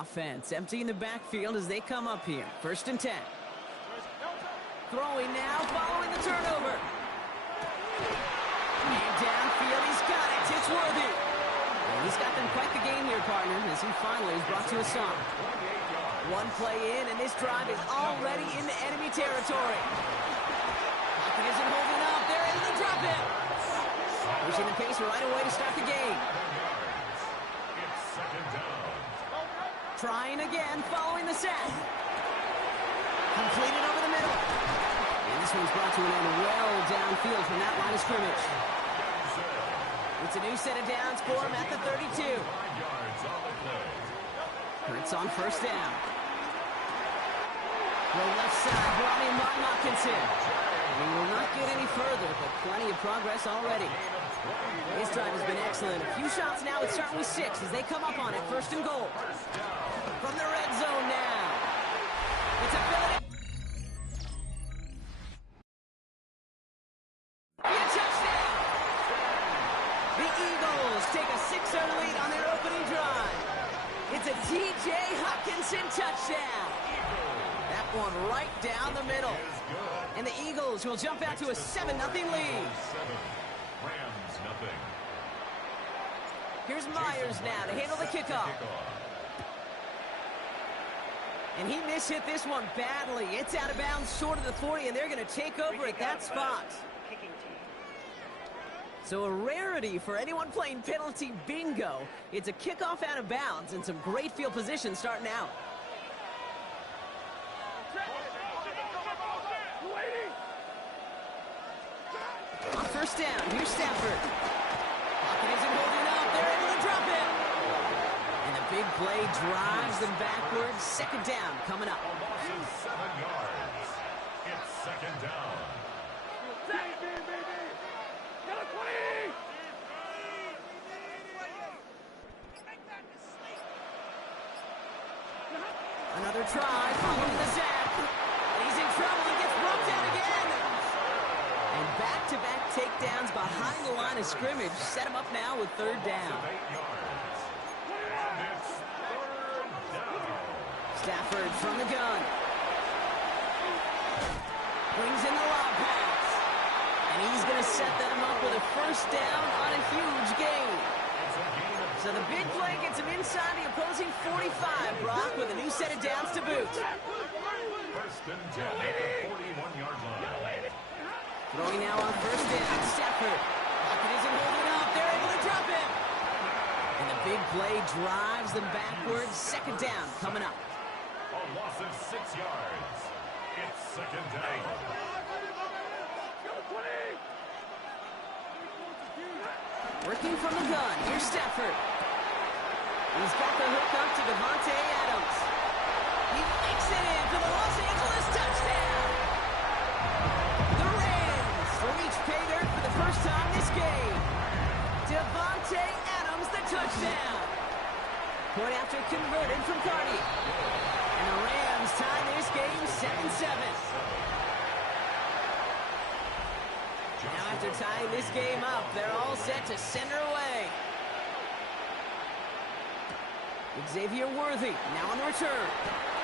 Offense emptying the backfield as they come up here. 1st and 10. Throwing now, following the turnover. And downfield, he's got it. It's Worthy. And he's got them quite the game here, partner, as he finally is brought to a stop. One play in, and this drive is already into enemy territory. Pocket isn't holding up. They're able to drop it. Pushing the pace right away to start the game. Trying again, following the sack. Completed over the middle. And this one's brought to an end well downfield from that line of scrimmage. It's a new set of downs for him at the 32. Hurts on 1st down. The left side, brought in Martin Hopkinson. He will not get any further, but plenty of progress already. His drive has been excellent. A few shots now, it's starting with 6 as they come up on it. 1st and goal. From the red zone now. It's a ability. A touchdown! The Eagles take a 6-0 lead on their opening drive. It's a T.J. Hopkinson touchdown. That one right down the middle. And the Eagles will jump out to a 7-0 lead. Rams nothing. Here's Myers now to handle the kickoff. And he mishit this one badly. It's out of bounds short of the 40, and they're going to take over at that spot. So a rarity for anyone playing penalty bingo. It's a kickoff out of bounds and some great field position starting out. On 1st down, here's Stafford. Pocket isn't holding up. They're able to drop it. And the big play drives them backwards. 2nd down coming up. A loss of 7 yards. It's 2nd down. Another try following the sack. He's in trouble and gets broke down again. And back-to-back takedowns behind the line of scrimmage set him up now with 3rd down. Stafford from the gun. Brings in the lob pass. And he's going to set them up with a 1st down on a huge gain. So the big play gets him inside the opposing 45, Brock, with a new set of downs to boot. 1st and 10 at the 41-yard line. Throwing now on 1st down, Stafford. Pocket isn't holding up. They're able to drop it. And the big play drives them backwards. 2nd down coming up. A loss of 6 yards. It's 2nd down. Working from the gun, here's Stafford. He's got the hook up to Davante Adams. He makes it in for the Los Angeles touchdown. The Rams reach pay dirt for the 1st time this game. Davante Adams, the touchdown. Point after converted from Cardi. And the Rams tie this game 7-7. Now after tying this game up, they're all set to send her away. Xavier Worthy now on the return.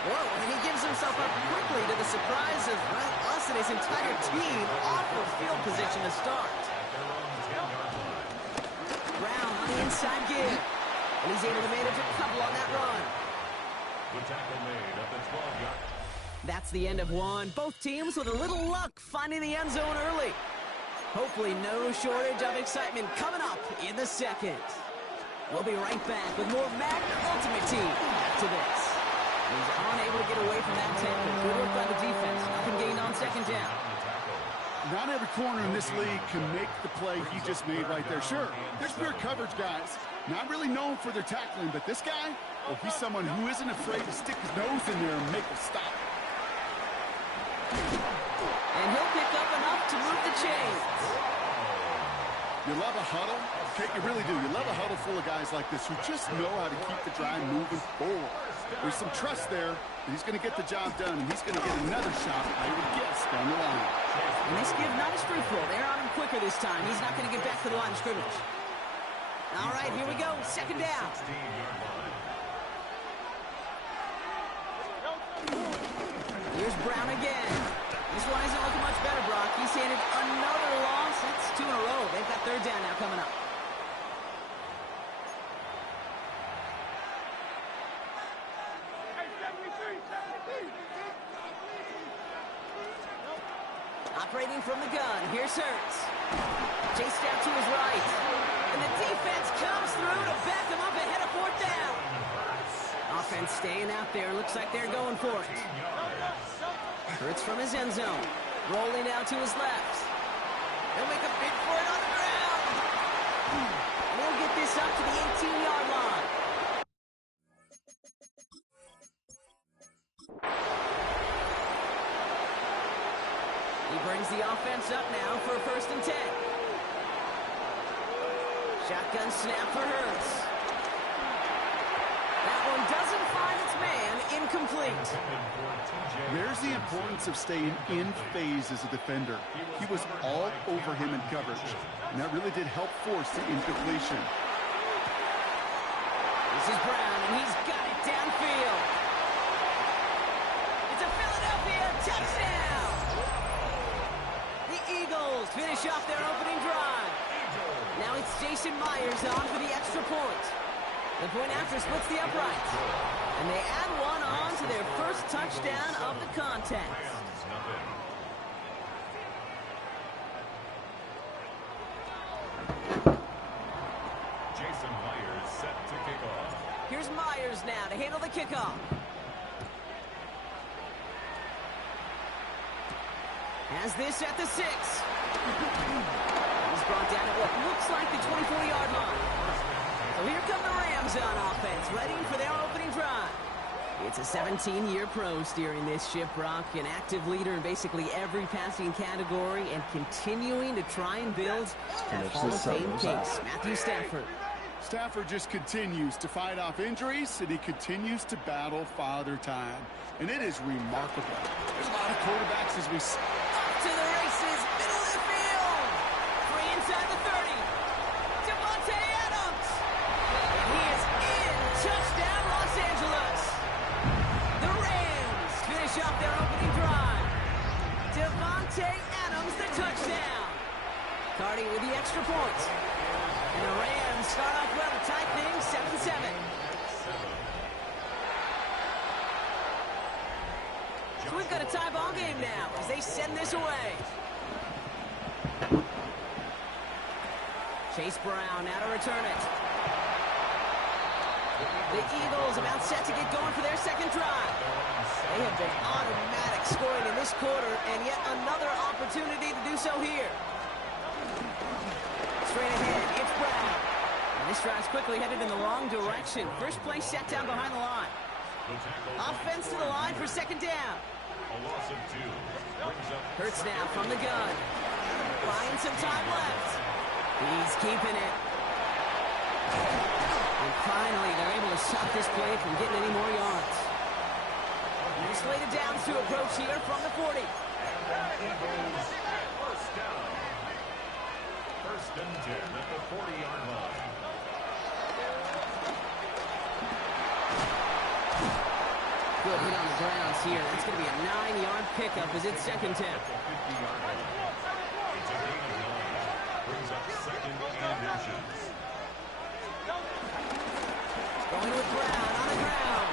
Whoa, and he gives himself up quickly to the surprise of, well, us and his entire team off of field position to start. Brown on the inside give. And he's able to manage a couple on that run. The tackle made at the 12-yard. That's the end of one. Both teams with a little luck finding the end zone early. Hopefully no shortage of excitement coming up in the 2nd. We'll be right back with more Madden Ultimate Team after this. He's unable to get away from that tackle. Good work by the defense. Nothing gained on 2nd down. Not every corner in this league can make the play he just made right there. Sure, there's pure coverage guys. Not really known for their tackling, but this guy, well, he's someone who isn't afraid to stick his nose in there and make a stop. And he'll pick up enough to move the chains. You love a huddle? Okay, you really do. You love a huddle full of guys like this who just know how to keep the drive moving forward. There's some trust there, and he's going to get the job done, and he's going to get another shot, I would guess, down the line. And this give not as fruitful. They're on him quicker this time. He's not going to get back to the line of scrimmage. All right, here we go. 2nd down. Here's Brown again. This one isn't looking much better, Brock. He's handed another loss. That's 2 in a row. They've got third down now coming up. Operating from the gun. Here's Hurts. Chased out to his right. And the defense comes through to back him up ahead of fourth down. Offense staying out there. Looks like they're going for it. Hurts from his end zone. Rolling out to his left. They'll make a bid for it on the ground. And they'll get this up to the 18-yard line. He brings the offense up now for a 1st and 10. Shotgun snap for Hurts. That one doesn't find its man. Incomplete. There's the importance of staying in phase as a defender. He was all over him in coverage, and that really did help force the incompletion. This is Brown, and he's got it downfield. It's a Philadelphia touchdown. The Eagles finish off their opening drive. Now it's Jason Myers on for the extra point. The point after splits the uprights. And they add one on to their first touchdown of the contest. Jason Myers set to kick off. Here's Myers now to handle the kickoff. Has this at the 6. He's brought down at what looks like the 24-yard line. So here come the Rams on offense, ready for their opening drive. It's a 17-year pro steering this ship, Brock, an active leader in basically every passing category and continuing to try and build that Hall of Fame case. Matthew Stafford. Stafford just continues to fight off injuries, and he continues to battle Father Time. And it is remarkable. There's a lot of quarterbacks as we... Off to the races, middle of the field. Free inside the 30. Devontae Adams. And he is in. Touchdown, Los Angeles. The Rams finish off their opening drive. Devontae Adams, the touchdown. Cardi with the extra point. And the Rams start off well to tie things 7-7. So we've got a tie ball game now as they send this away. Chase Brown now to return it. The Eagles about set to get going for their second drive. They have been automatic scoring in this quarter, and yet another opportunity to do so here. Straight ahead, it's Brown. And this drive's quickly headed in the wrong direction. First play set down behind the line. Offense to the line for second down. A loss of 2. Hurts now from the gun. Buying some time left. He's keeping it. And finally, they're able to stop this play from getting any more yards. He's slated downs to approach here from the 40. First down. 1st and 10 at the 40-yard line. Good hit on the grounds here. That's going to be a 9-yard pickup as it's second 10. It's a gain of 9. Brings up 2nd and inches. Going with Brown on the ground.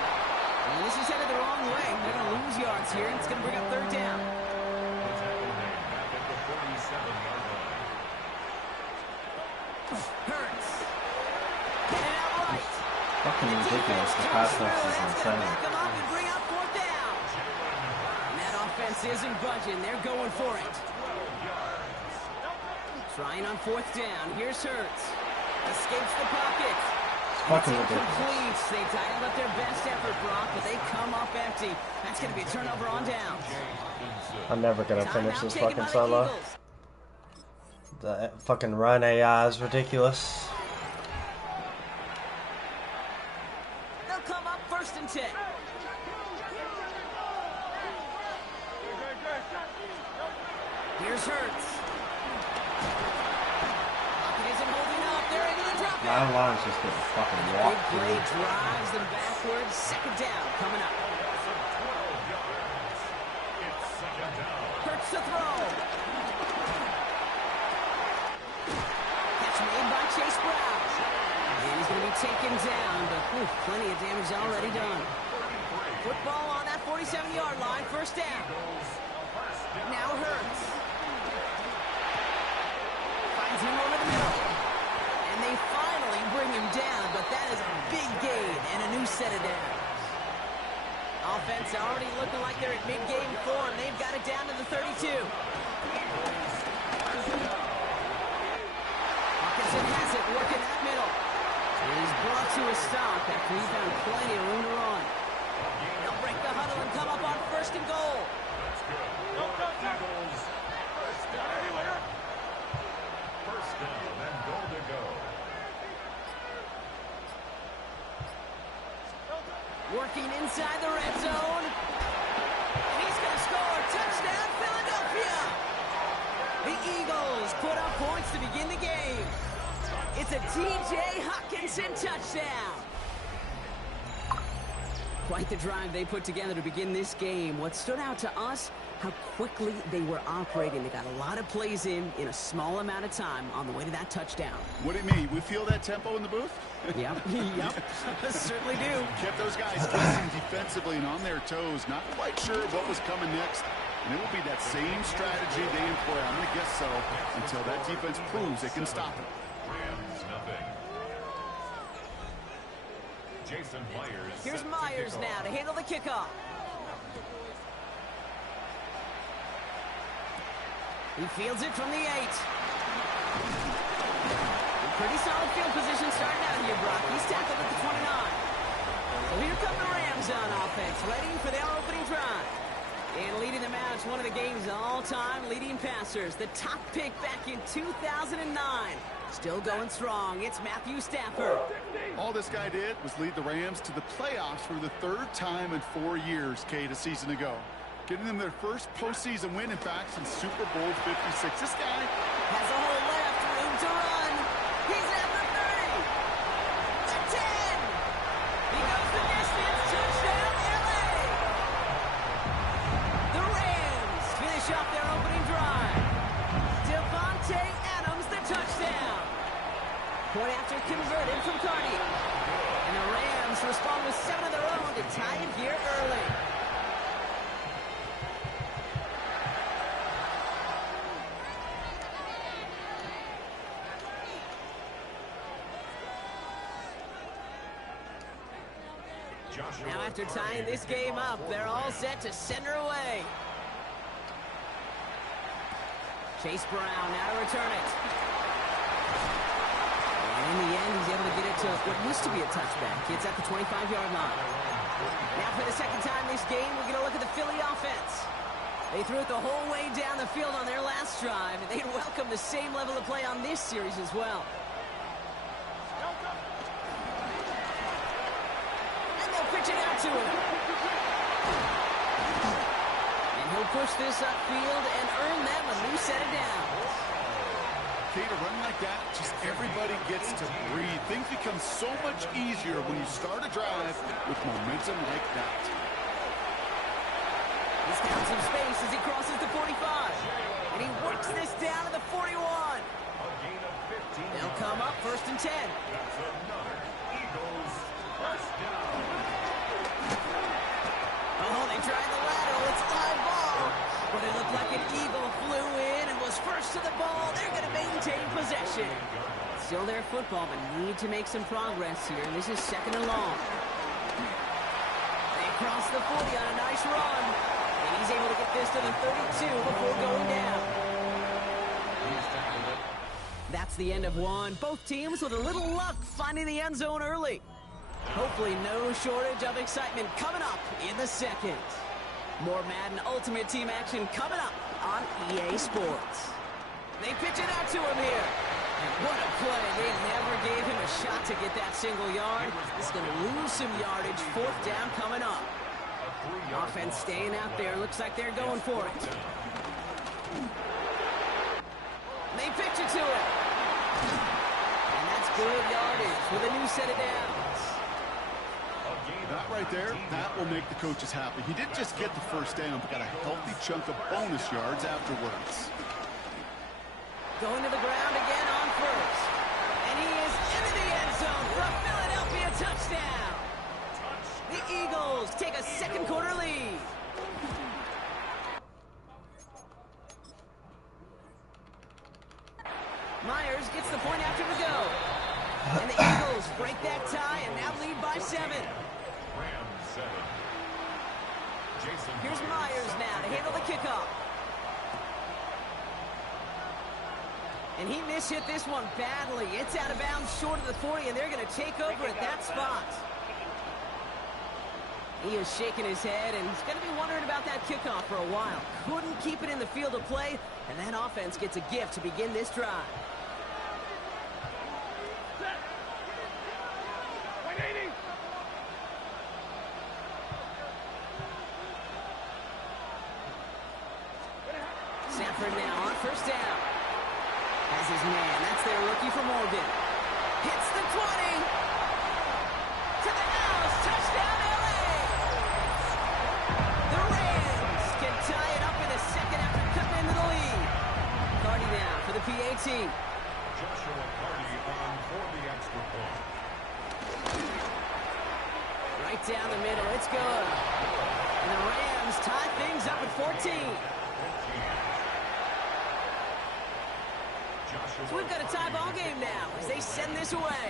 And this is headed the wrong way. They're going to lose yards here, and it's going to bring up third down. The tackle made back at the 47-yard line. Hurts. Get it out right. Fucking ridiculous. The pass rush is insane. Back them up and bring up fourth down. And that offense isn't budging. They're going for it. Trying on fourth down. Here's Hurts. Escapes the pocket. Fucking ridiculous. Incomplete. They dialed up their best effort, Brock, but they come up empty. That's going to be a turnover on downs. I'm never gonna finish Timeout this taken fucking by the solo. Eagles. The fucking run AI is ridiculous. They'll come up 1st and 10. Here's Hurts. Pocket isn't holding up. They're able to drop it. My line's just getting fucking Big walked play through. drives them backwards. Second down coming up. looks to throw. Catch made by Chase Brown. And he's going to be taken down, but plenty of damage already done. Football on that 47-yard line, first down. Now Hurts. Finds him over the middle. And they finally bring him down, but that is a big gain and a new set of downs. Offense already looking like they're at mid-game form. They've got it down to the 32. Hawkinson has it, working that middle. And he's brought to a stop after he found plenty of room to run. They'll break the huddle and come up on first and goal. First down and goal to go. Working inside the red zone. And he's going to score. Touchdown, Philadelphia. The Eagles put up points to begin the game. It's a T.J. Hawkinson touchdown. Quite the drive they put together to begin this game. What stood out to us, how quickly they were operating. They got a lot of plays in a small amount of time on the way to that touchdown. What do you mean? We feel that tempo in the booth? Yep, certainly do. Kept those guys guessing defensively and on their toes. Not quite sure what was coming next. And it will be that same strategy they employ. I'm going to guess so until that defense proves it can stop it. Rams nothing. Jason Myers. Here's Myers now to handle the kickoff. He fields it from the 8. Pretty solid field position starting out here, Brock. He's tackled at the 29. So here come the Rams on offense, ready for their opening drive. And leading them out, it's one of the game's all-time leading passers. The top pick back in 2009. Still going strong. It's Matthew Stafford. All this guy did was lead the Rams to the playoffs for the 3rd time in 4 years, Kate, a season ago. Getting them their first postseason win, in fact, since Super Bowl 56. This guy has a hole left, room to run. He's at the 30. The 10. He goes the distance. Touchdown, LA. The Rams finish off their opening drive. Devontae Adams, the touchdown. Point after converted from Cardi. And the Rams respond with 7 of their own to tie it here early. Now after tying this game up, they're all set to send her away. Chase Brown now to return it. And in the end, he's able to get it to what used to be a touchback. It's at the 25-yard line. Now for the second time this game, we're going to look at the Philly offense. They threw it the whole way down the field on their last drive, and they'd welcome the same level of play on this series as well. Pitch it out to him. And he'll push this upfield and earn them a new set of downs. Kate, a run like that, just everybody gets to breathe. Things become so much easier when you start a drive with momentum like that. He's found some space as he crosses the 45. And he works this down to the 41. They'll come up first and 10. That's another Eagles first down. Oh, they tried the lateral. It's live ball. But it looked like an Eagle flew in and was first to the ball. They're going to maintain possession. Still their football, but need to make some progress here. This is 2nd and long. They cross the 40 on a nice run. And he's able to get this to the 32 before going down. That's the end of one. Both teams with a little luck finding the end zone early. Hopefully no shortage of excitement coming up in the second. More Madden Ultimate Team action coming up on EA Sports. They pitch it out to him here. And what a play. They never gave him a shot to get that single yard. He's going to lose some yardage. 4th down coming up. Offense staying out there. Looks like they're going for it. They pitch it to him. And that's good yardage with a new set of downs. That right there, that will make the coaches happy. He didn't just get the first down, but got a healthy chunk of bonus yards afterwards. Going to the ground again on first. And he is into the end zone for a Philadelphia touchdown. The Eagles take a second quarter lead. Myers gets the point after the go. And the Eagles break that tie and now lead by 7. Here's Myers now to handle the kickoff. And he mishit this one badly. It's out of bounds short of the 40, and they're going to take over at that spot. He is shaking his head, and he's going to be wondering about that kickoff for a while. Couldn't keep it in the field of play, and that offense gets a gift to begin this drive. Sanford now on first down. Has his man. That's their rookie from Oregon. Hits the 20. To the house. Touchdown, L.A. The Rams can tie it up in a second after cutting into the lead. Cardi now for the PAT. Joshua Cardi on for the extra point. Right down the middle. It's good. And the Rams tie things up at 14. So we've got a tie ball game now as they send this away.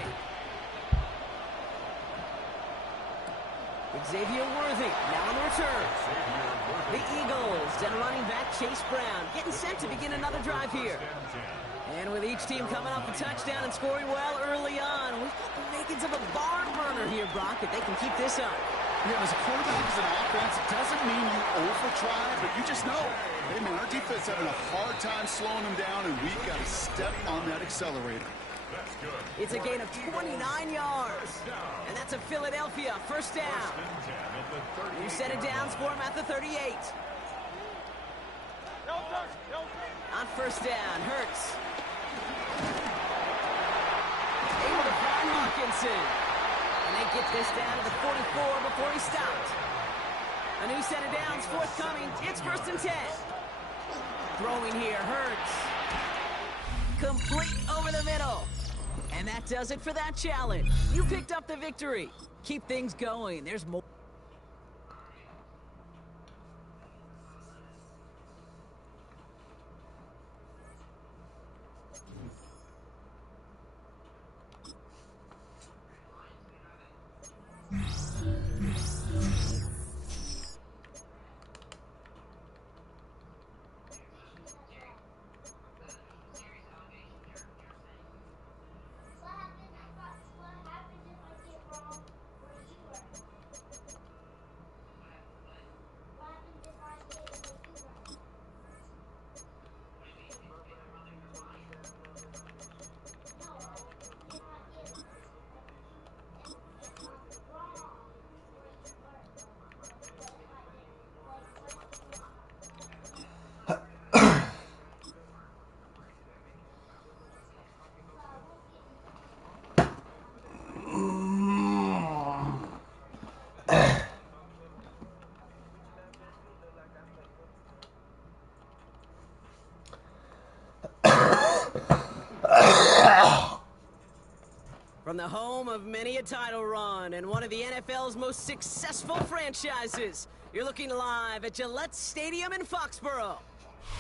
Xavier Worthy now on the return. The Eagles and running back Chase Brown getting set to begin another drive here. And with each team coming off a touchdown and scoring well early on, we've got the makings of a barn burner here, Brock, if they can keep this up. Yeah, as a quarterback, as an offense, it doesn't mean you over-try, but you just know, hey, man, our defense having a hard time slowing them down, and we've got to step on that accelerator. That's good. It's a gain of 29 yards, and that's a Philadelphia first down. New set of downs for him at the 38. On first down, Hurts. Able to find Hawkinson. And they get this down to the 44 before he stopped. A new set of downs forthcoming. It's 1st and 10. Throwing here, Hurts. Complete over the middle. And that does it for that challenge. You picked up the victory. Keep things going. There's more. From the home of many a title run and one of the NFL's most successful franchises, you're looking live at Gillette Stadium in Foxborough.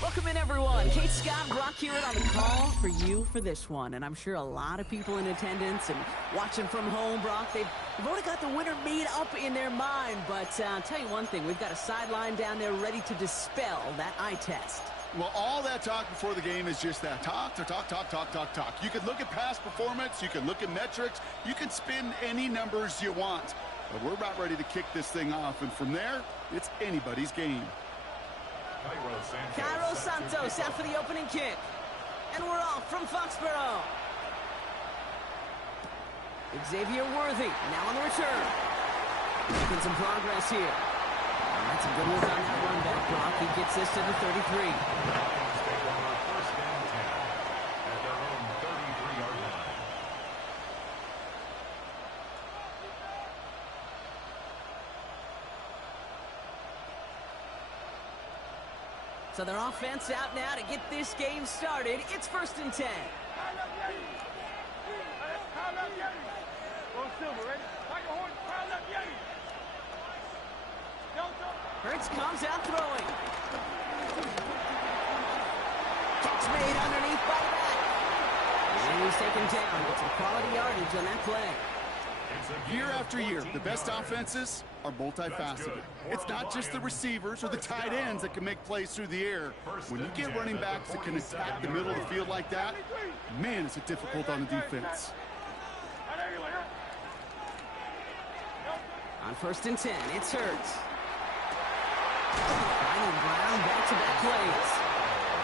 Welcome in, everyone. Kate Scott, Brock here on the call for you for this one. And I'm sure a lot of people in attendance and watching from home, Brock, they've already got the winner made up in their mind. But I'll tell you one thing, we've got a sideline down there ready to dispel that eye test. Well, all that talk before the game is just that. Talk. You can look at past performance. You can look at metrics. You can spin any numbers you want. But we're about ready to kick this thing off. And from there, it's anybody's game. Cairo Santos out for the opening kick. And we're off from Foxborough. Xavier Worthy now on the return. Making some progress here. That's a good look on that run back, Brock. He gets this to the 33. So their offense out now to get this game started. It's 1st and 10. Hurts comes out throwing. Catch made underneath by the back. And he's taken down with some quality yardage on that play. Year after year, the best offenses are multifaceted. It's not just the receivers or the tight ends that can make plays through the air. When you get running backs that can attack the middle of the field like that, man, is it difficult on the defense. On 1st and 10, it's Hurts. Finding Brown back-to-back plays.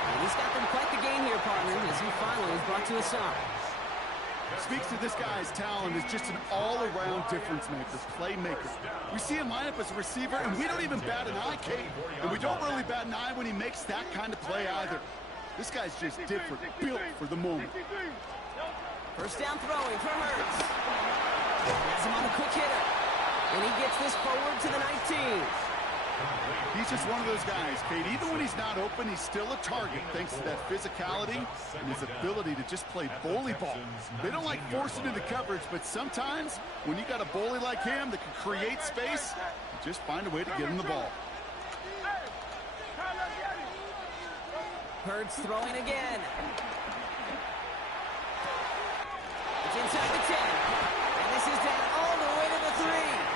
And he's got them quite the game here, partner, as he finally is brought to a stop. Speaks to this guy's talent as just an all-around difference maker, playmaker. We see him line up as a receiver, and we don't even bat an eye, Kate. And we don't really bat an eye when he makes that kind of play either. This guy's just different, built for the moment. 1st down throwing for Hurts. Has him on a quick hitter. And he gets this forward to the 19. He's just one of those guys, Kate. Even when he's not open, he's still a target thanks to that physicality and his ability to just play bully ball. They don't like forcing into coverage, but sometimes when you got a bully like him that can create space, you just find a way to get him the ball. Hurts throwing again. It's inside the 10. And this is down all the way to the 3.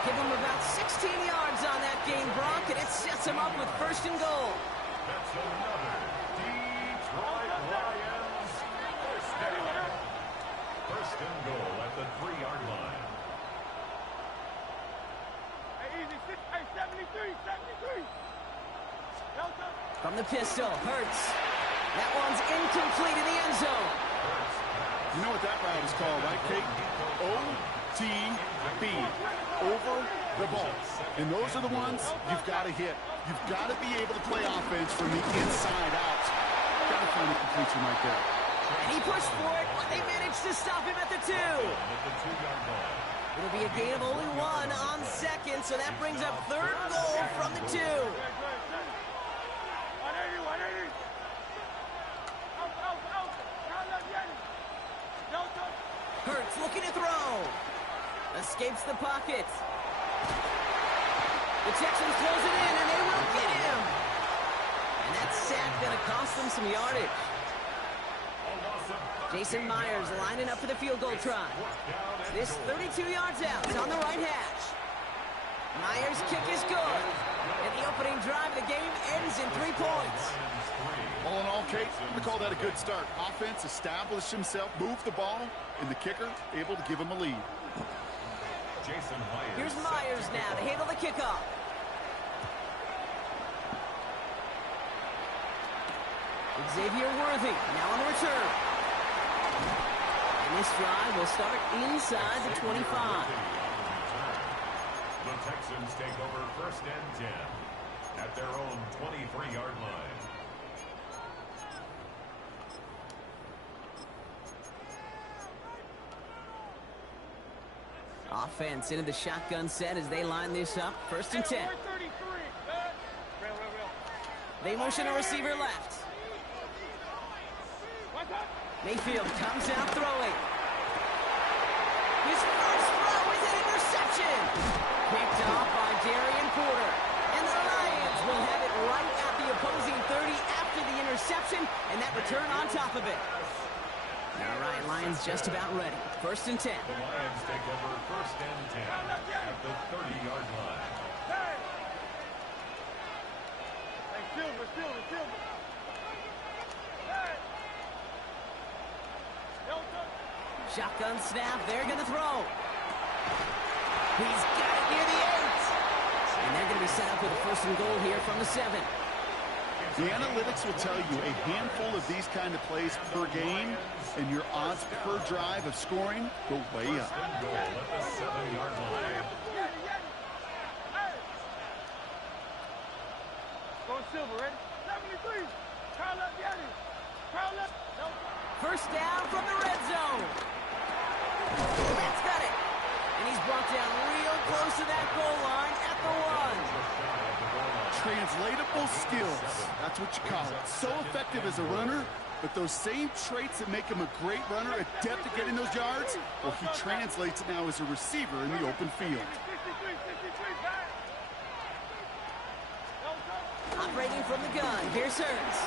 Give him about 16 yards on that game, Brock, and it sets him up with 1st and goal. That's another Detroit Lions first down. 1st and goal at the 3-yard line. From the pistol, Hurts. That one's incomplete in the end zone. You know what that route is called, right, Kate? OTB, over the ball. And those are the ones you've got to hit. You've got to be able to play offense from the inside out. Got to find a completion right there. And he pushed for it, but they managed to stop him at the 2. It'll be a gain of only 1 on 2nd, so that brings up 3rd goal from the 2. Hurts looking to throw. Escapes the pocket. The Texans close it in, and they will get him. And that sack going to cost them some yardage. Jason Myers lining up for the field goal try. This 32 yards out. It's on the right hash. Myers' kick is good. And the opening drive of the game ends in 3 points. All in all, Kate, we call that a good start. Offense established himself, moved the ball, and the kicker able to give him a lead. Here's Myers now to handle the kickoff. Xavier Worthy now on the return. And this drive will start inside the 25. The Texans take over 1st and 10 at their own 23-yard line. Offense into the shotgun set as they line this up. 1st and 10. They motion a receiver left. Mayfield comes out throwing. His first throw is an interception. Picked off by Darian Porter. And the Lions will have it right at the opposing 30 after the interception, and that return on top of it. All right, Lions just about ready. 1st and 10. The Lions take over 1st and 10 at the 30-yard line. Shotgun snap, they're going to throw. He's got it near the 8. And they're going to be set up with a 1st and goal here from the 7. The analytics will tell you a handful of these kind of plays per game, and your odds per drive of scoring go way up. Goal at the 7-yard line. First down from the red zone. That's got it. And he's brought down real close to that goal line at the 1. Translatable skills. That's what you call it. So effective as a runner, but those same traits that make him a great runner, adept at getting those yards, well, he translates it now as a receiver in the open field. Operating from the gun, here's Hurts.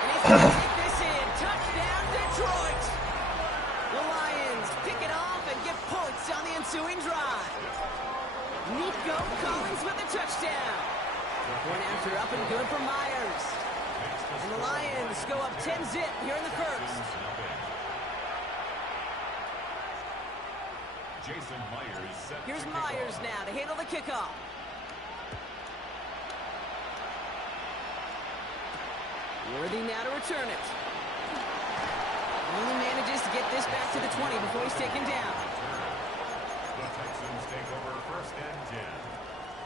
And he's going to take this in. Touchdown, Detroit! The Lions pick it off and get points on the ensuing drive. Nico Collins with the touchdown. Point after up and good for Myers. And the Lions go up 10-zip here in the first. Jason Myers set Here's to Myers kickoff. now to handle the kickoff. Worthy now to return it. Only manages to get this back to the 20 before he's taken down. The Texans take over first and 10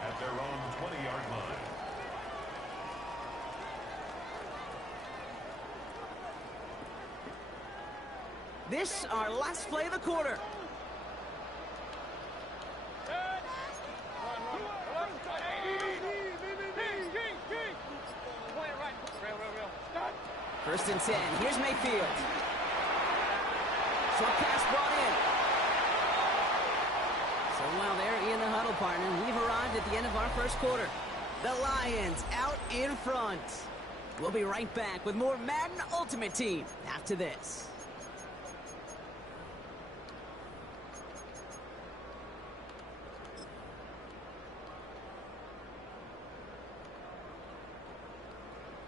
at their own 20-yard line. This our last play of the quarter. First and 10. Here's Mayfield. Short pass brought in. So while they're in the huddle, partner, we've arrived at the end of our first quarter. The Lions out in front. We'll be right back with more Madden Ultimate Team after this.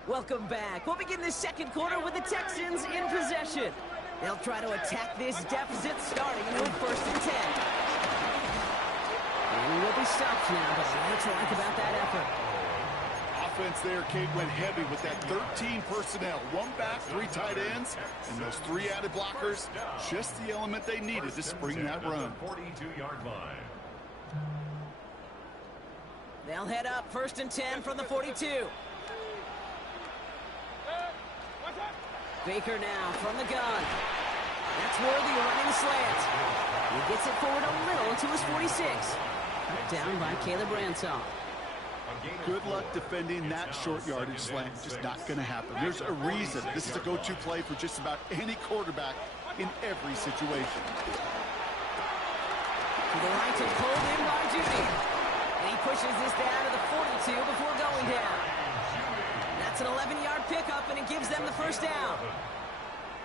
Welcome back. We'll begin the second quarter with the Texans in possession. They'll try to attack this deficit starting with first and 10. And we'll be stopped now, but what to like about that effort? Offense there, Kate, went heavy with that 13 personnel. One back, three tight ends, and those three added blockers. Just the element they needed to spring that run. 42-yard line. They'll head up first and 10 from the 42. Baker now from the gun. That's Worthy running slant. He gets it forward a little to his 46. Down by Caleb Ransaw. Good luck defending that short yardage slant. Just not going to happen. There's a reason this is a go-to play for just about any quarterback in every situation. To the right to pulled in by Judy. And he pushes this down to the 42 before going down. That's an 11-yard pickup, and it gives them the first down.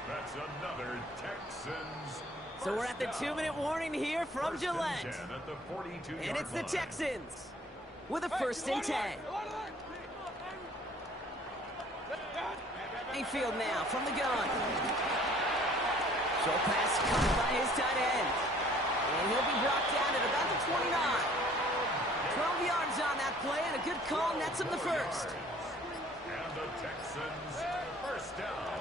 That's another Texans. So we're at the 2-minute warning here from First and Gillette. 10 at the 42-yard And it's the line. Texans with a first and 10. Mayfield now from the gun. Short pass caught by his tight end. And he'll be brought down at about the 29. 12 yards on that play, and a good call nets him the first. And the Texans first down.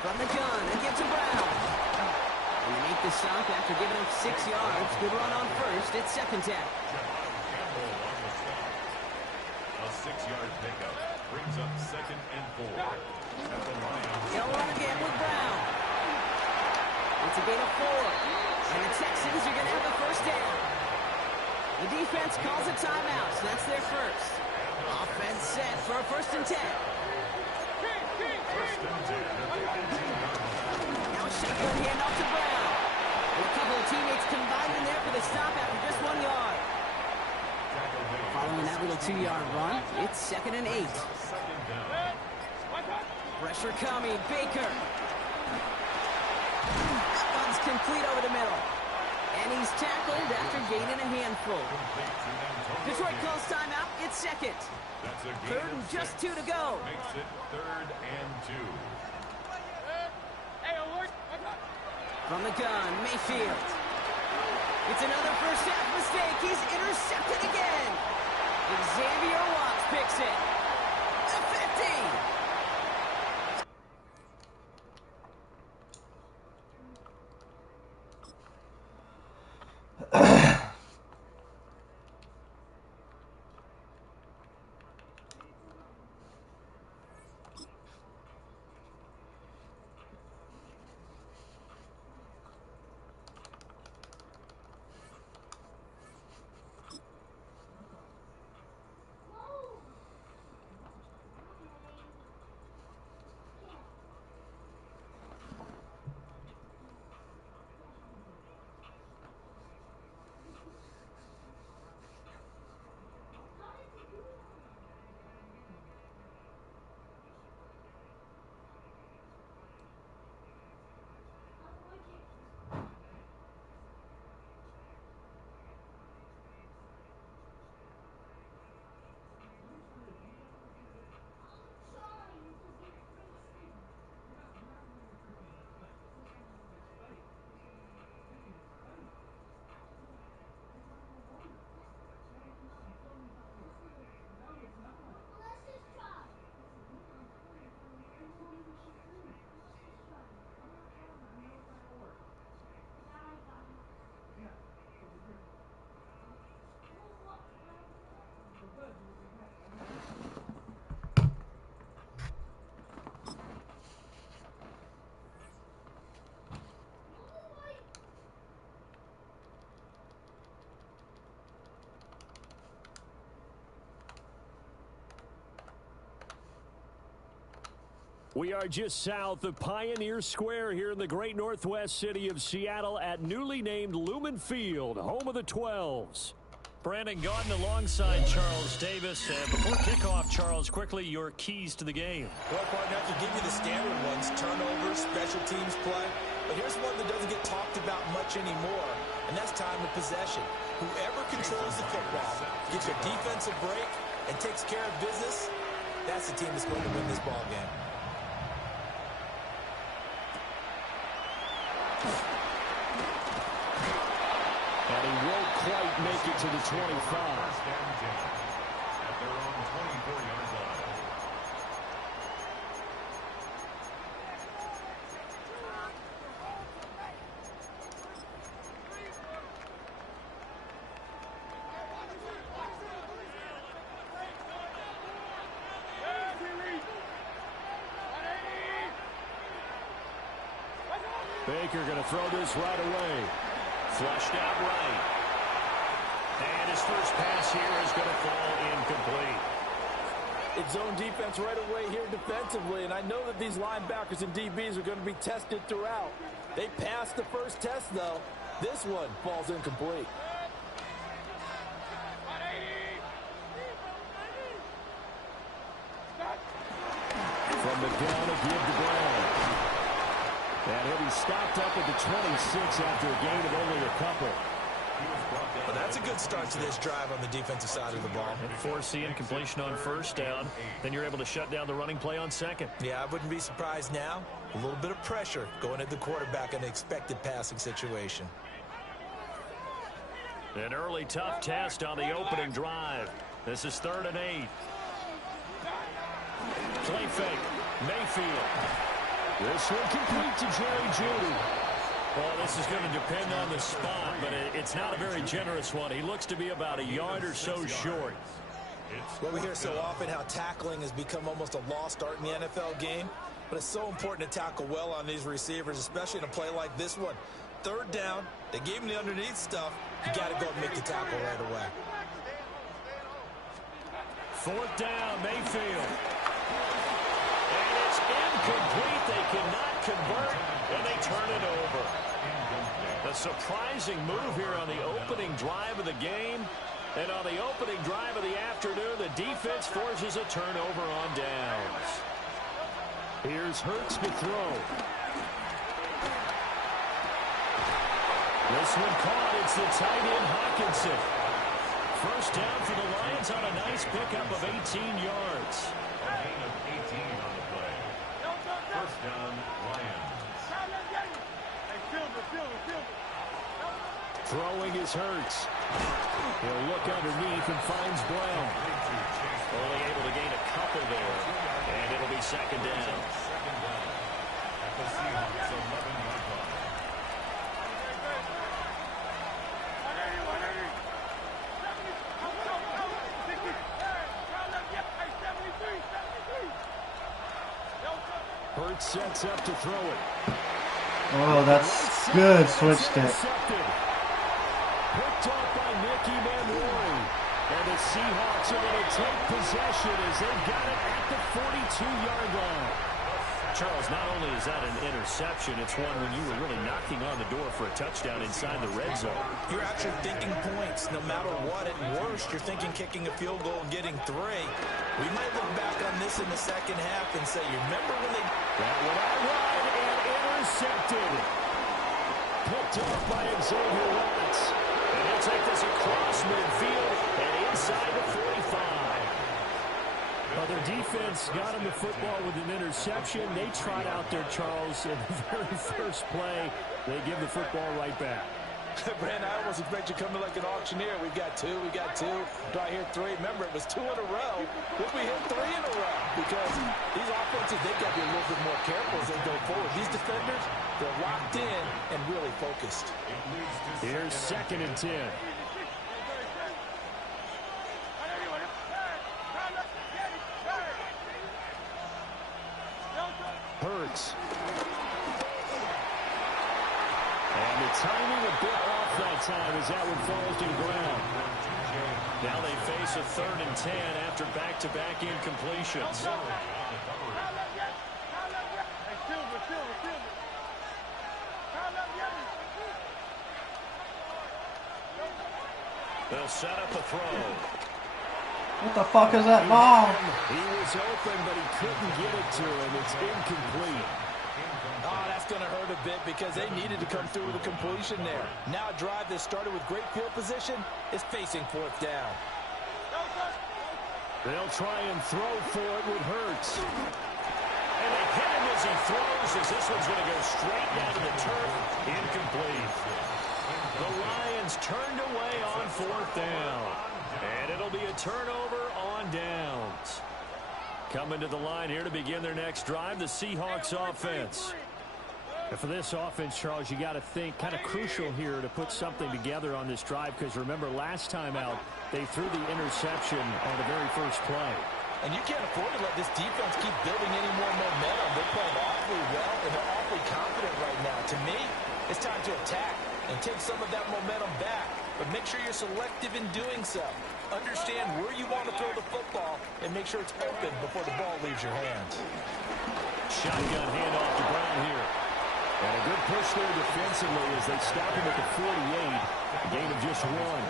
From the gun, and gives to Brown. And they make the stop after giving him 6 yards. Good run on first. It's second down. Campbell on the stop. A 6-yard pickup brings up second and 4. At the Lions. They'll run again with Brown. It's a gain of 4. And the Texans are going to have the first down. The defense calls a timeout, so that's their first. Offense set for a first and 10. First and 10 at the 18-yard line. Now a shotgun handoff to Brown. And a couple of teammates combined in there for the stop after just 1 yard. Following that little 2-yard run, it's second and 8. Second down. Pressure coming, Baker. That one's complete over the middle. And he's tackled after gaining a handful. Detroit calls timeout. It's second. That's a gain Third of and just 6. 2 to go. Makes it third and 2. From the gun, Mayfield. It's another first half mistake. He's intercepted again. Xavier Watts picks it. The 50. We are just south of Pioneer Square here in the great northwest city of Seattle at newly named Lumen Field, home of the 12s. Brandon Gaudin alongside Charles Davis. Before kickoff, Charles, quickly your keys to the game. Well, partner, I can give you the standard ones, turnovers, special teams play. But here's one that doesn't get talked about much anymore, and that's time of possession. Whoever controls the football, gets a defensive break, and takes care of business, that's the team that's going to win this ball game. And he won't quite make it to the 25. At their own 24-yard line. Baker going to throw this right away. Flushed out right. And his first pass here is going to fall incomplete. It's zone defense right away here defensively, and I know that these linebackers and DBs are going to be tested throughout. They passed the first test, though. This one falls incomplete. From the gun, a give to Brown. And he'll be stopped up at the 26 after a gain of only a couple. Well, that's a good start to this drive on the defensive side of the ball. And force the incompletion on first down. Then you're able to shut down the running play on second. Yeah, I wouldn't be surprised now. A little bit of pressure going at the quarterback in an expected passing situation. An early tough test on the opening drive. This is 3rd and 8. Play fake. Mayfield. This one complete to Jerry Jeudy. Well, this is going to depend on the spot, but it's not a very generous one. He looks to be about a yard or so short. Well, we hear so often how tackling has become almost a lost art in the NFL game, but it's so important to tackle well on these receivers, especially in a play like this one. 3rd down, they gave him the underneath stuff. You got to go and make the tackle right away. 4th down, Mayfield. And it's incomplete. They cannot convert, and they turn it over. A surprising move here on the opening drive of the game. And on the opening drive of the afternoon, the defense forces a turnover on downs. Here's Hurts to throw. This one caught. It's the tight end, Hawkinson. First down for the Lions on a nice pickup of 18 yards. A gain of 18 on the play. First down, Lions. Throwing is Hurts. He'll look underneath and finds Brown. Only able to gain a couple there. And it'll be 2nd down. Second down. At the Seahawks 11-yard line. Hurts sets up to throw it. Oh, that's good. Switched it. Picked off by Nicky Manwari. And the Seahawks are going to take possession as they've got it at the 42-yard line. Charles, not only is that an interception, it's one when you were really knocking on the door for a touchdown inside the red zone. You're actually thinking points. No matter what, at worst, you're thinking kicking a field goal and getting 3. We might look back on this in the second half and say, you remember when they... That one out wide and intercepted. Picked off by Xavier Watts. And he'll take this across midfield and inside the 45. Well, their defense got him the football with an interception. They tried out there, Charles, in the very first play. They give the football right back. Brandon, I almost expect you to come in like an auctioneer. We got 2, we got 2. Do I hear 3? Remember, it was 2 in a row. Will we hit 3 in a row? Because these offenses, they've got to be a little bit more careful as they go forward. These defenders, they're locked in and really focused. Here's 2nd and 10. Hurts. And the timing a bit off that time as that one falls to the ground. Now they face a 3rd and 10 after back-to-back incompletions. They'll set up the throw. What the fuck is that ball? He was open, but he couldn't get it to him. It's incomplete. Oh, that's going to hurt a bit because they needed to come through with a completion there. Now a drive that started with great field position is facing fourth down. They'll try and throw for it with Hurts. And they hit him as he throws, as this one's going to go straight down to the turf. Incomplete. The Lions turned away on fourth down. And it'll be a turnover on downs. Coming to the line here to begin their next drive, the Seahawks offense. And for this offense, Charles, you got to think kind of crucial here to put something together on this drive, because remember last time out they threw the interception on the very first play. And you can't afford to let this defense keep building any more momentum. They're playing awfully well, and they're awfully confident right now. To me, it's time to attack and take some of that momentum back. But make sure you're selective in doing so. Understand where you want to throw the football and make sure it's open before the ball leaves your hands. Shotgun handoff to Brown here. And a good push there defensively as they stop him at the 48. A gain of just one.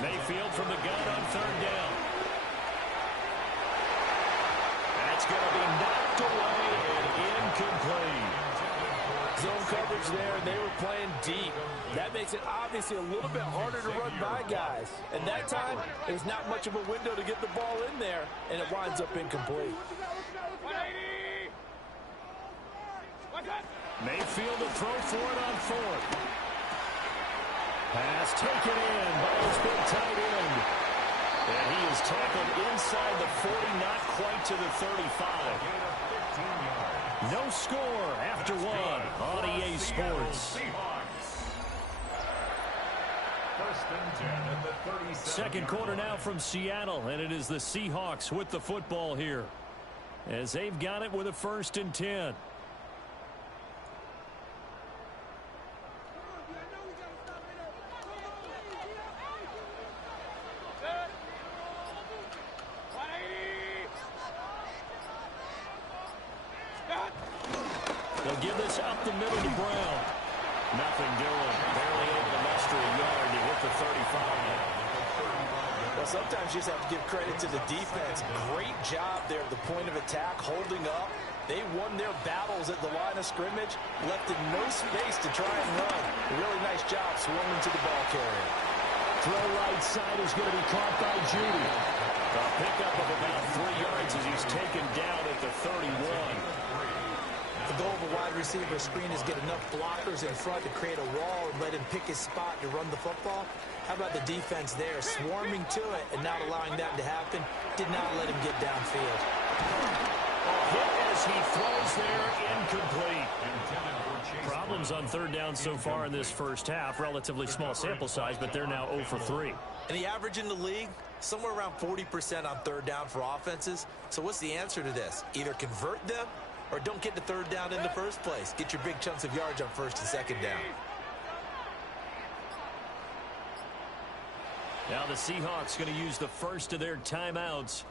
Mayfield from the gun on third down. That's going to be knocked away and incomplete. Zone coverage there, and they were playing deep. That makes it obviously a little bit harder to run by guys. And that time, there's not much of a window to get the ball in there, and it winds up incomplete. Mayfield to throw for it on fourth. Pass taken in by his big tight end. And he is tackled inside the 40, not quite to the 35. No score after one on EA Sports. Second quarter now from Seattle, and it is the Seahawks with the football here, as they've got it with a 1st and 10. They'll give this up the middle to Brown. Nothing doing. Barely able to muster a yard to hit the 35. Well, sometimes you just have to give credit to the defense. Great job there at the point of attack, holding up. They won their battles at the line of scrimmage, left in no space to try and run. A really nice job swarming to the ball carrier. Throw right side is going to be caught by Judy. A pickup of about 3 yards as he's taken down at the 31. The goal of a wide receiver screen is get enough blockers in front to create a wall and let him pick his spot to run the football. How about the defense there, swarming to it and not allowing that to happen? Did not let him get downfield. Hit as he throws there, incomplete. Problems on third down so far in this first half. Relatively small sample size, but they're now 0 for 3. And the average in the league, somewhere around 40% on third down for offenses. So what's the answer to this? Either convert them or don't get the third down in the first place. Get your big chunks of yards on 1st and 2nd down. Now the Seahawks going to use the first of their timeouts.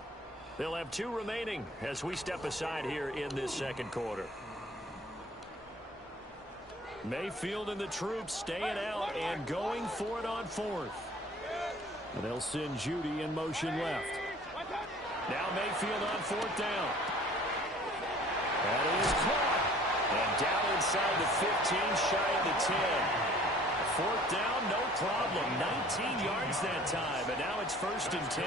They'll have 2 remaining as we step aside here in this second quarter. Mayfield and the troops staying out and going for it on fourth. And they'll send Judy in motion left. Now Mayfield on 4th down. That is caught. And down inside the 15, shy of the 10. 4th down, no problem. 19 yards that time, and now it's 1st and 10.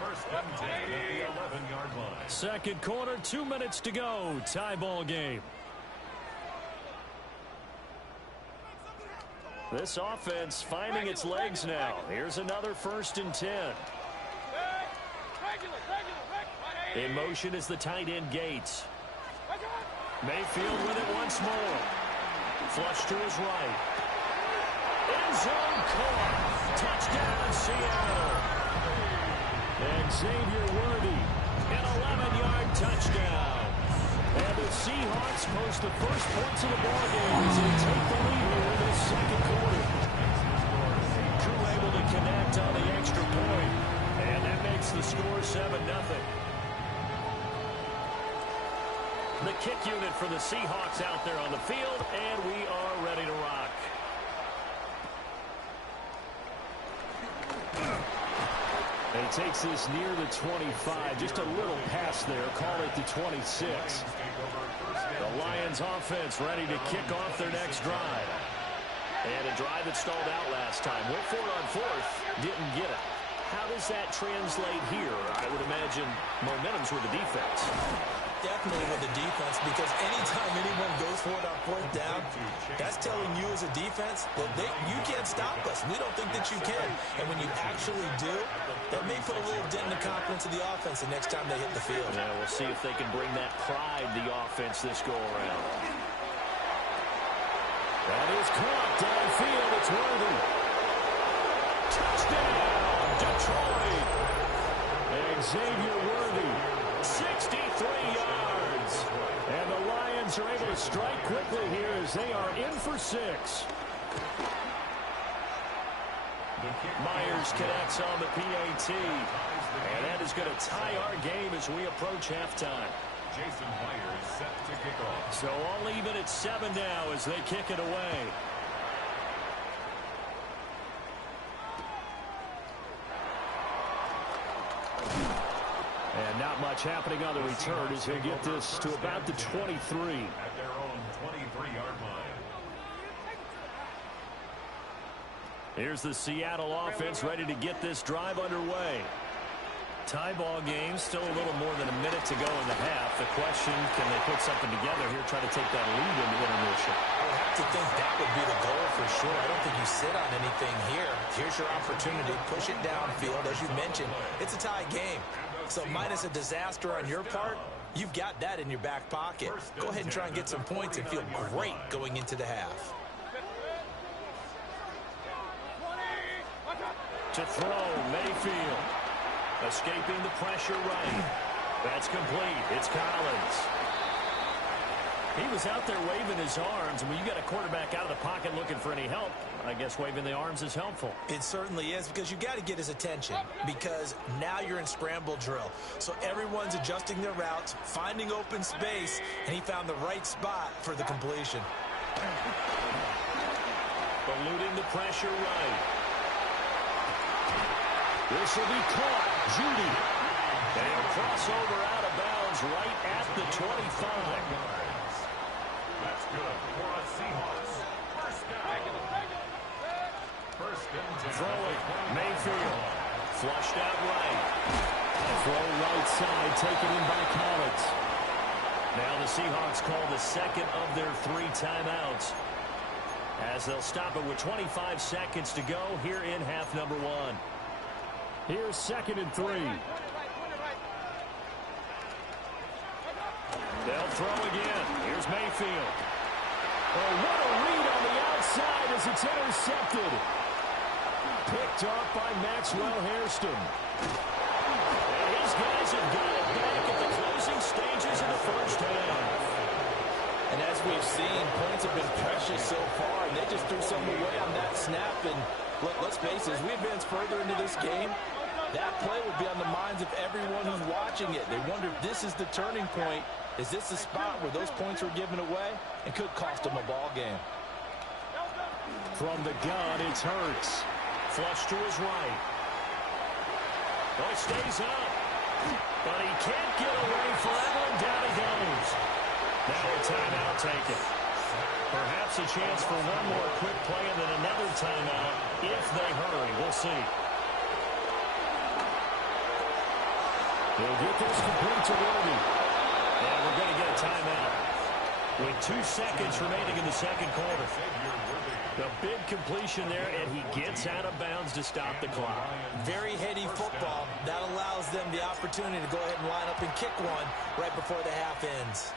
First and 10 at the 11-yard line. Second quarter, 2 minutes to go. Tie ball game. This offense finding its legs now. Here's another 1st and 10. In motion is the tight end Gates. Mayfield with it once more. Flush to his right. End zone caught. Touchdown, Seattle. And Xavier Worthy, an 11-yard touchdown. And the Seahawks post the first points of the ballgame as they take the lead here in this second quarter. Drew able to connect on the extra point. And that makes the score 7-0. The kick unit for the Seahawks out there on the field, and we are ready to rock. And he takes this near the 25. Just a little pass there. Call it the 26. The Lions offense ready to kick off their next drive. And a drive that stalled out last time. Went for it on fourth. Didn't get it. How does that translate here? I would imagine momentum's with the defense. Definitely with the defense, because anytime anyone goes for it on fourth down, that's telling you as a defense that you can't stop us. We don't think that you can. And when you actually do, that may put a little dent in the confidence of the offense the next time they hit the field. Yeah, we'll see if they can bring that pride, the offense, this go-around. That is caught downfield. It's Worthy. Touchdown, Detroit. Xavier Worthy, 63 yards. And the Lions are able to strike quickly here as they are in for 6. Myers connects on the PAT. And that is going to tie our game as we approach halftime. Jason Myers set to kick off. So all even at 7 now as they kick it away. And not much happening on the return as they get this to about the 23. At their own 23-yard line. Here's the Seattle offense ready to get this drive underway. Tie ball game, still a little more than a minute to go in the half. The question, can they put something together here, try to take that lead into intermission? I would have to think that would be the goal for sure. I don't think you sit on anything here. Here's your opportunity. Push it downfield. As you mentioned, it's a tie game. So minus a disaster on your part, you've got that in your back pocket. Go ahead and try and get some points and feel great going into the half. To throw, Mayfield. Escaping the pressure right. That's complete. It's Collins. He was out there waving his arms. And when you got a quarterback out of the pocket looking for any help, I guess waving the arms is helpful. It certainly is, because you got to get his attention, because now you're in scramble drill. So everyone's adjusting their routes, finding open space, and he found the right spot for the completion. Eluding the pressure right. This will be caught. Judy. They'll cross over out of bounds right at the 25. That's good for a Seahawks. First down. First and 10. Throwing. Mayfield. Flushed out right. Throw right side taken in by Collins. Now the Seahawks call the second of their 3 timeouts, as they'll stop it with 25 seconds to go here in half number 1. Here's 2nd and 3. They'll throw again. Here's Mayfield. Oh, what a read on the outside as it's intercepted. Picked off by Maxwell Hairston. And his guys have got it back at the closing stages of the first half. And as we've seen, points have been precious so far, and they just threw something away on that snap. And let's face it, as we advance further into this game, that play will be on the minds of everyone who's watching it. They wonder if this is the turning point. Is this the spot where those points were given away and could cost them a ball game? From the gun, it's Hurts. Flush to his right. Oh, he stays up. But he can't get away forever, and down he goes. Now a timeout taken. Perhaps a chance for one more quick play and then another timeout if they hurry. We'll see. He'll get this complete to Worthy. And we're going to get a timeout with 2 seconds remaining in the second quarter. The big completion there, and he gets out of bounds to stop the clock. Very heady football. That allows them the opportunity to go ahead and line up and kick one right before the half ends.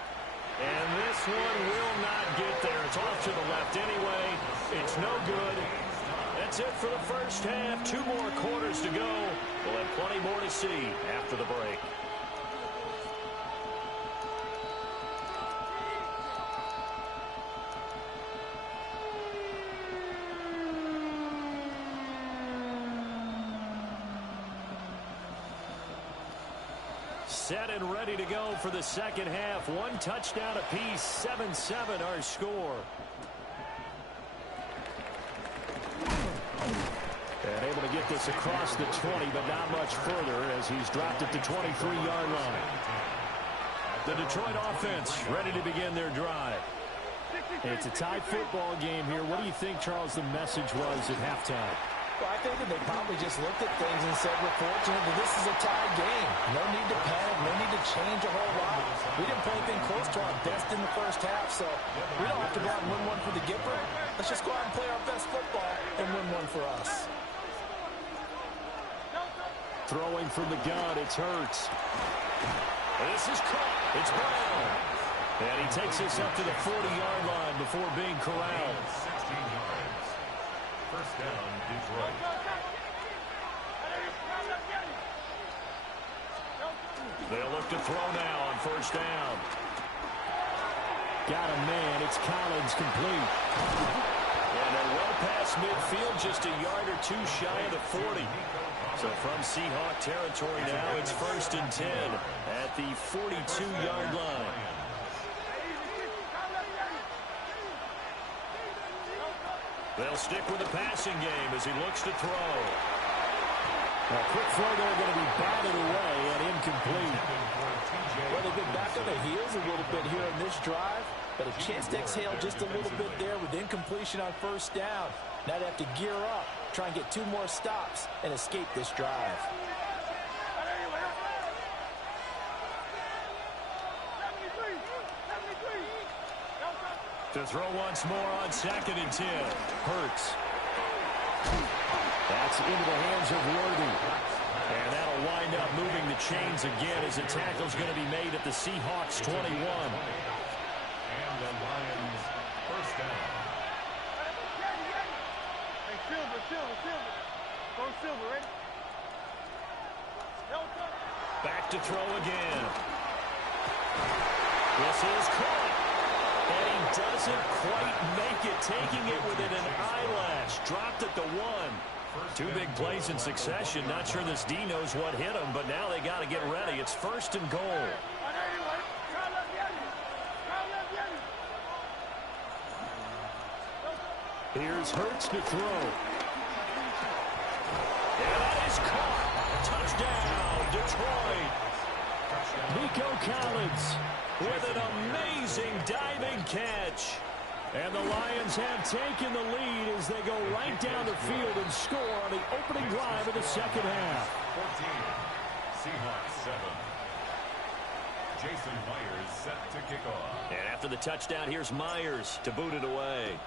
And this one will not get there. It's off to the left anyway. It's no good. That's it for the first half. 2 more quarters to go. We'll have plenty more to see after the break. Set and ready to go for the second half. One touchdown apiece, 7-7 our score. And able to get this across the 20, but not much further as he's dropped it to 23-yard line. The Detroit offense ready to begin their drive. It's a tie football game here. What do you think, Charles, the message was at halftime? Well, I think that they probably just looked at things and said, we're fortunate that this is a tie game. No need to panic, no need to change a whole lot. We didn't play anything close to our best in the first half, so we don't have to go out and win one for the Gipper. Let's just go out and play our best football and win one for us. Throwing from the gun, it's Hurts. This is caught. It's Brown. And he takes us up to the 40-yard line before being corralled. 16 yards. First down, Detroit. They'll look to throw now on first down. Got a man. It's Collins complete. And they're well past midfield, just a yard or two shy of the 40. So from Seahawk territory now, it's 1st and 10 at the 42-yard line. They'll stick with the passing game as he looks to throw. A quick throw there going to be batted away and incomplete. Well, they've been back on their heels a little bit here in this drive, but a chance to exhale just a little bit there with incompletion on first down. Now they have to gear up, try and get 2 more stops, and escape this drive. To throw once more on 2nd and 10. Hurts. That's into the hands of Worthy. And that'll wind up moving the chains again as the tackle's going to be made at the Seahawks 21. And the Lions first down. Back to throw again. This is caught. And he doesn't quite make it, taking it within an eyelash. Dropped at the 1. 2 big plays in succession. Not sure this D knows what hit him, but now they got to get ready. It's 1st and goal. Here's Hurts to throw. And that is caught. Touchdown, Detroit. Nico Collins with an amazing diving catch. And the Lions have taken the lead as they go right down the field and score on the opening drive of the second half. 14. Seahawks 7. Jason Myers set to kick off. And after the touchdown, here's Myers to boot it away.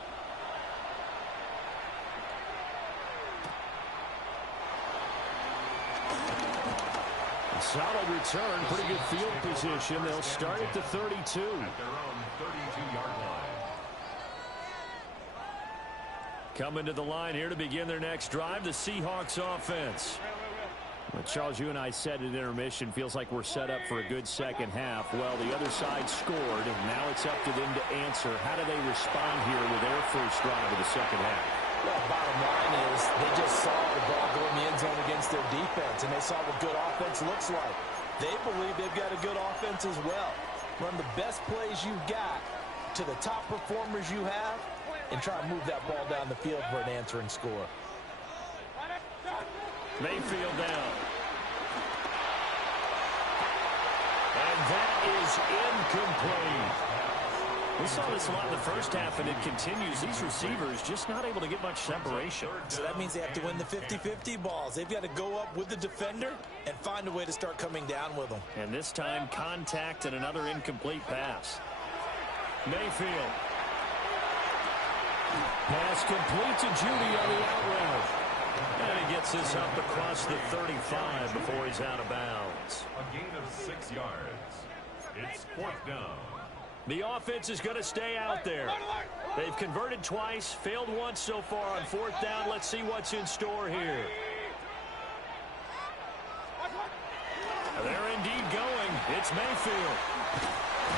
Solid return, pretty good field position. They'll start at the 32. At their own 32-yard line. Coming to the line here to begin their next drive, the Seahawks offense. Well, Charles, you and I said at intermission, feels like we're set up for a good second half. Well, the other side scored, and now it's up to them to answer. How do they respond here with their first drive of the second half? Well, bottom line is they just saw the ball go in the end zone against their defense, and they saw what good offense looks like. They believe they've got a good offense as well. Run the best plays you've got to the top performers you have, and try and move that ball down the field for an answering score. Mayfield down. And that is incomplete. We saw this a lot in the first half, and it continues. These receivers just not able to get much separation. So that means they have to win the 50-50 balls. They've got to go up with the defender and find a way to start coming down with them. And this time, contact and another incomplete pass. Mayfield. Pass complete to Judy on the out route. And he gets this up across the 35 before he's out of bounds. A gain of 6 yards. It's 4th down. The offense is going to stay out there. They've converted twice, failed once so far on 4th down. Let's see what's in store here. They're indeed going. It's Mayfield.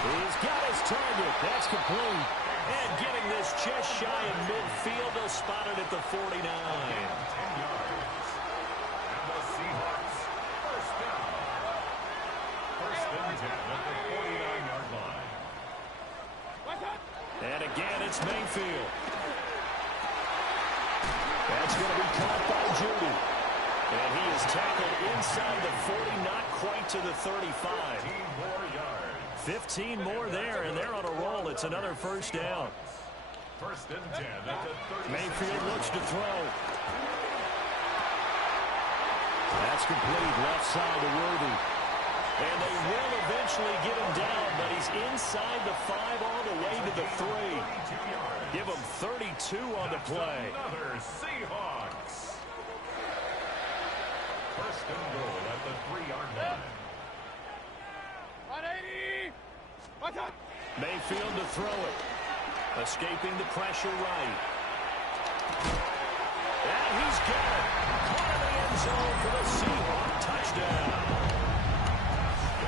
He's got his target. That's complete. And getting this just shy of midfield. They'll spot it at the 49. 10 yards. And the Seahawks first down. First Mayfield. That's going to be caught by Judy. And he is tackled inside the 40, not quite to the 35. 15 more there, and they're on a roll. It's another first down. First and 10 at the 36. Mayfield looks to throw. That's complete, left side to Worthy. And they will eventually get him down, but he's inside the 5 all the way to the 3. Give him 32 on the play. Another Seahawks. First and goal at the 3-yard line. Mayfield to throw it. Escaping the pressure right. And he's got it. Caught in the end zone for the Seahawk touchdown.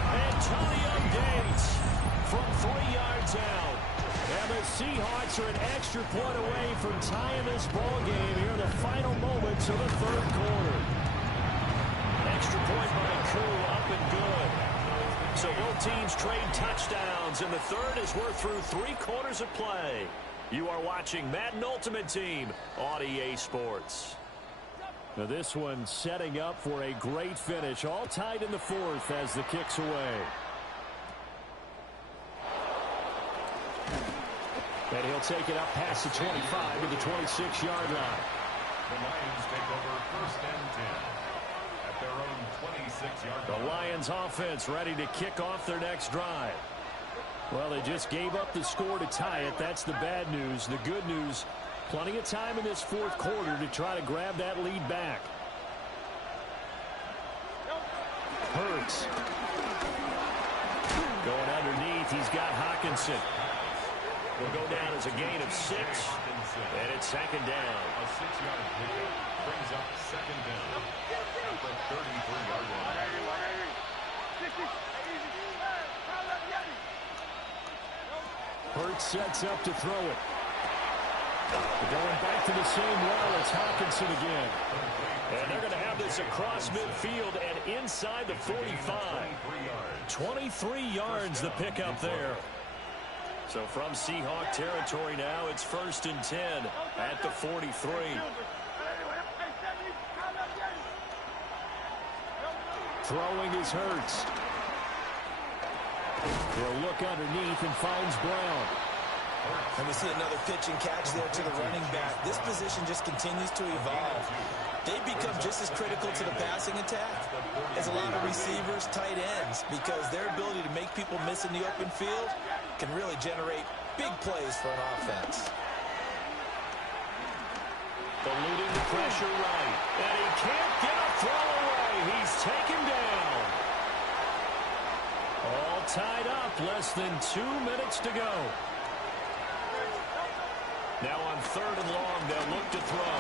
Antonio Gates from 3 yards out. And the Seahawks are an extra point away from tying this ball game here in the final moments of the third quarter. Extra point by Koo, up and good. So both teams trade touchdowns, and the third as we're through 3 quarters of play. You are watching Madden Ultimate Team on EA Sports. Now this one setting up for a great finish, all tied in the 4th as the kick's away. And he'll take it up past the 25 to the 26-yard line. The Lions take over first and 10 at their own 26-yard line. The Lions offense ready to kick off their next drive. Well, they just gave up the score to tie it. That's the bad news. The good news, plenty of time in this 4th quarter to try to grab that lead back. Hurts. Going underneath, he's got Hawkinson. Will go down as a gain of 6, and it's second down. A 6-yard pickup brings up second down at the 33-yard line. Hurts sets up to throw it. Going back to the same well, it's Hawkinson again. And they're going to have this across midfield and inside the 45. 23 yards the pickup there. So from Seahawk territory now, it's first and 10 at the 43. Throwing is Hurts. He'll look underneath and finds Brown. And we see another pitch and catch there to the running back. This position just continues to evolve. They become just as critical to the passing attack as a lot of receivers, tight ends, because their ability to make people miss in the open field can really generate big plays for an offense. Eluding the pressure right. And he can't get a throw away. He's taken down. All tied up. Less than 2 minutes to go. Now on 3rd and long, they'll look to throw.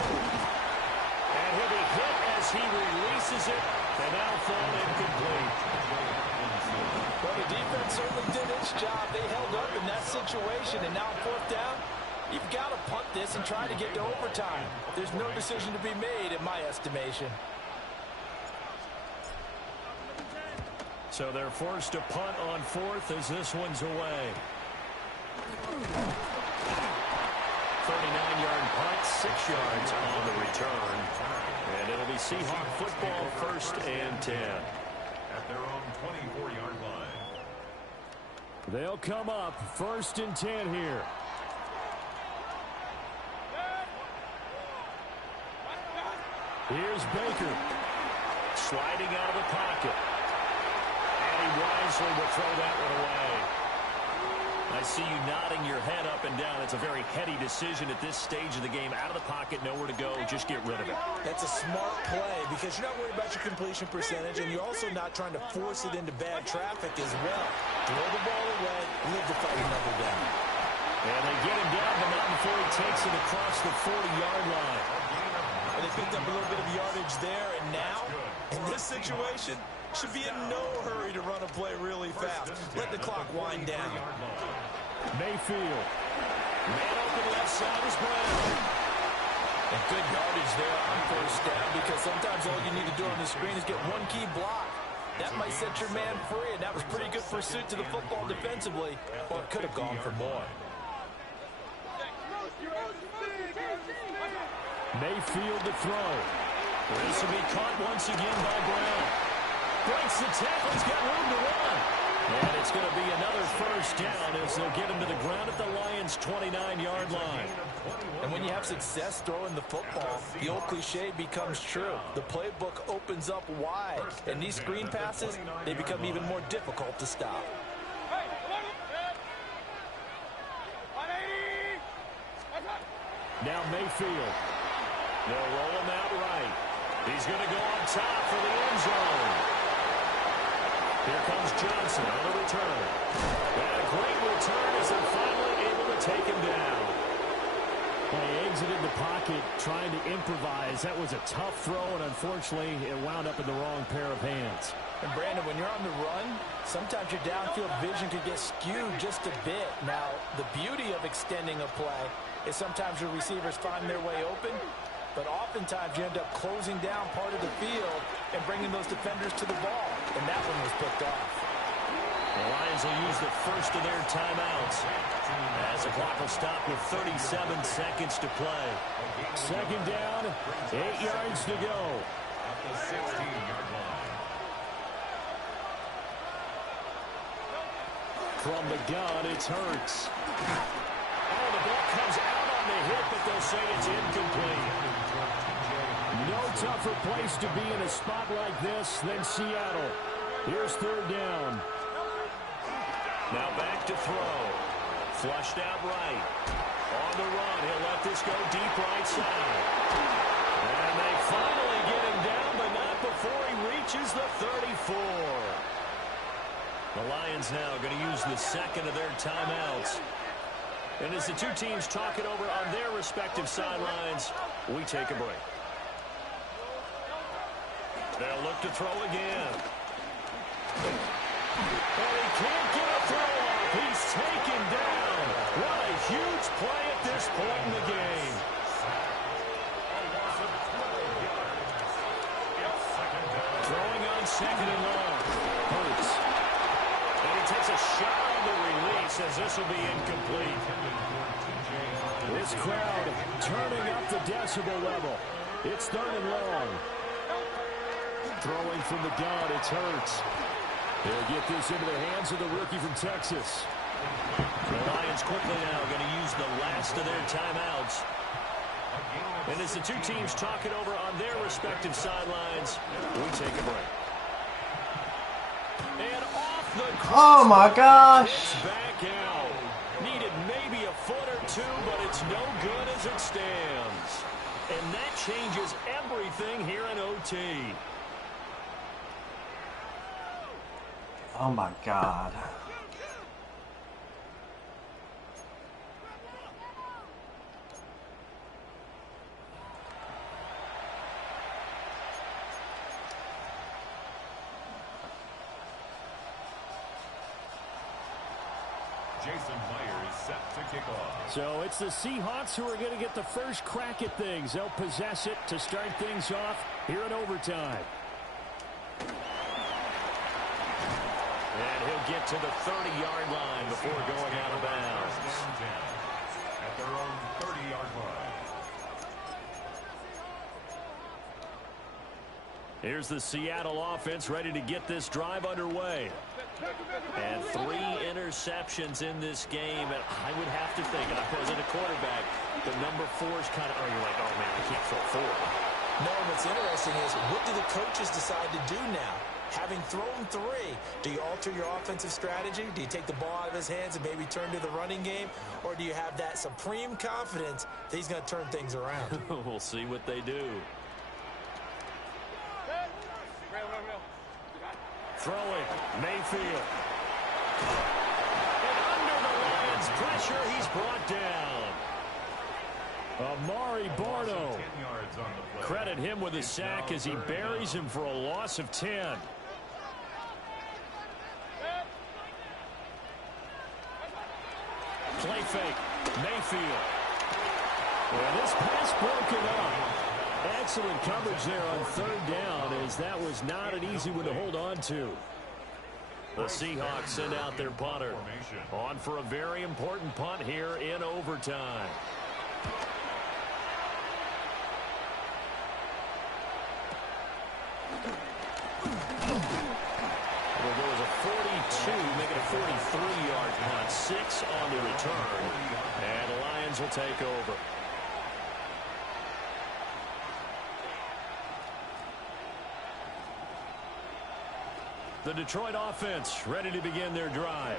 And he'll be hit as he releases it. And that'll fall incomplete. Well, the defense certainly did its job. They held up in that situation, and now 4th down, you've got to punt this and try to get to overtime. There's no decision to be made, in my estimation. So they're forced to punt on 4th as this one's away. 39-yard punt, 6 yards on the return. And it'll be Seahawk football, first and 10. At their own 24-yard line. They'll come up first and 10 here. Here's Baker. Sliding out of the pocket. And he wisely will throw that one away. I see you nodding your head up and down. It's a very heady decision at this stage of the game. Out of the pocket, nowhere to go. Just get rid of it. That's a smart play because you're not worried about your completion percentage, and you're also not trying to force it into bad traffic as well. Throw the ball away, live to fight another down. And they get him down, but not before he takes it across the 40-yard line. And they picked up a little bit of yardage there, and now, in this situation, should be in no hurry to run a play really fast. Let the clock wind down. Mayfield. Man open left side is Brown. And good yardage there on 1st down, because sometimes all you need to do on the screen is get one key block. That might set your man free, and that was pretty good pursuit to the football defensively, or it could have gone for more. Mayfield to throw. This will be caught once again by Brown. Breaks the tackle. He's got room to run. And it's going to be another first down as they'll get him to the ground at the Lions' 29-yard line. And when you have success throwing the football, the old cliche becomes true. The playbook opens up wide, and these screen passes, they become even more difficult to stop. Now Mayfield. They'll roll him out right. He's going to go on top for the end zone. Here comes Johnson on the return. And a great return as they're finally able to take him down. Well, he exited the pocket trying to improvise. That was a tough throw, and unfortunately, it wound up in the wrong pair of hands. And Brandon, when you're on the run, sometimes your downfield vision could get skewed just a bit. Now, the beauty of extending a play is sometimes your receivers find their way open, but oftentimes you end up closing down part of the field and bringing those defenders to the ball, and that one was picked off. The Lions will use the first of their timeouts as the clock will stop with 37 seconds to play. Second down, 8 yards to go. At the 16-yard line. From the gun, it's Hurts. Oh, the ball comes out on the hit, but they'll say it's incomplete. No tougher place to be in a spot like this than Seattle. Here's third down. Now back to throw. Flushed out right. On the run, he'll let this go deep right side. And they finally get him down, but not before he reaches the 34. The Lions now going to use the second of their timeouts. And as the two teams talk it over on their respective sidelines, we take a break. They'll look to throw again. Well, he can't get a throw off. He's taken down. What a huge play at this point in the game. Throwing on second and long. Hurts. And he takes a shot on the release as this will be incomplete. This crowd turning up the decibel level. It's third and long. Throwing from the gun, it's Hurts. They'll get this into the hands of the rookie from Texas. The Lions quickly now going to use the last of their timeouts. And as the two teams talk it over on their respective sidelines, we take a break. And off the Oh my gosh! back out. Needed maybe a foot or two, but it's no good as it stands. And that changes everything here in OT. Oh my God. Jason Myers set to kick off. So it's the Seahawks who are going to get the first crack at things. They'll possess it to start things off here in overtime. And he'll get to the 30-yard line before going out of bounds. At their own 30-yard line. Here's the Seattle offense ready to get this drive underway. And 3 interceptions in this game. And I would have to think, if I wasn't a quarterback, the number 4 is kind of, you're like, oh, man, I can't throw 4. No, what's interesting is, what do the coaches decide to do now? Having thrown 3, do you alter your offensive strategy? Do you take the ball out of his hands and maybe turn to the running game? Or do you have that supreme confidence that he's going to turn things around? We'll see what they do. Throwing, Mayfield. And under the Lions' pressure, he's brought down. Amari Barno. 10 yards on the play. Credit him with a sack as he buries him for a loss of 10. Play fake, Mayfield. Well, this pass broken up. Excellent coverage there on third down, as that was not an easy one to hold on to. The Seahawks send out their punter. On for a very important punt here in overtime. make it a 43-yard punt, 6 on the return, and the Lions will take over. The Detroit offense ready to begin their drive.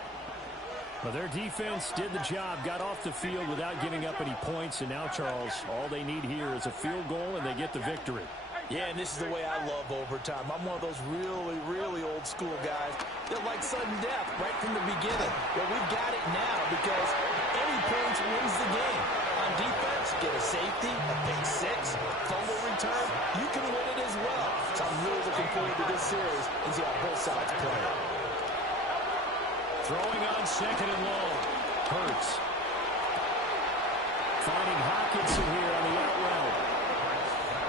Well, their defense did the job, got off the field without giving up any points, and now, Charles, all they need here is a field goal, and they get the victory. Yeah, and this is the way I love overtime. I'm one of those really, really old school guys that like sudden death right from the beginning. Well, we've got it now because any points wins the game. On defense, get a safety, a pick six, fumble return, you can win it as well. So I'm really looking forward to this series and see how both sides play. Throwing on second and long. Hurts. Finding Hockenson here on the out route.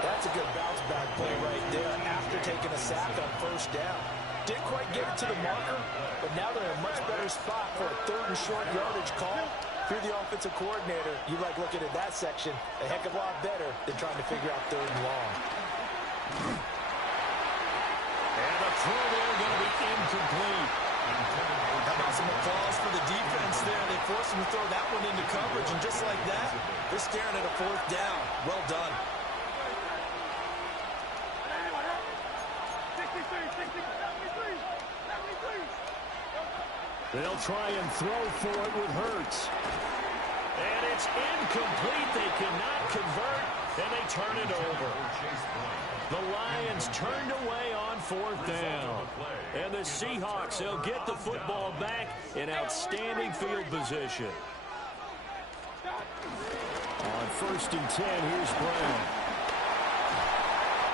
That's a good bounce-back play right there after taking a sack on first down. Didn't quite get it to the marker, but now they're in a much better spot for a third and short yardage call. If you're the offensive coordinator, you like looking at that section a heck of a lot better than trying to figure out third and long. And the throw there going to be incomplete. How about some applause for the defense there? They forced him to throw that one into coverage, and just like that, they're staring at a fourth down. Well done. They'll try and throw for it with Hurts. And it's incomplete. They cannot convert, and they turn it over. The Lions turned away on fourth down. And the Seahawks, they'll get the football back in outstanding field position. On 1st and 10, here's Brown.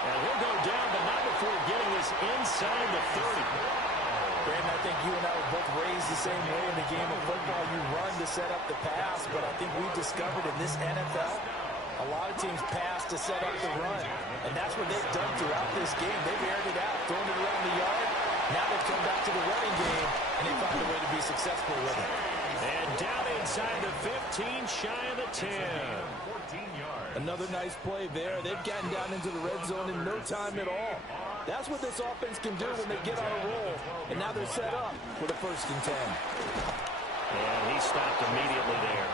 And he'll go down, but not before getting this inside the 30. Brandon, I think you and I were both raised the same way in the game of football. You run to set up the pass, but I think we've discovered in this NFL, a lot of teams pass to set up the run. And that's what they've done throughout this game. They've aired it out, thrown it around the yard. Now they've come back to the running game, and they found a way to be successful with it. And down inside the 15, shy of the 10. Another nice play there. They've gotten down into the red zone in no time at all. That's what this offense can do when they get on a roll. And now they're set up for the 1st and 10. And he stopped immediately there.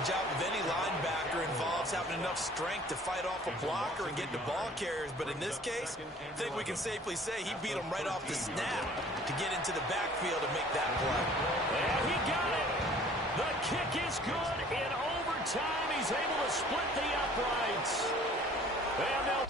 The job of any linebacker involves having enough strength to fight off a blocker and get to ball carriers. But in this case, I think we can safely say he beat him right off the snap to get into the backfield and make that play. And he got it. The kick is good. In overtime, he's able to split the uprights. And they'll...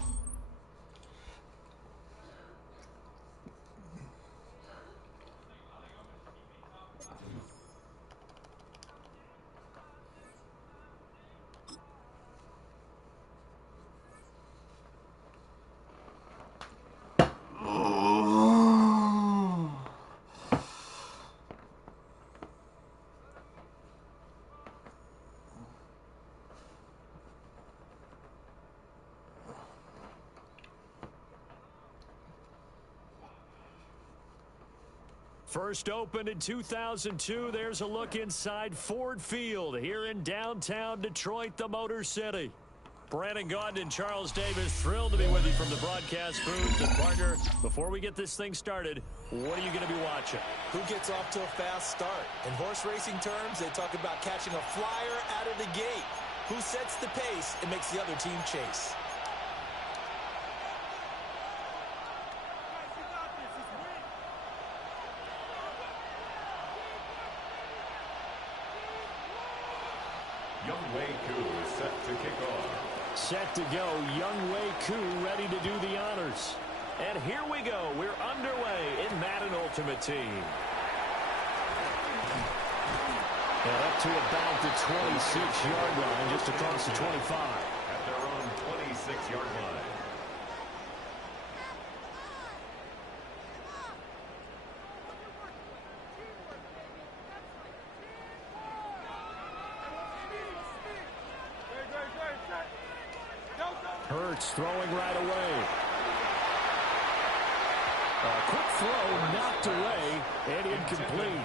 First opened in 2002, there's a look inside Ford Field here in downtown Detroit, the Motor City. Brandon Gaudin and Charles Davis, thrilled to be with you from the broadcast booth. And partner, before we get this thing started, what are you going to be watching? Who gets off to a fast start? In horse racing terms, they talk about catching a flyer out of the gate. Who sets the pace and makes the other team chase? Set to go, Younghoe Koo ready to do the honors. And here we go, we're underway in Madden Ultimate Team. And up to about the 26-yard line, just across the 25. At their own 26-yard line. Hurts throwing right away. A quick throw knocked away and incomplete.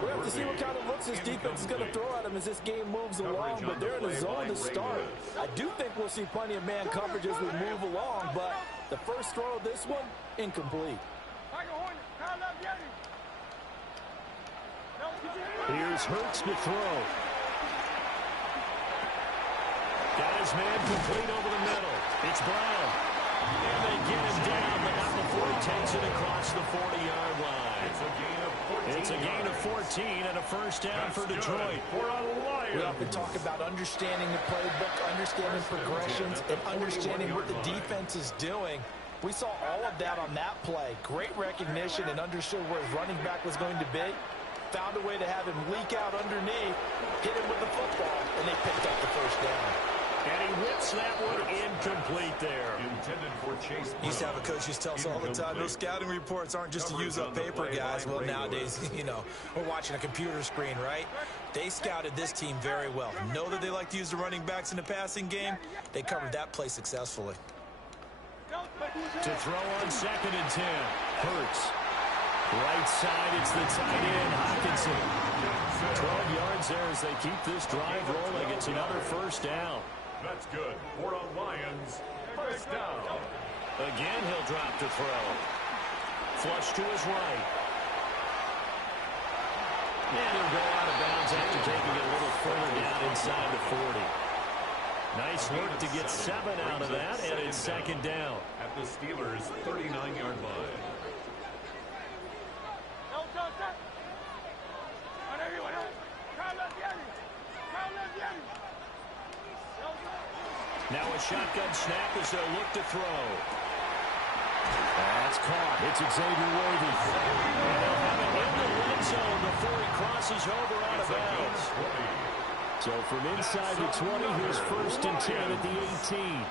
We'll have to see what kind of looks this defense is going to throw at him as this game moves along, but they're in a zone to start. I do think we'll see plenty of man coverage as we move along, but the first throw of this one, incomplete. Here's Hurts to throw. Got his man complete over the middle. It's Brown. And they get him down, but not before he takes it across the 40-yard line. It's a gain of 14 and a first down for Detroit. We often talk about understanding the playbook, understanding progressions, and understanding what the defense is doing. We saw all of that on that play. Great recognition and understood where his running back was going to be. Found a way to have him leak out underneath, hit him with the football, and they picked up the first down. And he whips that one incomplete there. Intended for Chase. Used to have a coach used to tell us all the time, those scouting reports aren't just to use up paper, guys. Well, nowadays, you know, we're watching a computer screen, right? They scouted this team very well. Know that they like to use the running backs in the passing game. They covered that play successfully. To throw on 2nd and 10. Hurts. Right side, it's the tight end, Hockenson. 12 yards there as they keep this drive rolling. It's another first down. That's good. 4 on Lions. First down. Again, he'll drop to throw. Flush to his right. And he'll go out of bounds after taking it a little further down inside the 40. Nice work to get 7 out of that, and it's 2nd down. At the Steelers' 39-yard line. Now a shotgun snap as they'll look to throw. That's caught. It's Xavier Worthy. And they'll have it in the red zone before he crosses over out of bounds. So from inside the 20, here's 1st and 10 at the 18.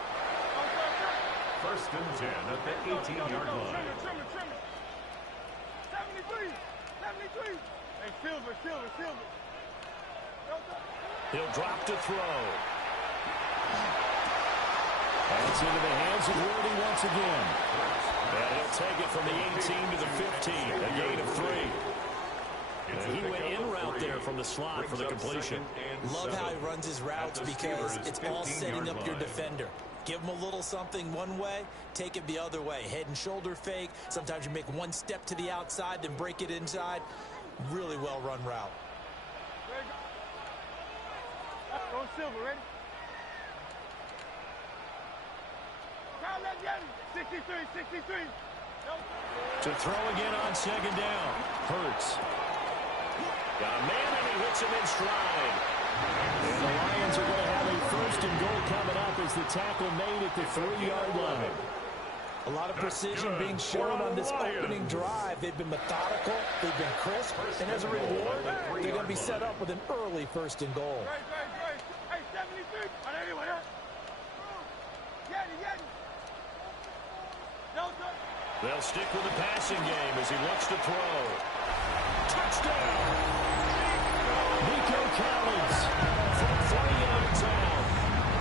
1st and 10 at the 18-yard line. He'll drop to throw. That's into the hands of Worthy once again. And he'll take it from the 18 to the 15. A gain of 3. And he went in route there from the slot for the completion. Love how he runs his routes because it's all setting up your defender. Give him a little something one way, take it the other way. Head and shoulder fake. Sometimes you make one step to the outside, then break it inside. Really well run route. Go Silver, ready? 63, 63. To throw again on 2nd down. Hurts. Got a man and he hits him in stride. And the Lions are going to have a 1st and goal coming up as the tackle made at the 3-yard line. A lot of precision being shown on this opening drive. They've been methodical, they've been crisp, and as a reward, they're going to be set up with an early 1st and goal. Hey, 73. On everyone else. Yeti. They'll stick with the passing game as he looks to throw. Touchdown! Nico Collins from 3 yards out.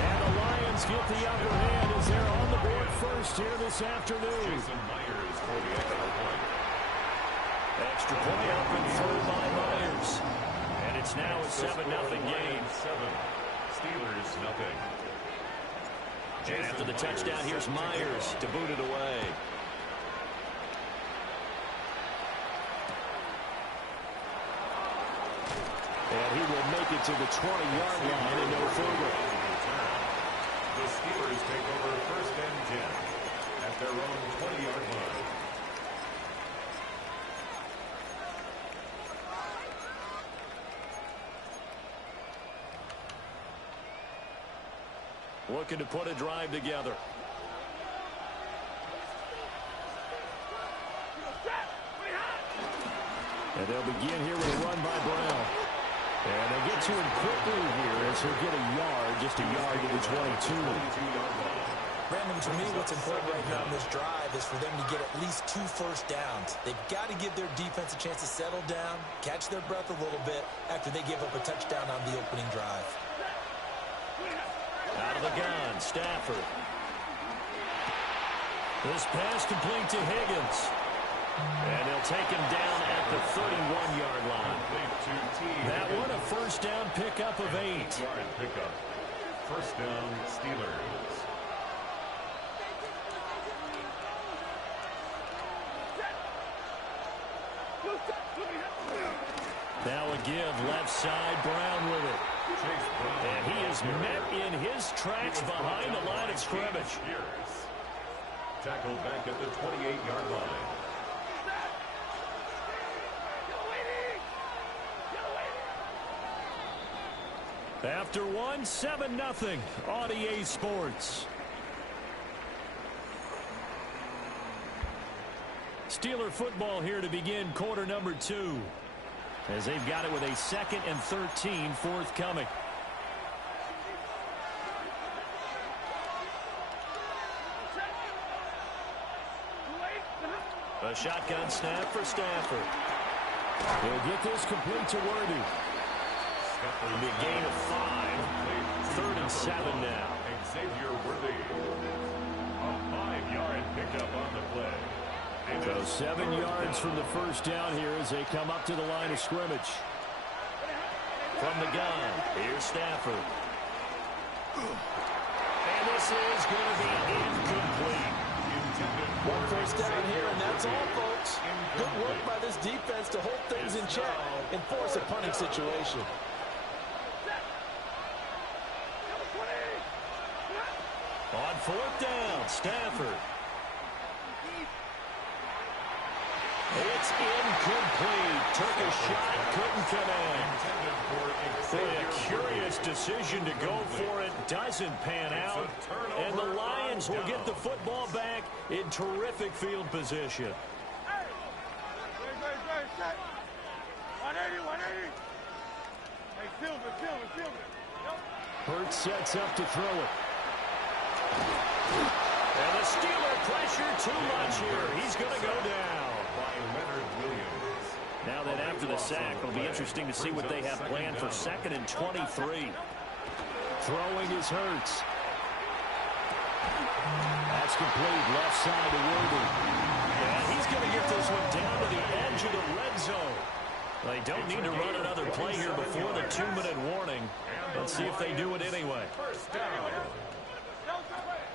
And the Lions get the upper hand as they're on the board first here this afternoon. Jason Myers for the extra point. Extra point up and through by Myers. And it's now a 7-0 game. 7. Steelers nothing. And after the touchdown, here's Myers to boot it away. And he will make it to the 20-yard line and no further. The Steelers take over 1st and 10 at their own 20-yard line. Looking to put a drive together. And they'll begin here with a run by Brown. And they get to him quickly here as he'll get a yard, just a yard to the 22. Brandon, to me, what's important right now in this drive is for them to get at least 2 first downs. They've got to give their defense a chance to settle down, catch their breath a little bit after they give up a touchdown on the opening drive. Out of the gun, Stafford. This pass complete to Higgins. And they'll take him down at the 31-yard line. That one a first down pickup of 8. Pickup. First down, Steelers. Now a give, left side, Brown with it. And he is met in his tracks behind the line of scrimmage. Tackle back at the 28-yard line. After one, 7-0 on EA Sports. Steeler football here to begin quarter number 2. As they've got it with a 2nd and 13 forthcoming. A shotgun snap for Stafford. He'll get this complete to Worthy. It'll be a gain of 5. 3rd and 7 now. Xavier Worthy. A 5-yard pickup on the play. So 7 yards from the first down here as they come up to the line of scrimmage. From the gun, here's Stafford. And this is going to be incomplete. One first down here, and that's all, folks. Good work by this defense to hold things in check and force a punting situation. On 4th down, Stafford. It's incomplete. Took a shot, couldn't connect. Boy, a curious decision to go for it. Doesn't pan out. And the Lions will get the football back in terrific field position. 180, 180. Hey, Silver. Hurts sets up to throw it. And the Steeler pressure too much here. He's going to go down. Now that after the sack, it'll be interesting to see what they have planned for 2nd and 23. Throwing is Hurts. That's complete. Left side to Worthy. And he's going to get this one down to the edge of the red zone. They don't need to run another play here before the 2-minute warning. Let's see if they do it anyway.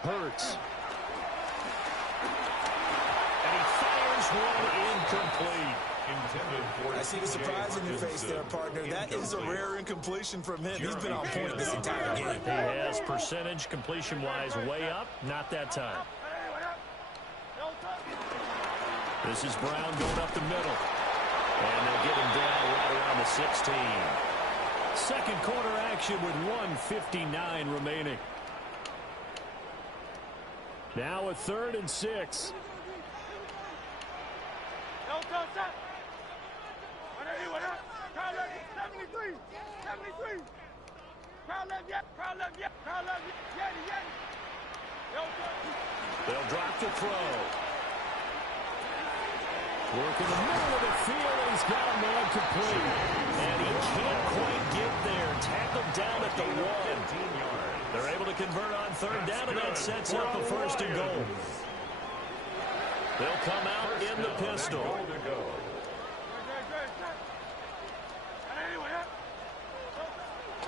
Hurts. And he fires one incomplete. I see the surprise in your face there, partner. That is a rare incompletion from him. He's been on point this entire game. He has percentage completion-wise way up. Not that time. This is Brown going up the middle. And they'll get him down right around the 16. Second quarter action with 1:59 remaining. Now a 3rd and 6. They'll drop the throw. Work in the middle of the field, and he's got a man complete. And he can't quite get there. Tackled down at the 1. They're able to convert on 3rd down, and that sets up a 1st and goal. They'll come out in the pistol.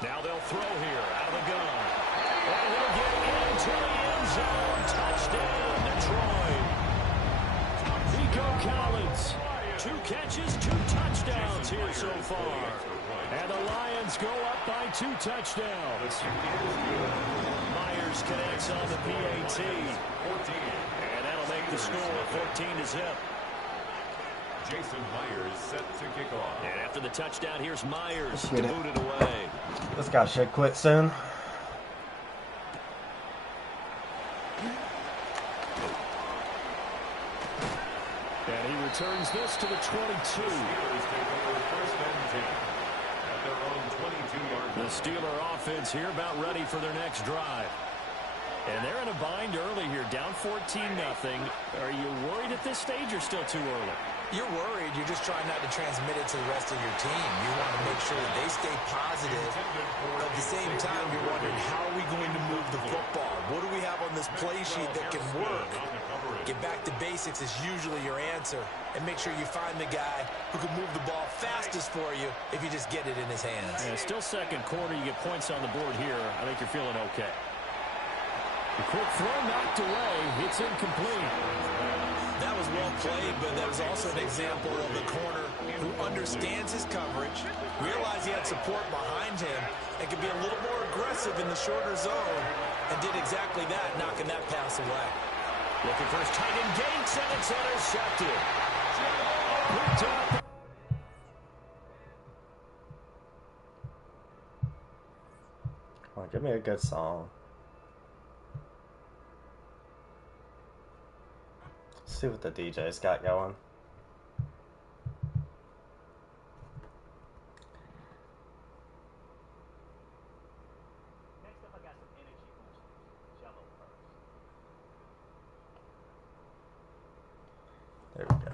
Now they'll throw here out of the gun. And he'll get into the end zone. Touchdown, Detroit. Nico Collins. 2 catches, 2 touchdowns here so far. And the Lions go up by 2 touchdowns. Myers connects on the PAT. And that'll make the score 14-0. Jason Myers set to kick off. And after the touchdown, here's Myers to boot it away. This guy should quit soon. And he returns this to the 22. The Steeler offense here about ready for their next drive. And they're in a bind early here, down 14-0. Are you worried at this stage or still too early? You're worried. You're just trying not to transmit it to the rest of your team. You want to make sure that they stay positive. At the same time, you're wondering, how are we going to move the football? What do we have on this play sheet that can work? Get back to basics is usually your answer. And make sure you find the guy who can move the ball fastest for you if you just get it in his hands. Yeah, still second quarter. You get points on the board here. I think you're feeling okay. The quick throw knocked away. It's incomplete. That was well play, but that was also an example of a corner who understands his coverage, realized he had support behind him, and could be a little more aggressive in the shorter zone, and did exactly that, knocking that pass away. Looking for his tight end Gates, and it's intercepted. Picked up. Come on, give me a good song. Let's see what the DJ's got going. Next up, I got some energy boosters. Jello first. There we go.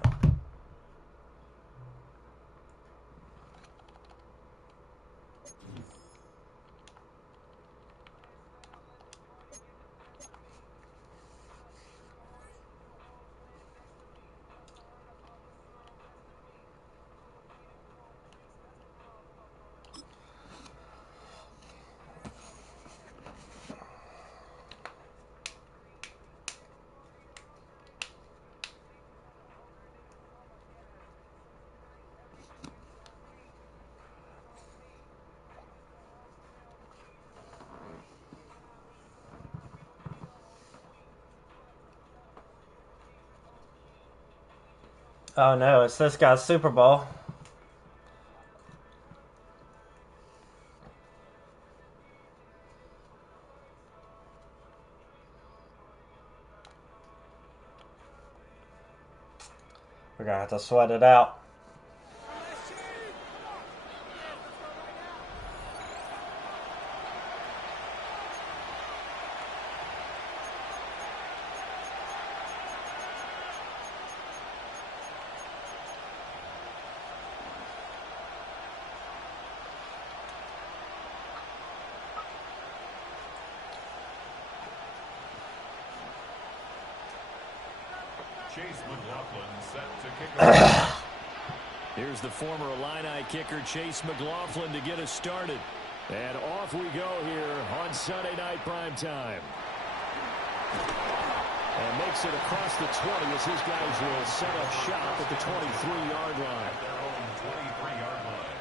Oh no, it's this guy's Super Bowl. We're gonna have to sweat it out. Chase McLaughlin set to kick off. Here's the former Illini kicker Chase McLaughlin to get us started. And off we go here on Sunday Night Primetime. And makes it across the 20 as his guys will set up shop at the 23-yard line. Their own 23-yard line.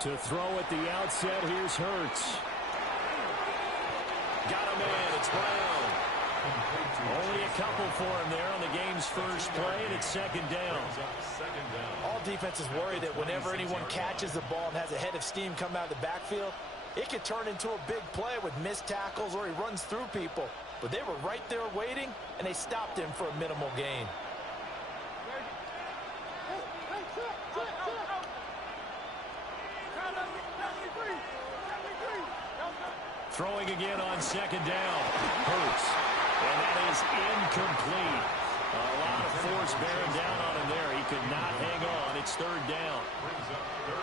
To throw at the outset, here's Hurts. Got him in, it's Brown. Only a couple for him there on the game's first play, and it's second down. All defenses worry that whenever anyone catches the ball and has a head of steam come out of the backfield, it could turn into a big play with missed tackles or he runs through people. But they were right there waiting, and they stopped him for a minimal gain. Throwing again on second down. Hurts. And that is incomplete. A lot of force bearing down on him there. He could not hang on. It's third down.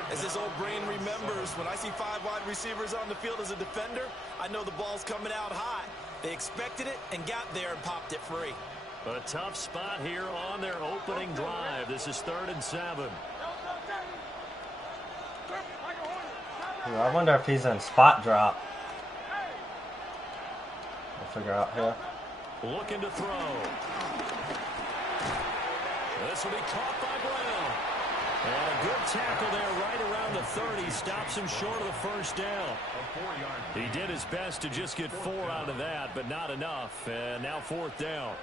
As this old brain remembers, when I see 5 wide receivers on the field as a defender, I know the ball's coming out hot. They expected it and got there and popped it free. A tough spot here on their opening drive. This is 3rd and 7. I wonder if he's in spot drop. We'll figure out here. Looking to throw. This will be caught by Brown. And a good tackle there right around the 30. Stops him short of the first down. He did his best to just get 4 out of that, but not enough. And now 4th down.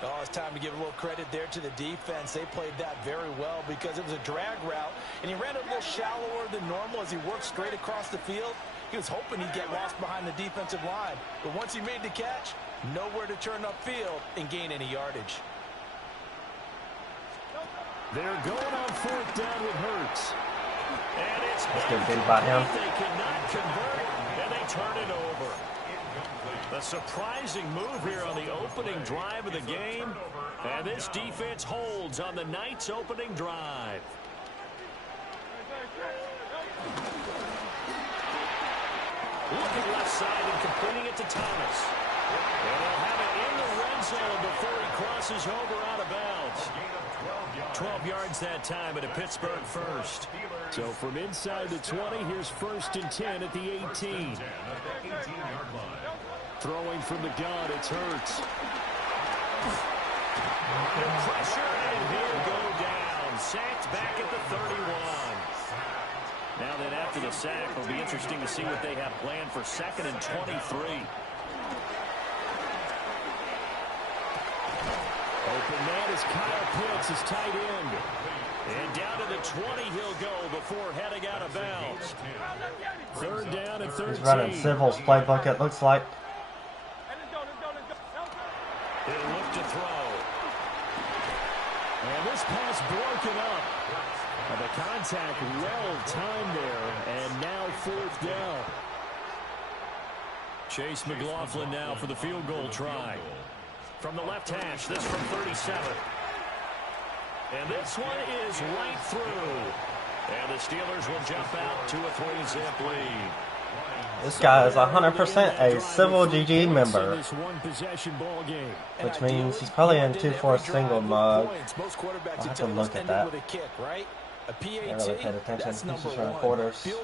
Oh, it's time to give a little credit there to the defense. They played that very well because it was a drag route, and he ran a little shallower than normal as he worked straight across the field. He was hoping he'd get lost behind the defensive line. But once he made the catch, nowhere to turn upfield and gain any yardage. They're going on 4th down with Hurts. And it's good beat by him. They cannot convert, and they turn it over. A surprising move here on the opening drive of the game. And this defense holds on the night's opening drive. Looking left side and completing it to Thomas. And they'll have it in the red zone before he crosses over out of bounds. 12 yards that time at a Pittsburgh first. So from inside the 20, here's 1st and 10 at the 18. Throwing from the gun, it's Hurts. Under pressure, and he'll go down. Sacked back at the 31. Now then, after the sack, it'll be interesting to see what they have planned for 2nd and 23. Open man is Kyle Pitts, his tight end. And down to the 20 he'll go before heading out of bounds. 3rd down and 13. He's running Sybil's playbook, it looks like. He'll look to throw. And this pass broken up. And the contact well timed there. And now 4th down. Chase McLaughlin now for the field goal try. From the left hash, this from 37. And this one is right through. And the Steelers will jump out to a 3-zip lead. This guy is 100% a Civil GG member, which means he's probably in 2-4 single mode. I'll have to look at that. I really paid attention. He's just running quarters. He's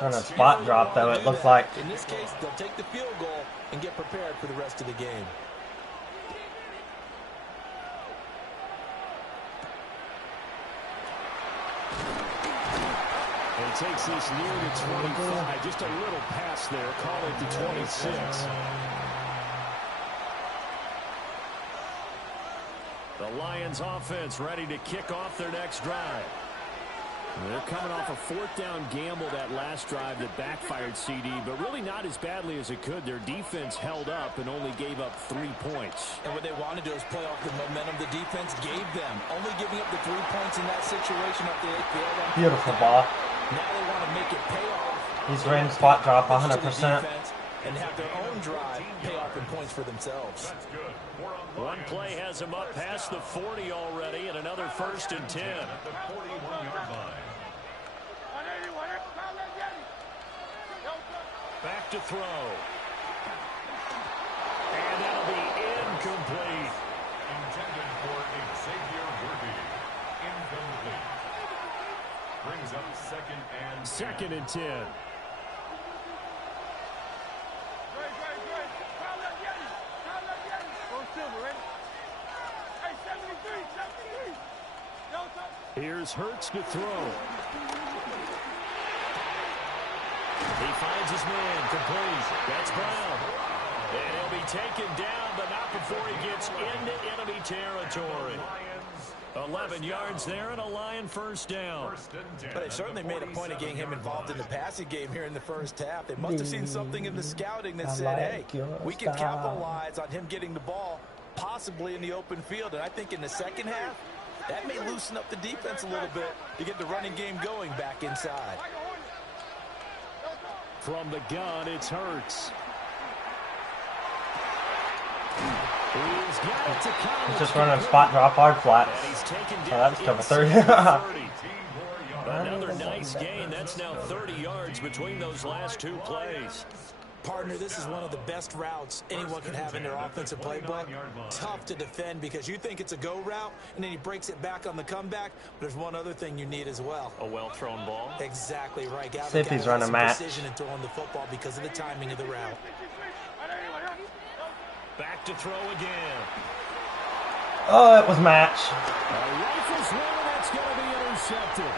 running spot drop, though, it looks like. In this case, they'll take the field goal and get prepared for the rest of the game. And takes this near the 25. Just a little pass there. Call it the 26. The Lions offense ready to kick off their next drive. They're coming off a 4th down gamble that last drive that backfired CD, but really not as badly as it could. Their defense held up and only gave up 3 points. And what they wanted to do is play off the momentum the defense gave them. Only giving up the 3 points in that situation up the 8 field. Beautiful ball. Now they want to make it pay off. He's ran spot drop 100%. And have their own drive pay off in points for themselves. One play has him up past the 40 already, and another 1st and 10. Back to throw. And that'll be incomplete. Intended for Xavier Worthy. Incomplete. Brings up 2nd and 10. 2nd and 10. Here's Hurts to throw. He finds his man, complete. That's Brown. And he'll be taken down, but not before he gets into enemy territory. 11 yards there and a Lion 1st down. But they certainly made a point of getting him involved in the passing game here in the 1st half. They must have seen something in the scouting that said, hey, we can capitalize on him getting the ball, possibly in the open field. And I think in the 2nd half, that may loosen up the defense a little bit to get the running game going back inside. From the gun, it's Hurts. He's got it to He's just running spot drop hard flats. Oh, that's cover 30. Another nice gain. That's now 30 yards between those last 2 plays. Partner, this is one of the best routes anyone can have in their offensive playbook. Tough to defend because you think it's a go route, and then he breaks it back on the comeback. But there's one other thing you need as well. A well-thrown ball. Exactly right. See if he's running match. Precision in throwing the football because of the timing of the route. Back to throw again. Oh, it was match. A rifles one that's going to be intercepted.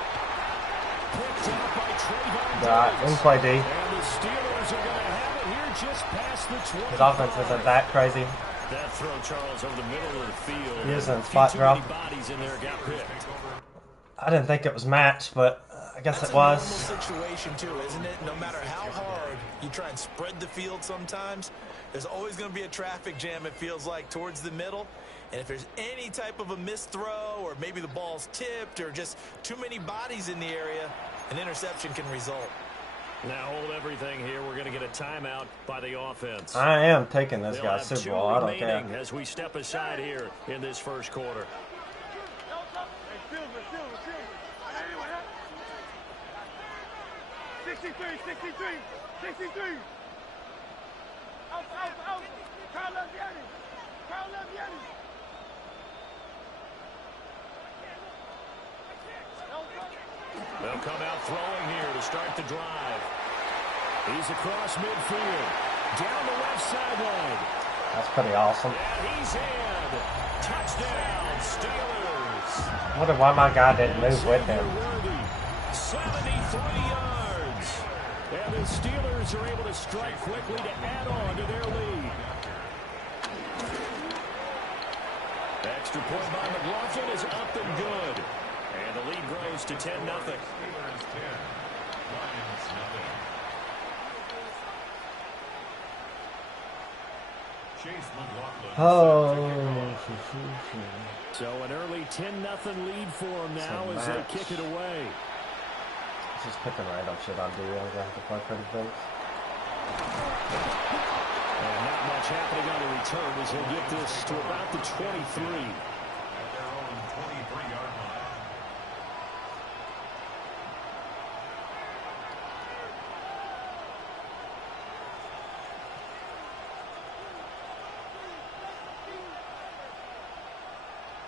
Picked up by Trayvon Right, in play D. And the Steelers are going to have it here just past the 20. His offense isn't that crazy. That throw, Charles, over the middle of the field. He is in spot drop. Bodies in there got picked. I didn't think it was match, but I guess it was. That's a normal situation too, isn't it? No matter how hard you try and spread the field sometimes, there's always going to be a traffic jam, it feels like, towards the middle. And if there's any type of a missed throw or maybe the ball's tipped or just too many bodies in the area, an interception can result. Now hold everything here. We're going to get a timeout by the offense. I am taking this They'll guy have Super 2 Bowl. I don't care. remaining as we step aside here in this 1st quarter. 63, 63, 63. Out. Carl Leviani. They'll come out throwing here to start the drive. He's across midfield. Down the left sideline. That's pretty awesome. And he's in. Touchdown, Steelers. I wonder why my guy didn't move with him. 73 yards. And the Steelers are able to strike quickly to add on to their lead. Extra point by McLaughlin is up and good. And the lead grows to 10-0. Oh. So an early 10-0 lead for them now as they kick it away. Just picking random shit on D. I'm gonna have to play pretty big. And not much happening on the return as he'll get this to about the 23. At their own 23-yard line.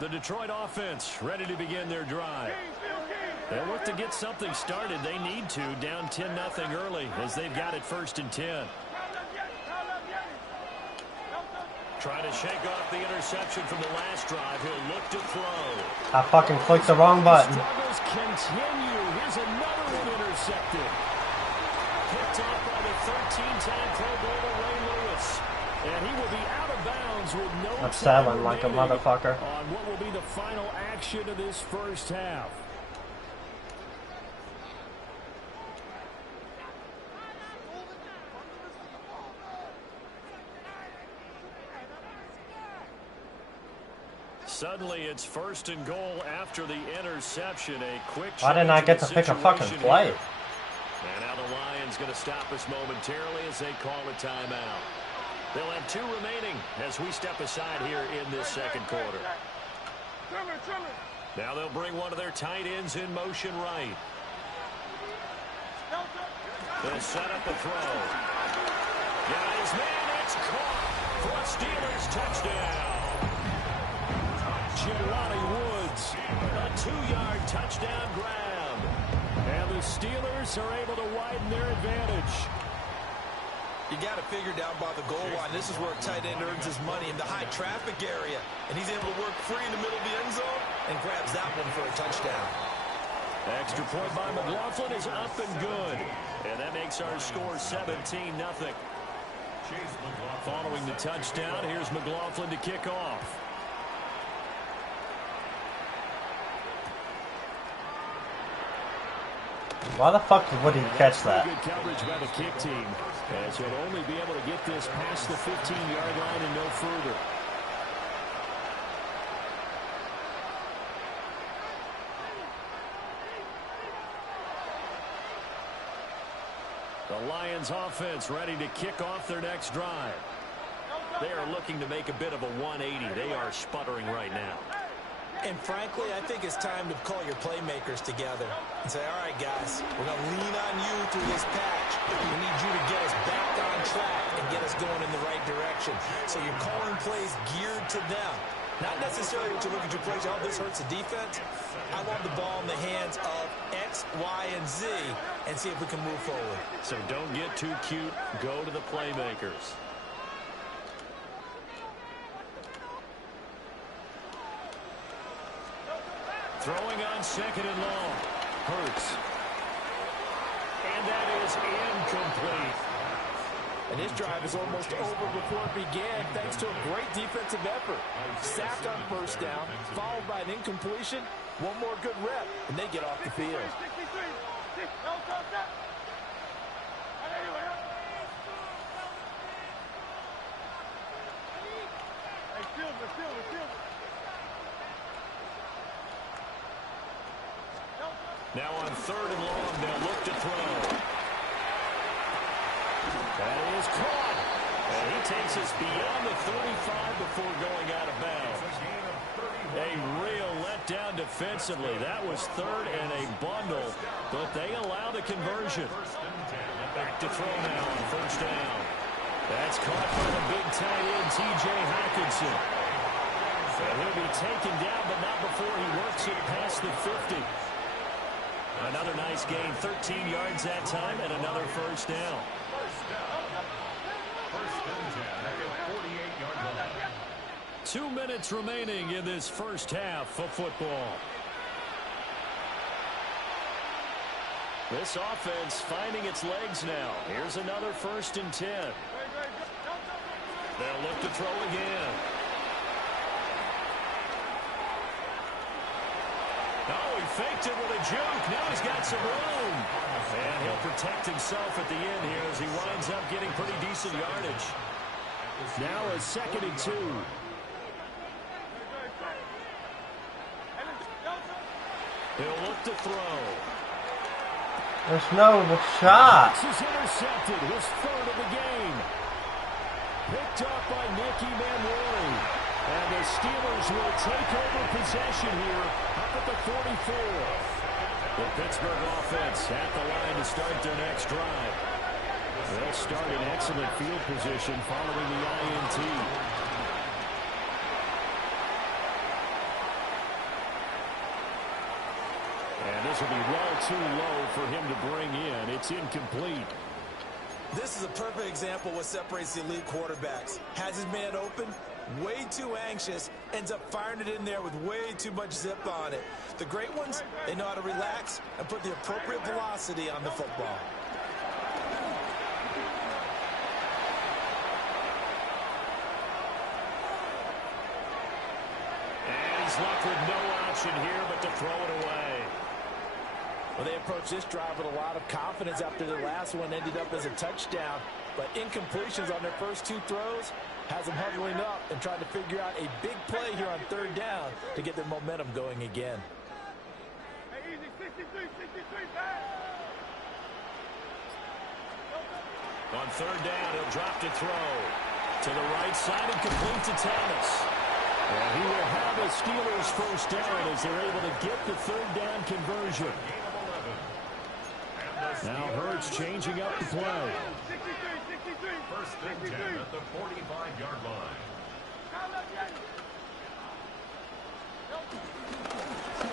The Detroit offense ready to begin their drive. They'll look to get something started. They need to, down 10-0 early as they've got it 1st and 10. Trying to shake off the interception from the last drive. He'll look to throw. I fucking clicked the wrong button. Struggles continue. Here's another one intercepted. Picked off by the 13-time Pro Bowler Ray Lewis. And he will be out of bounds with no I'm selling like a motherfucker. On what will be the final action of this first half. Suddenly it's 1st and goal after the interception. A quick. Why didn't I get to pick a fucking play? Here. And now the Lions going to stop us momentarily as they call a timeout. They'll have 2 remaining as we step aside here in this second quarter. Now they'll bring one of their tight ends in motion right. They'll set up a throw. Got his man, it's caught for a Steelers touchdown. Jelani Woods, a 2-yard touchdown grab. And the Steelers are able to widen their advantage. You got to figure down by the goal line. This is where a tight end earns his money in the high traffic area. And he's able to work free in the middle of the end zone and grabs that one for a touchdown. Extra point by McLaughlin is up and good. And that makes our score 17-0. Following the touchdown, here's McLaughlin to kick off. Why the fuck would he catch that? Good coverage by the kick team. As he'll only be able to get this past the 15-yard line and no further. The Lions offense ready to kick off their next drive. They are looking to make a bit of a 180. They are sputtering right now. And frankly, I think it's time to call your playmakers together and say, all right, guys, we're going to lean on you through this patch. We need you to get us back on track and get us going in the right direction. So you're calling plays geared to them. Not necessarily what you look at your plays, oh, this hurts the defense. I want the ball in the hands of X, Y, and Z and see if we can move forward. So don't get too cute. Go to the playmakers. Throwing on 2nd and long. Hurts. And that is incomplete. And his drive is almost over before it began thanks to a great defensive effort. Sacked on 1st down, followed by an incompletion. One more good rep, and they get off the field. Now on 3rd and long, they'll look to throw. That is caught. And he takes us beyond the 35 before going out of bounds. A real letdown defensively. That was 3rd and a bundle, but they allow the conversion. Back to throw now on first down. That's caught by the big tight end, T.J. Hockenson. And he'll be taken down, but not before he works it past the 50. Another nice gain, 13 yards that time, and another first down. First and 10 at the 48-yard line. 2 minutes remaining in this first half of football. This offense finding its legs now. Here's another first and 10. They'll look to throw again. Oh, he faked it with a juke. Now he's got some room. And he'll protect himself at the end here as he winds up getting pretty decent yardage. Now a 2nd and 2. He'll look to throw. There's no shot. This is intercepted. His 3rd of the game. Picked up by Nicky Manwari. And the Steelers will take over possession here up at the 44. The Pittsburgh offense at the line to start their next drive. They'll start in excellent field position following the INT. And this will be well too low for him to bring in. It's incomplete. This is a perfect example of what separates the elite quarterbacks. Has his man open, way too anxious, ends up firing it in there with way too much zip on it. The great ones, they know how to relax and put the appropriate velocity on the football. And he's left with no option here but to throw it away. Well, they approached this drive with a lot of confidence after the last one ended up as a touchdown. But incompletions on their first 2 throws has them huddling up and trying to figure out a big play here on 3rd down to get their momentum going again. On 3rd down, he'll drop to throw. To the right side and complete to Thomas. And he will have a Steelers first down as they're able to get the 3rd down conversion. Now Hurts changing up the play. First and 10 at the 45-yard line.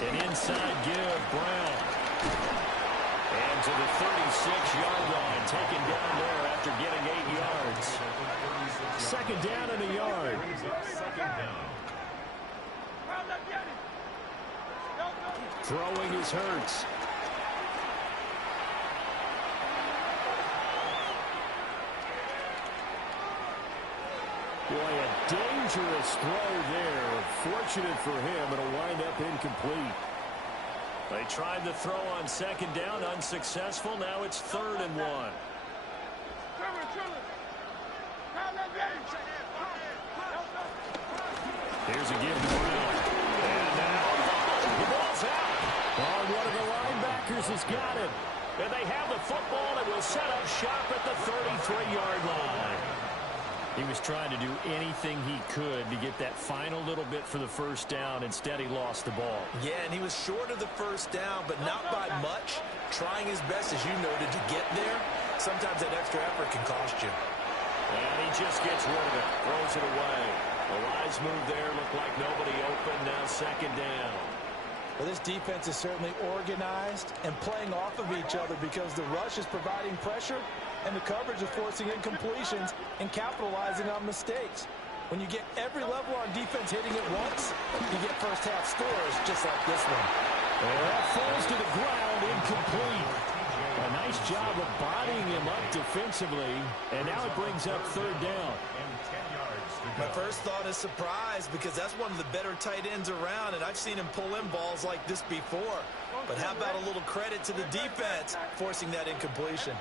An inside give, Brown. And to the 36-yard line, taken down there after getting 8 yards. 2nd down and a yard. Throwing is Hurts. Boy, a dangerous throw there. Fortunate for him, it'll wind up incomplete. They tried the throw on 2nd down, unsuccessful. Now it's 3rd and 1. Here's a give to Brown. And now the ball's out. Oh, one of the linebackers has got it. And they have the football and will set up shop at the 33-yard line. He was trying to do anything he could to get that final little bit for the first down. Instead, he lost the ball. Yeah, and he was short of the first down, but not by much. Trying his best, as you noted, to get there. Sometimes that extra effort can cost you. And he just gets rid of it, throws it away. The wise move there, looked like nobody open. Now 2nd down. Well, this defense is certainly organized and playing off of each other because the rush is providing pressure and the coverage is forcing incompletions and capitalizing on mistakes. When you get every level on defense hitting it once, you get first half scores just like this one. And that falls to the ground, incomplete. A nice job of bodying him up defensively, and now it brings up 3rd down. My first thought is surprise because that's one of the better tight ends around, and I've seen him pull in balls like this before. But how about a little credit to the defense forcing that incompletion?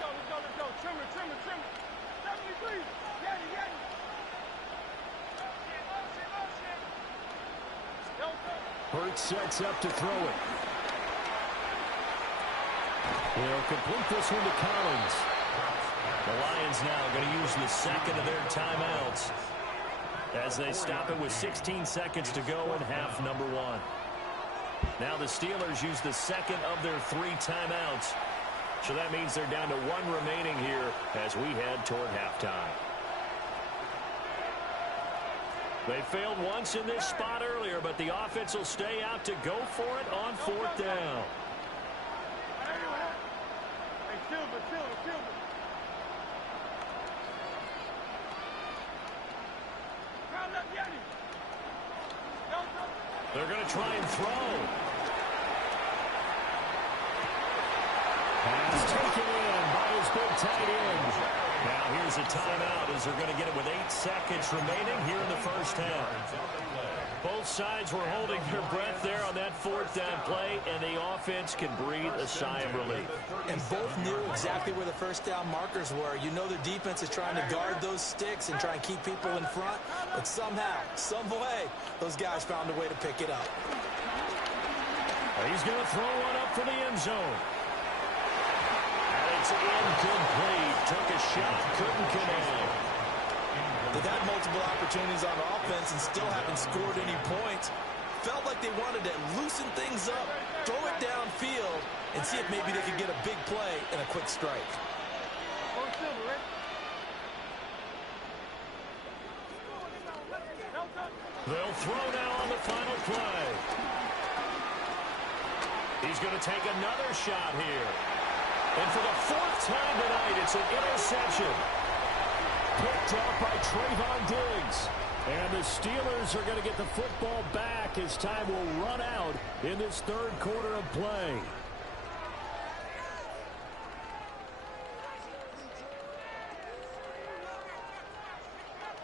Hurts sets up to throw it. He'll complete this one to Collins. The Lions now going to use the 2nd of their timeouts as they stop it with 16 seconds to go in half number 1. Now the Steelers use the 2nd of their 3 timeouts So that means they're down to 1 remaining here as we head toward halftime. They failed once in this spot earlier, but the offense will stay out to go for it on 4th down. They're going to try and throw. Pass taken in by his big tight end. Now here's a timeout as they're going to get it with 8 seconds remaining here in the first half. Both sides were holding their breath there on that 4th down play, and the offense can breathe a sigh of relief. And both knew exactly where the first down markers were. You know the defense is trying to guard those sticks and try and keep people in front, but somehow, some way, those guys found a way to pick it up. He's going to throw one up for the end zone. It's incomplete. Took a shot, couldn't connect. They've had multiple opportunities on offense and still haven't scored any points. Felt like they wanted to loosen things up, throw it downfield, and see if maybe they could get a big play and a quick strike. They'll throw now on the final play. He's going to take another shot here. And for the 4th time tonight, it's an interception. Picked up by Trayvon Diggs. And the Steelers are going to get the football back as time will run out in this 3rd quarter of play.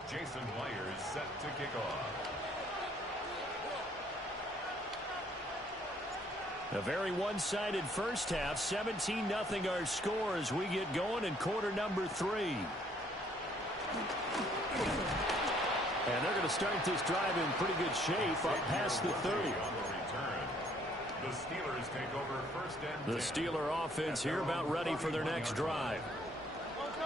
Jason Myers set to kick off. A very one-sided first half. 17-0 our score as we get going in quarter number 3. And they're going to start this drive in pretty good shape up past the 30. The Steelers take over 1st and 10. The Steeler offense here about ready for their next drive.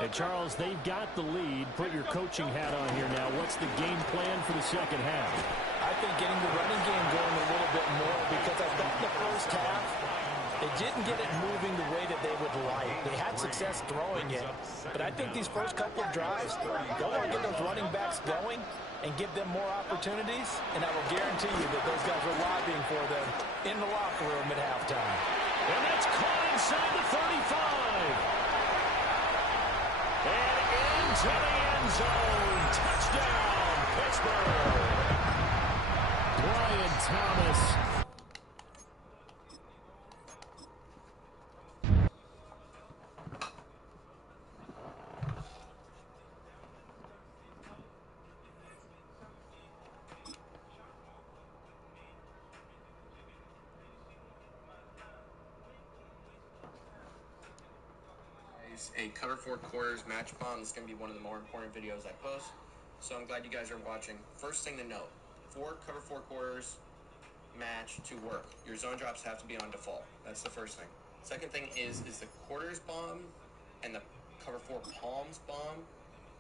And Charles, they've got the lead. Put your coaching hat on here now. What's the game plan for the second half? I think getting the running game going a little bit more, because I thought the first half, they didn't get it moving the way that they would like. They had success throwing it, but I think these first couple of drives, they want to get those running backs going and give them more opportunities, and I will guarantee you that those guys are lobbying for them in the locker room at halftime. And that's caught inside the 35. And into the end zone. Touchdown, Pittsburgh. Brian Thomas. A cover 4 quarters match bomb. This is going to be one of the more important videos I post, so I'm glad you guys are watching. First thing to note, for cover 4 quarters match to work, your zone drops have to be on default. That's the first thing. Second thing is the quarters bomb and the cover 4 palms bomb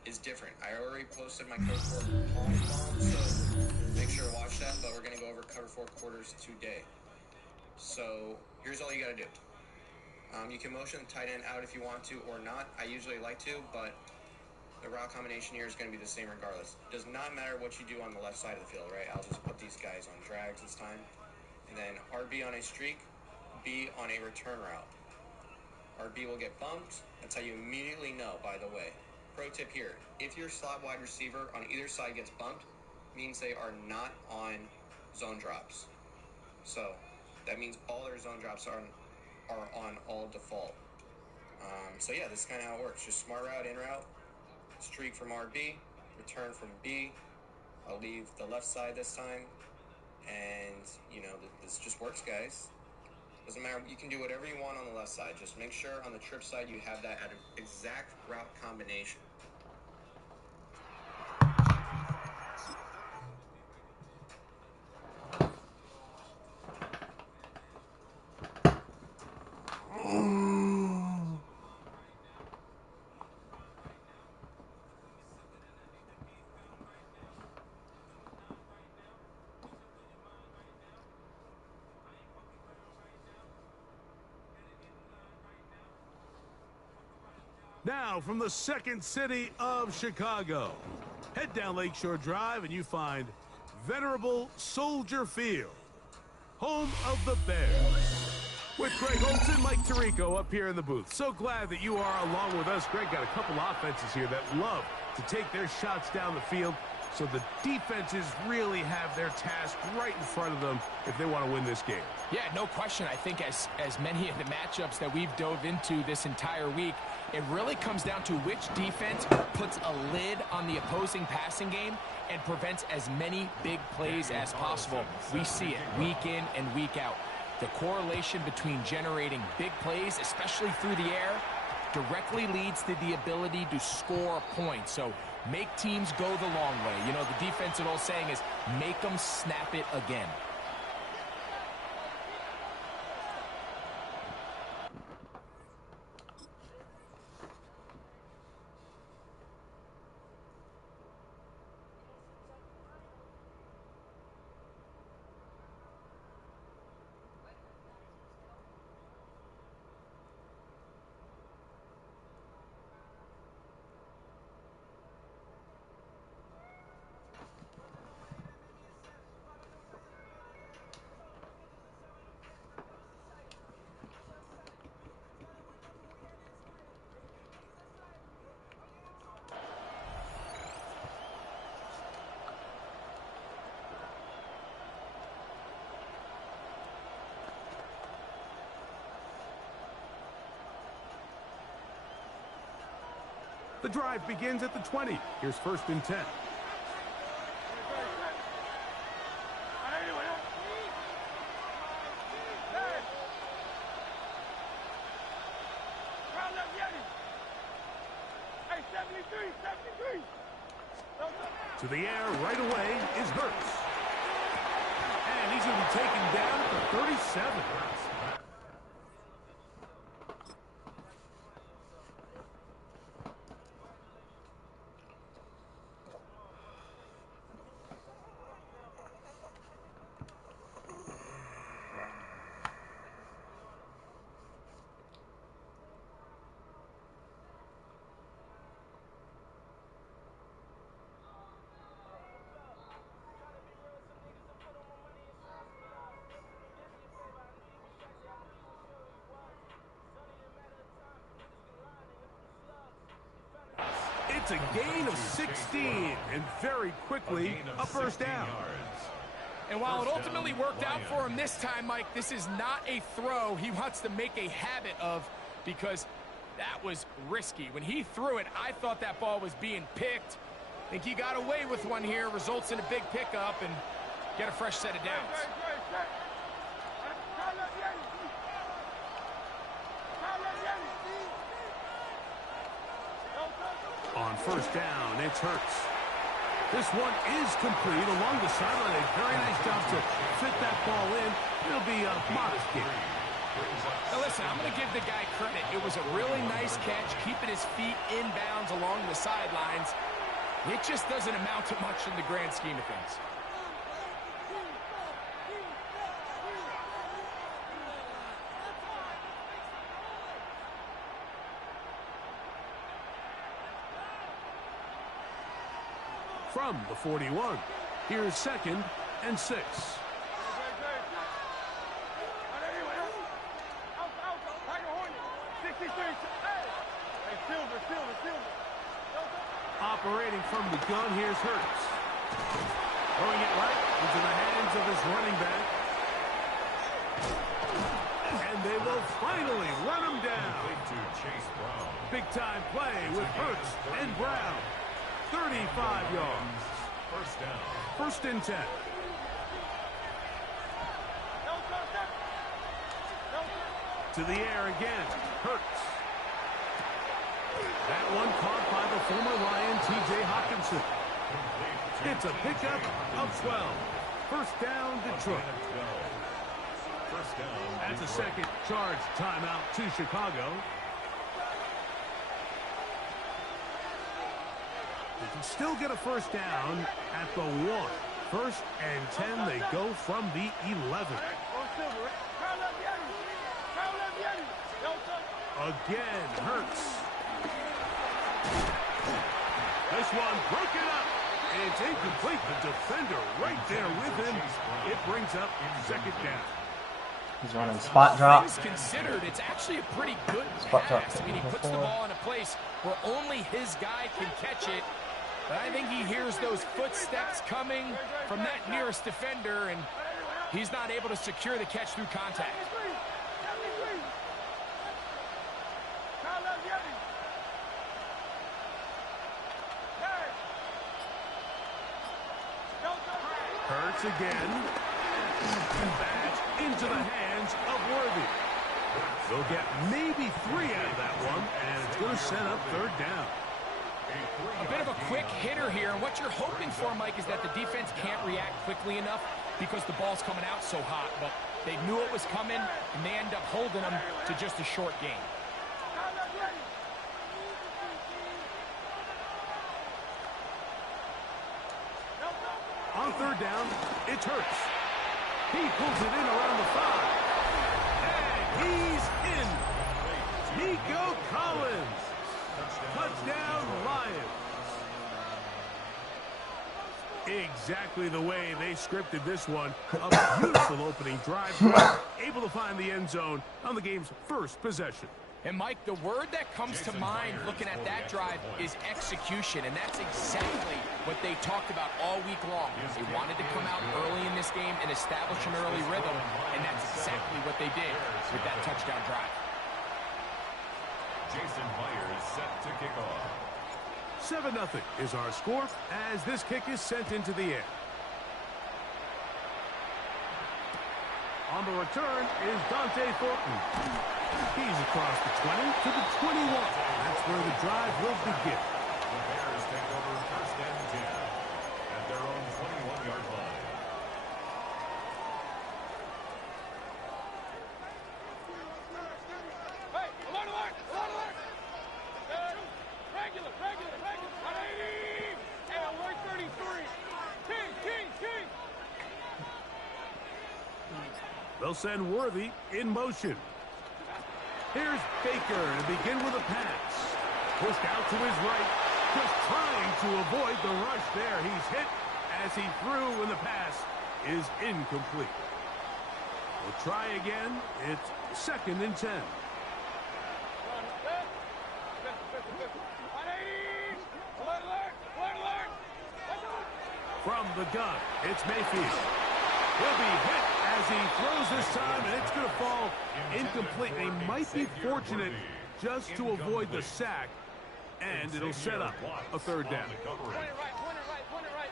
is different. I already posted my cover 4 palms bomb, so make sure to watch that, but we're going to go over cover 4 quarters today. So here's all you got to do. You can motion the tight end out if you want to or not. I usually like to, but the route combination here is going to be the same regardless. Does not matter what you do on the left side of the field, right? I'll just put these guys on drags this time. And then RB on a streak, B on a return route. RB will get bumped. That's how you immediately know, by the way. Pro tip here, if your slot wide receiver on either side gets bumped, means they are not on zone drops. So that means all their zone drops are on all default. So yeah, this is kind of how it works. Just smart route, in route, streak from RB, return from B. I'll leave the left side this time, and you know, this just works, guys. Doesn't matter, you can do whatever you want on the left side. Just make sure on the trip side you have that at an exact route combination. Now, from the second city of Chicago, head down Lakeshore Drive and you find venerable Soldier Field, home of the Bears. With Greg Olson, Mike Tirico up here in the booth. So glad that you are along with us. Greg got a couple offenses here that love to take their shots down the field, so the defenses really have their task right in front of them if they want to win this game. Yeah, no question. I think as many of the matchups that we've dove into this entire week, it really comes down to which defense puts a lid on the opposing passing game and prevents as many big plays as possible. We see it week in and week out. The correlation between generating big plays, especially through the air, directly leads to the ability to score points. So make teams go the long way. You know, the defensive old saying is make them snap it again. The drive begins at the 20. Here's 1st and 10. To the air right away is Hurts. And he's going to be taken down at the 37. It's a gain of 16, and very quickly, a 1st down. And while it ultimately worked out for him this time, Mike, this is not a throw he wants to make a habit of, because that was risky. When he threw it, I thought that ball was being picked. I think he got away with one here, results in a big pickup, and get a fresh set of downs. On 1st down, it's Hurts. This one is complete along the sideline. A very nice job to fit that ball in. It'll be a modest gain. Now listen, I'm going to give the guy credit. It was a really nice catch, keeping his feet in bounds along the sidelines. It just doesn't amount to much in the grand scheme of things. From the 41, here's 2nd and 6. Operating from the gun, here's Hurts. Throwing it right into the hands of his running back. And they will finally run him down. Big time play with Hurts and Brown. 35 yards. 1st and 10. To the air again. Hurts. That one caught by the former Lion, T.J. Hawkinson. It's a pickup of 12. 1st down, Detroit. That's a second charge timeout to Chicago. They can still get a 1st down at the 1. 1st and 10, they go from the 11. Again, Hurts. This one broken up. It's incomplete. The defender right there with him. It brings up second down. He's running spot drop. Considered, it's actually a pretty good Spot drop. pass. I mean, he puts the ball in a place where only his guy can catch it. But I think he hears those footsteps coming from that nearest defender, and he's not able to secure the catch through contact. Hurts again. Back into the hands of Worthy. They'll get maybe 3 out of that one, and it's going to set up third down. A bit of a quick hitter here, and what you're hoping for, Mike, is that the defense can't react quickly enough because the ball's coming out so hot, but they knew it was coming, and they end up holding them to just a short game. On third down, it's Hurts. He pulls it in around the 5. And he's in. Nico Collins. Touchdown, Lions. Exactly the way they scripted this one. A beautiful opening drive. Able to find the end zone on the game's first possession. And, Mike, the word that comes to mind looking at that drive is execution, and that's exactly what they talked about all week long. They wanted to come out early in this game and establish an early rhythm, and that's exactly what they did with that touchdown drive. Jason Myers set to kick off. 7-0 is our score as this kick is sent into the air. On the return is Dante Thornton. He's across the 20 to the 21. That's where the drive will begin. The Bears take over first and 10 at their own 21-yard line. Hey, alert, alert, alert, alert. Regular. 180. And alert 33. King. They'll send Worthy in motion. Here's Baker to begin with a pass. Pushed out to his right. Just trying to avoid the rush there. He's hit as he threw when the pass is incomplete. We'll try again. It's second and 10. From the gun, it's Mayfield. He'll be hit as he throws this time, and it's going to fall incomplete. They might be fortunate just to avoid the sack, and it'll set up a third down. Point it right.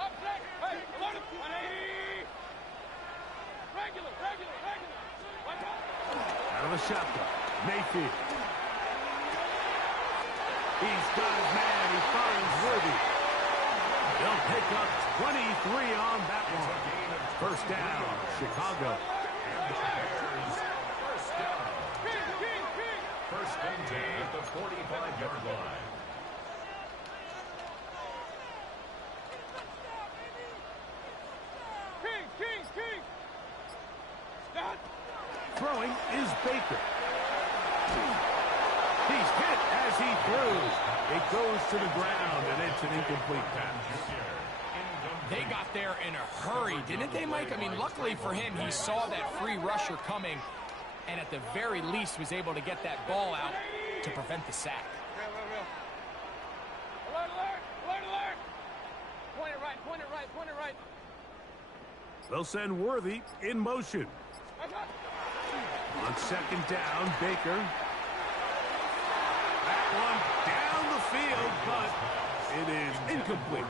Up, hey, alert him. 180. Regular. Out of the shotgun, Mayfield. He's got his man. He finds Worthy. They'll pick up 23 on that one. First down, Chicago. First and 10 at the 45-yard line. King. Stop. Throwing is Baker. He's hit as he throws. It goes to the ground, and it's an incomplete pass. They got there in a hurry, didn't they, Mike? I mean, luckily for him, he saw that free rusher coming, and at the very least was able to get that ball out to prevent the sack. Alert. Point it right. They'll send Worthy in motion. On second down, Baker. That one down the field, but it is incomplete.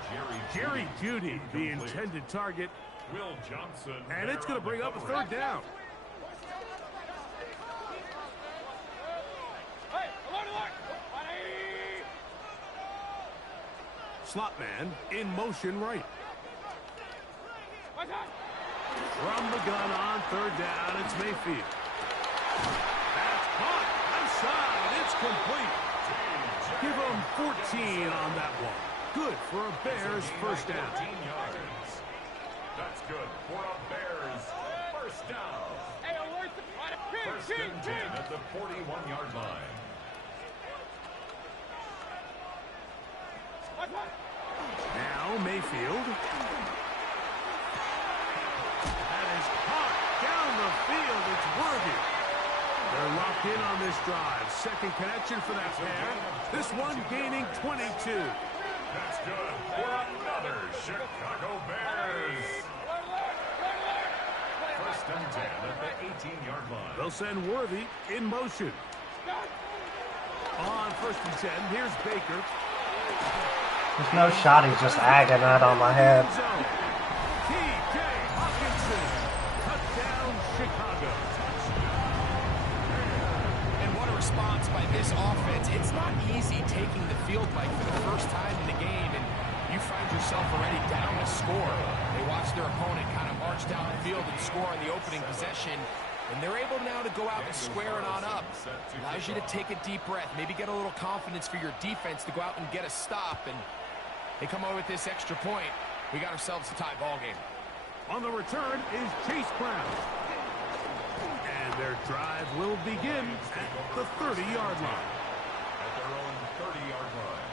Jerry Jeudy, the intended target. Will Johnson. And it's going to bring up a third down. Hey, alert. 180. Slot man in motion right. From the gun on third down, it's Mayfield. That's caught. Outside. It's complete. Give them 14 on that one. Good for a Bears first down. 14 yards. That's good for a Bears first down. Hey, alert. First and 10 at the 41-yard line. Now Mayfield. That is caught down the field. It's Worthy. They're locked in on this drive. Second connection for that pair. This one gaining 22. That's good for another Chicago Bears. First and 10 at the 18-yard line. They'll send Worthy in motion. On first and 10, here's Baker. There's no shot, he's just agging that on my head. T.J. Hawkinson. Touchdown, Chicago. And what a response by this offense. It's not easy taking the field like for the first time in the game, and you find yourself already down to score. They watch their opponent kind of march down the field and score on the opening possession, and they're able now to go out and square it on up. Allows you to take a deep breath, maybe get a little confidence for your defense to go out and get a stop, and they come over with this extra point. We got ourselves a tie ball game. On the return is Chase Brown. And their drive will begin at the 30-yard line. At their own 30-yard line.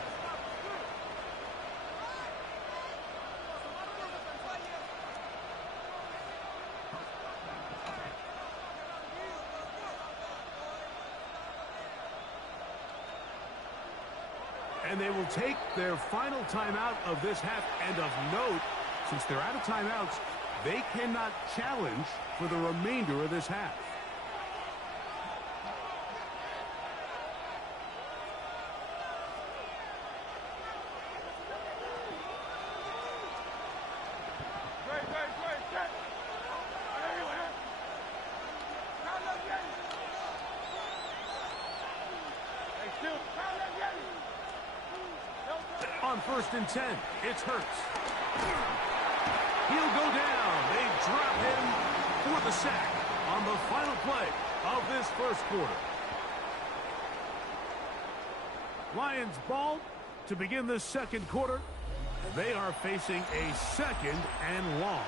And they will take their final timeout of this half. And of note, since they're out of timeouts, they cannot challenge for the remainder of this half. On first and 10, it's Hurts. He'll go down. They drop him for the sack on the final play of this first quarter. Lions ball to begin the second quarter. They are facing a second and long.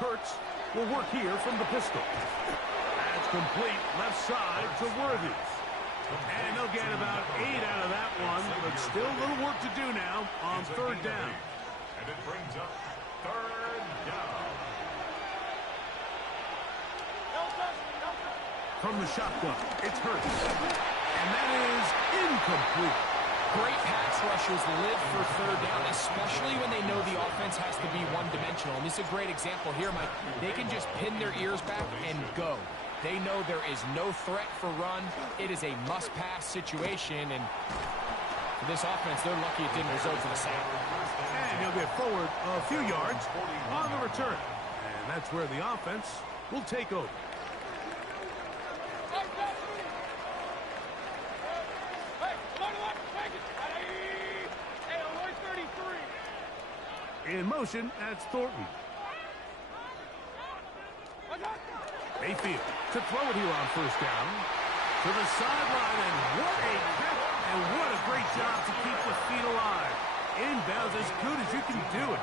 Hurts will work here from the pistol. That's complete left side to Worthy. And they'll get about 8 out of that one, but still a little work to do now on third down. And it brings up third down. From the shotgun, it's Hurts. And that is incomplete. Great pass rushers live for third down, especially when they know the offense has to be one-dimensional. And this is a great example here, Mike. They can just pin their ears back and go. They know there is no threat for run. It is a must-pass situation, and for this offense, they're lucky it didn't result in a sack. And he'll get forward a few yards on the return. And that's where the offense will take over. In motion, that's Thornton. Mayfield to throw it here on first down. To the sideline, and what a catch, and what a great job to keep the feet alive. Inbounds as good as you can do it.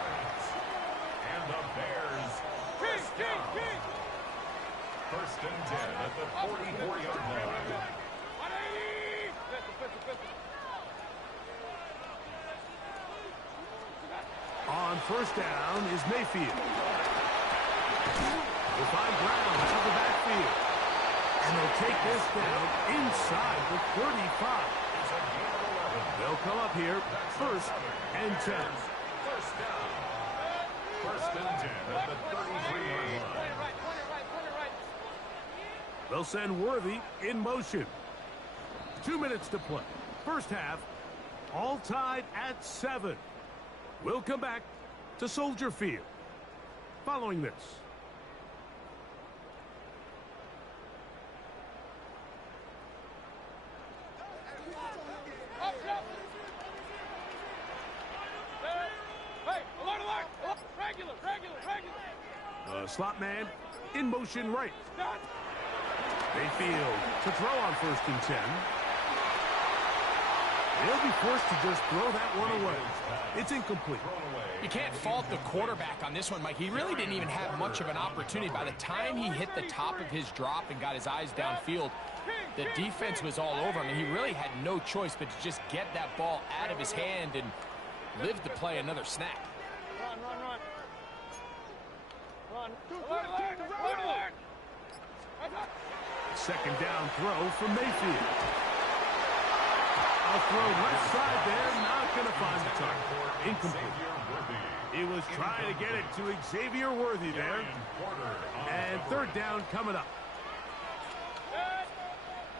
And the Bears first down. First and 10 at the 44-yard line. On first down is Mayfield. Will find ground to the backfield. And they'll take this down inside the 35. They'll come up here first and 10. First down. First and 10 at the 33-yard line. They'll send Worthy in motion. 2 minutes to play. First half, all tied at 7. We'll come back to Soldier Field following this. Hey, alert, alert! Regular! The slot man in motion right. Mayfield to throw on 1st and 10. They'll be forced to just throw that one away. It's incomplete. You can't fault the quarterback on this one, Mike. He really didn't even have much of an opportunity. By the time he hit the top of his drop and got his eyes downfield, the defense was all over him, and he really had no choice but to just get that ball out of his hand and live to play another snap. Run, run, run. Run. Alert. Second down throw for Mayfield. A throw left side there, not going to find the target. Incomplete. He was trying to get it to Xavier Worthy there. And 3rd down coming up.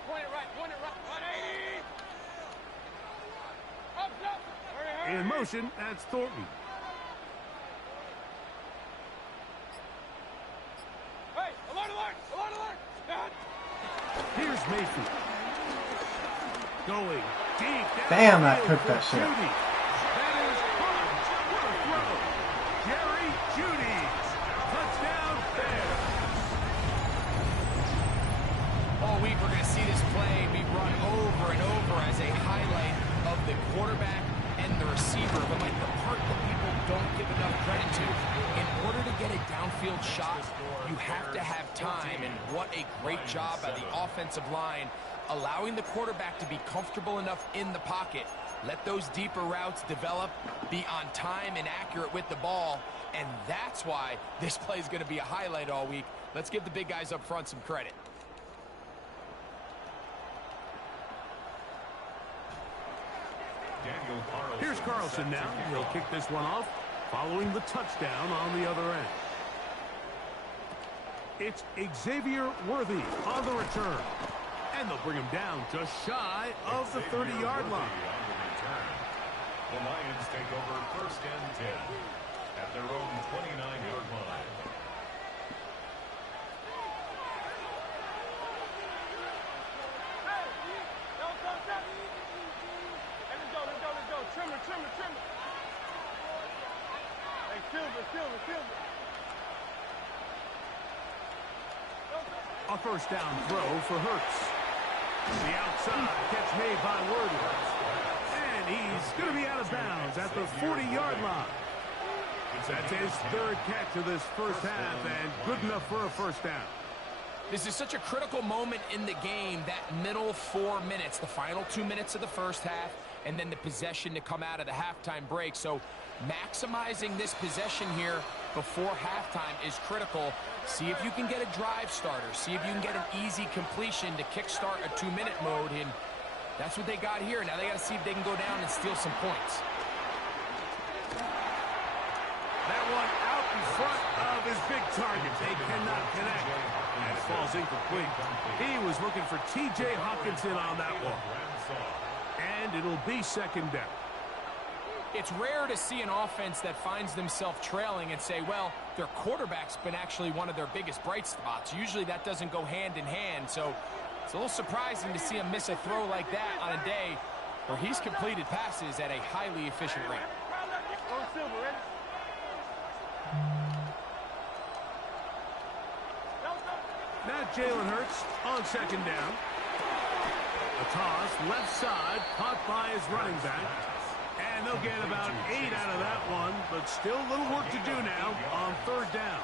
Point it right. 180. In motion, that's Thornton. Hey, alert. Here's Mayfield. Going deep. Damn, that cooked that shit. That is caught. What a throw. Jerry Jeudy. Touchdown Bears. All week we're going to see this play be run over and over as a highlight of the quarterback and the receiver. But like the part that people don't give enough credit to, in order to get a downfield shot, you have to have time. And what a great job by the offensive line, allowing the quarterback to be comfortable enough in the pocket, let those deeper routes develop, be on time and accurate with the ball, and that's why this play is going to be a highlight all week. Let's give the big guys up front some credit. Here's Carlson now. He'll kick this one off, following the touchdown on the other end. It's Xavier Worthy on the return. And they'll bring him down just shy of the 30-yard line. The Lions take over 1st and 10 at their own 29-yard line. Let's go. Trim it. Hey, Silver. A 1st down throw for Hurts. The outside catch made by Worthy. And he's going to be out of bounds at the 40-yard line. That's his 3rd catch of this first half, and good enough for a 1st down. This is such a critical moment in the game, that middle 4 minutes, the final 2 minutes of the first half, and then the possession to come out of the halftime break. So maximizing this possession here before halftime is critical. See if you can get a drive starter. See if you can get an easy completion to kickstart a 2-minute mode, and that's what they got here. Now they got to see if they can go down and steal some points. That one out in front of his big target. They cannot connect. And it falls incomplete. He was looking for T.J. Hawkinson on that one. And it'll be 2nd down. It's rare to see an offense that finds themselves trailing and say, well, their quarterback's been actually one of their biggest bright spots. Usually that doesn't go hand in hand, so it's a little surprising to see him miss a throw like that on a day where he's completed passes at a highly efficient rate. Now Jalen Hurts on 2nd down. A toss left side, caught by his running back. And they'll get about 8 out of that one, but still a little work to do now on 3rd down.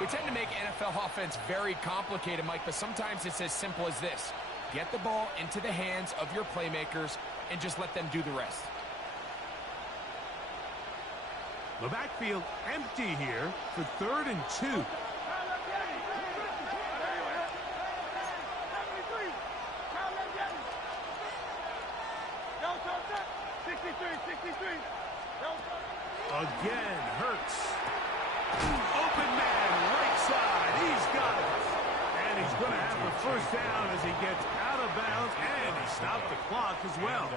We tend to make NFL offense very complicated, Mike, but sometimes it's as simple as this. Get the ball into the hands of your playmakers and just let them do the rest. The backfield empty here for 3rd and 2. Again, Hurts. Open man, right side. He's got it. And he's going to have the 1st down as he gets out of bounds, and he stopped the clock as well.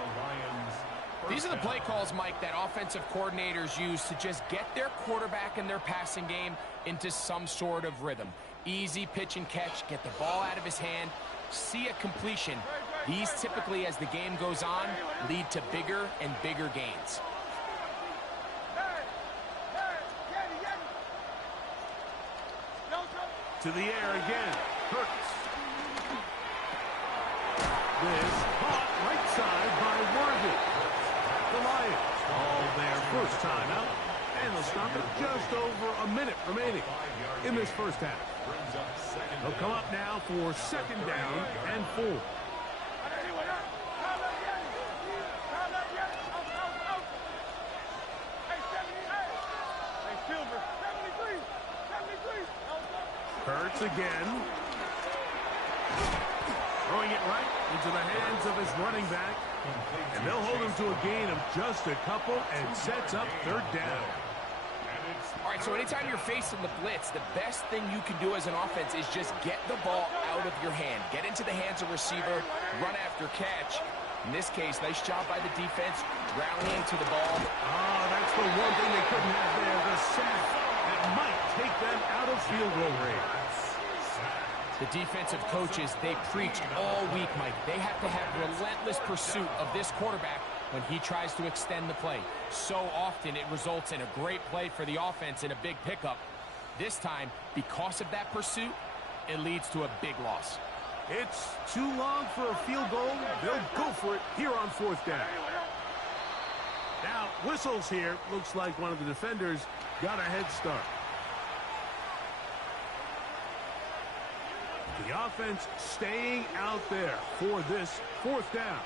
These are the play calls, Mike, that offensive coordinators use to just get their quarterback and their passing game into some sort of rhythm. Easy pitch and catch, get the ball out of his hand, see a completion. These typically, as the game goes on, lead to bigger and bigger gains. to the air again. Hurts. This caught right side by Worthy. The Lions call their first timeout, and they'll stop it just over a minute remaining in this first half. They'll come up now for second down and 4. Hurts again. Throwing it right into the hands of his running back. And they'll hold him to a gain of just a couple and sets up third down. All right, so anytime you're facing the blitz, the best thing you can do as an offense is just get the ball out of your hand. Get into the hands of receiver, run after catch. In this case, nice job by the defense, rallying to the ball. Oh, that's the one thing they couldn't have there, the sack that might take them out of field goal range. The defensive coaches, they preach all week, Mike. They have to have relentless pursuit of this quarterback when he tries to extend the play. So often it results in a great play for the offense and a big pickup. This time, because of that pursuit, it leads to a big loss. It's too long for a field goal. They'll go for it here on fourth down. Now, whistles here. Looks like one of the defenders got a head start. The offense staying out there for this fourth down.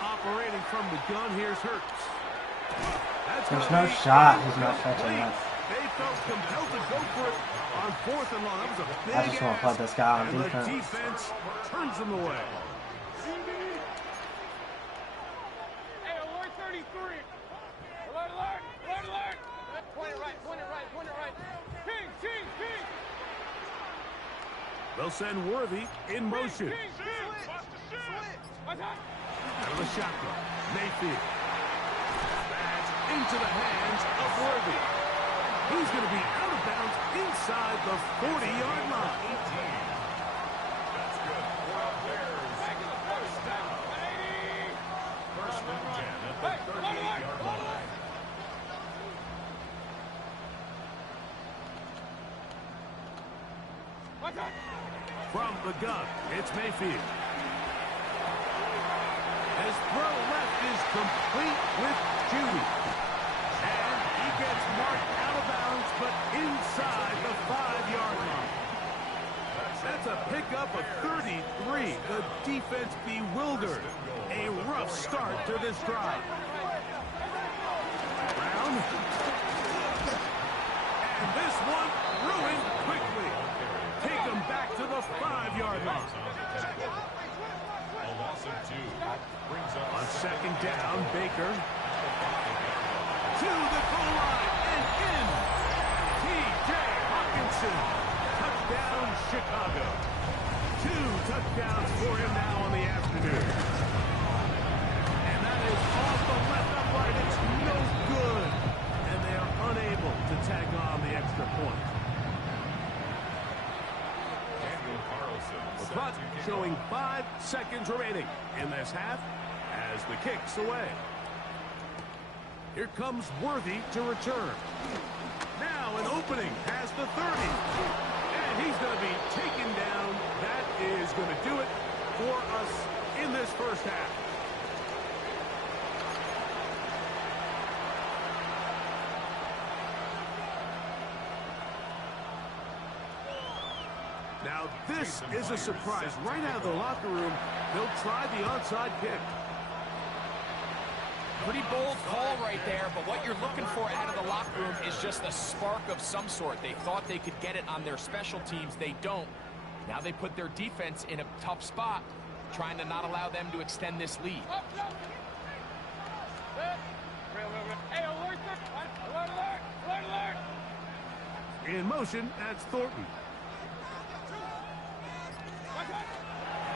Operating from the gun, here's Hurts. There's no shot. He's not catching that. They felt compelled to go for it on fourth and long. That was a big I just want to put this guy on defense. The defense turns them away. Hey, alert 33. Alert, alert, alert, alert. Point it right, point it right, point it right. King, king, king. They'll send Worthy in motion. What's that? Out of the shotgun, Mayfield. That's into the hands of Worthy. He's going to be out of bounds inside the 40-yard line. That's good. Back in the first down. 80. First and 10 at the 38-yard line. What's that? From the gun, it's Mayfield. His throw left is complete with Judy. And he gets marked out of bounds, but inside the 5-yard line. That's a pickup of 33. The defense bewildered. A rough start to this drive. Brown. And this one ruined quickly. Take him back to the 5-yard line. A loss of 2 brings up on second down, Baker. To the goal line and in. T.J. Hawkinson. Touchdown, Chicago. 2 touchdowns for him now on the afternoon. And that is off the left upright. It's no good. And they are unable to tag on the extra point. The clock showing 5 seconds remaining in this half as the kick's away. Here comes Worthy to return. Now an opening past the 30. And he's going to be taken down. That is going to do it for us in this first half. Now, this is a surprise. Right out of the locker room, they'll try the onside kick. Pretty bold call right there, but what you're looking for out of the locker room is just a spark of some sort. They thought they could get it on their special teams. They don't. Now they put their defense in a tough spot, trying to not allow them to extend this lead. Hey, alert, alert, alert, alert, alert. In motion, that's Thornton.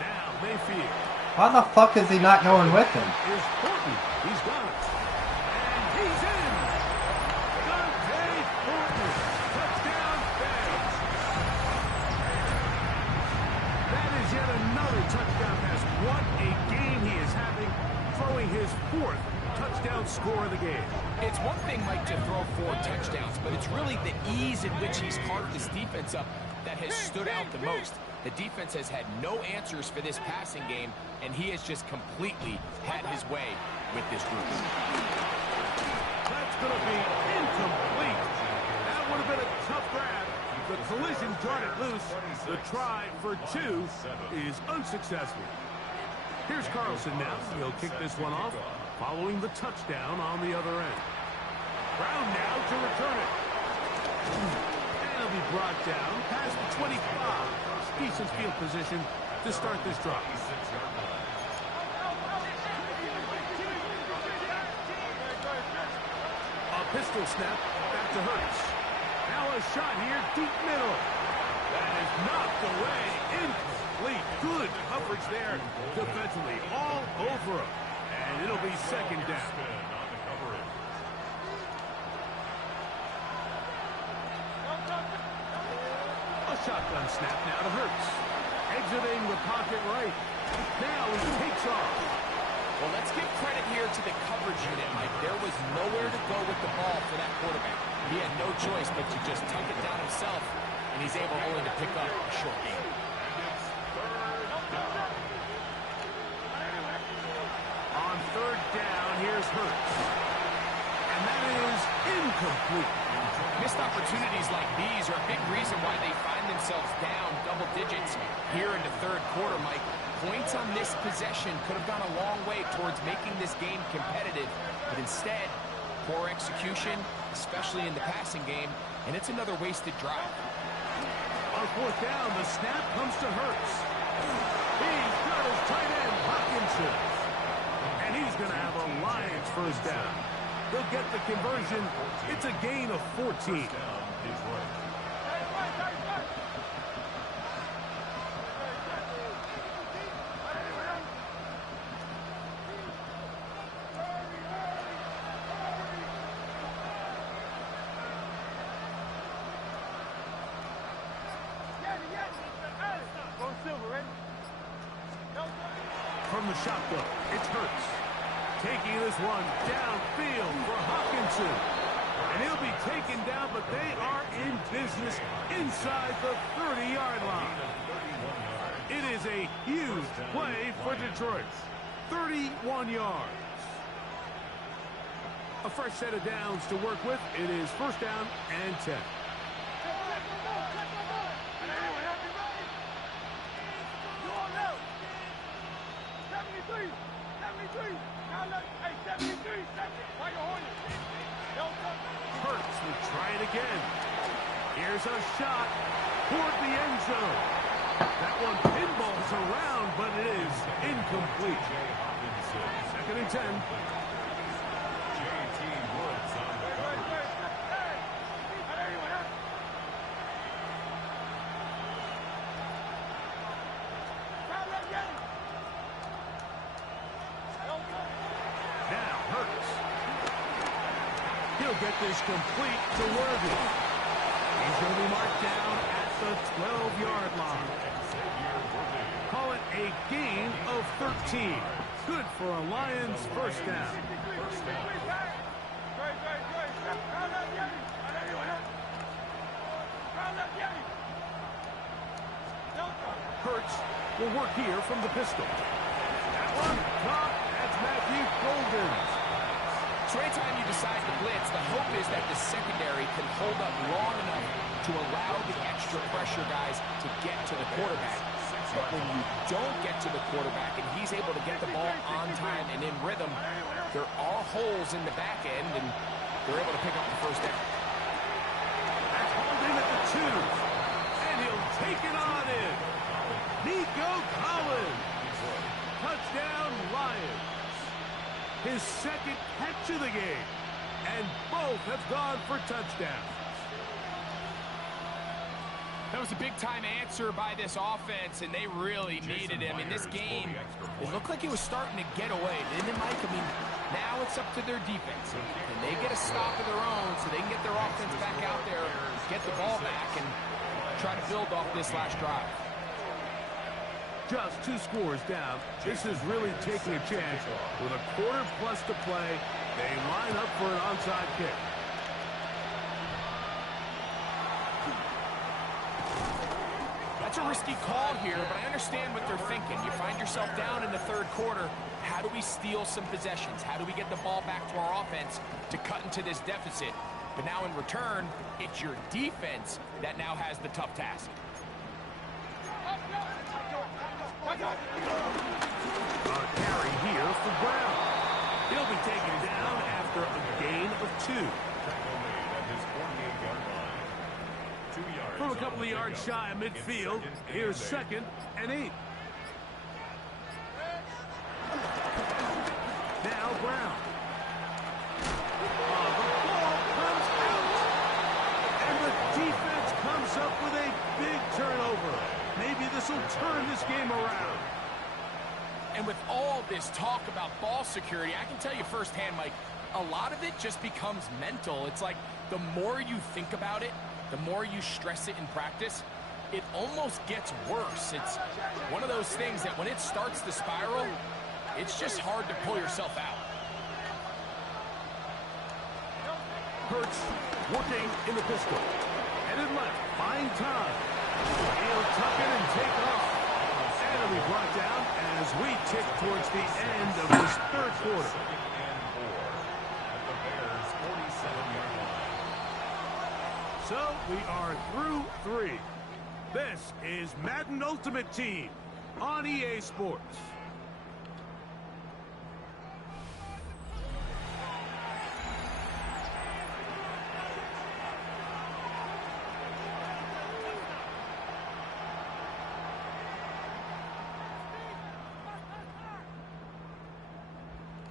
Now Mayfield. Why the fuck is he not going with him? Is Thornton. He's got it. And he's in. Dante Thornton. Touchdown, Bears. What a game he is having, throwing his 4th touchdown score of the game. It's one thing, Mike, to throw 4 touchdowns, but it's really the ease in which he's carved this defense up that has stood out the most. The defense has had no answers for this passing game, and he has just completely had his way with this group. That's going to be incomplete. That would have been a tough grab. The collision jarred it loose. The try for 2 is unsuccessful. Here's Carlson now. He'll kick this one off following the touchdown on the other end. Brown now to return it. And he'll be brought down past the 25. Decent field position to start this drive. A pistol snap back to Hurts. Now a shot here, deep middle. That is knocked away, incomplete. Good coverage there defensively, all over him. And it'll be second down. A shotgun snap now to Hurts. Exiting the pocket right. Now he takes off. Well, let's give credit here to the coverage unit, Mike. There was nowhere to go with the ball for that quarterback. He had no choice but to just tuck it down himself, and he's able only to pick up a short gain. On 3rd down, here's Hurts. And that is incomplete. Missed opportunities like these are a big reason why they find themselves down double digits here in the 3rd quarter, Mike. Points on this possession could have gone a long way towards making this game competitive, but instead, poor execution, especially in the passing game, and it's another wasted drive. On 4th down, the snap comes to Hurts. He's got his tight end, Hopkinson. And he's going to have a Lions 1st down. They'll get the conversion. It's a gain of 14. From the shotgun, it's Hurts. Taking this one downfield for Hopkinson. And he'll be taken down, but they are in business inside the 30-yard line. It is a huge play for Detroit. 31 yards. A fresh set of downs to work with. It is 1st down and 10. Hurts will try it again. Here's a shot toward the end zone. That one pinballs around, but it is incomplete. 2nd and 10. Get this complete to Worthy. He's going to be marked down at the 12-yard line. Call it a gain of 13. Good for a Lions 1st down. Hurts will work here from the pistol. That one caught. That's Matthew Golden. So anytime you decide to blitz, the hope is that the secondary can hold up long enough to allow the extra pressure guys to get to the quarterback. But when you don't get to the quarterback and he's able to get the ball on time and in rhythm, there are holes in the back end, and they're able to pick up the 1st down. That's holding at the 2. And he'll take it on in. Nico Collins. Touchdown, Lions. His 2nd catch of the game. And both have gone for touchdowns. That was a big-time answer by this offense, and they really needed him. In this game, it looked like it was starting to get away, didn't it, Mike? I mean, now it's up to their defense. Can they get a stop of their own so they can get their offense back out there, get the ball back, and try to build off this last drive? just 2 scores down. This is really taking a chance. With a quarter plus to play, they line up for an onside kick. That's a risky call here, but I understand what they're thinking. You find yourself down in the third quarter. How do we steal some possessions? How do we get the ball back to our offense to cut into this deficit? But now in return, it's your defense that now has the tough task. A carry here for Brown. He'll be taken down after a gain of 2. From a couple of yards shy of midfield, here's 2nd and 8. Now Brown. The ball comes out. And the defense comes up with a big turnover. Maybe this will turn this game around. And with all this talk about ball security, I can tell you firsthand, Mike, a lot of it just becomes mental. It's like the more you think about it, the more you stress it in practice, it almost gets worse. It's one of those things that when it starts to spiral, it's just hard to pull yourself out. Hurts working in the pistol. Headed left, buying time. He'll tuck it and take off. And he'll be brought down as we tick towards the end of this third quarter. So we are through 3. This is Madden Ultimate Team on EA Sports.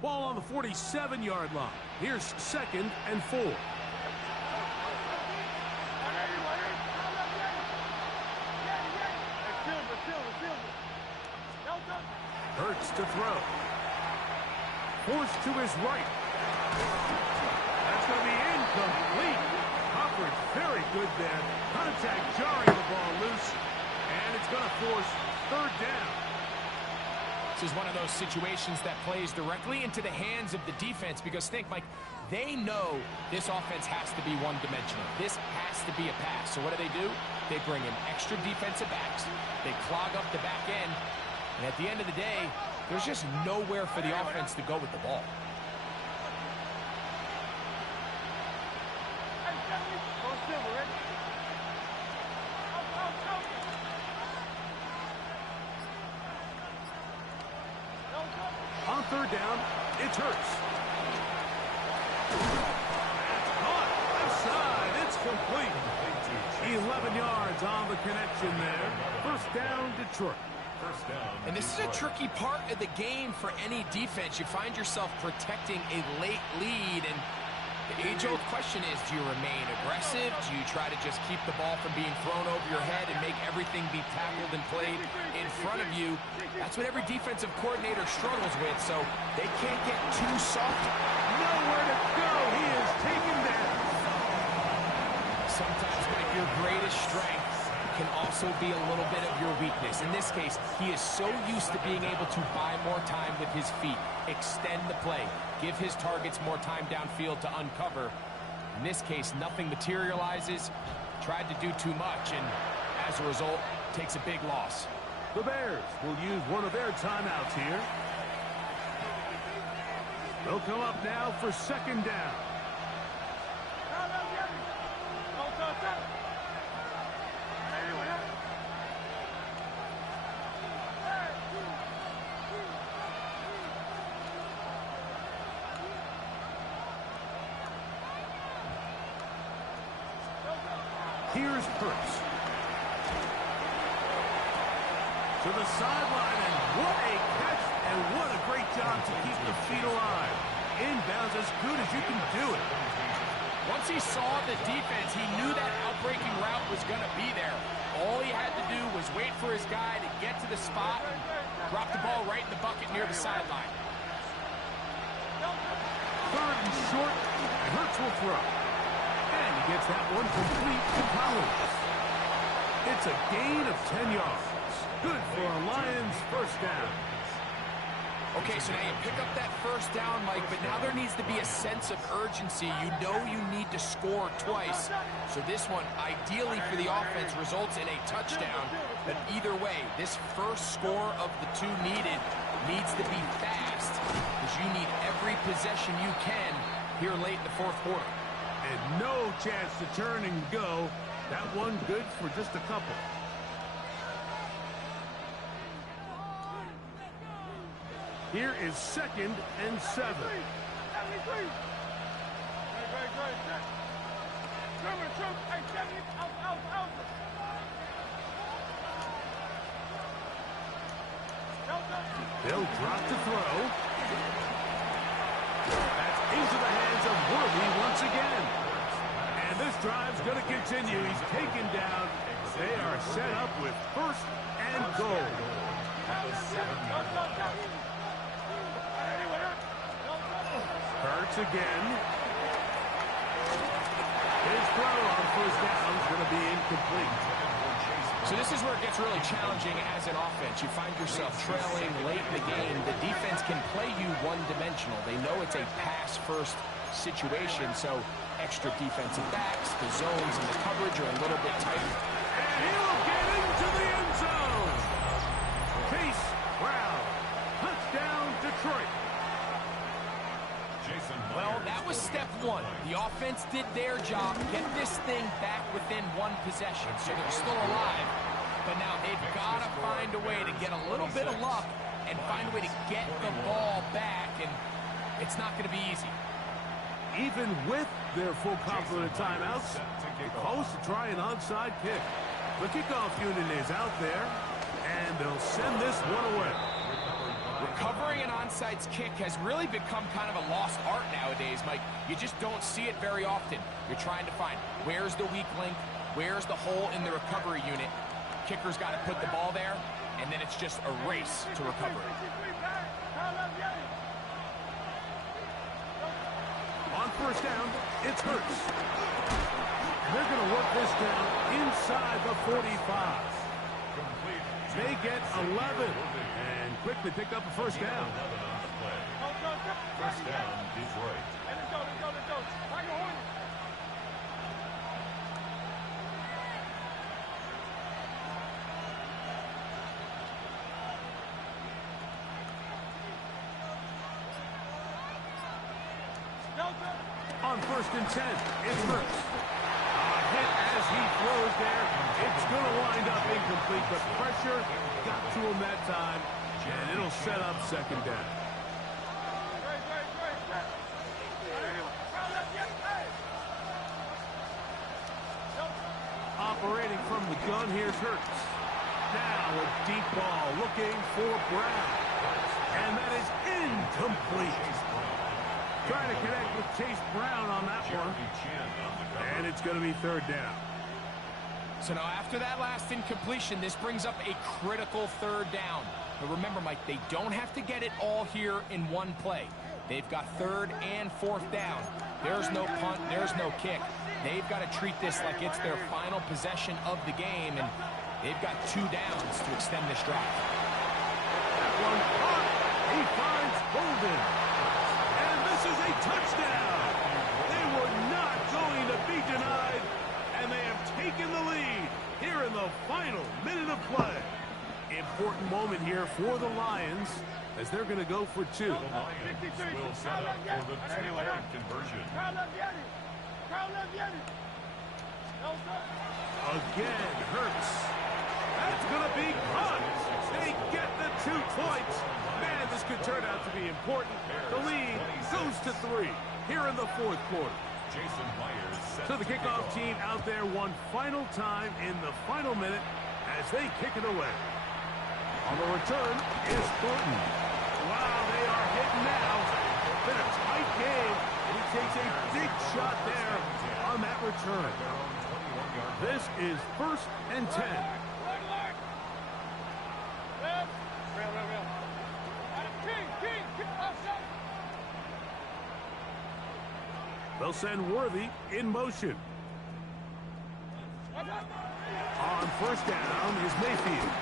Ball on the 47-yard line. Here's 2nd and 4. Hurts to throw. Forced to his right. That's going to be incomplete. Hubbard very good there. Contact jarring the ball loose. And it's going to force 3rd down. This is one of those situations that plays directly into the hands of the defense because think, Mike, they know this offense has to be one-dimensional. This has to be a pass. So what do? They bring in extra defensive backs. They clog up the back end. And at the end of the day, there's just nowhere for the offense to go with the ball. On 3rd down, it's Hurts. That's caught. Left side. It's complete. 11 yards on the connection there. 1st down, Detroit. And this is a tricky part of the game for any defense. You find yourself protecting a late lead, and the age-old question is, do you remain aggressive? Do you try to just keep the ball from being thrown over your head and make everything be tackled and played in front of you? That's what every defensive coordinator struggles with, so they can't get too soft. Nowhere to go. He is taken down. Sometimes, Mike, your greatest strength can also be a little bit of your weakness. In this case, he is so used to being able to buy more time with his feet, extend the play, give his targets more time downfield to uncover. In this case, nothing materializes, tried to do too much, and as a result, takes a big loss. The Bears will use one of their timeouts here. They'll come up now for 2nd down. Here's Hurts. To the sideline, and what a catch, and what a great job to keep the feet alive. Inbounds as good as you can do it. Once he saw the defense, he knew that outbreaking route was going to be there. All he had to do was wait for his guy to get to the spot and drop the ball right in the bucket near the sideline. 3rd and short, and Hurts will throw. And he gets that one complete to Collins. It's a gain of 10 yards. Good for a Lions first down. Okay, so now you pick up that first down, Mike, but now there needs to be a sense of urgency. You know you need to score twice. So this one, ideally for the offense, results in a touchdown. But either way, this first score of the two needed needs to be fast because you need every possession you can here late in the fourth quarter. And no chance to turn and go. That one good for just a couple. Here is 2nd and 7. They'll drop to throw. That's into the hands of Worthy once again. And this drive's going to continue. He's taken down. They are set up with 1st and goal. Hurts again. His throw on first down is going to be incomplete. So this is where it gets really challenging as an offense. You find yourself trailing late in the game. The defense can play you one-dimensional. They know it's a pass-first situation, so extra defensive backs, the zones, and the coverage are a little bit tighter. And he will get into the end zone. Chase Brown. Touchdown, Detroit. Well, that was step one. The offense did their job, get this thing back within one possession, so they're still alive. But now they've got to find a way to get a little bit of luck and find a way to get the ball back, and it's not going to be easy. Even with their full complement of timeouts, the host to try an onside kick. The kickoff unit is out there, and they'll send this one away. Recovering an onside kick has really become kind of a lost art nowadays, Mike. You just don't see it very often. You're trying to find where's the weak link, where's the hole in the recovery unit. Kicker's got to put the ball there, and then it's just a race to recover it. On first down, it's Hurts. They're going to work this down inside the 45. They get 11 and quickly pick up a first down. First down, Detroit. On 1st and 10, it's Hurts. A hit as he throws there. It's going to wind up incomplete. The pressure got to him that time, and it'll set up 2nd down. Operating from the gun, here's Hurts. Now a deep ball looking for Brown. And that is incomplete. Trying to connect with Chase Brown on that one. And it's going to be 3rd down. So now after that last incompletion, this brings up a critical 3rd down. But remember, Mike, they don't have to get it all here in one play. They've got 3rd and 4th down. There's no punt. There's no kick. They've got to treat this like it's their final possession of the game, and they've got 2 downs to extend this drive. That one caught. He finds Golden. And this is a touchdown. They were not going to be denied, and they have taken the lead here in the final minute of play. Important moment here for the Lions as they're going to go for 2. The Lions will set up for the 2-point conversion. Again, Hurts. That's going to be caught. They get the 2 points. Man, this could turn out to be important. The lead goes to 3 here in the 4th quarter. So the kickoff team out there one final time in the final minute as they kick it away. On the return is Thornton. Wow, they are hitting now. It's been a tight game, and he takes a big shot there on that return. This is 1st and 10. They'll send Worthy in motion. On On first down is Mayfield.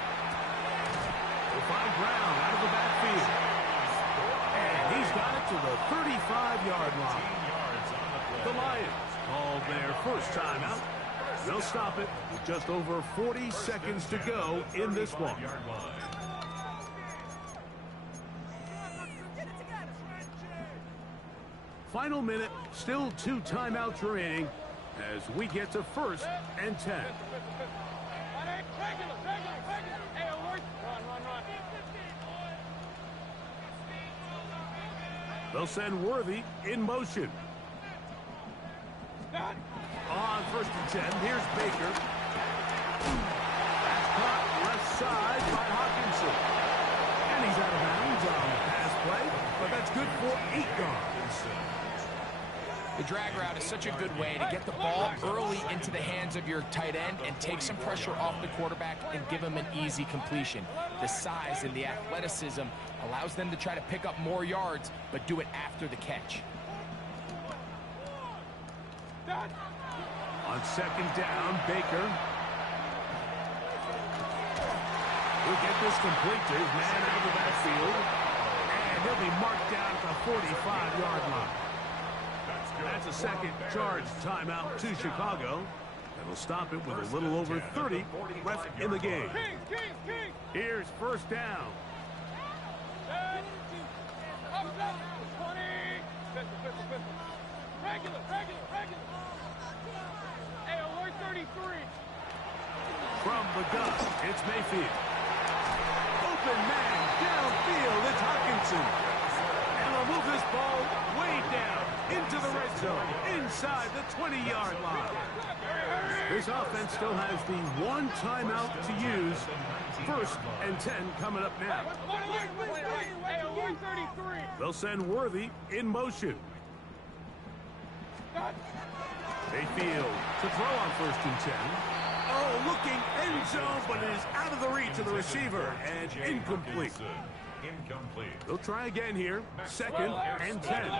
They'll find Brown out of the backfield. And he's got it to the 35-yard line. The Lions called their first timeout. They'll stop it with just over 40 seconds to go in this one. Final minute, still 2 timeouts remaining as we get to 1st and 10. They'll send Worthy in motion. On 1st and 10, here's Baker. That's caught left side by Hawkinson. And he's out of bounds on the pass play, but that's good for 8 yards. The drag route is such a good way to get the ball early into the hands of your tight end and take some pressure off the quarterback and give him an easy completion. The size and the athleticism allows them to try to pick up more yards, but do it after the catch. On 2nd down, Baker. He'll get this complete to his man out of the backfield. And he'll be marked down at the 45-yard line. That's a second charge timeout to Chicago. That'll stop it with a little over 30 left in the game. Here's 1st down. Regular. Hey, alert 33. From the gun, it's Mayfield. Open man, downfield, it's Hawkinson. And they'll move this ball way down into the red zone, inside the 20-yard line. This offense still has the 1 timeout to use. 1st and 10 coming up now. Hey, alert 33. They'll send Worthy in motion. Mayfield to throw on 1st and 10. Oh, looking end zone, but it is out of the reach of the receiver and incomplete. They'll try again here. 2nd and 10.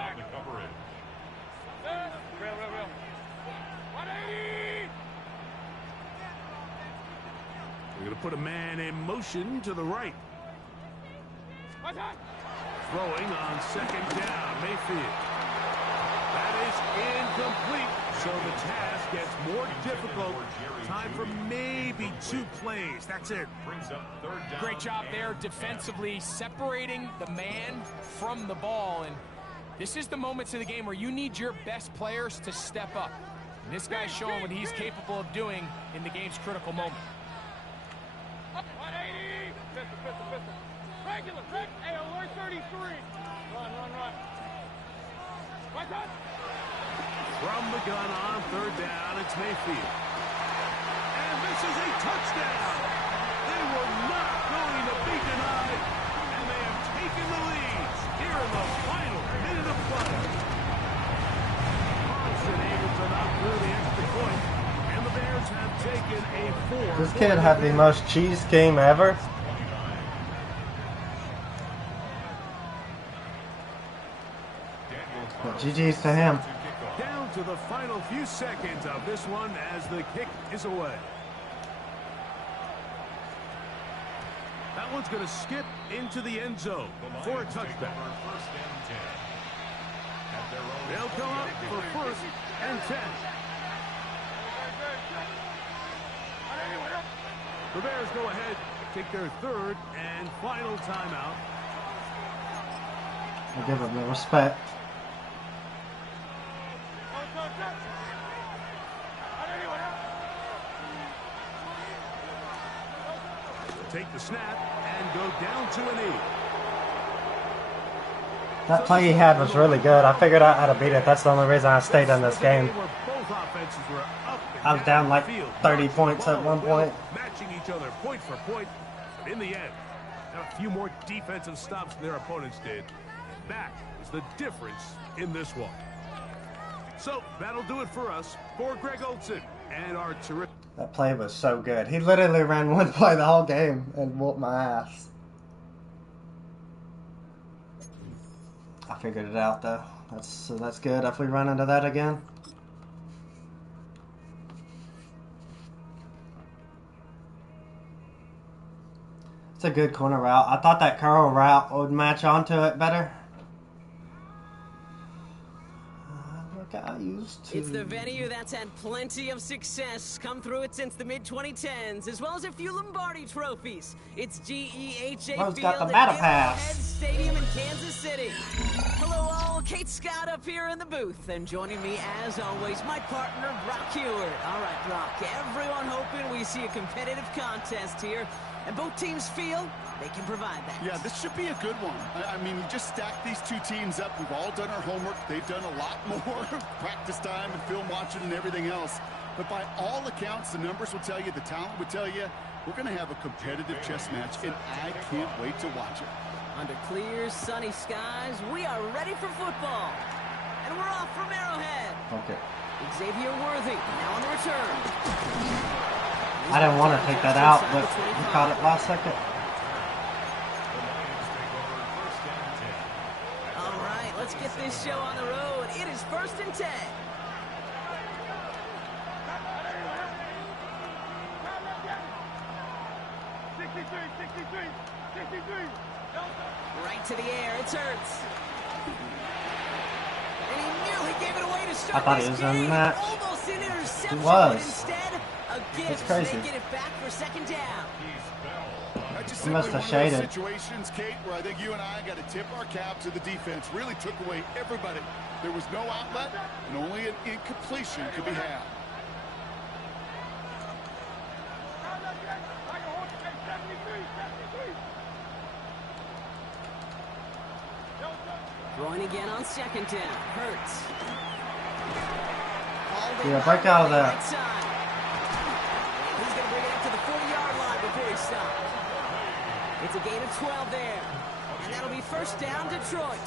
We're going to put a man in motion to the right. Throwing on 2nd down, Mayfield. That is incomplete. So the task gets more difficult. Time for maybe 2 plays. That's it. Great job there defensively, separating the man from the ball. And this is the moments of the game where you need your best players to step up. And this guy's showing what he's capable of doing in the game's critical moment. 180. Regular. Hey, alert 33. Run. From the gun on 3rd down, it's Mayfield. And this is a touchdown. They were not going to be denied, and they have taken the lead here in the final minute of play. Carlson able to knock through the extra point, and the Bears have taken a 4. This kid had the most cheese game ever. But GG's to him. Down to the final few seconds of this one as the kick is away. That one's going to skip into the end zone for a touchback. They'll come up for 1st and 10. The Bears go ahead, take their 3rd and final timeout. I give him the respect. Take the snap and go down to a knee. That play he had was really good. I figured out how to beat it. That's the only reason I stayed in this game. I was down like 30 points at one point. Matching each other point for point. But in the end, a few more defensive stops than their opponents did. That is the difference in this one. So that'll do it for us. For Greg Olson and our terrific. That play was so good. He literally ran one play the whole game and whooped my ass. I figured it out though. That's good if we run into that again. It's a good corner route. I thought that curl route would match onto it better. I used to. It's the venue that's had plenty of success come through it since the mid-2010s, as well as a few Lombardi trophies. It's GEHA Bro's Field got the at battle Arrowhead pass. Stadium in Kansas City. Hello all, Kate Scott up here in the booth, and joining me as always, my partner Brock Heward. All right, Brock, everyone hoping we see a competitive contest here, and both teams feel they can provide that. Yeah, this should be a good one. I mean, you just stack these two teams up. We've all done our homework. They've done a lot more practice time and film watching and everything else. But by all accounts, the numbers will tell you, the talent would tell you, we're going to have a competitive chess match, and I can't wait to watch it. Under clear, sunny skies, we are ready for football. And we're off from Arrowhead. Okay. Xavier Worthy, now on the return. I didn't want to take that out, but we caught it last second. All right, let's get this show on the road. It is 1st and 10. Right to the air, it's Hurts. And he nearly gave it away to start I thought this he was game. in that. Almost an interception, He was. but instead, a gift. That's crazy. They get it back for 2nd down. He must have shaded. Situations, Kate, where I think you and I got to tip our cap to the defense. Really took away everybody. There was no outlet, and only an incompletion could be had. Throwing again on 2nd down. Hurts. Yeah, break out of there. He's going to bring it up to the 40-yard line before he stops. It's a gain of 12 there. And that'll be 1st down, Detroit.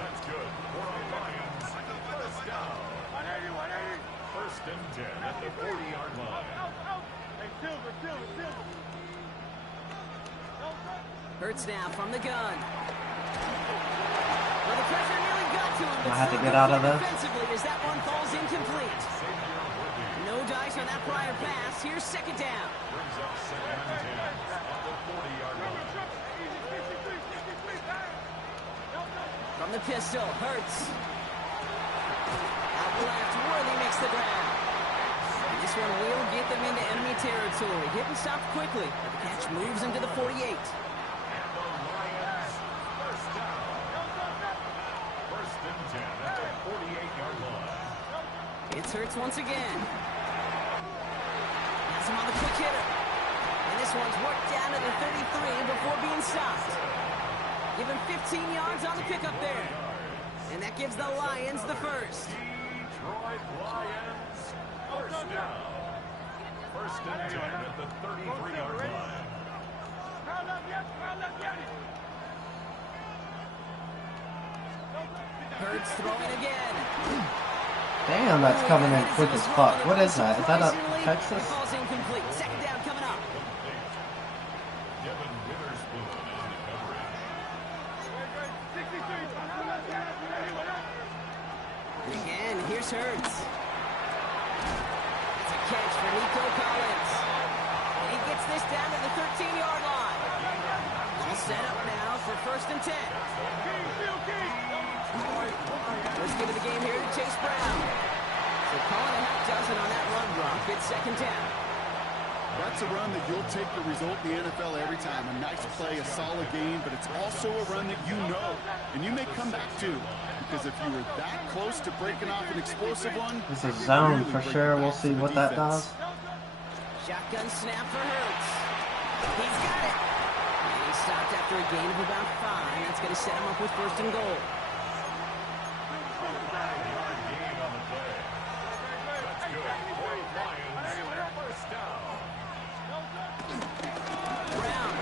That's good. For the Lions, 1st down. 1st and 10 at the 40-yard line. Hurts now from the gun. Well, the pressure nearly got to him, but I had to still get out of good there. defensively as that one falls incomplete. No dice on that prior pass. Here's 2nd down. Brings up 2nd and 10 at the 40-yard line. From the pistol, Hurts. Out left, Worthy makes the grab. And this one will get them into enemy territory. Hit and stopped quickly, but the catch moves into the 48. And the Lions, 1st down. 1st and 10 at the 48-yard line. It's Hurts once again. Has him on the quick hitter. And this one's worked down to the 33 before being stopped. Give him 15 yards on the pickup there. And that gives the Lions the first. Detroit Lions, 1st down. 1st and 10 at the 33-yard line. Hurts throwing again. Damn, that's coming in quick as fuck. What is that? Is that a Texas? Ball's incomplete. 2nd down coming up. Devin Witherspoon in the coverage. Again, here's Hurts. It's a catch for Nico Collins. And he gets this down to the 13-yard line. All set up now for 1st and 10. Let's give it the game here to Chase Brown. So calling a half dozen on that run block. It's 2nd down. That's a run that you'll take the result in the NFL every time. A nice play, a solid game, but it's also a run that you know, and you may come back to. Because if you were that close to breaking off an explosive one, This is zone for sure. We'll see what that does. Shotgun snap for Hurts. He's got it. And he stopped after a gain of about 5. That's going to set him up with 1st and goal. Brown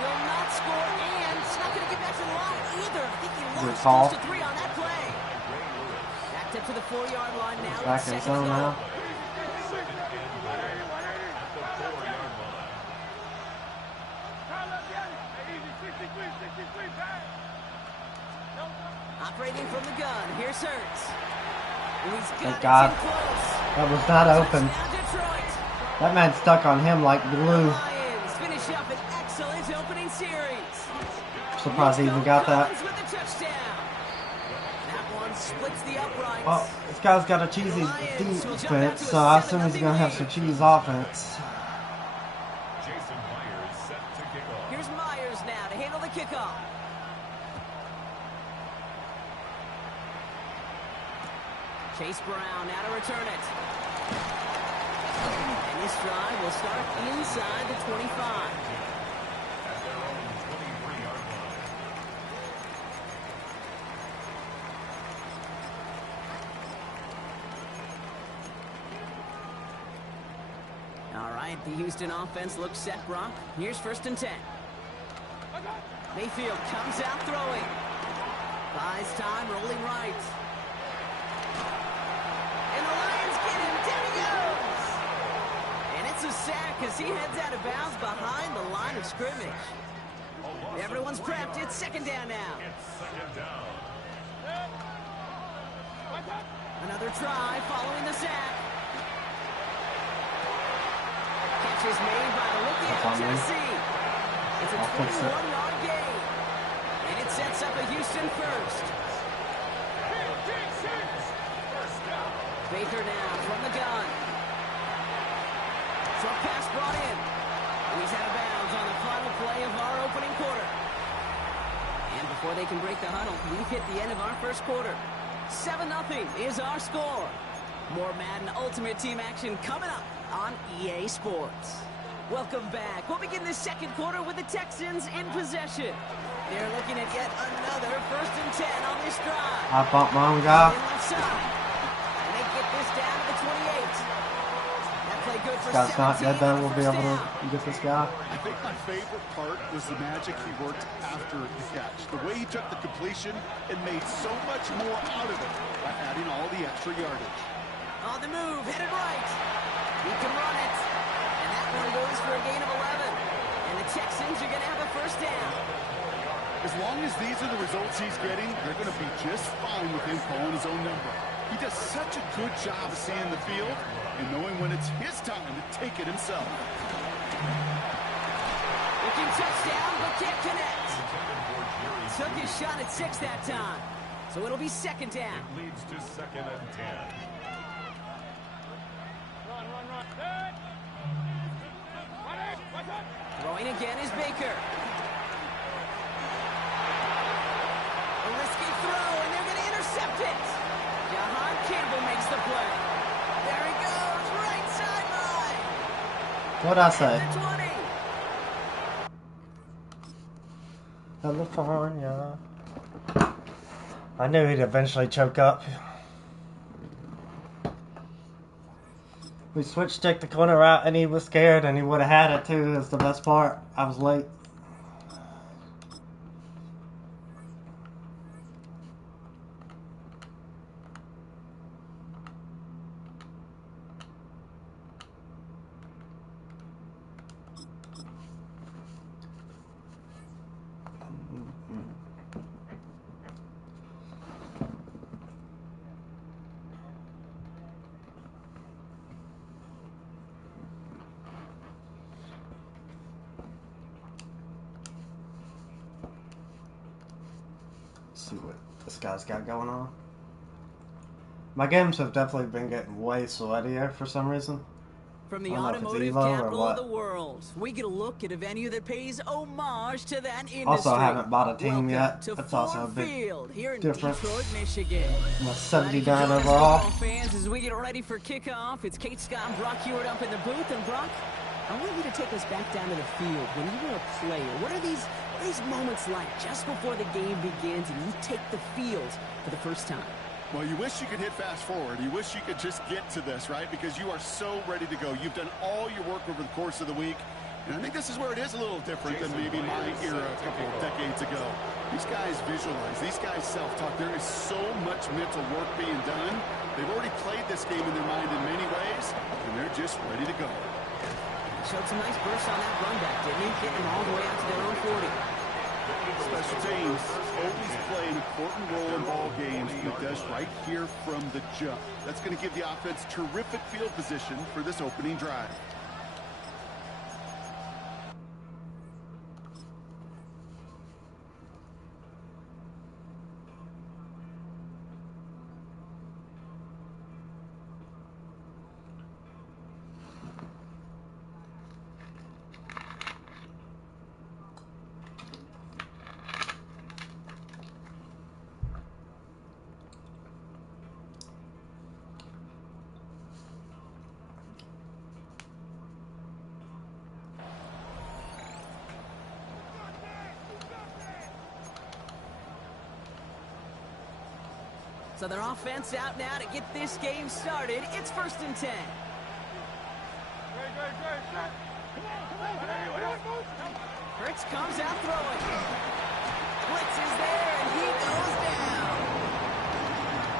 will not score, and it's not going to get back to the line either. I think he lost call. close to 3 on that play. Backed up to the 4-yard line now. Back It's in 2nd zone and goal. now. Operating from the gun. Here's Hurts. And he's got Thank it God. in close. That was not open. Touchdown, Detroit. That man stuck on him like glue. Lions finish up an excellent opening surprised he even got that. Well, this guy's got a cheesy defense, so I assume he's going to have some cheese offense. Here's Myers now to handle the kickoff. Chase Brown now to return it. And this drive will start inside the 25. All right, the Houston offense looks set, Brock. Here's 1st and 10. Mayfield comes out throwing. Buys time, rolling right. And the Lions get him. Down he goes. And it's a sack as he heads out of bounds behind the line of scrimmage. Everyone's prepped. It's 2nd down now. Another try following the sack. Catch is made by the rookie out of Tennessee. It's a 21-yard gain. And it sets up a Houston first. Baker now from the gun. Short pass brought in. And he's out of bounds on the final play of our opening quarter. And before they can break the huddle, we've hit the end of our first quarter. 7-0 is our score. More Madden Ultimate Team action coming up on EA Sports. Welcome back. We'll begin the second quarter with the Texans in possession. They're looking at yet another 1st and 10 on this drive. I bumped my own guy. And they get this down to the 28. That play good for This guy's not dead though. We'll be able down. to get this guy. I think my favorite part was the magic he worked after the catch. The way he took the completion and made so much more out of it by adding all the extra yardage. On the move, headed right. He can run it. And that one goes for a gain of 11. And the Texans are going to have a 1st down. As long as these are the results he's getting, they're going to be just fine with him calling his own number. He does such a good job of seeing the field and knowing when it's his time to take it himself. Looking touchdown, but can't connect. Took his shot at 6 that time. So it'll be 2nd down. It leads to 2nd and 10. Throwing again is Baker. A risky throw, and they're going to intercept it. Jahan Campbell makes the play. There he goes, right sideline. What'd I say? At the 20. California. I knew he'd eventually choke up. We switched stick the corner route and he was scared and he would have had it too. That's the best part. I was late. See what this guy's got going on. My games have definitely been getting way sweatier for some reason. From the I don't know if automotive it's Evo or capital what. of the world, we get a look at a venue that pays homage to that industry. Also, I haven't bought a team Welcome yet. to That's also a Ford big Field here in difference. Detroit, Michigan. I'm Glad you 79 could join us, overall. football fans, as we get ready for kickoff. It's Kate Scott and Brock Hewitt up in the booth. And Brock, I want you to take us back down to the field. When you were a player, what are these moments like just before the game begins and you take the field for the first time? Well, you wish you could hit fast forward. You wish you could just get to this, right? Because you are so ready to go. You've done all your work over the course of the week. And I think this is where it is a little different than maybe my era a couple of decades ago. These guys visualize. These guys self-talk. There is so much mental work being done. They've already played this game in their mind in many ways, and they're just ready to go. Showed some nice bursts on that run back, didn't he? Getting them all the way out to their own 40. Special teams always play an important role in ball games, and it does right here from the jump. That's going to give the offense terrific field position for this opening drive. So their offense out now to get this game started. It's 1st and 10. Hurts comes out throwing. Blitz is there, and he goes down.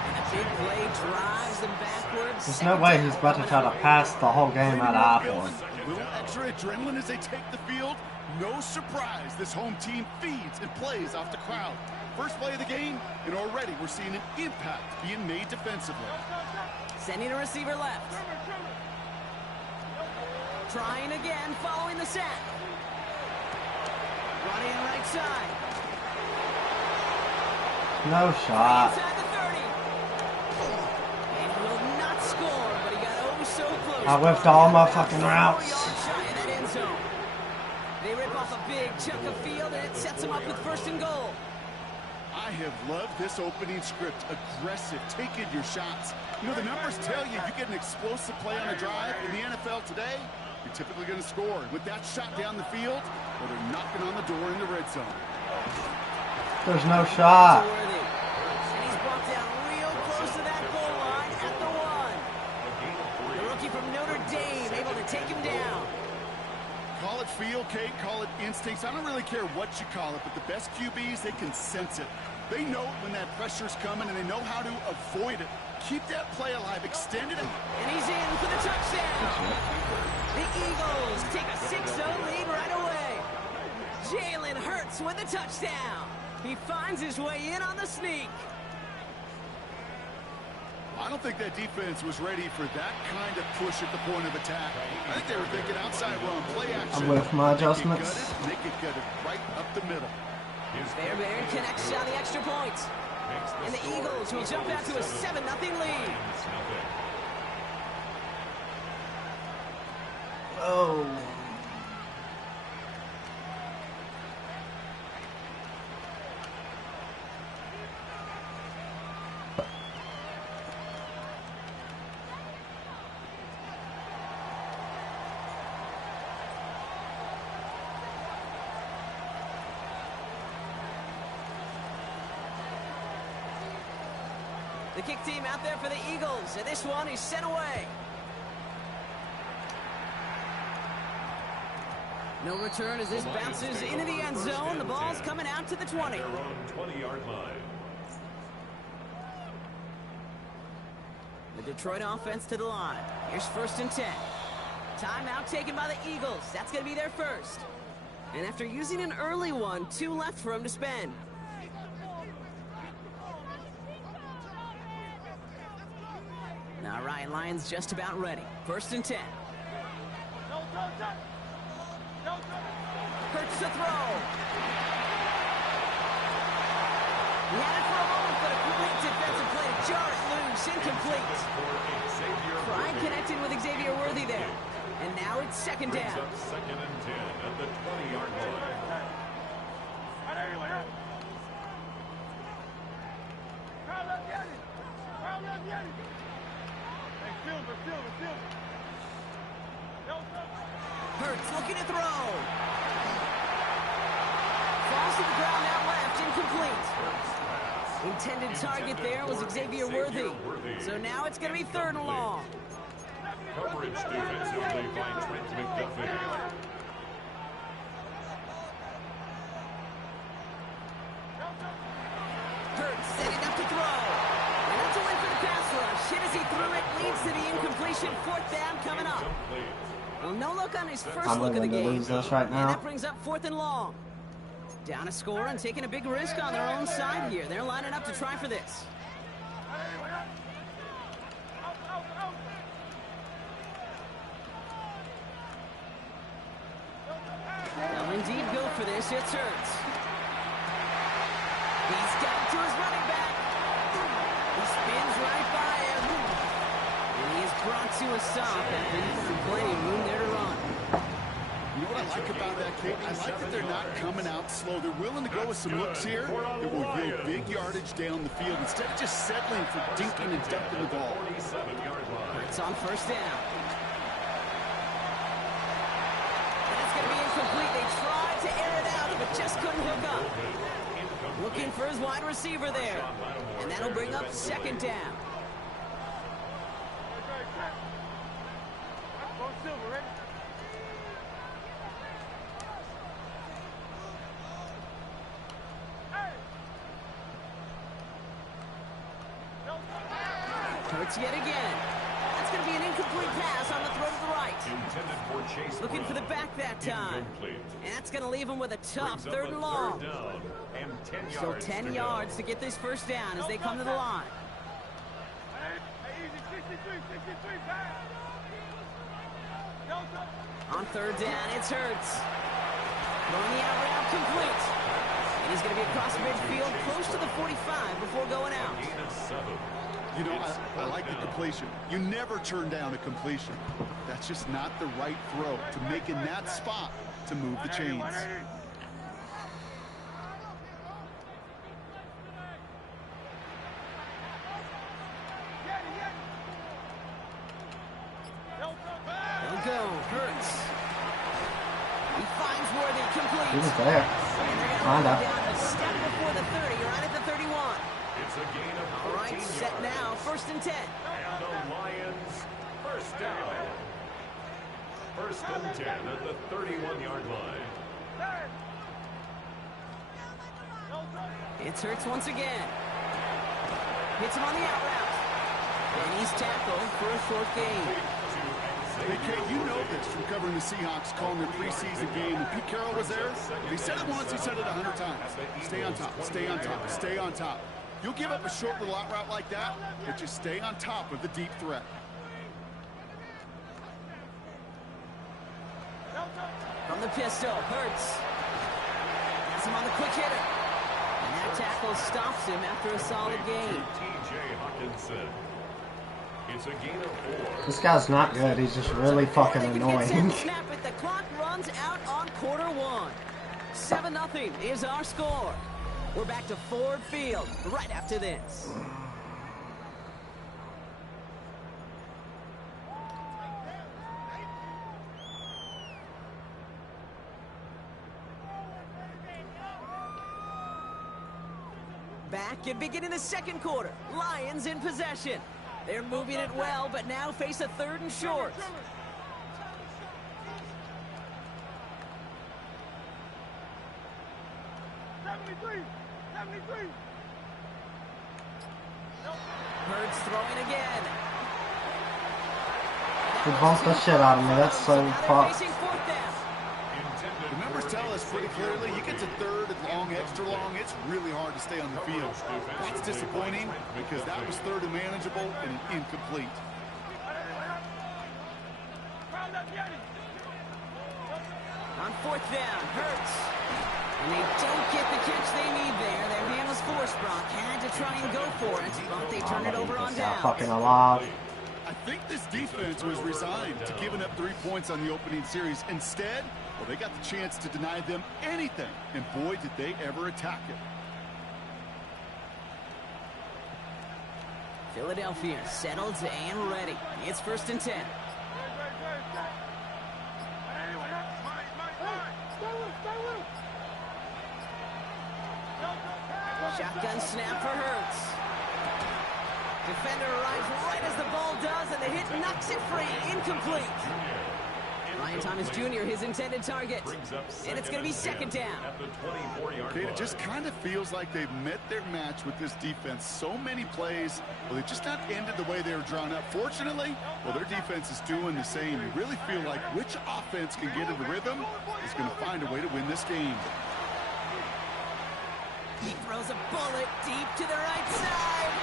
And a big play drives them backwards. There's no way he's about to try to pass the whole game out of Appleton. A little extra adrenaline as they take the field. No surprise, this home team feeds and plays off the crowd. First play of the game, and already we're seeing an impact being made defensively. Sending a receiver left. Trying again, following the sack. Running right side. No shot. Inside the 30. And he will not score, but he got oh so close. I whiffed all my fucking routes. 4 yards shy of that end zone. They rip off a big chunk of field, and it sets them up with 1st and goal. I have loved this opening script. Aggressive, taking your shots. You know, the numbers tell you get an explosive play on a drive. In the NFL today, you're typically going to score. With that shot down the field, or they're knocking on the door in the red zone. There's no shot. And he's brought down real close to that goal line at the 1. The rookie from Notre Dame able to take him down. Call it feel, Kate, call it instincts. I don't really care what you call it, but the best QBs, they can sense it. They know when that pressure's coming, and they know how to avoid it. Keep that play alive, extend it. And he's in for the touchdown. The Eagles take a 6-0 lead right away. Jalen Hurts with a touchdown. He finds his way in on the sneak. I don't think that defense was ready for that kind of push at the point of attack. I think they were thinking outside run, play action. I'm with my adjustments. Make it gutted right up the middle. Fairbairn connects on the extra point. And the Eagles will jump out to a 7-0 lead. Oh. The kick team out there for the Eagles, and this one is sent away. No return as this bounces into the end zone. The ball's coming out to the 20. Their own 20-yard line. The Detroit offense to the line. Here's 1st and 10. Timeout taken by the Eagles. That's going to be their first. And after using an early one, 2 left for him to spend. All right, Lions just about ready. 1st and 10. Hurts to throw. He had it for a moment, but a great defensive play to jar it loose. Incomplete. Pride connected with Xavier Worthy there. And now it's 2nd down. 2nd and 10 at the 20-yard line. Hurts looking to throw. Falls to the ground out left, incomplete. Intended target there was Xavier Worthy. So now it's going to be 3rd and long. Coverage defensively by Trent McDuffie. Hurts setting up to throw. And that's a win for the pass rush. Hit as he threw it, leads to the incompletion. 4th down coming up. Well, no look on his first look of the game. Lose this right now. And that brings up 4th and long. Down a score and taking a big risk on their own side here. They're lining up to try for this. They'll indeed go for this. It's Hurts. He's got to his running back. He spins right by him. And he is brought to a stop after the play. Room there to run. You know what I like about that, Kate? I like that they're not coming out slow. They're willing to go with some looks here. It will yield big yardage down the field instead of just settling for dinking and dumping the ball. It's on 1st down. That's going to be incomplete. They tried to air it out, but just couldn't hook up. Looking for his wide receiver there. And that'll bring up second down. Hurts yet again. That's going to be an incomplete pass on the throw to the right. Intended for Chase Looking for the back that time. And that's going to leave him with a tough third and long. Still 10 yards to get this first down as they come to the line. On third down, it's Hurts. Throwing the out route complete. And he's going to be across the midfield close to the 45 before going out. You know, I like the completion. You never turn down a completion. That's just not the right throw to make in that spot to move the chains. They'll go. Hurts. He finds Worthy complete. He was there. Down a step before the 30, right at the 31. It's a gain of 14 All right, set yards. now, first and 10. And the Lions first down. First and 10 at the 31-yard line. It's Hurts once again. Hits him on the out route. And he's tackled for a short gain. Hey, Kate, you know this from covering the Seahawks, calling their preseason game. When Pete Carroll was there, if he said it once, he said it 100 times. Stay on top, stay on top, stay on top. You'll give up a short little out route like that, but just stay on top of the deep threat. From the pistol, Hurts. Has him on the quick hitter. And that tackle stops him after a solid gain. T.J. Hawkinson. It's a gain of 4. This guy's not good. He's just really fucking annoying. Snap it. The clock runs out on quarter one. 7-0 is our score. We're back to Ford Field right after this. Back and beginning the second quarter. Lions in possession. They're moving it well, but now face a third and short. Hurts throwing again. He bumped the shit out of me. That's so fucked. The numbers tell us pretty clearly, you get to third and long, extra long, it's really hard to stay on the field. That's disappointing because that was third and manageable and incomplete. On fourth down, Hurts. And they don't get the catch they need there. Their man was forced, Brock. Had to try and go for it, but they turn it over on down. Fucking alive. I think this defense was resigned to giving up 3 points on the opening series. Instead, well, they got the chance to deny them anything, and boy, did they ever attack it. Philadelphia settled and ready. It's first and 10. Shotgun snap for Hurts. Defender arrives right as the ball does, and the hit knocks it free. Incomplete. Ryan Thomas Jr., his intended target. And it's going to be second down. Okay, it just kind of feels like they've met their match with this defense. So many plays, well, they've just not ended the way they were drawn up. Fortunately, well, their defense is doing the same. You really feel like which offense can get into rhythm is going to find a way to win this game. He throws a bullet deep to the right side.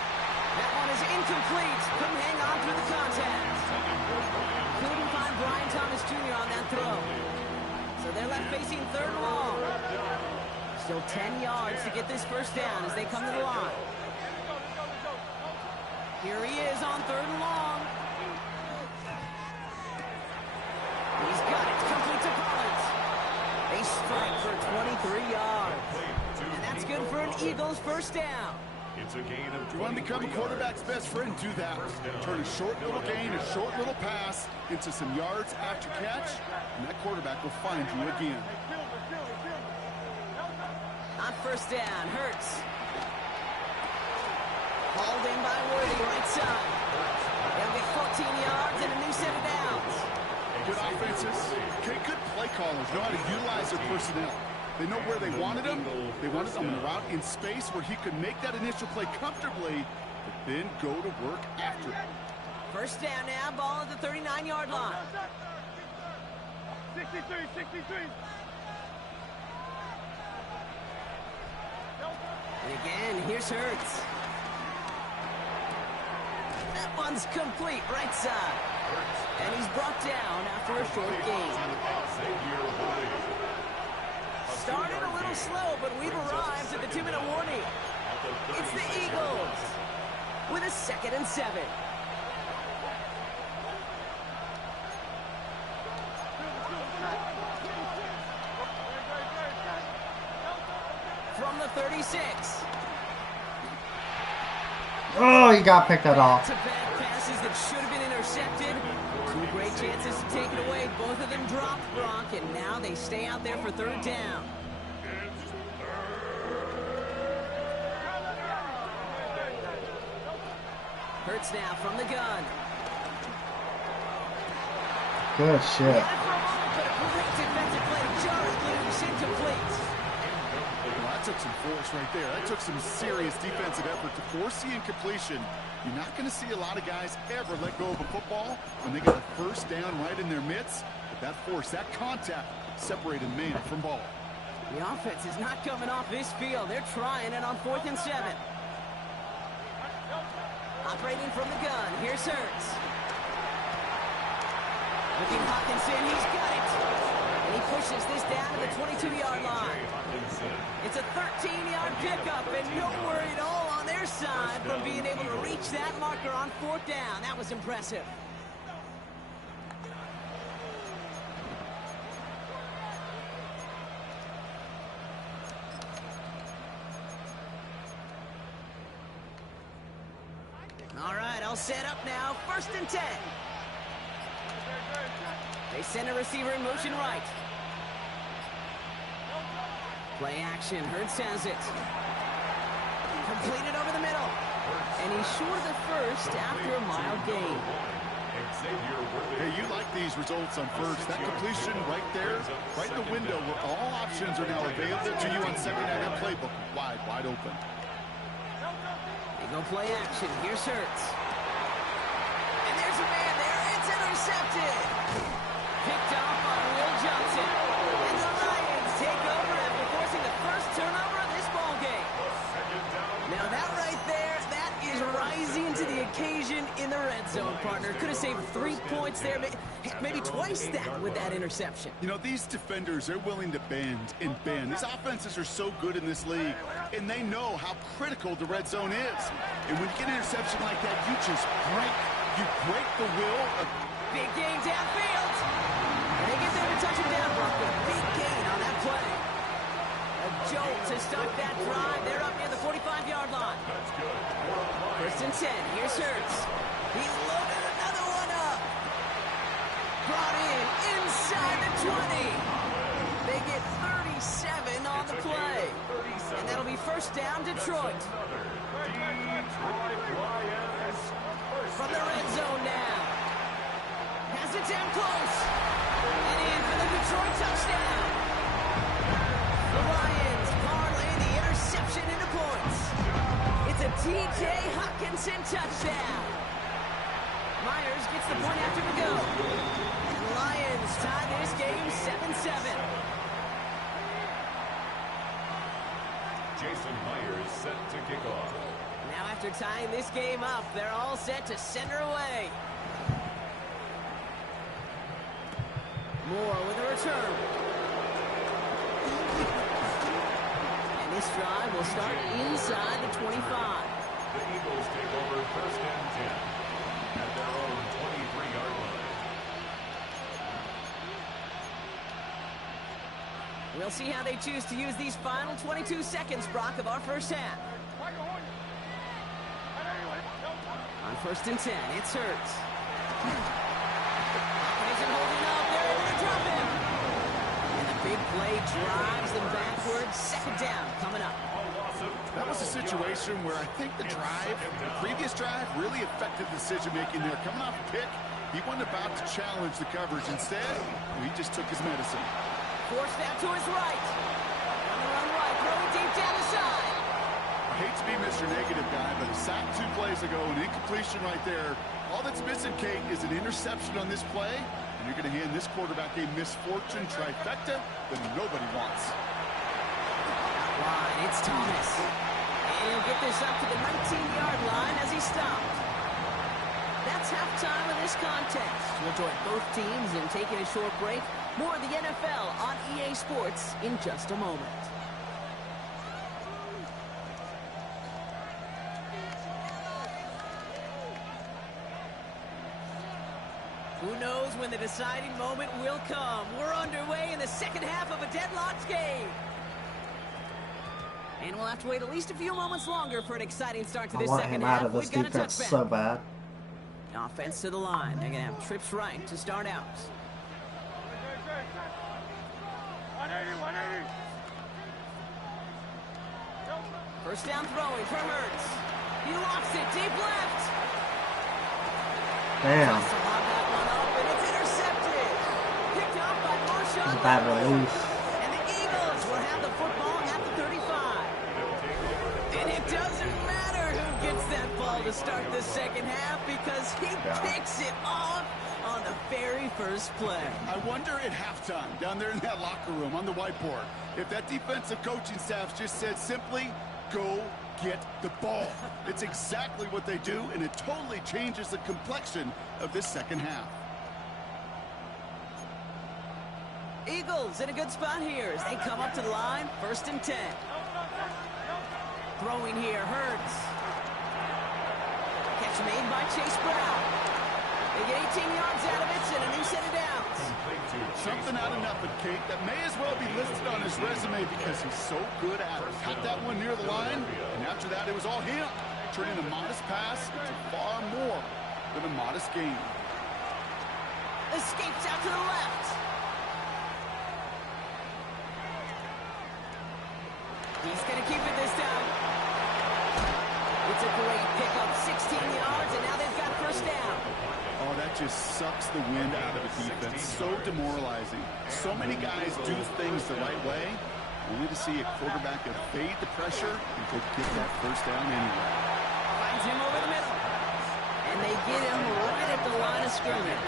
That one is incomplete. Couldn't hang on through the contact. Couldn't find Brian Thomas Jr. on that throw. So they're left facing third and long. Still 10 yards to get this first down as they come to the line. Here he is on third and long. He's got it. Complete to Collins. They strike for 23 yards. And that's good for an Eagles first down. It's a gain of 20. If you want to become a quarterback's best friend, do that. Turn a short little gain, a short little pass into some yards after catch, and that quarterback will find you again. On first down. Hurts. Hauled in by Worthy, right side. They'll get 14 yards and a new set of downs. Good offenses, okay, good play callers know how to utilize their personnel. They know where they wanted him. They wanted him in a route in space where he could make that initial play comfortably, but then go to work after it. First down now, ball at the 39-yard line. 63, 63. And again, here's Hurts. That one's complete, right side. And he's brought down after a short gain. Started a little slow, but we've arrived at the 2-minute warning. It's the Eagles with a 2nd and 7. From the 36. Oh, he got picked that off. Back passes that should have been intercepted. 2 great chances to take it away. Both of them dropped, Gronk, and now they stay out there for 3rd down. Hurts now from the gun. Good shit. But a great defensive play. Jarrett loose, incomplete. Well, that took some force right there. That took some serious defensive effort to force the incompletion. You're not going to see a lot of guys ever let go of a football when they got a first down right in their midst. But that force, that contact, separated man from ball. The offense is not coming off this field. They're trying it on 4th and 7. Operating from the gun. Here's Hurts. Looking Hawkinson. He's got it. And he pushes this down to the 22-yard line. It's a 13-yard pickup, and no worry at all on their side from being able to reach that marker on 4th down. That was impressive. All right, I'll set up now. 1st and 10. They send a receiver in motion right. Play action. Hurts has it. Completed over the middle. And he's short of the first after a mild gain. Hey, you like these results on first. That completion right there, right in the window where all options are now available to you on 79. That playbook wide open. They go play action. Here's Hurts. And there's a man there. It's intercepted. Picked off by Will Johnson. And the Lions take over after forcing the first turnover of this ballgame. Now that right there, that is rising to the occasion in the red zone, partner. Could have saved 3 points there, maybe twice that with that interception. You know, these defenders, they're willing to bend and bend. These offenses are so good in this league, and they know how critical the red zone is. And when you get an interception like that, you just break the will of... Big gain downfield. And they get there to touch him down, Brock. Big gain on that play. A jolt to start that drive. They're up near the 45-yard line. 1st and 10. Here's Hurts. He loaded another one up. Brought in inside the 20. They get 37 on the play. And that'll be 1st down, Detroit. From the red zone now. Has it down close. And in for the Detroit touchdown. The Lions parlay the interception into points. It's a T.J. Hawkinson touchdown. Myers gets the point after the go. And the Lions tie this game 7-7. Jason Myers set to kick off. Now after tying this game up, they're all set to center away. Moore with a return. And this drive will start inside the 25. The Eagles take over 1st and 10 at their own 23-yard line. We'll see how they choose to use these final 22 seconds, Brock, of our first half. On 1st and 10, it's Hurts. Isn't holding up. They're able to drop him. And the big play drives them backwards. Second down coming up. That was a situation where I think the previous drive, really affected decision-making there. Coming off a pick, he wasn't about to challenge the coverage. Instead, he just took his medicine. Forced out to his right. On the run right, throwing deep down the side. I hate to be Mr. Negative guy, but a sack 2 plays ago, an incompletion right there. All that's missing, Kate, is an interception on this play, and you're going to hand this quarterback a misfortune trifecta that nobody wants. Line, it's Thomas. And he'll get this up to the 19-yard line as he stopped. That's halftime of this contest. We'll join both teams in taking a short break. More of the NFL on EA Sports in just a moment. Who knows when the deciding moment will come? We're underway in the second half of a deadlocked game. And we'll have to wait at least a few moments longer for an exciting start to this second half. I want him out of this defense so bad. Offense to the line. They're going to have trips right to start out. 180. First down throwing for Hurts. He lofts it deep left. Damn. Tries to lob that one up, and it's intercepted. Picked up by Marshawn. It's a bad release. And the Eagles will have the football at the 35. And it doesn't matter who gets that ball to start the second half because he picks it off on the very first play. I wonder at halftime, down there in that locker room on the whiteboard, if that defensive coaching staff just said simply, go get the ball. It's exactly what they do, and it totally changes the complexion of this second half. Eagles in a good spot here as they come up to the line, 1st and 10. Throwing here, Hurts. Catch made by Chase Brown. They get 18 yards out of it and a new set of downs. Something out of nothing, Kate, that may as well be listed on his resume because he's so good at it. Got that one near the line, and after that it was all him, turning a modest pass into far more than a modest gain. Escapes out to the left. He's going to keep it this time. It's a great pickup, 16 yards, and now they've got first down. Oh, that just sucks the wind out of a defense. So demoralizing. So many guys do things the right way, only to see a quarterback evade the pressure and go get that first down anyway. Finds him over the middle. And they get him right at the line of scrimmage.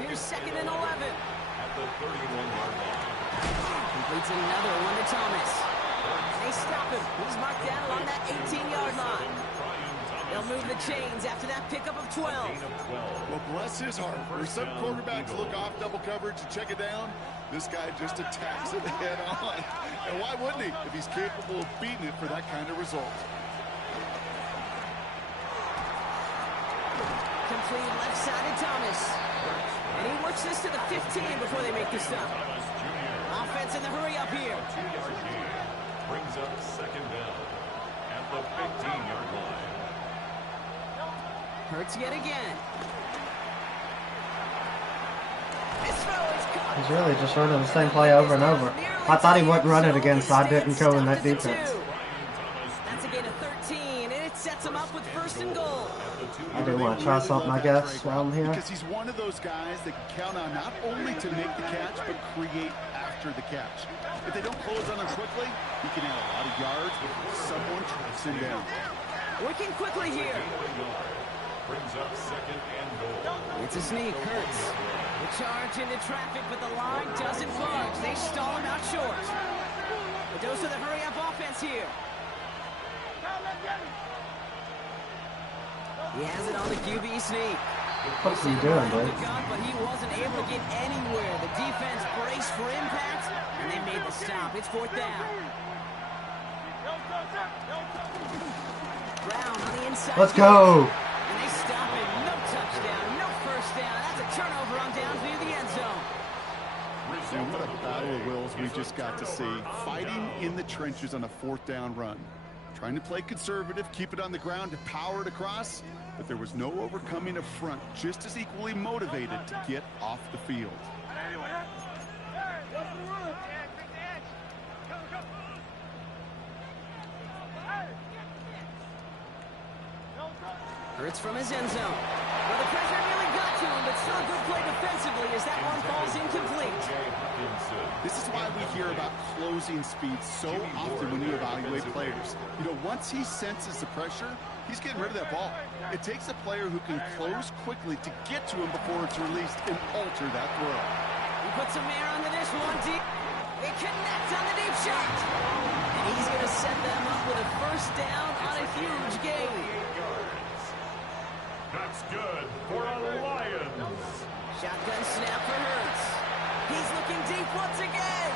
Here's 2nd and 11. At the 31-yard line. Completes another one to Thomas. They stop him. He's marked down along that 18-yard line. They'll move the chains after that pickup of 12. Well, bless his heart. Where some quarterbacks look off double coverage and check it down, this guy just attacks it head on. And why wouldn't he if he's capable of beating it for that kind of result? Complete left side to Thomas. And he works this to the 15 before they make the stop. Offense in the hurry up here. 2-yard gain brings up 2nd down at the 15-yard line. Hurts yet again. This throw is caught. He's really just running the same play over and over. I thought he wouldn't run it again, so I didn't go in that defense. That's a gain of 13, and it sets him up with 1st and goal. I do want to try something, I guess, while I'm here. Because he's one of those guys that can count on not only to make the catch, but create after the catch. If they don't close on him quickly, he can add a lot of yards before someone tracks him down. Working quickly here. Brings up 2nd and goal. It's a sneak, Hurts. The charge into traffic, but the line doesn't budge. They stall him out short. A dose of the hurry-up offense here. He has it on the QB sneak. What's he doing, dude? But he wasn't able to get anywhere. The defense braced for impact, and they made the stop. It's 4th down. Brown on the inside. Let's go. And they stop it. No touchdown, no first down. That's a turnover on downs near the end zone. And what a battle of wills we just got to see. Fighting in the trenches on a 4th down run. Trying to play conservative, keep it on the ground to power it across, but there was no overcoming a front just as equally motivated to get off the field. Hurts from his end zone. Well, the pressure really got to him, but still a good play defensively as that one falls incomplete. This is why we hear about closing speed so often when you evaluate players. You know, once he senses the pressure, he's getting rid of that ball. It takes a player who can close quickly to get to him before it's released and alter that throw. He puts some air onto this one deep. They connect on the deep shot. And he's going to set them up with a first down on a huge gain. That's good for a Lions. Shotgun snap for Hurts. He's looking deep once again.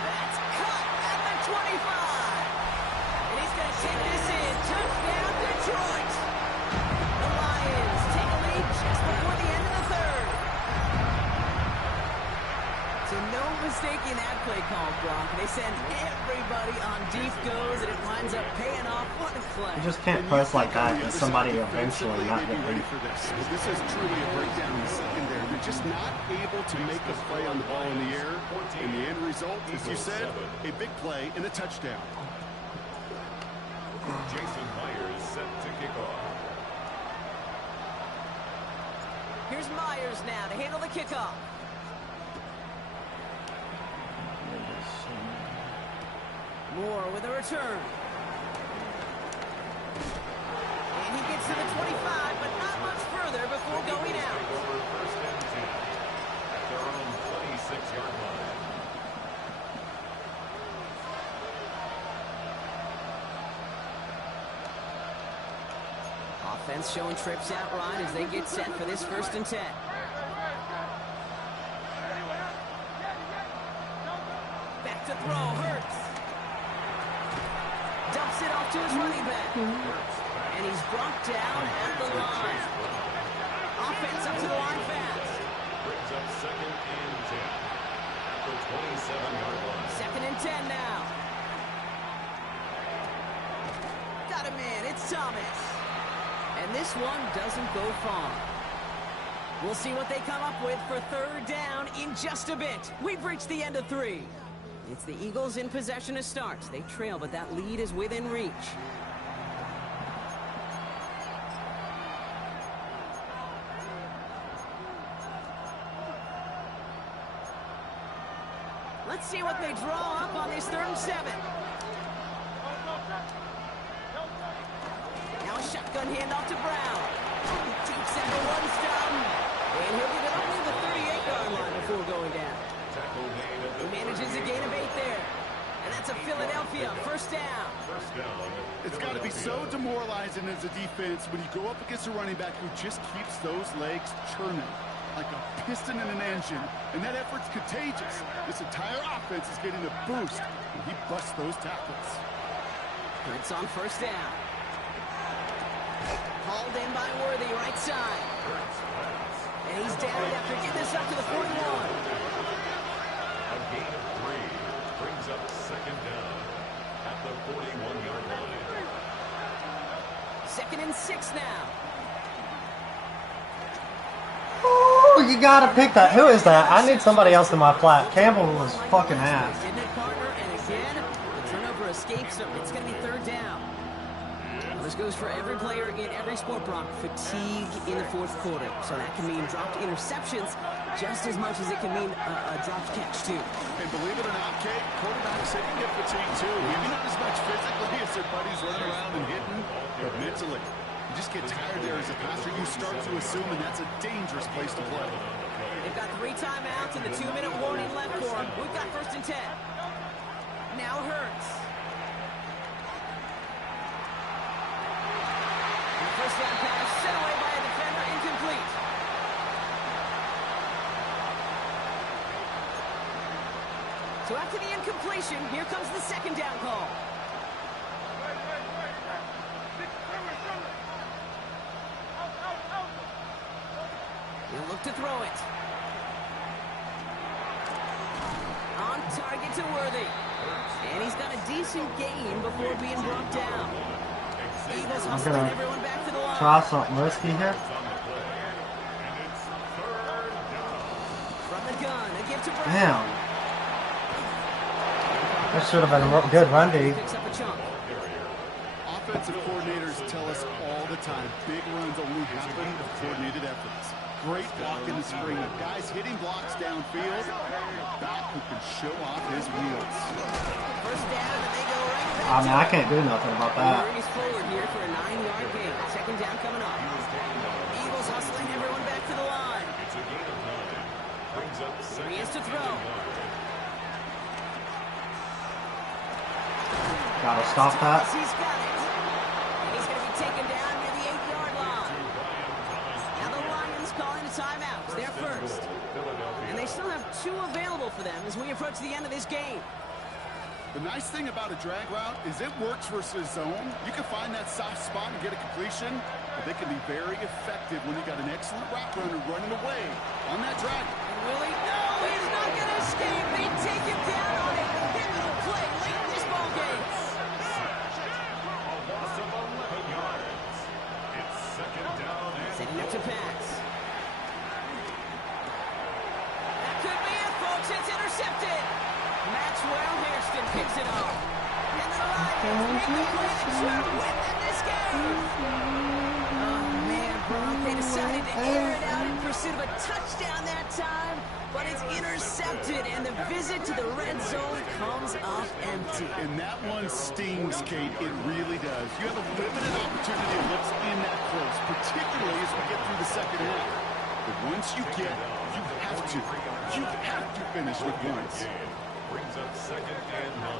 That's cut at the 25. And he's going to take this in. Touchdown, Detroit. The Lions take a lead just before the end of the third. So no mistaking that play call, Brock. They send everybody on deep goes, and it winds up paying off. What a play. You just can't press like that and somebody eventually not get ready beat. for this. This is truly a breakdown in the secondary. You're just not able to make a play on the ball in the air. And the end result, as you said, a big play and a touchdown. Jason Myers set to kick off. Here's Myers now to handle the kickoff. Moore with a return. And he gets to the 25, but not much further before going out. First and 10 at their own 26-yard line. Offense showing trips out right as they get set for this first and 10. Back to throw, Hurts. Dumps it off to his running back. And he's brought down at the line. Offense up to the line fast. Brings up second and 10 at the 27-yard line. Second and 10 now. Got him in. It's Thomas. And this one doesn't go far. We'll see what they come up with for third down in just a bit. We've reached the end of 3. It's the Eagles in possession to start. They trail, but that lead is within reach. Let's see what they draw up on this 3rd and 7. Now a shotgun handoff to Brown. Takes that for 1 stop. And he'll get it up to the 38-yard line before going down. He manages a gain of 8 there. And that's a Philadelphia first down. It's got to be so demoralizing as a defense when you go up against a running back who just keeps those legs churning like a piston in an engine. And that effort's contagious. This entire offense is getting a boost when he busts those tackles. It's on first down. Hauled in by Worthy, right side. And he's down after getting this up to the 41. A gain of 3 brings up second down at the 41-yard line. Second and 6 now. Oh, you gotta pick that. Who is that? I need somebody else in my flat. Campbell was fucking ass. Isn't it, partner? And again, the turnover escapes him. It's going to be third down. This goes for every player in every sport, Brock. Fatigue in the 4th quarter. So that can mean dropped interceptions just as much as it can mean a dropped catch, too. And believe it or not, Kate, quarterbacks, they can get fatigued, too. Maybe not as much physically as their buddies running around and hitting, but mentally. You just get tired there as a passer. You start to assume, and that's a dangerous place to play. They've got 3 timeouts and the 2-minute warning left for them. We've got first and 10. Now Hurts. First down pass sent away by a defender, incomplete. So after the incompletion, here comes the second down call. He'll look to throw it. On target to Worthy. And he's got a decent gain before being brought down. Eagles I'm hustling gonna everyone back to the line. try something risky here. From the gun, a gift to Brown. Damn. That should have been a good run, dude. Picks up a chunk. Offensive coordinators tell us all the time, big runs only happen with coordinated efforts. Great block in the screen. Guys hitting blocks downfield. Back who can show off his wheels. First down, and they go right back. I mean, I can't do nothing about that. He's forward here for a 9-yard gain. Second down coming up. Eagles hustling everyone back to the line. Here he is to throw. Gotta stop that. He's got it. And he's going to be taken down near the 8-yard line. Now the Lions calling a timeout. They're first. And they still have 2 available for them as we approach the end of this game. The nice thing about a drag route is it works versus zone. You can find that soft spot and get a completion, but they can be very effective when you got an excellent route runner running away on that drag. And Willie, no, he's not going to escape. They take him down on it. Pivotal play late in this ball game. A loss of 11 yards. It's second down and Setting up to pass. That could be it, folks. It's intercepted. Maxwell Hairston picks it off. And the Lions make the play that should win them this game. Oh, man, Bronk, they decided to air it out in pursuit of a touchdown that time, but it's intercepted, and the visit to the red zone comes up empty. And that one stings, Kate. It really does. You have a limited opportunity to look in that close, particularly as we get through the second half. But once you get, you have to finish with points. brings up second and 9.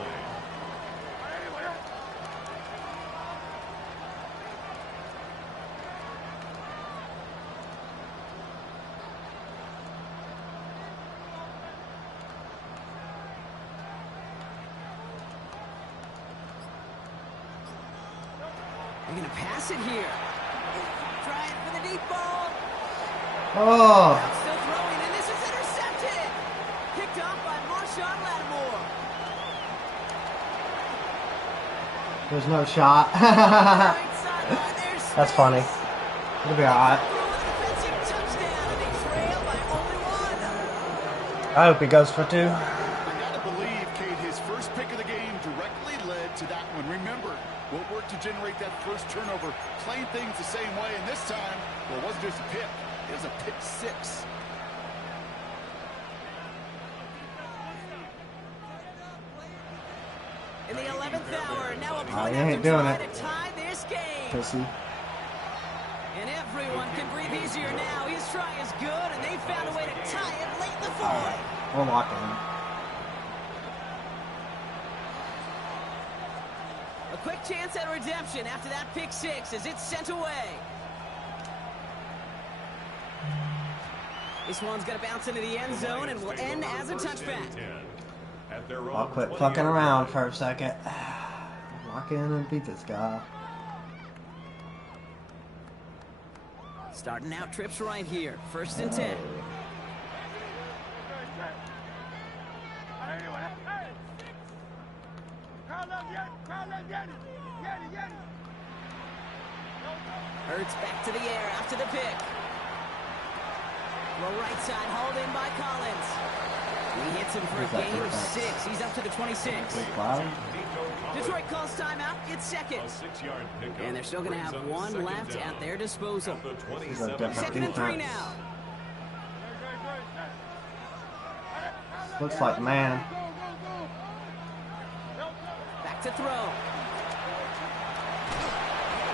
They're going to pass it here. Trying for the deep ball. Oh. Now still throwing, and this is intercepted. Picked up by Marshawn Lattimore. There's no shot. Right sideline, there's That's funny. It'll be alright. defensive touchdown, and they trail by only 1. I hope he goes for 2. I gotta believe, Kate, his first pick of the game directly led to that one. Remember, what worked to generate that first turnover, playing things the same way, and this time, well, it wasn't just a pick, it was a pick 6. In the 11th hour, now a Oh, point he ain't after doing try it. to tie this game. Pussy. And everyone can breathe easier now. His try is good, and they found a way to tie it late in the fourth. We're walking him. A quick chance at redemption after that pick 6 as it's sent away. This one's going to bounce into the end zone and will end as a touchback. I'll quit fucking around for a second. Walk in and beat this guy. Starting out trips right here. 1st and 10. Hurts back to the air after the pick. Throw right side, hauled in by Collins. He hits him for a gain of 6. He's up to the 26. Wow. Detroit calls timeout. It's second. And they're still going to have 1 left at their disposal. This is a different 2nd and 3 defense. now. Looks like man. Back to throw.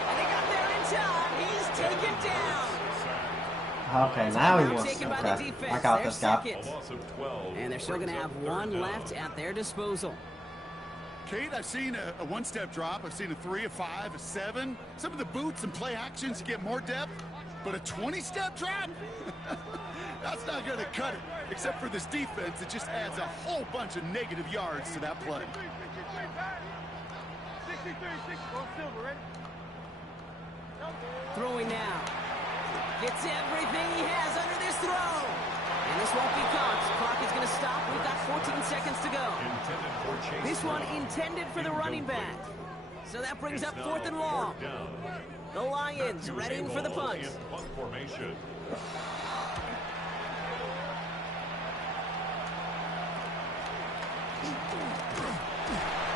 And they got there in time. He's taken down. Okay, now he wants. Taken by the Okay, defense. I got They're this guy. second. And they're still going to have 1 left at their disposal. Kate, I've seen a one-step drop. I've seen a 3, a 5, a 7. Some of the boots and play actions, you get more depth. But a 20-step drop? That's not going to cut it. Except for this defense, it just adds a whole bunch of negative yards to that play. 63, 6, go silver, ready? Throwing now. Gets everything he has under this throw. And this won't be caught. Clock is going to stop. We've got 14 seconds to go. This one intended for the running back. So that brings up 4th and long. The Lions readying for the punt. Punt formation.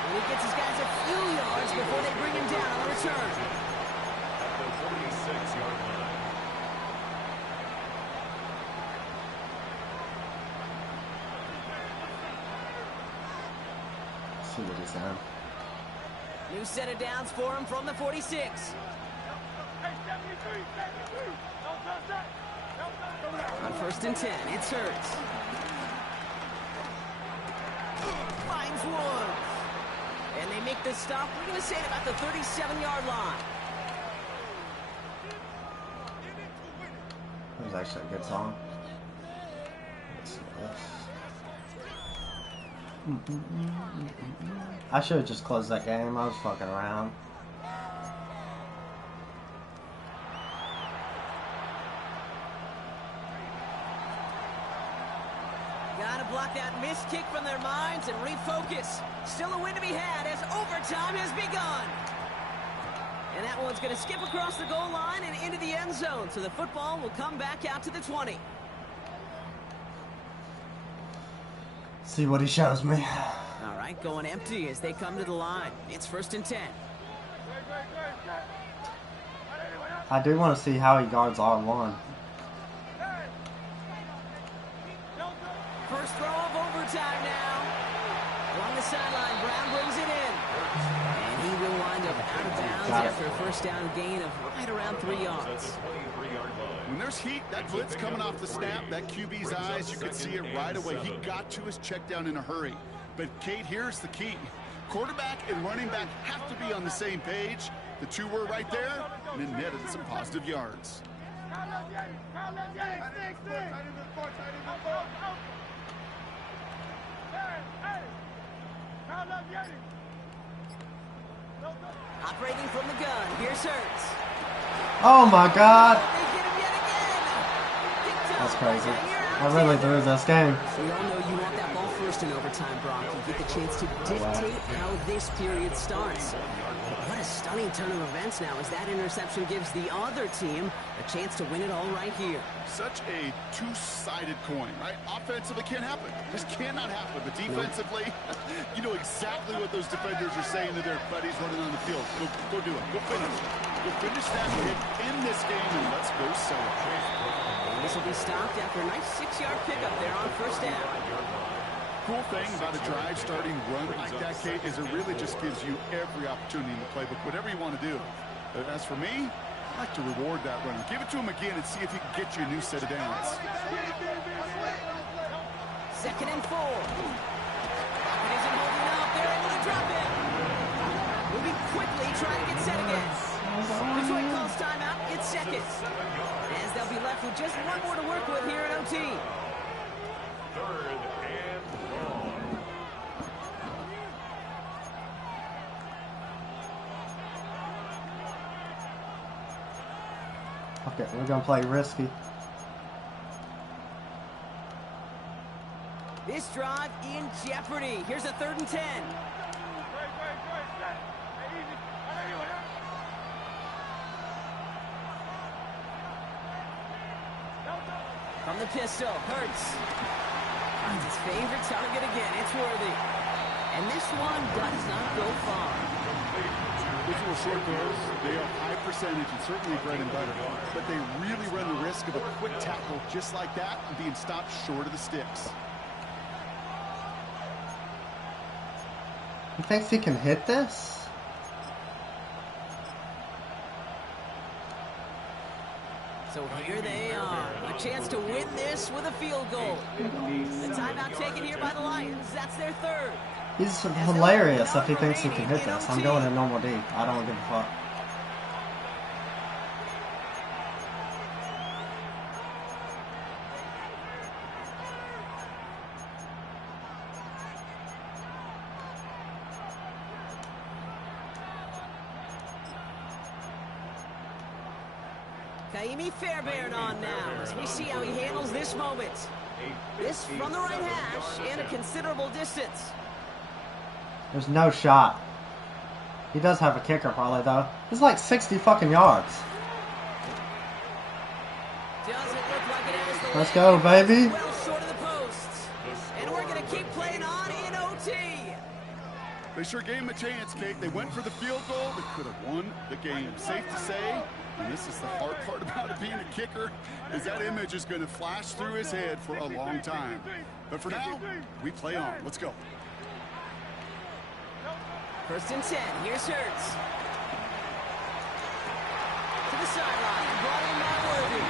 And he gets his guys a few yards before they bring him down on the return. At the 46-yard line. See what he's on. New set of downs for him from the 46. On 1st and 10, it's Hurts. Finds Woods. And they make this stop, we're going to say, at about the 37-yard line. That was actually a good song. Let's see this. I should have just closed that game. I was fucking around. Gotta block that missed kick from their minds and refocus. Still a win to be had as overtime has begun. And that one's going to skip across the goal line and into the end zone. So the football will come back out to the 20. See what he shows me. All right, going empty as they come to the line. It's 1st and 10. I do want to see how he guards R1. First throw of overtime now. Along the sideline, Brown brings it in. And he will wind up out of bounds after a first down gain of right around 3 yards. When there's heat, that blitz coming off the snap, that QB's eyes, you could see it right away. He got to his check down in a hurry. But, Kate, here's the key. Quarterback and running back have to be on the same page. The two were right there, and it netted some positive yards. Operating from the gun, here's Hurts. Oh my god! They get him yet again. That's crazy. I really threw this game. We all know you want that ball first in overtime, Brock. You get the chance to dictate how this period starts. What a stunning turn of events now as that interception gives the other team a chance to win it all right here. Such a two-sided coin, right? Offensively can't happen. Just cannot happen. But defensively, you know exactly what those defenders are saying to their buddies running on the field. Go do it. Go finish. Go finish that hit in this game, and let's go celebrate. This will be stopped after a nice 6-yard pickup there on 1st down. Cool thing about a drive starting run like that, Kate, is it really just gives you every opportunity in the playbook, whatever you want to do. As for me, I like to reward that runner. Give it to him again and see if he can get you a new set of downs. 2nd and 4. Pocket isn't holding up. They're able to drop it. Moving quickly, trying to get set again. Detroit calls timeout. It's seconds. As they'll be left with just one more to work with here at OT. 3rd and long. Okay, we're gonna play risky. This drive in jeopardy. Here's a 3rd and 10. From the pistol, Hurts. Finds his favorite target again. It's worthy. And this one does not go far. Visual short throws, they are high percentage and certainly bread and butter. But they really run the risk of a quick tackle just like that and being stopped short of the sticks. He thinks he can hit this? So here they are, a chance to win this with a field goal. The timeout taken here by the Lions. That's their 3rd. He's hilarious if he thinks he can hit this. I'm going to normal D. I don't give a fuck. Kaimi Fairbairn on now as we see how he handles this moment. This from the right hash and a considerable distance. There's no shot. He does have a kicker probably though. It's like 60 fucking yards. Doesn't look like it has the Let's go, baby. well short of the posts. And we're going to keep playing on in OT. They sure gave him a chance, Kate. They went for the field goal. They could have won the game. Safe to say, and this is the hard part about it being a kicker, is that image is going to flash through his head for a long time. But for now, we play on. Let's go. 1st and 10. Here's Hurts. To the sideline. Brought in by Worthy.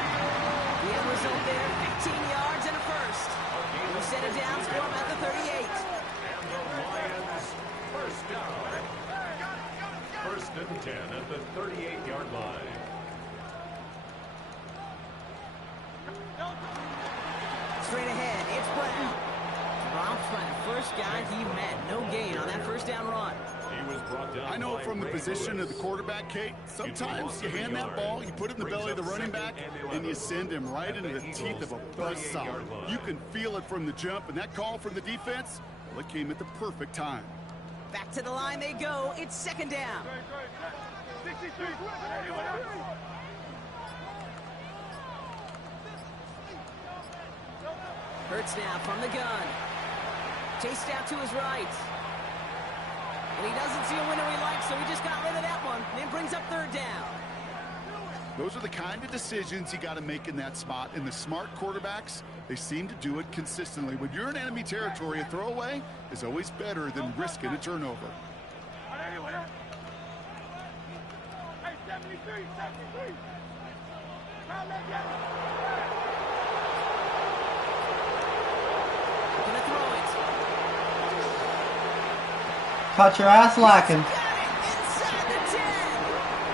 The end result there, 15 yards and a first. We'll set it down, score him at the 38. And the Lions, first down. 1st and 10 at the 38-yard line. Straight ahead, it's Brown. Dropped by the first guy he met. No gain on that first down run. I know from the position of the quarterback, Kate, sometimes you hand that ball, you put it in the belly of the running back, and you send him right into the teeth of a buzzsaw. You can feel it from the jump, and that call from the defense, well, it came at the perfect time. Back to the line they go. It's 2nd down. Hurts now from the gun. Chased out to his right. And he doesn't see a window he likes, so he just got rid of that one. And brings up 3rd down. Those are the kind of decisions you got to make in that spot. And the smart quarterbacks, they seem to do it consistently. When you're in enemy territory, a throwaway is always better than risking a turnover. Hey, 73. Gonna throw it. Caught your ass lacking.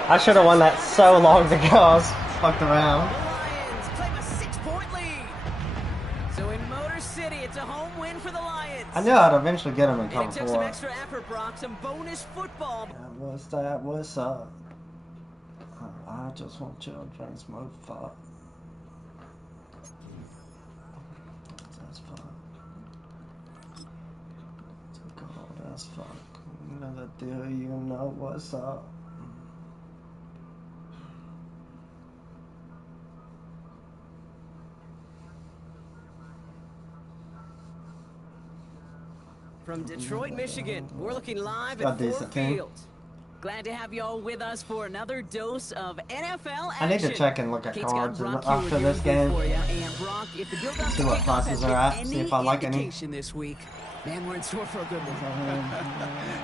I should have won that so long ago. I was fucked around. The Lions claim a 6-point lead. So in Motor City, it's a home win for the Lions. I knew I'd eventually get him in cover And it took 4. some extra effort, Brock. Some bonus football. What's that? What's up? I just want children smoke fuck. That's fuck. It's cold as fuck. Another deal, you know what's up. From Detroit, Michigan, we're looking live at Ford Field. Glad to have you all with us for another dose of NFL action. I need to check and look at cards after this game. See what prices are at. See if I like any. This week. Man, we're in store for a good one.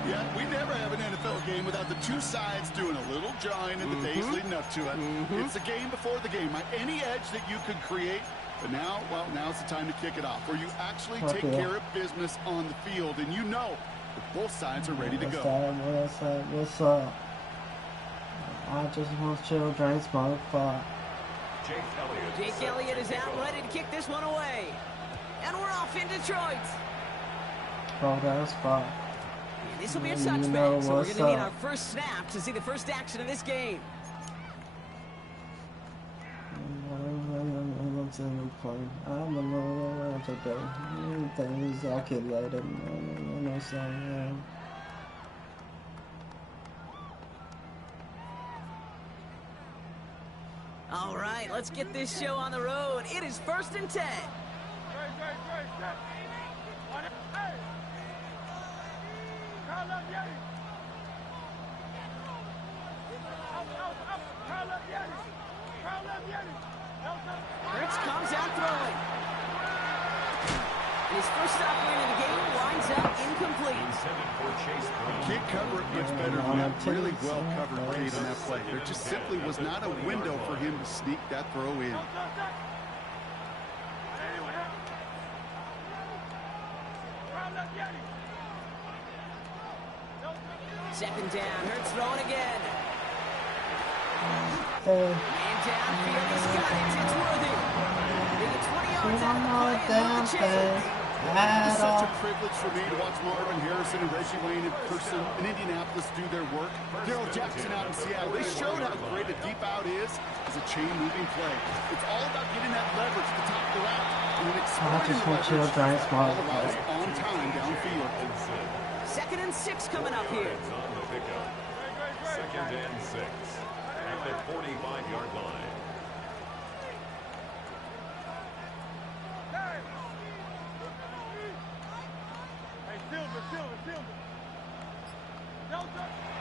Yeah, we never have an NFL game without the two sides doing a little jawing in the days leading up to it. It's the game before the game. Any edge that you could create. But now, well, now's the time to kick it off, where you actually take care of business on the field, and you know that both sides are ready to go. What's up? I just want children smoke fuck. Jake Elliott is out ready to kick this one away. And we're off in Detroit. Oh, that's fuck. This will be a touchback, so we're going to need our first snap to see the first action of this game. I'm alone today. Things I could let them know. All right, let's get this show on the road. It is 1st and 10. Hurts comes out throwing. His first stop win of the game winds up incomplete. You can't cover it much better than that. Really well covered Kate on that play. There just simply was not a window for him to sneak that throw in. 2nd down. Hurts throwing again. And downfield, he's got it. It's Worthy. Maybe 20 yards out of the play and with the chance. It's such a privilege for me to watch Marvin Harrison and Reggie Wayne in person in Indianapolis do their work. Daryl Jackson out in Seattle. They showed how great a deep out is as a chain-moving play. It's all about getting that leverage at the top of the route. And when it's I just want you to try and smart. On time downfield. 2nd and 6 coming up here. On the pickup. 2nd and 6 at the 45-yard line.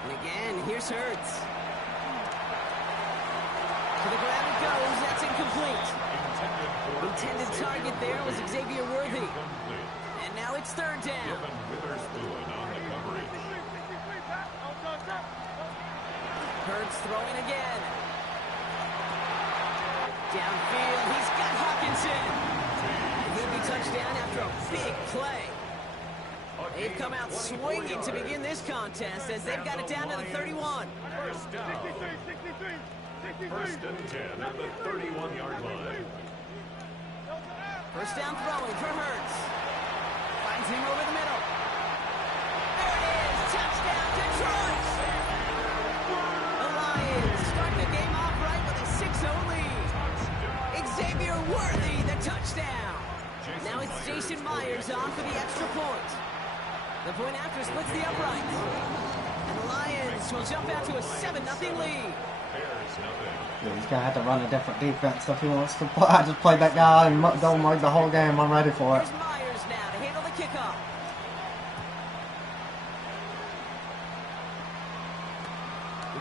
And again, here's Hurts. To the ground it goes. That's incomplete. Intended target there was Xavier Worthy. And now it's 3rd down. Hurts throwing again. Downfield, he's got Hawkinson. And he'll be touchdown after a big play. They've come out swinging to begin this contest as they've got it down to the 31. First down. 1st and 10 at the 31-yard line. First down throwing for Hurts. Finds him over the middle. There it is. Touchdown, Detroit. The Lions starting the game off right with a 6-0 lead. Xavier Worthy, the touchdown. Now it's Jason Myers on for the extra point. The point after splits the uprights. And the Lions will jump out to a 7-0 lead. Yeah, he's gonna have to run a different defense if he wants to play. I just played that guy and don't mug the whole game. I'm ready for it. Here's Myers now to handle the kickoff.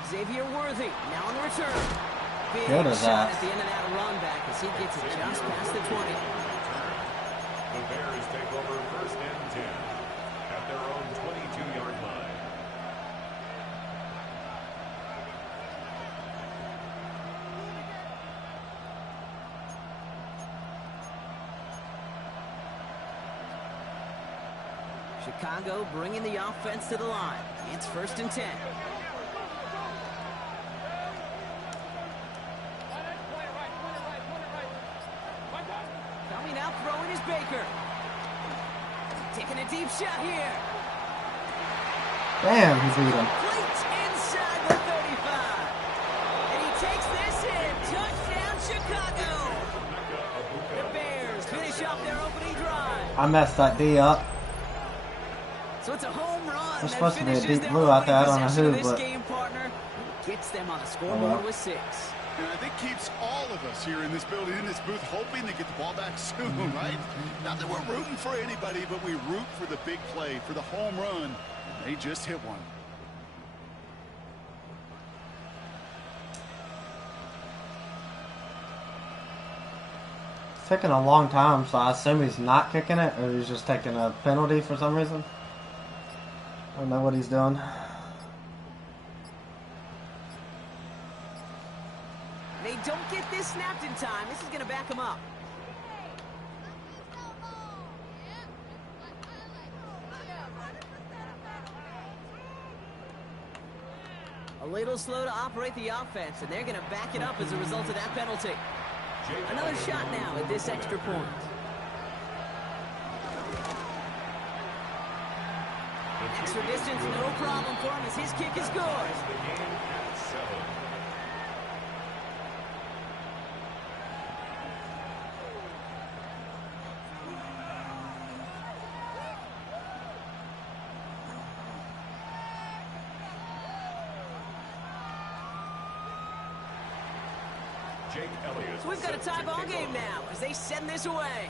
Xavier Worthy now on the return. Big shot at the end of that run back as he gets it just past the 20. The Bears take over 1st and 10 at their own 22-yard line. Chicago bringing the offense to the line. It's 1st and 10. Coming out throwing is Baker. Taking a deep shot here. Damn, he beat him. Complete inside the 35. And he takes this in. Touchdown, Chicago. The Bears finish off their opening drive. I messed that D up. So it's a home run. It's supposed to be a deep blue out there. I don't know who, but game partner gets them on the scoreboard with 6. And I think keeps all of us here in this building, in this booth, hoping they get the ball back soon, right? Not that we're rooting for anybody, but we root for the big play, for the home run. They just hit one. it's taking a long time, so I assume he's not kicking it, or he's just taking a penalty for some reason. I don't know what he's doing. They don't get this snapped in time. This is going to back them up. A little slow to operate the offense, and they're going to back it up as a result of that penalty. Another shot now at this extra point. Extra distance, no problem for him as his kick is good. So we've got a tie ball game now as they send this away.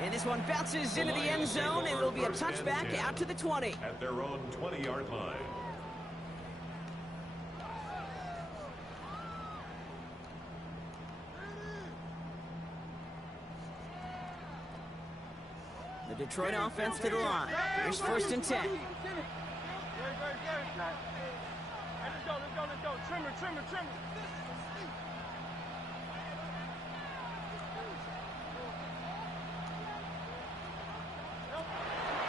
And this one bounces into the end zone, and it'll be a touchback out to the 20. At their own 20-yard line. The Detroit offense to the line. Here's 1st and 10. Let's go. Trimmer.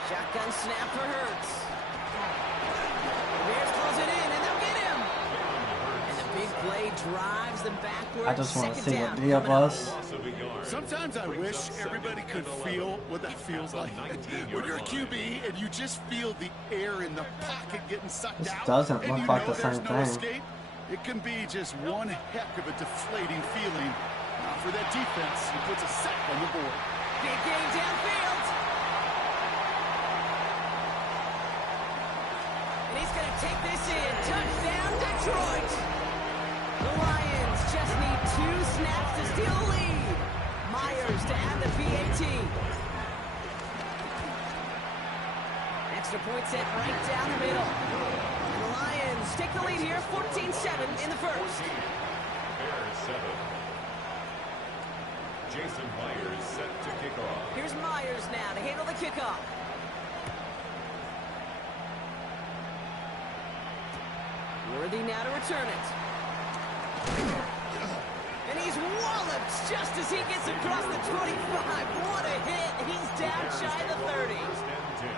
Shotgun snap for Hurts. The Bears close it in, and they'll get him. And the big play drives them backwards. I just want to see what Second D down of us. Sometimes I wish everybody could feel what that feels like. When you're a QB and you just feel the air in the pocket getting sucked This out. doesn't and look you like know the there's same no thing. escape. It can be just one heck of a deflating feeling. For that defense, he puts a sack on the board. Big game downfield. And he's going to take this in. Touchdown, Detroit. The Lions just need 2 snaps to steal the lead. Myers to add the PAT. Extra point set right down the middle. And the Lions take the lead here, 14-7 in the first. Bears 7. Jason Myers set to kick off. Here's Myers now to handle the kickoff. Worthy now to return it. And he's walloped just as he gets across the 25. What a hit. He's down shy of the 30. First and 10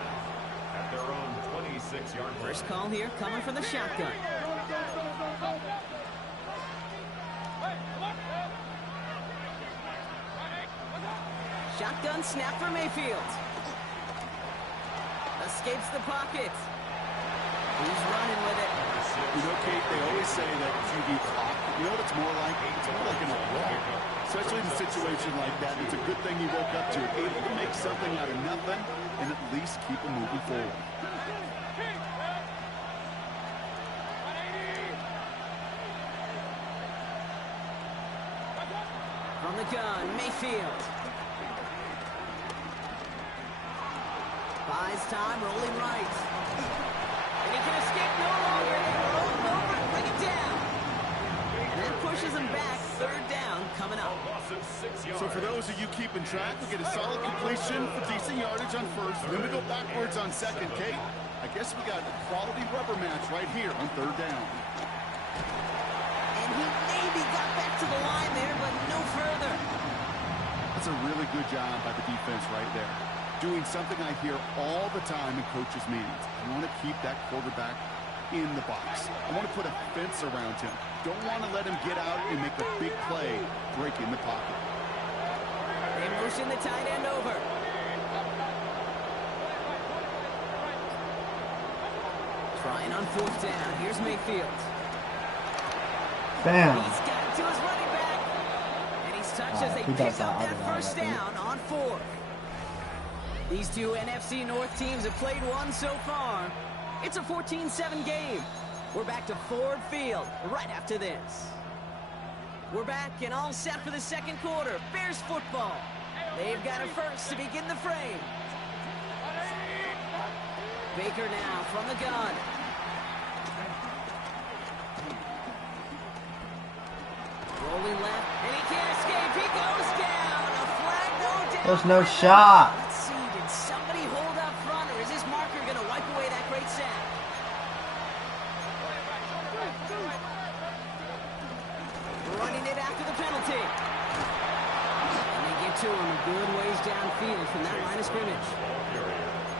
at their own 26-yard line. First call here coming from the shotgun. Shotgun snap for Mayfield. Escapes the pocket. He's running with it. You know, Kate, they always say that QB clock. You know what it's more like? It's more like an walk. Especially in a situation like that. It's a good thing he woke up to it. Able to make something out of nothing and at least keep him moving forward. From the gun, Mayfield. Buys time, rolling right. And he can escape no longer. They roll him over and bring it down. And that pushes him back. Third down coming up. So for those of you keeping track, we get a solid completion for decent yardage on first. Then we go backwards on second, Kate. I guess we got a quality rubber match right here on third down. And he maybe got back to the line there, but no further. That's a really good job by the defense right there. Doing something I hear all the time in coaches' meetings. I want to keep that quarterback in the box. I want to put a fence around him. Don't want to let him get out and make a big play, breaking the pocket. They motion the tight end over. Trying on fourth down. Here's Mayfield. Damn. He's got it to his running back. And he's touched as they pick up that first down on fourth. These two NFC North teams have played one so far. It's a 14-7 game. We're back to Ford Field right after this. We're back and all set for the second quarter. Bears football. They've got it first to begin the frame. Baker now from the gun. Rolling left, and he can't escape. He goes down. A flag, no down. There's no shot. Let's see, did somebody hold up front, or is this marker going to wipe away that great sack? Running it after the penalty. And they get to him a good ways downfield from that line of scrimmage.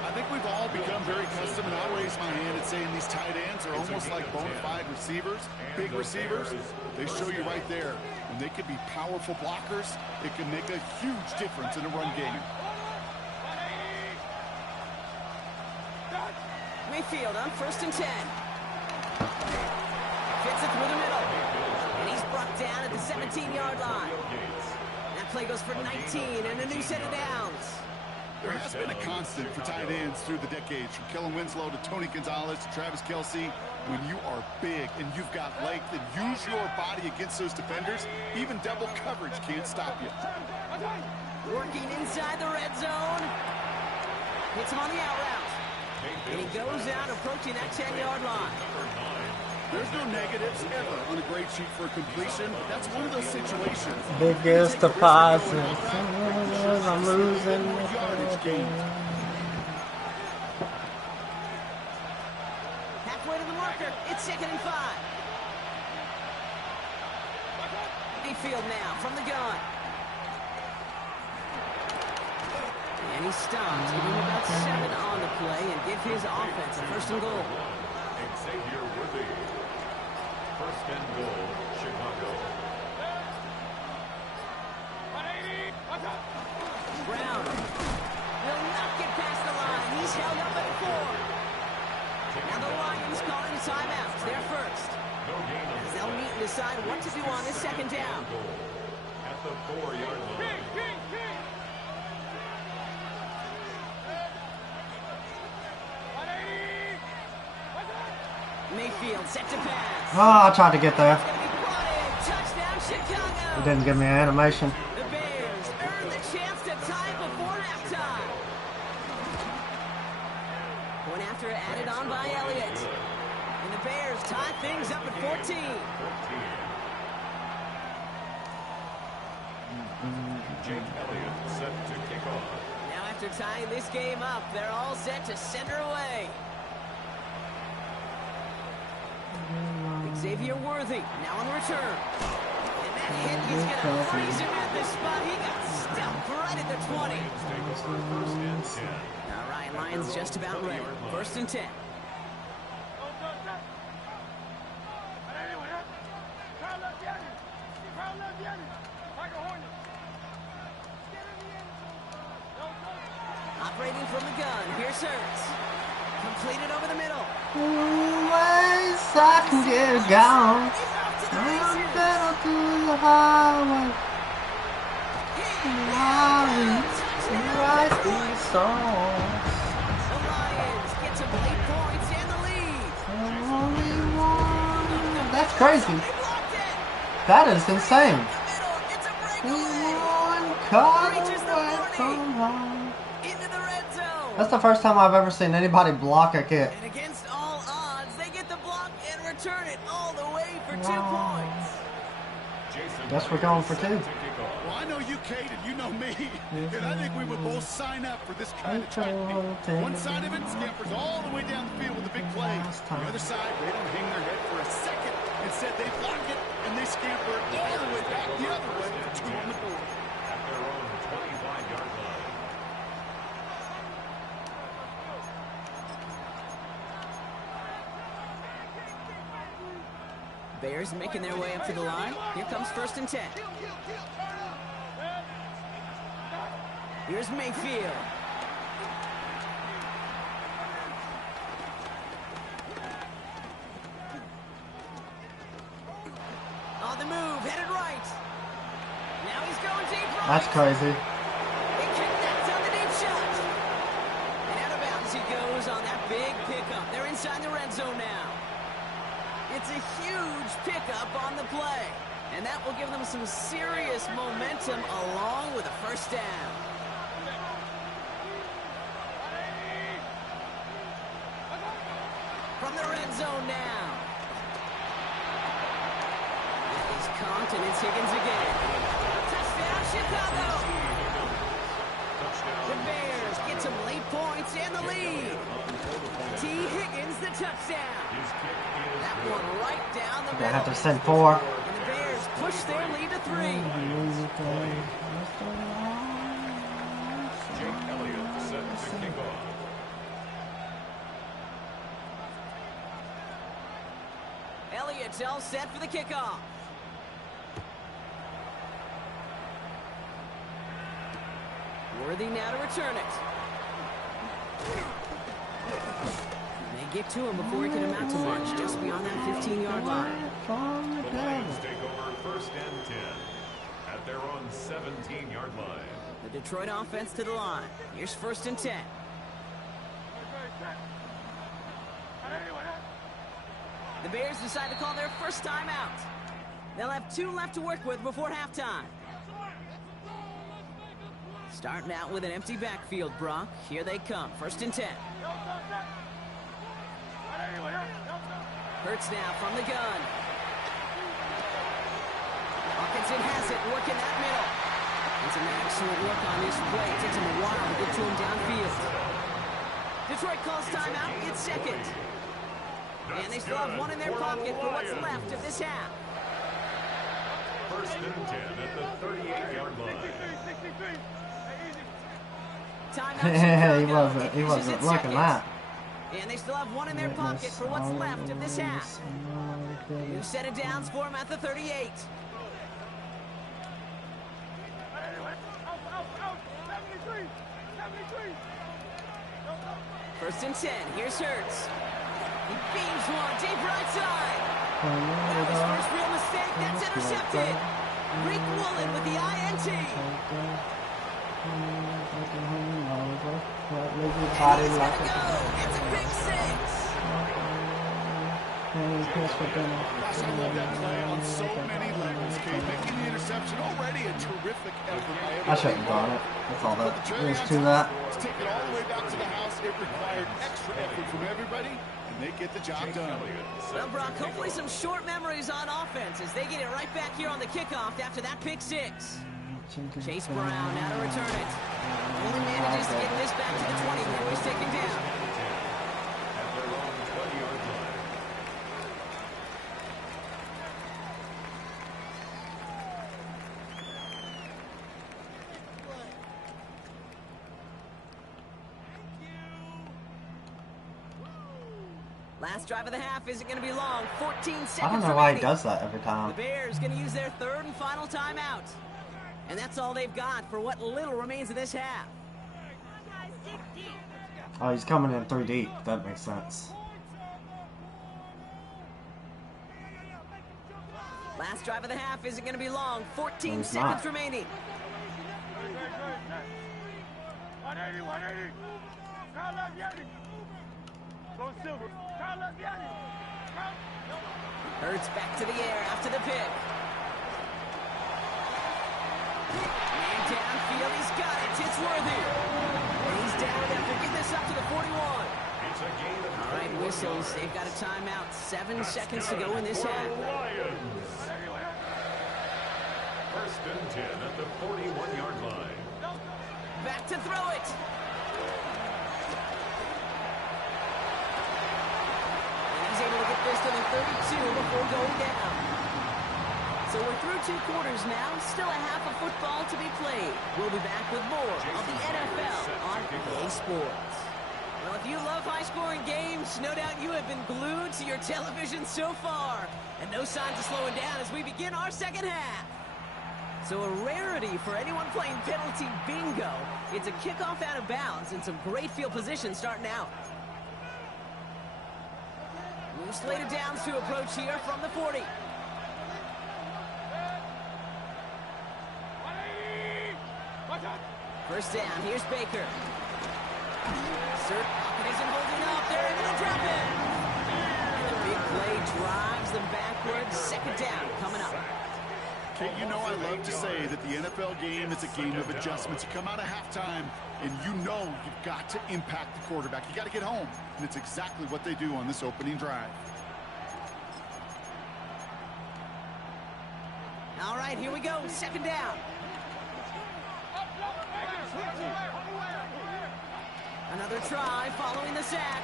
I think we've all become very accustomed, and I'll raise my hand and saying these tight ends are almost like bona fide receivers, big receivers. They show you right there. When they can be powerful blockers, it can make a huge difference in a run game. Mayfield on 1st and 10. Fits it through the middle. And he's brought down at the 17-yard line. That play goes for 19 and a new set of downs. There has been a constant for tight ends through the decades, from Kellen Winslow to Tony Gonzalez to Travis Kelce. When you are big and you've got length and use your body against those defenders, even double coverage can't stop you. Working inside the red zone. Hits him on the out route. And he goes out approaching that 10-yard line. There's no negatives ever on a grade sheet for a completion. That's one of those situations. Biggest deposit. I'm losing. Halfway to the marker. It's 2nd and 5. Mayfield now from the gun. And he stops, giving him about 7 on the play and give his offense a 1st and goal. Xavier Worthy. 1st and goal, Chicago. As they'll meet and decide what to do on this second down. At the 4-yard line. Mayfield set to pass. Oh, I tried to get there. It's going to be brought in. Touchdown, Chicago. It didn't give me an animation. The Bears earn the chance to tie before halftime. Point after added on by Elliott. And the Bears tie things up at 14. Jake Elliott set to kick off. Now after tying this game up, they're all set to send her away. Xavier Worthy now on the return. And that hit is going to freeze him at the spot. He got stuck right at the 20. All right, Lions just about ready. 1st and 10. Operating from the gun. Here's Hurts. Completed over the middle. Ways I can get gone. I'm better through the highway. Write these songs. The Lions get some late points and the lead. Only one. That's crazy. That is insane. One cut away from home. Into the red zone. That's the first time I've ever seen anybody block a kick. And against all odds, they get the block and return it all the way for 2 points. Guess we're going for 2. Well, I know you, Kate, and you know me. And I think we would both sign up for this kind of tragedy. One side of it scampers all the way down the field with a big play. The other side, they don't hang their head for a second. Instead, they block it, and they scamper all the way back the other way for 2 on the board. At their own 25-yard line. Bears making their way up to the line. Here comes 1st and 10. Here's Mayfield. On the move, headed right. Now he's going deep right. That's crazy. He connects on the deep shot. And out of bounds he goes on that big pickup. They're inside the red zone now. It's a huge pickup on the play. And that will give them some serious momentum along with a 1st down. From the red zone now. It is Compton and it's Higgins again. Touchdown, Chicago! The Bears get some late points and the lead. T. Higgins, the touchdown. That one right down the middle. They have to send 4. And the Bears push their lead to 3. Jake Elliott set to kick off. Elliott's all set for the kickoff. Worthy now to return it. They get to him before he can amount to much, just beyond that 15-yard line. The Lions take over 1st and 10 at their own 17-yard line. The Detroit offense to the line. Here's 1st and 10. The Bears decide to call their first time out. They'll have 2 left to work with before halftime. Starting out with an empty backfield, Brock. Here they come. 1st and 10. Hurts now from the gun. Hawkinson has it, working that middle. And some excellent work on this play. It takes him a while to get to him downfield. Detroit calls timeout. It's 2nd. And they still have 1 in their pocket for what's left of this half. 1st and 10 at the 38-yard line. He wasn't looking that. And they still have 1 in their pocket for what's left of this half. New set of downs for him at the 38. First and 10. Here's Hurts. He beams one deep right side. That was first real mistake. That's intercepted. Greek Woolen with the INT. And he's going to go. It's a big 6. I love that play on so many levels, Kate. Making the interception already a terrific effort by everybody. I shouldn't have done it. That's all that is to that. To take it all the way back to the house, it required extra effort from everybody, and they get the job done. Well, Brock, hopefully some short memories on offense as they get it right back here on the kickoff after that pick 6. Chase Brown now to return it. Only manages to get this back to the 20 before he's taken down. At their own 20-yard line. Last drive of the half isn't going to be long. 14 seconds I don't know remaining. why he does that every time. The Bears going to use their third and final timeout. And that's all they've got for what little remains of this half. Oh, he's coming in 3 deep. That makes sense. Last drive of the half isn't going to be long. 14 seconds remaining. 180, 180. Go Silver. Hurts back to the air after the pick. Man downfield, he's got it. It's worthy. And he's down after getting this up to the 41. It's a gain of All right, whistles. They've got a timeout. 7 seconds to go in this half. First and 10 at the 41-yard line. Back to throw it. And he's able to get this to the 32 before going down. So we're through 2 quarters now. Still a half of football to be played. We'll be back with more of the NFL on EA Sports. Well, if you love high-scoring games, no doubt you have been glued to your television so far. And no signs of slowing down as we begin our second half. So a rarity for anyone playing penalty bingo. It's a kickoff out of bounds and some great field position starting out. New slated downs to approach here from the 40. First down, here's Baker. Sir Pocket isn't holding up. They're able to drop it. And the big play drives them backwards. Second down coming up. Kate, you know I love to say that the NFL game is a game of adjustments. You come out of halftime, and you know you've got to impact the quarterback. You got to get home, and it's exactly what they do on this opening drive. All right, here we go. Second down. Another try following the sack.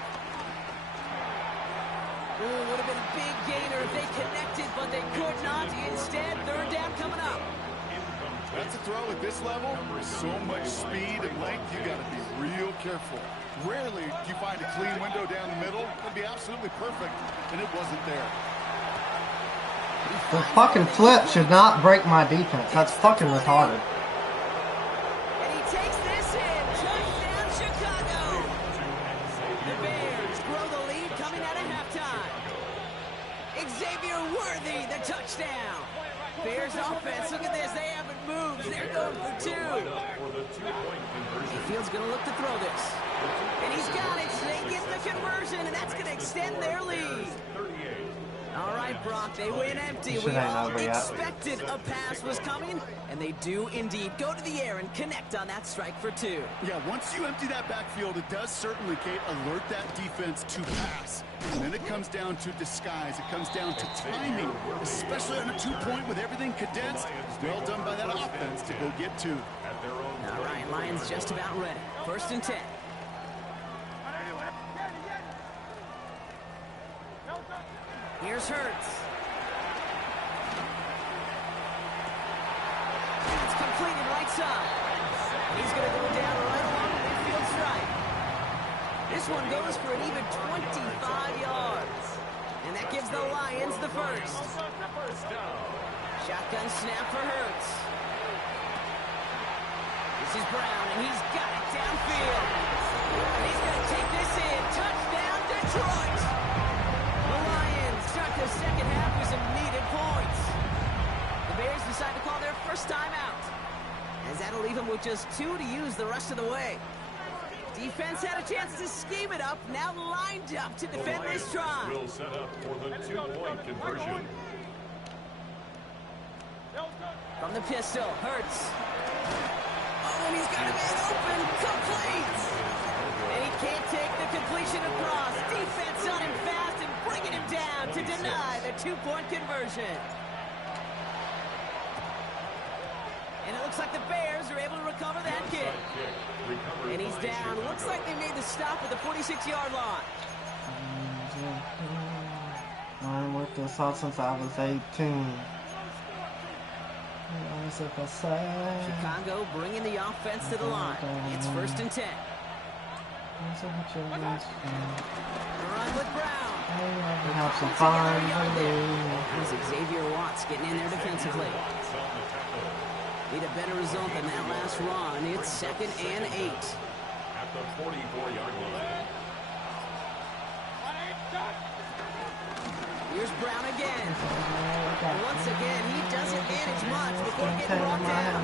Ooh, would have been a big gainer if they connected, but they could not. Instead, third down coming up. That's a throw at this level. So much speed and length, you got to be real careful. Rarely do you find a clean window down the middle. It'd be absolutely perfect, and it wasn't there. The fucking flip should not break my defense. That's fucking retarded. And he takes this in. Touchdown, Chicago. The Bears grow the lead coming out of halftime. Xavier Worthy, the touchdown. Bears offense, look at this. They haven't moved. They're going for 2. Mayfield's going to look to throw this. And he's got it. They get the conversion, and that's going to extend their lead. All right, Brock, they win empty. We all expected a pass was coming, and they do indeed go to the air and connect on that strike for 2. Yeah, once you empty that backfield, it does certainly, Kate, alert that defense to pass. And then it comes down to disguise. It comes down to timing, especially on a 2-point with everything condensed. Well done by that offense to go get 2. All right, Lions just about ready. First and 10. Here's Hurts. It's completed right side. He's going to go down right along the midfield stripe. This one goes for an even 25 yards. And that gives the Lions the first. Shotgun snap for Hurts. This is Brown, and he's got it downfield. And he's going to take this in. Touchdown, Detroit. The Lions start the second half them with just 2 to use the rest of the way. Defense had a chance to scheme it up, now lined up to defend this try. Will set up for the 2-point conversion. From the pistol, Hurts. Oh, and he's got a man open, complete. And he can't take the completion across. Defense on him fast and bringing him down to deny the 2-point conversion. And it looks like the Bears are able to recover that kick. And he's down. Looks like they made the stop at the 46-yard line. I worked this out since I was 18. Chicago bringing the offense to the line. It's 1st and 10. Run with Brown. Have some fun. Here's Xavier Watts getting in there defensively. Need a better result than that last run. It's 2nd and 8. At the 44-yard line. Here's Brown again. And once again, he doesn't manage much before getting brought down.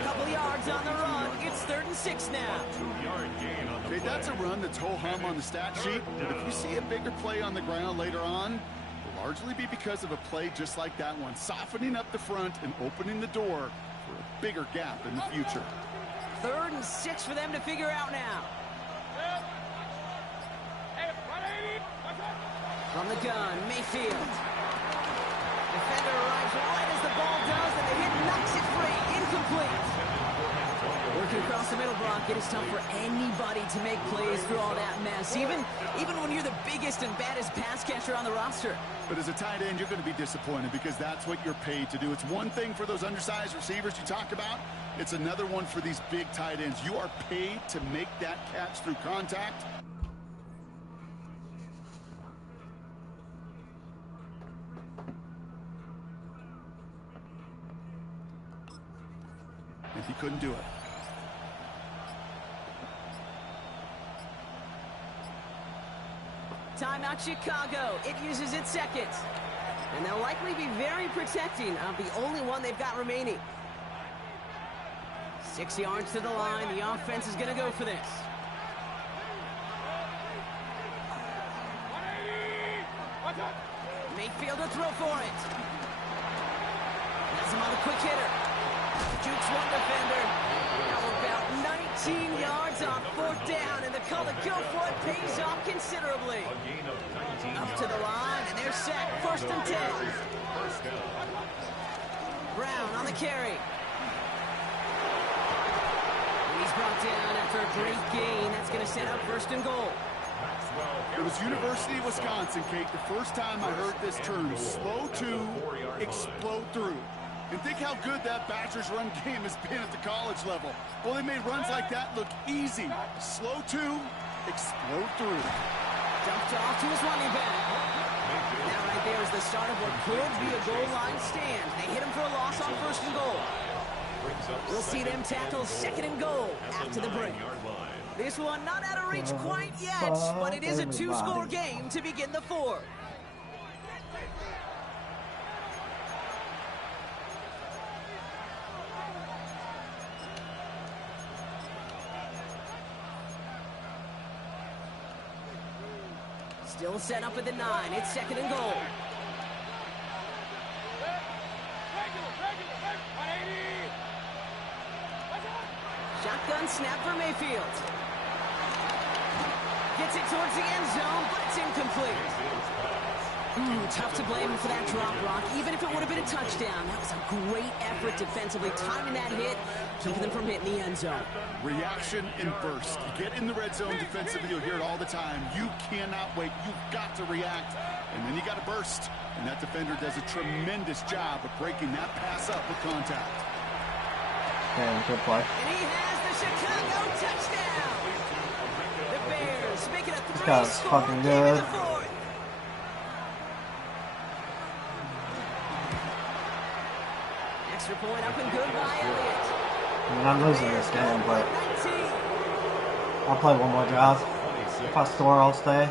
A couple yards on the run. It's 3rd and 6 now. 2-yard gain on the play. That's a run that's ho-hum on the stat sheet, but if you see a bigger play on the ground later on, it'll largely be because of a play just like that one, softening up the front and opening the door for a bigger gap in the future. 3rd and 6 for them to figure out now. From the gun, Mayfield. Defender arrives right as the ball does, and the hit knocks it free. Incomplete. Working across the middle block, it is tough for anybody to make plays through all that mess, even when you're the biggest and baddest pass catcher on the roster. But as a tight end, you're going to be disappointed because that's what you're paid to do. It's one thing for those undersized receivers you talked about. It's another one for these big tight ends. You are paid to make that catch through contact. And he couldn't do it. Timeout Chicago. It uses its 2nd. And they'll likely be very protecting of the only one they've got remaining. 6 yards to the line. The offense is going to go for this. Mayfield to throw for it. That's him on the quick hitter. Jukes one defender. Now about 19 yards on 4th down, and the call to go for it pays off considerably. Up to the line, and they're set. 1st and 10. Brown on the carry. And he's brought down after a great gain. That's going to set up 1st and goal. It was University of Wisconsin, Kate, the first time I heard this term, slow to explode through. And think how good that Badgers run game has been at the college level. Well, they made runs like that look easy. Slow to explode through. Dumped off to his running back. Now right there is the start of what could be a goal line stand. They hit him for a loss on 1st and goal. We'll see them tackle 2nd and goal after the break. This one not out of reach quite yet, but it is a 2-score game to begin the 4th. Still set up at the 9. It's 2nd and goal. Shotgun snap for Mayfield. Gets it towards the end zone, but it's incomplete. Tough to blame him for that drop, Brock. Even if it would have been a touchdown, that was a great effort defensively, timing that hit, keeping them from hitting the end zone. Reaction and burst. You get in the red zone defensively, you'll hear it all the time. You cannot wait. You've got to react, and then you got to burst. And that defender does a tremendous job of breaking that pass up with contact. And good play. And he has the Chicago touchdown. The Bears make it a 3-score game in the 4th. Extra point up and good by Elliott. I mean, I'm losing this game, but I'll play one more drive. If I score, I'll stay.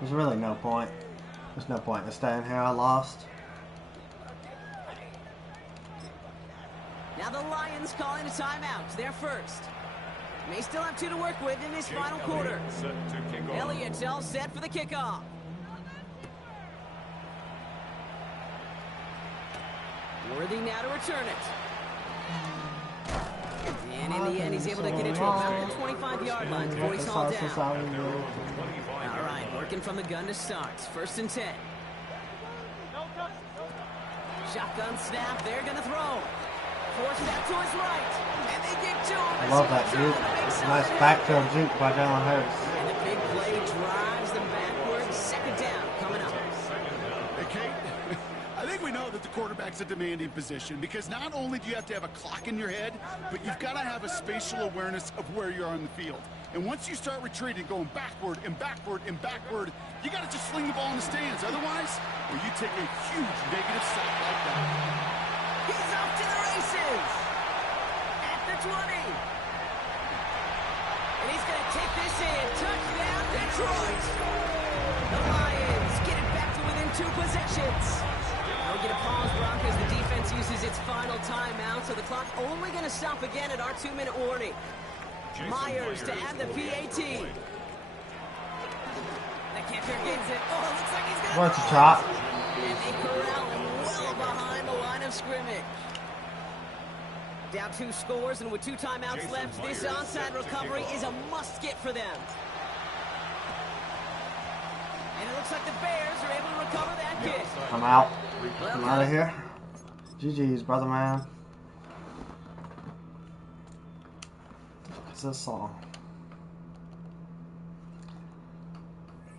There's really no point. There's no point in staying here. I lost. the Lions calling a timeout. Their first. May still have 2 to work with in this final quarter. Elliott's all set for the kickoff. Worthy now to return it. And in the end, he's able to get it to about the 25-yard line before he's hauled down. All right, working from the gun to start. 1st and 10. Shotgun snap. They're going to throw. Force that to his right. And they get to him. I love that juke. Nice backfield juke by Jalen Hurts. And the big play drives them backwards. 2nd down coming up. Hey, Kate, I think we know that the quarterback's a demanding position because not only do you have to have a clock in your head, but you've got to have a spatial awareness of where you are on the field. And once you start retreating, going backward and backward and backward, you got to just sling the ball in the stands. Otherwise, well, you take a huge negative sack like that. He's off to the races. At the 20. And he's going to take this in. Touchdown, Detroit. The Lions get it back to within 2 possessions. They'll get a pause, Broncos. The defense uses its final timeout, so the clock only going to stop again at our 2-minute warning. Myers to add the PAT. The kicker gets it. Oh, looks like he's going to What's a chop? And they corral him well behind the line of scrimmage. Down 2 scores, and with 2 timeouts left, this onside recovery is a must-get for them. And it looks like the Bears are able to recover that kick. I'm out. I'm out of here. GG's, brother, man. What's this song?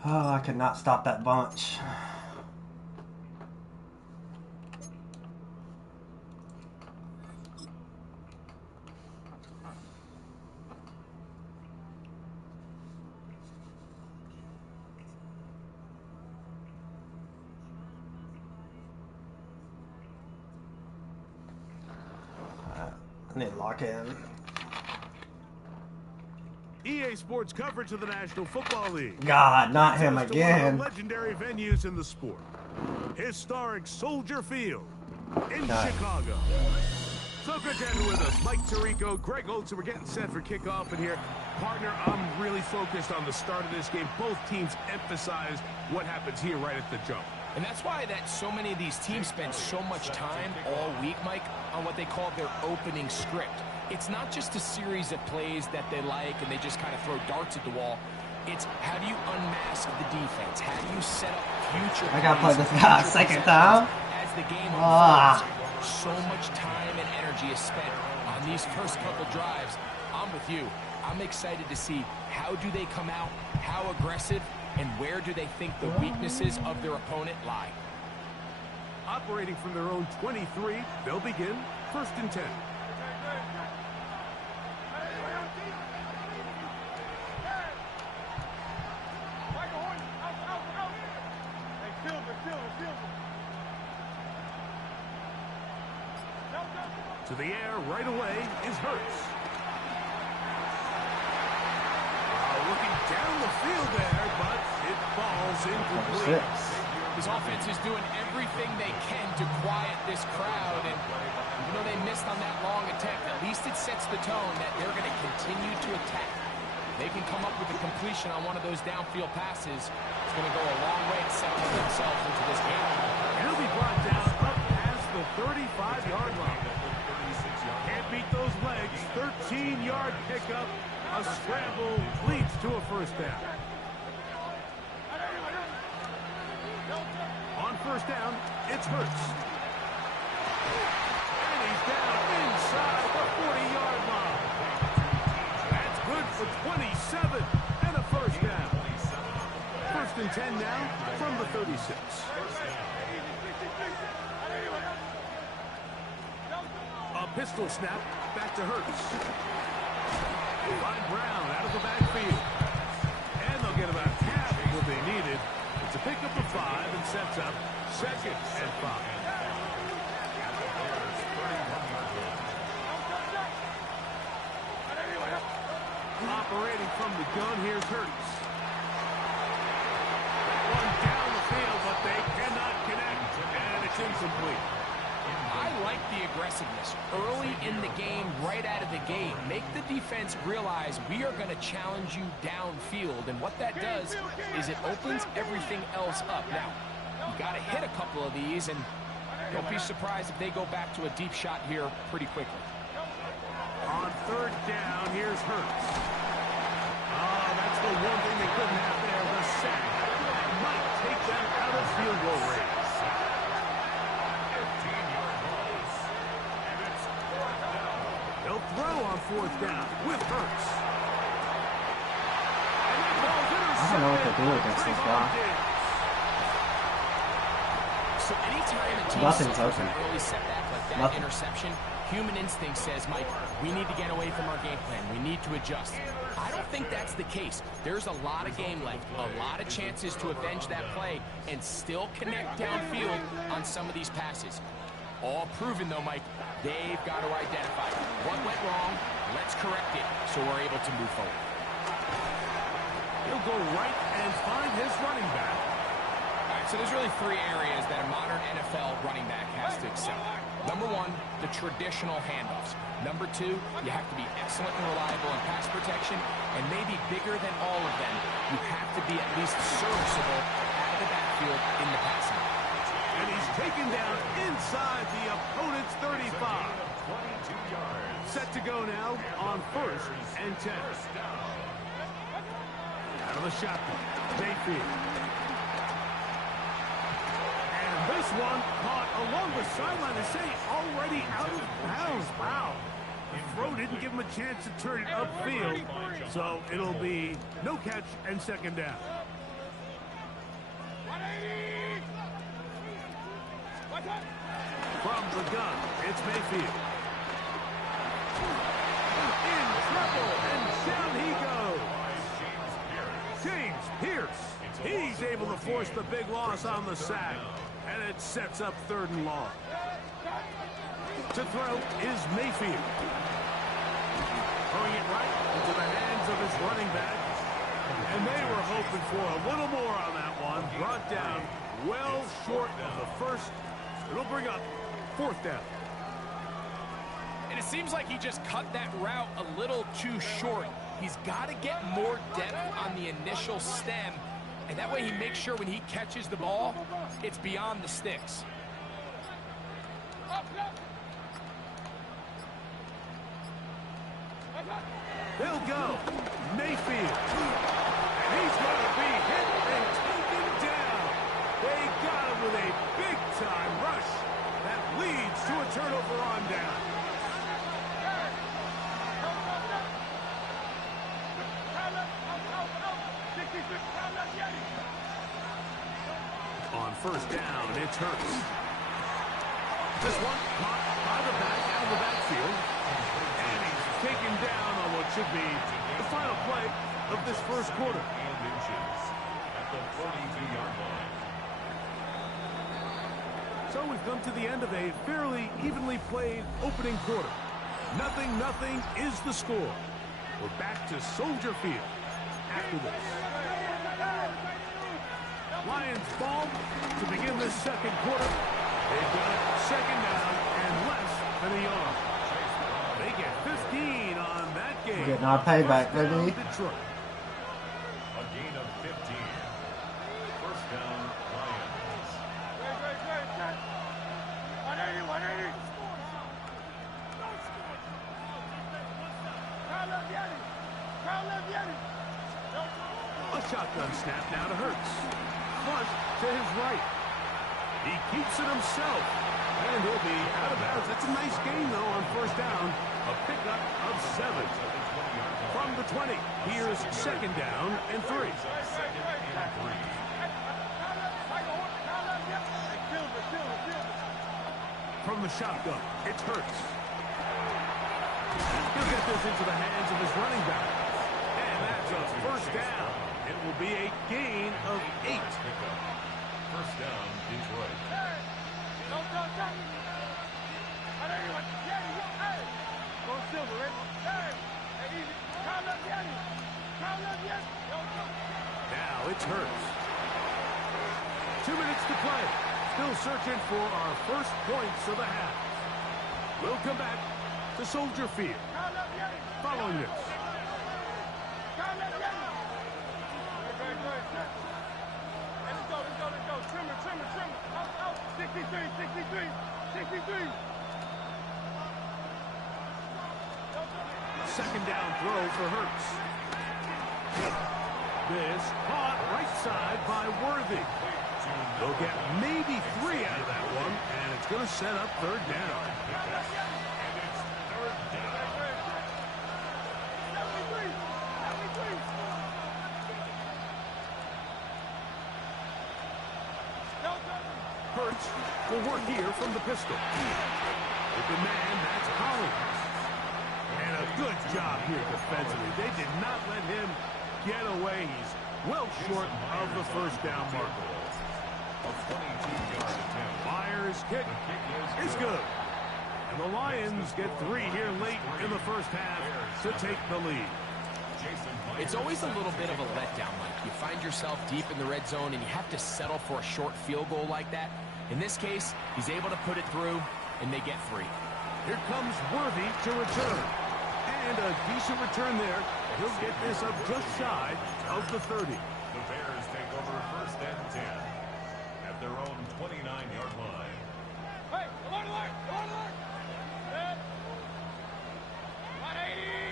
Oh, I could not stop that bunch. I need to lock in. EA Sports coverage of the National Football League. God, not him again. One of the legendary venues in the sport. Historic Soldier Field in Chicago. So good to have you with us. Mike Tirico, Greg Olson. We're getting set for kickoff in here. Partner, I'm really focused on the start of this game. Both teams emphasize what happens here right at the jump. And that's why that so many of these teams spend so much time all week, Mike, on what they call their opening script. It's not just a series of plays that they like and they just kind of throw darts at the wall. It's how do you unmask the defense? How do you set up future I gotta play this guy a second time. As the game unfolds, so much time and energy is spent on these first couple drives. I'm with you. I'm excited to see how do they come out, how aggressive, and where do they think the weaknesses of their opponent lie. Operating from their own 23, they'll begin 1st and 10. To the air right away is Hurts. Looking down the field there, but it falls incomplete. His offense is doing everything they can to quiet this crowd, and even though they missed on that long attempt, at least it sets the tone that they're going to continue to attack. They can come up with a completion on one of those downfield passes. It's going to go a long way to settle themselves into this game. He'll be brought down up past the 35-yard line. Can't beat those legs. 13-yard pickup. A scramble leads to a 1st down. On 1st down, it's Hurts. And he's down inside the 40-yard line. That's good for 27 and a 1st down. 1st and 10 now from the 36. A pistol snap back to Hurts. Find Brown out of the backfield. And they'll get about half of what they needed. It's a pickup of 5 and sets up 2nd and 5. Operating from the gun, here's Hurts. One down the field, but they cannot connect. And it's incomplete. I like the aggressiveness early in the right out of the gate. Make the defense realize we are going to challenge you downfield. And what that does is it opens everything else up. Now, you got to hit a couple of these, and don't be surprised if they go back to a deep shot here pretty quickly. On third down, here's Hurts. Oh, that's the one thing they couldn't have there, the sack. Might take them out of field goal range. 15-yard loss. And it's fourth down. They'll throw on fourth down with Hurts. And that ball's I don't know what to do against this guy. So anytime a team Nothing's suffers open. an early setback like that interception, human instinct says, Mike, we need to get away from our game plan. We need to adjust. I don't think that's the case. There's a lot of game left, a lot of chances to avenge that play and still connect downfield on some of these passes. All proven, though, Mike, they've got to identify what went wrong. Let's correct it so we're able to move forward. He'll go right and find his running back. All right, so there's really three areas that a modern NFL running back has to excel. Number one, the traditional handoffs. Number two, you have to be excellent and reliable in pass protection, and maybe bigger than all of them, you have to be at least serviceable out of the backfield in the passing game. And he's taken down inside the opponent's 35. 22 yards. Set to go now on first and 10. Out of the shotgun, Mayfield. And this one caught along the sideline. They say already out of bounds. Wow. The throw didn't give him a chance to turn it upfield. So it'll be no catch and second down. From the gun, it's Mayfield. In trouble, and down he goes. James Pierce. He's able to force the big loss on the sack, and it sets up third and long. To throw is Mayfield. Throwing it right into the hands of his running back. And they were hoping for a little more on that one. Brought down well short of the first. It'll bring up fourth down. And it seems like he just cut that route a little too short. He's got to get more depth on the initial stem, and that way he makes sure when he catches the ball, it's beyond the sticks. They'll go. Mayfield. And he's going to be hit and taken down. They got him with a big-time rush that leads to a turnover on down. On first down, it's Hurts. This one caught by the back out of the backfield. And he's taken down on what should be the final play of this first quarter. At the 42-yard line. So we've come to the end of a fairly evenly played opening quarter. 0-0 is the score. We're back to Soldier Field after this. Lions ball to begin this second quarter. They've got it second down and less than a yard. They get 15 on that game. Getting our payback, baby. Detroit. A gain of 15. First down, Lions. A shotgun snap now to Hurts. Flush to his right. He keeps it himself. And he'll be out of bounds. That's a nice gain, though, on first down. A pickup of 7. From the 20, here's second down and 3. From the shotgun, it's Hurts. He'll get this into the hands of his running back. And that's a first down. It will be a gain of 8. First down, Detroit. Now it's Hurts. 2 minutes to play. Still searching for our first points of the half. We'll come back to Soldier Field. Following this. Trimmer. Out. 63. Second down throw for Hurts. This caught right side by Worthy. They'll get maybe 3 out of that one, and it's going to set up third down. Hurts will work here from the pistol. Open man, that's Collins. And a good job here defensively. They did not let him get away. He's well short of the first down marker. Myers' kick is good. And the Lions get 3 here late in the first half to take the lead. It's always a little bit of a letdown, Mike. You find yourself deep in the red zone and you have to settle for a short field goal like that. In this case, he's able to put it through, and they get 3. Here comes Worthy to return. And a decent return there. He'll get this up just shy of the 30. The Bears take over first and 10 at their own 29-yard line. Hey, alert! Set. 180.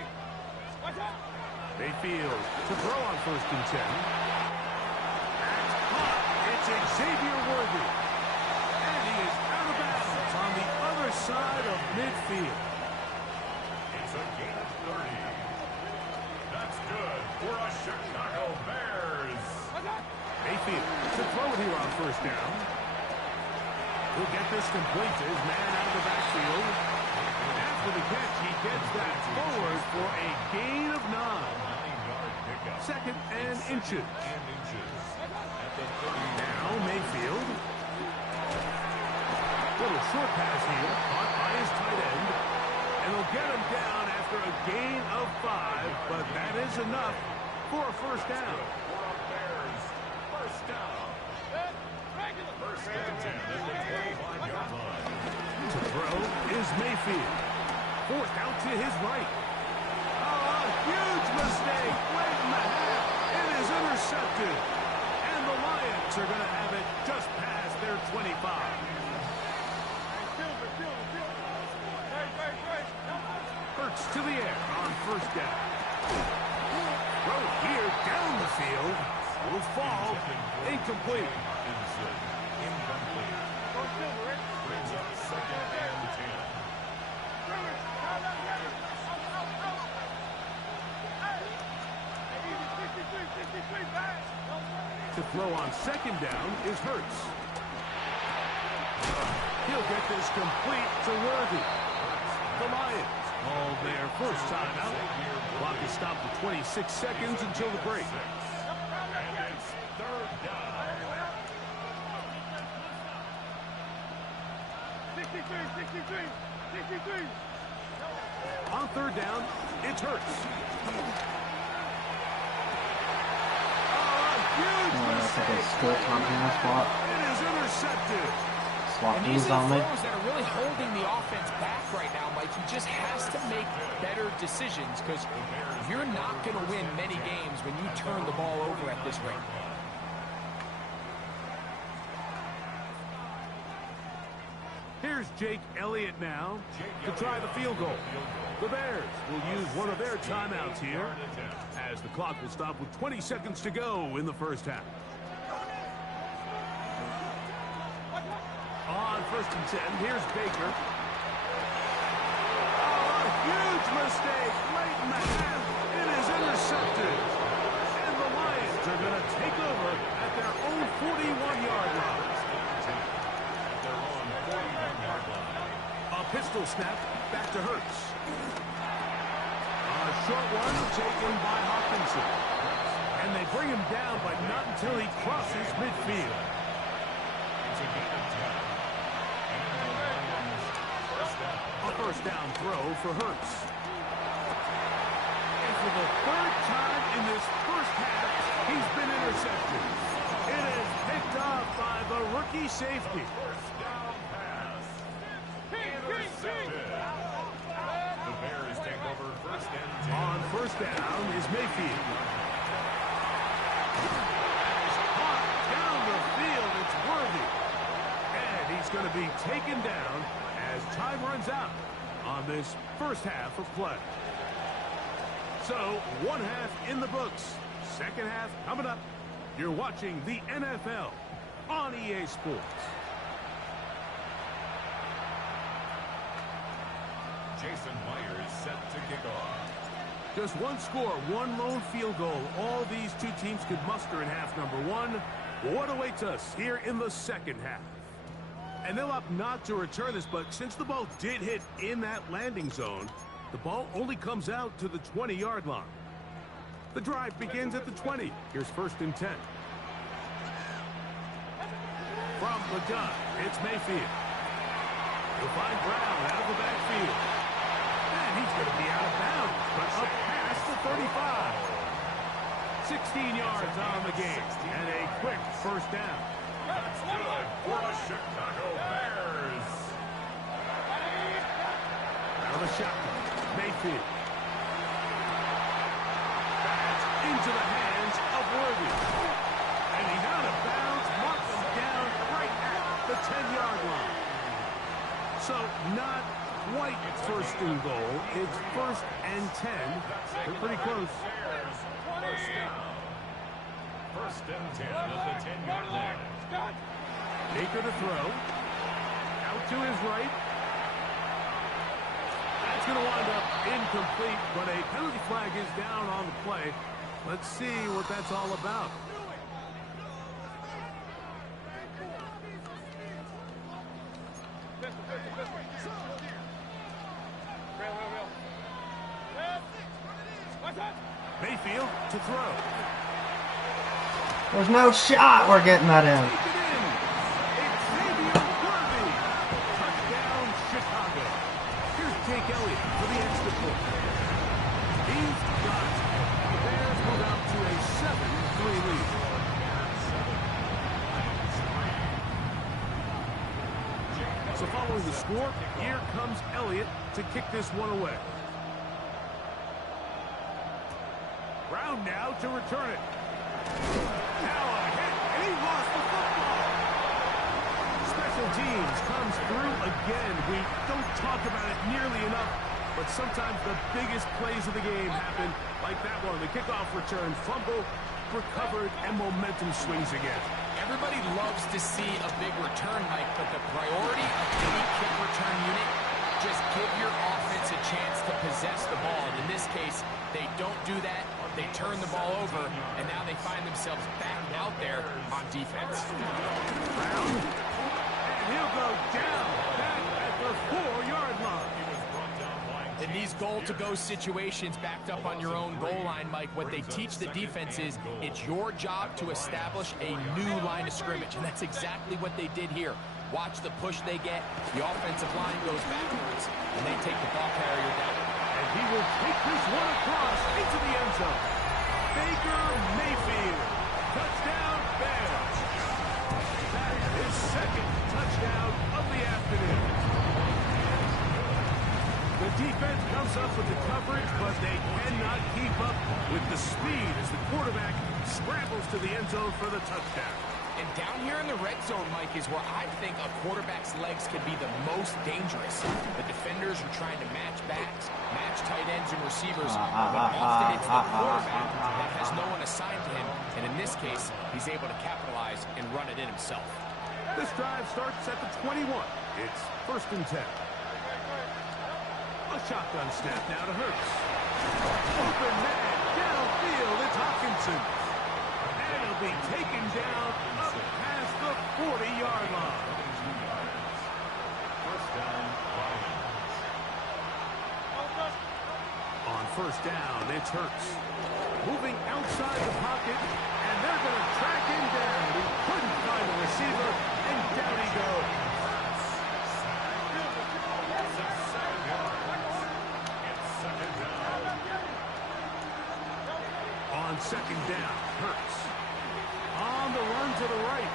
Watch out. Mayfield to throw on first and 10. That's caught. It's Xavier Worthy. And he is out of bounds on the other side of midfield. It's a gain of 30. That's good for a Chicago Bears. Mayfield to throw it here on first down. He'll get this complete to his man out of the backfield. And after the catch, he gets that forward for a gain of 9. Second and inches. Now Mayfield. Little short pass here, caught by his tight end. And they'll get him down after a gain of 5, but that is enough for a first down. First down. First and 10 at the 25-yard line. To throw is Mayfield. Forced out to his right. Oh, a huge mistake late in the half. It is intercepted. And the Lions are going to have it just past their 25. Hurts to the air on first down. Throw here down the field. Will fall. Incomplete. Incomplete. Brings up second and 10. To throw on second down is Hurts. He'll get this complete to Worthy. The Lions call their first timeout. Clock is stopped at 26 seconds until the break. And it's third down. 63. On third down, it's Hurts. That's like a skill Montana spot. It is intercepted. Swap And these these are on the me. throws that are really holding the offense back right now, Mike. He just has to make better decisions because you're not going to win many games when you turn the ball over at this rate. Here's Jake Elliott now to try the field goal. The Bears will use one of their timeouts here as the clock will stop with 20 seconds to go in the first half. On first and 10, here's Baker. Oh, a huge mistake late in the half. It is intercepted. And the Lions are going to take over at their own 41-yard line. A pistol snap back to Hurts. A short one taken by Hawkinson. And they bring him down, but not until he crosses midfield. It's a gain of 10. A first down throw for Hurts. And for the third time in this first half, he's been intercepted. It is picked off by the rookie safety. First down pass. Intercepted. The Bears take over first and 10. On first down is Mayfield. That is caught down the field. It's Worthy. And he's going to be taken down as time runs out on this first half of play. So, one half in the books. Second half coming up. You're watching the NFL on EA Sports. Jason Myers set to kick off. Just one score, one lone field goal. All these two teams could muster in half number one. What awaits us here in the second half? And they'll opt not to return this, but since the ball did hit in that landing zone, the ball only comes out to the 20-yard line. The drive begins at the 20. Here's first and 10. From the gun, it's Mayfield. He'll find Brown out of the backfield. And he's going to be out of bounds, but up past the 35. 16 yards on the game, and a quick first down. That's good for the Chicago Bears. Out of the shotgun, Mayfield. That's into the hands of Worthy. And he's out of bounds, marks him down right at the 10-yard line. So not quite first and goal. It's first and 10. They're pretty close. First down. First and 10 at the 10-yard line. Baker to throw. Out to his right. That's going to wind up incomplete, but a penalty flag is down on the play. Let's see what that's all about. Mayfield to throw. There's no shot we're getting that in. Touchdown, Chicago. Here's Jake Elliott for the extra point. He's got it. The Bears move out to a 7-3 lead. So following the score, here comes Elliott to kick this one away. Brown now to return it. Now a hit, and he lost the football. Special teams comes through again. We don't talk about it nearly enough, but sometimes the biggest plays of the game happen like that one. The kickoff return, fumble, recovered, and momentum swings again. Everybody loves to see a big return, Mike, but the priority of any kick return unit, just give your offense a chance to possess the ball. And in this case, they don't do that. They turn the ball over, and now they find themselves back out there on defense. Brown, and he'll go down back at the 4-yard line. In these goal-to-go situations backed up on your own goal line, Mike, what they teach the defense is it's your job to establish a new line of scrimmage, and that's exactly what they did here. Watch the push they get. The offensive line goes backwards, and they take the ball carrier down. And he will take this one across into the end zone. Baker Mayfield. Touchdown, Bears. That is his second touchdown of the afternoon. The defense comes up with the coverage, but they cannot keep up with the speed as the quarterback scrambles to the end zone for the touchdown. And down here in the red zone, Mike, is where I think a quarterback's legs can be the most dangerous. The defenders are trying to match backs, match tight ends and receivers, but often it's the quarterback that has no one assigned to him, and in this case, he's able to capitalize and run it in himself. This drive starts at the 21. It's first and 10. A shotgun snap now to Hurts. Open man, downfield, it's Hawkinson. And he'll be taken down up past the 40-yard line. First down, Lions. On first down, it's Hurts. Moving outside the pocket, and they're going to track him down. He couldn't find a receiver, and down he goes. On second down, Hurts. On the run to the right.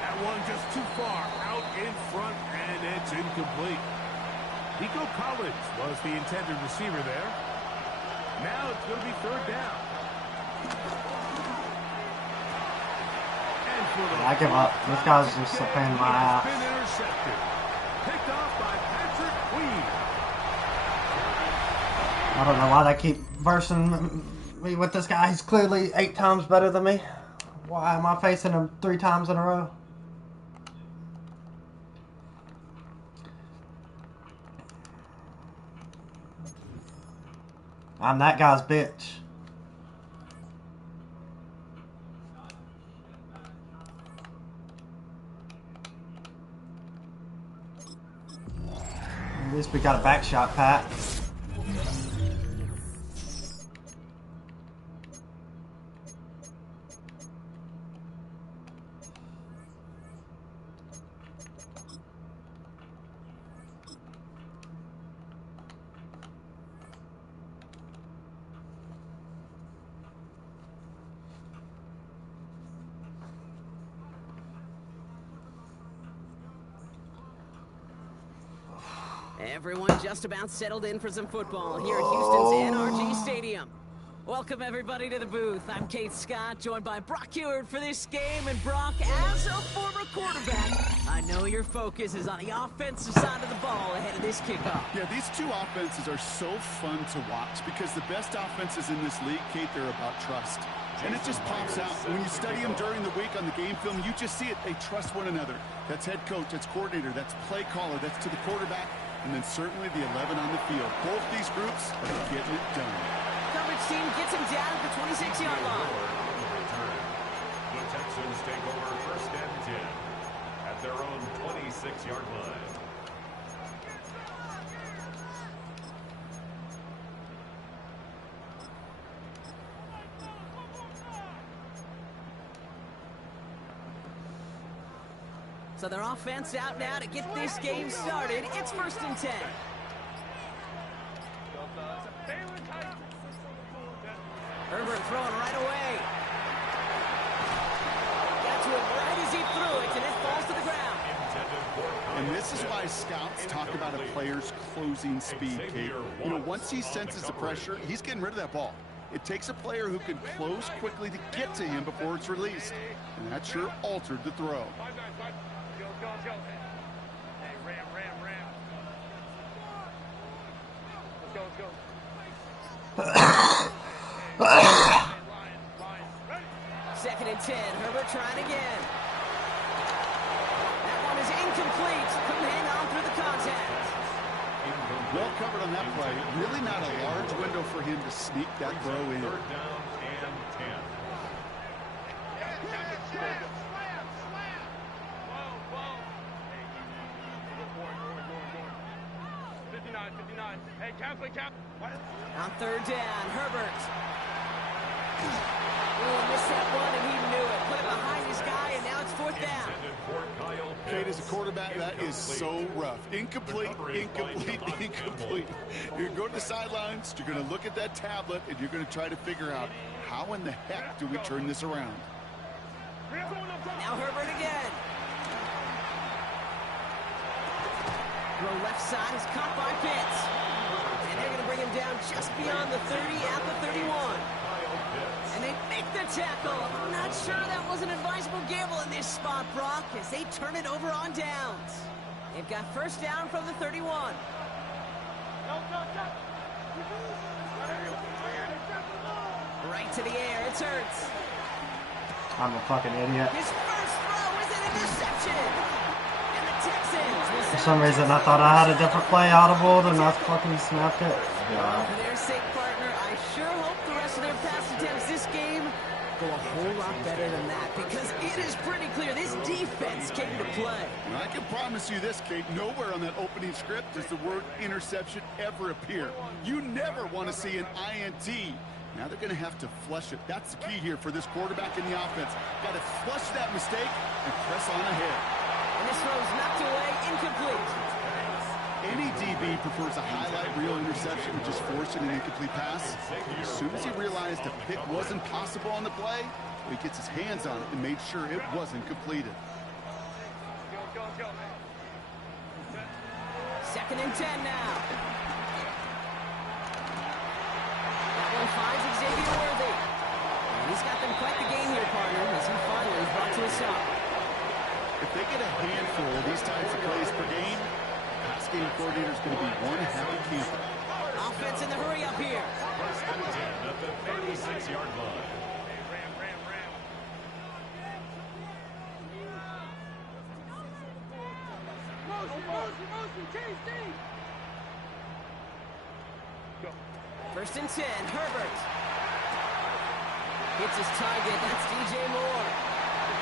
That one just too far out in front, and it's incomplete. Nico Collins was the intended receiver there. Now it's going to be third down. I give up. This guy's just a pain in my ass. Been intercepted. Picked off by Patrick Queen. I don't know why they keep versing me with this guy. He's clearly 8 times better than me. Why am I facing him 3 times in a row? I'm that guy's bitch. At least we got a back shot, Pat. Everyone just about settled in for some football here at Houston's NRG Stadium. Welcome, everybody, to the booth. I'm Kate Scott, joined by Brock Heward for this game. And Brock, as a former quarterback, I know your focus is on the offensive side of the ball ahead of this kickoff. Yeah, these two offenses are so fun to watch because the best offenses in this league, Kate, they're about trust. And it just pops out. When you study them during the week on the game film, you just see it. They trust one another. That's head coach, that's coordinator, that's play caller, that's to the quarterback, and then certainly the 11 on the field. Both these groups are getting it done. Coverage team gets him down at the 26-yard line. The Texans take over first and 10 at their own 26-yard line. So their offense out now to get this game started. It's first and 10. Herbert throwing right away. Got to it right as he threw it, and it falls to the ground. And this is why scouts talk about a player's closing speed, Kate. You know, once he senses the pressure, he's getting rid of that ball. It takes a player who can close quickly to get to him before it's released. And that sure altered the throw. Go. Hey, ram. Let's go. Second and 10. Herbert trying again. That one is incomplete. Couldn't hang on through the contact. Well covered on that play. Really not a large window for him to sneak that throw in. Third down and 10. Hey, cap. On third down, Herbert. Ooh, missed that one, and he knew it. Put it behind his guy, and now it's fourth down. Kate, as a quarterback, that is so rough. Incomplete. You're going to the sidelines, you're going to look at that tablet, and you're going to try to figure out how in the heck do we turn this around. Now Herbert again. Throw left side is caught by Pitts. And they're going to bring him down just beyond the 30 at the 31. And they make the tackle. I'm not sure that was an advisable gamble in this spot, Brock, as they turn it over on downs. They've got first down from the 31. Right to the air, it's Hurts. I'm a fucking idiot. His first throw is an interception. And the Texans. For some reason, I thought I had a different play audible, and I fucking snapped it. For their sake, partner, I sure hope the rest of their pass attempts this game go a whole lot better than that, because it is pretty clear this defense came to play. And I can promise you this, Kate, nowhere on that opening script does the word interception ever appear. You never want to see an INT. Now they're going to have to flush it. That's the key here for this quarterback in the offense. Got to flush that mistake and press on ahead. And this throw's knocked away, incomplete. Any DB prefers a highlight reel interception and just forcing an incomplete pass. As soon as he realized a pick wasn't possible on the play, he gets his hands on it and made sure it wasn't completed. 2nd and 10 now. That one finds Xavier Worthy. And he's got them quite the game here, partner, as he finally is brought to a stop. If they get a handful of these types of plays per game, pass game coordinator is going to be one happy camper. Offense in the hurry up here. 1st and 10 at the 36-yard line. First and 10, Herbert. Hits his target, that's DJ Moore.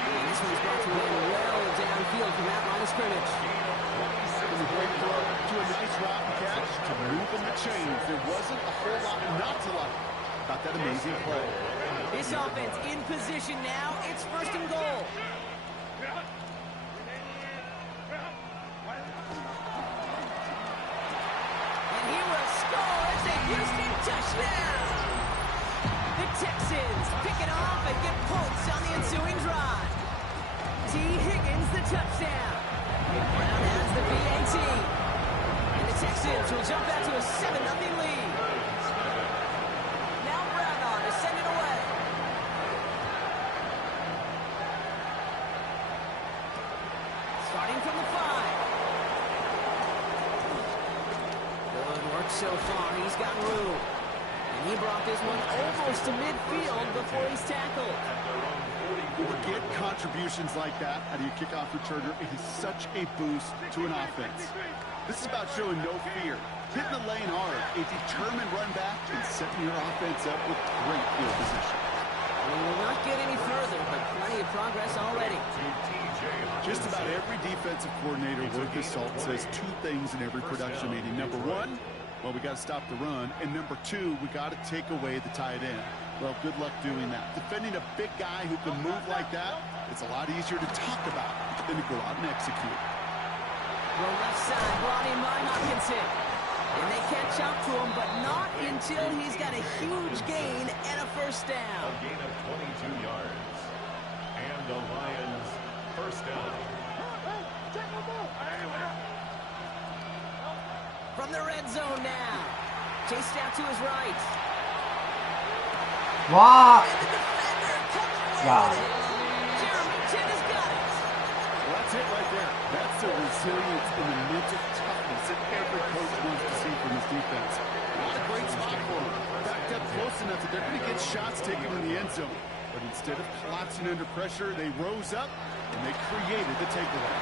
And this one's brought to him well downfield from that line of scrimmage. From a great throw to a nice route and catch to moving the chains. There wasn't a whole lot not to like about that amazing play. This offense in position now. It's 1st and goal. And he will score. It's a Houston touchdown. The Texans pick it off and get points on the ensuing drive. T. Higgins the touchdown. Brown has the PAT. And the Texans will jump out to a 7-0 lead. Now Brown to send it away. Starting from the 5. Good work so far. He's got room. And he brought this one almost to midfield before he's tackled. To get contributions like that out of your kickoff returner, it is such a boost to an offense. This is about showing no fear, hitting the lane hard, a determined run back, and setting your offense up with great field position. We will not get any further, but plenty of progress already. Just about every defensive coordinator worth his salt says two things in every production meeting. Number one, well, we got to stop the run. And number two, we got to take away the tight end. Well, good luck doing that. Defending a big guy who can move like that, it's a lot easier to talk about than to go out and execute. The left side brought in by Hopkinson. And they catch up to him, but not until he's got a huge gain and a 1st down. A gain of 22 yards. And the Lions 1st down. From the red zone now. Chased out to his right. Wow. And the defender comes away. Wow. Jeremy Chin has got it. Well, that's it right there. That's the resilience and the mental toughness that every coach wants to see from his defense. Not a great spot for him. Backed up close enough that they're going to get shots taken in the end zone. But instead of collapsing under pressure, they rose up and they created the takeaway.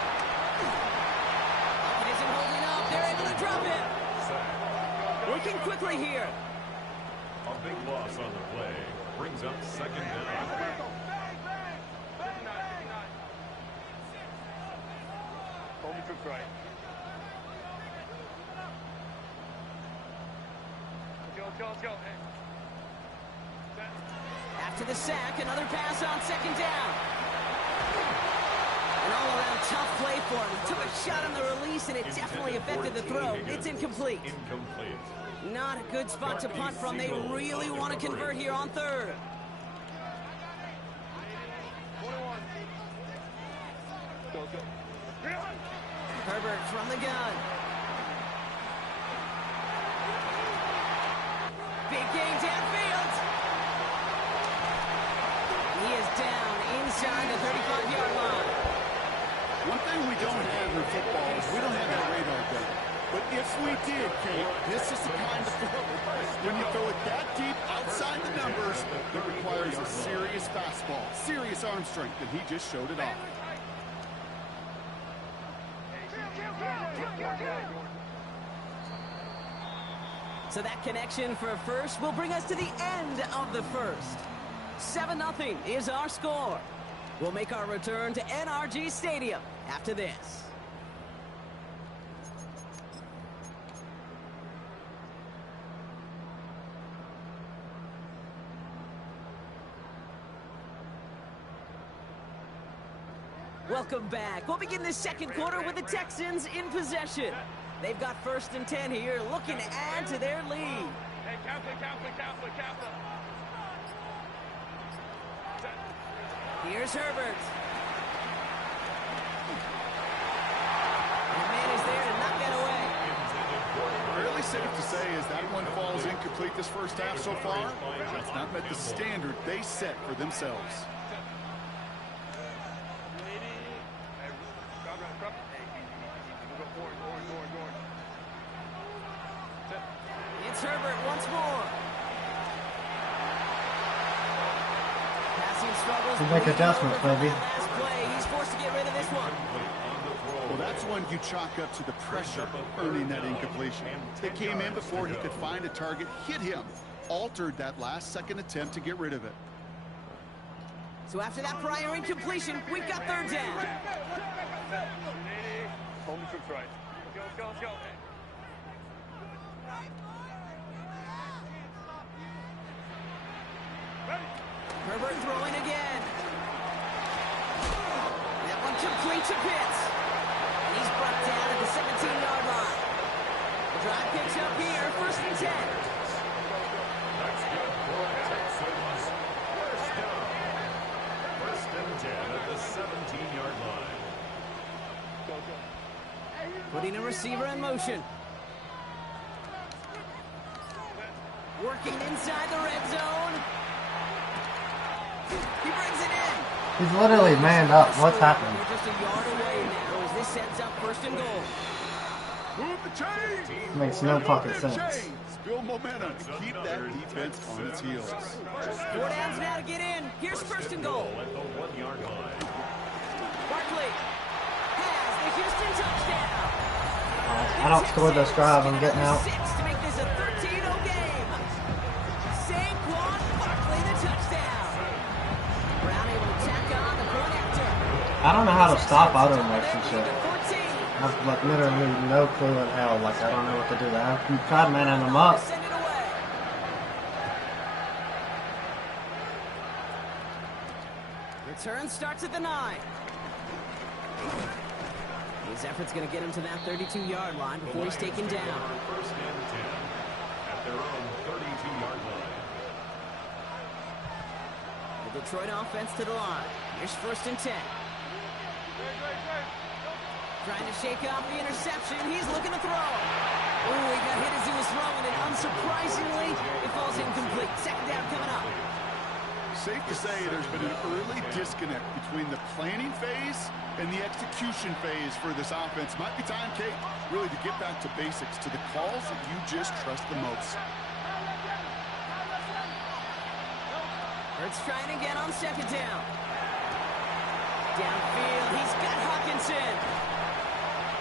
It isn't holding up. They're able to drop it. Working quickly here. A big loss on the play. Brings up 2nd down. Hold me to right. Let's go. After the sack, another pass on 2nd down. An all-around tough play for him. He took a shot on the release, and it definitely affected the throw. It's incomplete. Not a good spot to punt from. They really want to convert here on 3rd. Herbert from the gun. Big gain downfield. He is down inside the 35-yard line. One thing we don't have in football is we don't have that radar gun. But if we did, Kate, this is the kind of throw. When you throw it that deep outside the numbers, it requires a serious fastball, serious arm strength, and he just showed it off. So that connection for a first will bring us to the end of the first. 7-0 is our score. We'll make our return to NRG Stadium after this. Welcome back. We'll begin the second quarter with the Texans in possession. They've got 1st and 10 here, looking to add to their lead. Hey, Kaplan. Here's Herbert. The man is there to knock that away. one falls incomplete this first half so far. That's not met the standard they set for themselves. It's Herbert once more. Passing struggles. You make adjustments, baby. Last play, he's forced to get rid of this one. Well, that's one you chalk up to the pressure of earning that incompletion. They came in before he could find a target, hit him, altered that last-second attempt to get rid of it. So after that prior incompletion, we've got third down. Home troops right. Let's go, let's go. Herbert throwing again. That one complete to Pitts. And he's brought down at the 17-yard line. The drive picks up here, 1st and 10. That's good for Texans. First down. 1st and 10 at the 17-yard line. Putting a receiver in motion. Working inside the red zone. He brings it in. He's literally manned up. What's happening? We're just a yard away now as this sets up 1st and goal. Move the chains. Makes no fucking sense. Build momentum to keep that defense on its heels. 4 downs now to get in. Here's 1st and goal. At the 1-yard line. Barkley has the Houston touchdown. I don't score this drive. I'm getting out. 6 to make this a 13-0 game. Saquon Barkley the touchdown. Brown able to tack on the point after. I don't know how to stop auto mix and shit. I've like literally no clue in hell. Like I don't know what to do. I've tried manning them up. Send it away. Return starts at the 9. His effort's going to get him to that 32-yard line before he's taken down. 1st and 10 at their own 32-yard line. The Detroit offense to the line. Here's 1st and 10. Trying to shake off the interception. He's looking to throw. Oh, he got hit as he was throwing it. Unsurprisingly, it falls incomplete. 2nd down coming up. Safe to say there's been an early disconnect between the planning phase and the execution phase for this offense. Might be time, Kate, really to get back to basics, to the calls that you just trust the most. Hurts trying again on 2nd down. Downfield, he's got Hawkinson.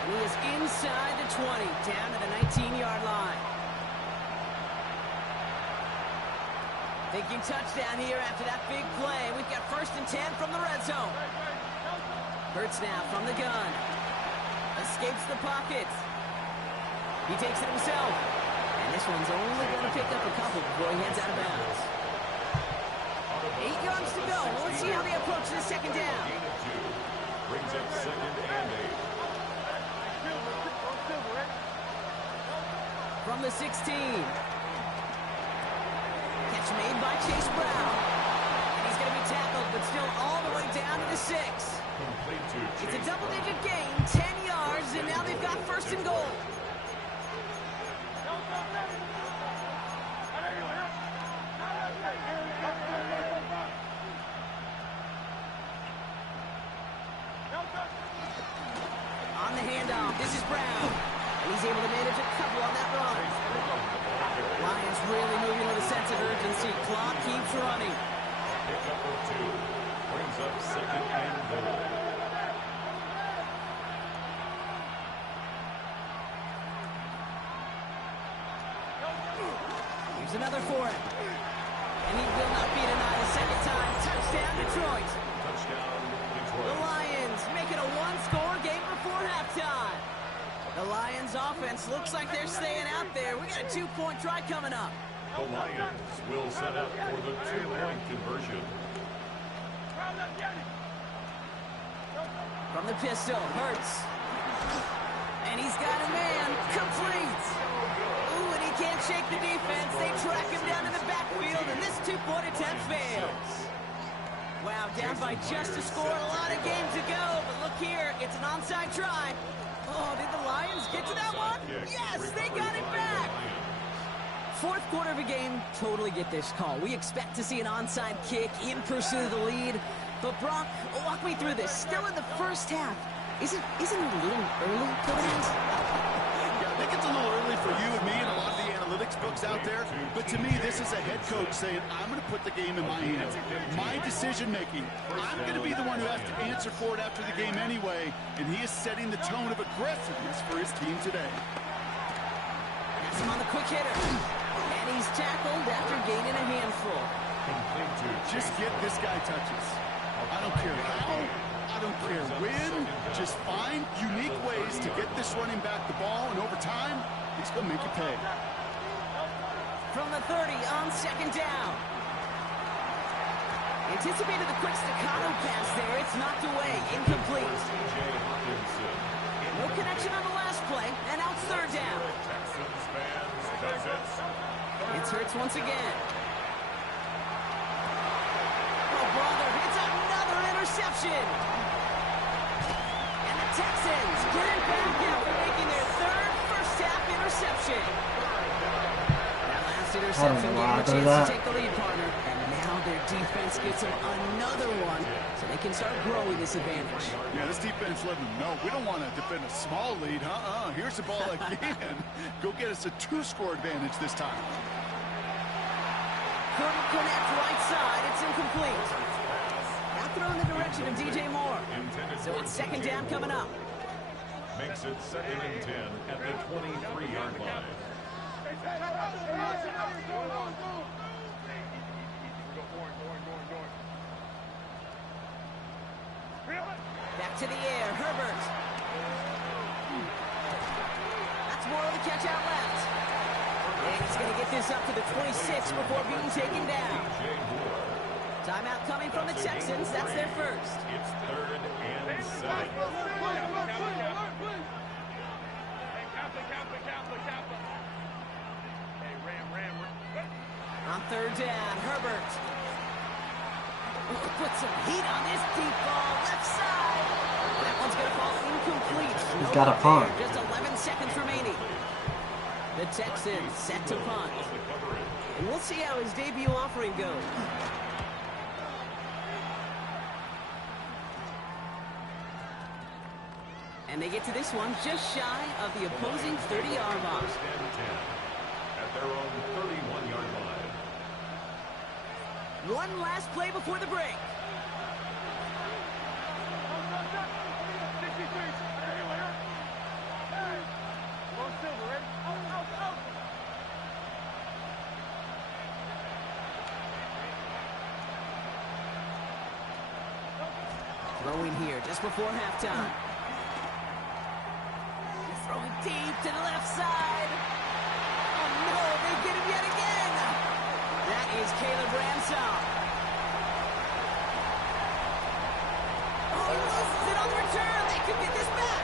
And he is inside the 20, down to the 19-yard line. Thinking touchdown here after that big play. We've got 1st and 10 from the red zone. Hurts now from the gun. Escapes the pocket. He takes it himself. And this one's only going to pick up a couple before he heads out of bounds. 8 yards to go. Let's see how they approach this 2nd down. Brings up 2nd and 8. From the 16. Catch made by Chase Brown. And he's going to be tackled, but still all the way down to the 6. It's a double-digit gain, 10 yards, and now they've got 1st and goal. On the handoff, this is Brown. And he's able to manage a couple on that run. Lions really moving with a sense of urgency. Clock keeps running. Pickup of 2. Brings up 2nd and goal. Here's another for him. And he will not be denied a 2nd time. Touchdown, Detroit. Touchdown, Detroit. The Lions make it a 1-score game before halftime. The Lions offense looks like they're staying out there. We got a 2-point try coming up. The Lions will set up for the 2-point conversion. From the pistol, Hurts. And he's got a man, complete. Ooh, and he can't shake the defense. They track him down in the backfield, and this 2-point attempt fails. Wow, down by just a score, a lot of game to go. But look here, it's an onside try. Oh, did the Lions get to that one? Yes, they got it back. Fourth quarter of a game, totally get this call. We expect to see an onside kick in pursuit of the lead. But Brock, walk me through this. Still in the first half. Isn't it a little early for that? Yeah, I think it's a little early for you and me and a lot of the analytics books out there. But to me, this is a head coach saying, I'm going to put the game in my hands. My decision-making. I'm going to be the one who has to answer for it after the game anyway. And he is setting the tone of aggressiveness for his team today. That's him on the quick hitter. And he's tackled after gaining a handful. Just get this guy touches. I don't care how. I don't care when. Just find unique ways to get this running back the ball, and over time, he's going to make you pay. From the 30 on second down. Anticipated the quick staccato pass there. It's knocked away. Incomplete. No connection on the last play, and now it's third down. It's Hurts once again. Oh, brother, it's another interception. And the Texans get it back after making their third first-half interception. That last interception gave them a chance to take the lead, partner. And now their defense gets them another one, so they can start growing this advantage. Yeah, this defense letting them know we don't want to defend a small lead. Here's the ball again. Go get us a 2-score advantage this time. Couldn't connect right side. It's incomplete. Now thrown in the direction of DJ Moore. So it's second down coming up. Makes it 2nd and 10 at the 23-yard line. Back to the air. Herbert. That's more of the catch out left. And he's going to get this up to the 26 before being taken down. Timeout coming from the Texans. That's their first. It's 3rd and 7. On third down, Herbert. Put some heat on this deep ball. Left side. That one's going to fall incomplete. He's got a punt. Just 11 seconds remaining. The Texans set to punt. And we'll see how his debut offering goes. And they get to this one just shy of the opposing 30-yard line. At their own 31-yard line. One last play before the break. Throwing here just before halftime. He's throwing deep to the left side. Oh no, they get him yet again. That is Caleb Ramshaw. Oh, he loses it on the return. They could get this back.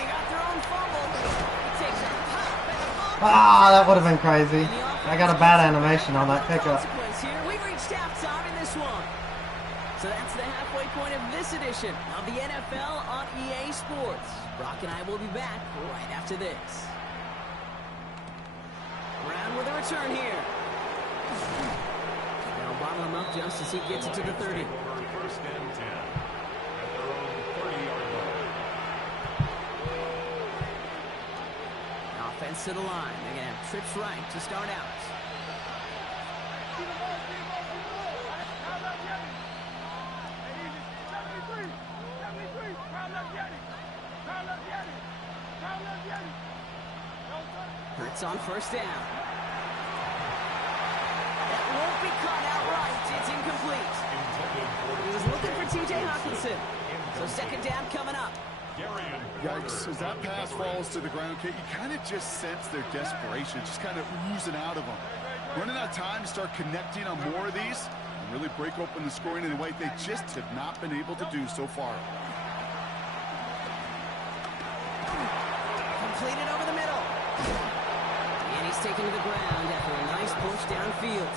They got their own fumble. He takes a pop at the ball. Ah, that would have been crazy. I got a bad animation on that pickup. Here. We've reached halftime in this one. So that's the halfway point of this edition of the NFL on EA Sports. Brock and I will be back right after this. Brown with a return here. They'll bottle him up just as he gets it to the 30. 1st and 10 at their own 30-yard line. Offense to the line. They're going to have trips right to start out. Hurts on first down. That won't be caught outright. It's incomplete. He was looking for T.J. Hawkinson. So second down coming up. Yikes, as that pass falls to the ground, Kate, you kind of just sense their desperation, just kind of oozing out of them. Running out of time to start connecting on more of these and really break open the scoring in a way they just have not been able to do so far. Completed over the middle. And he's taken to the ground after a nice push downfield.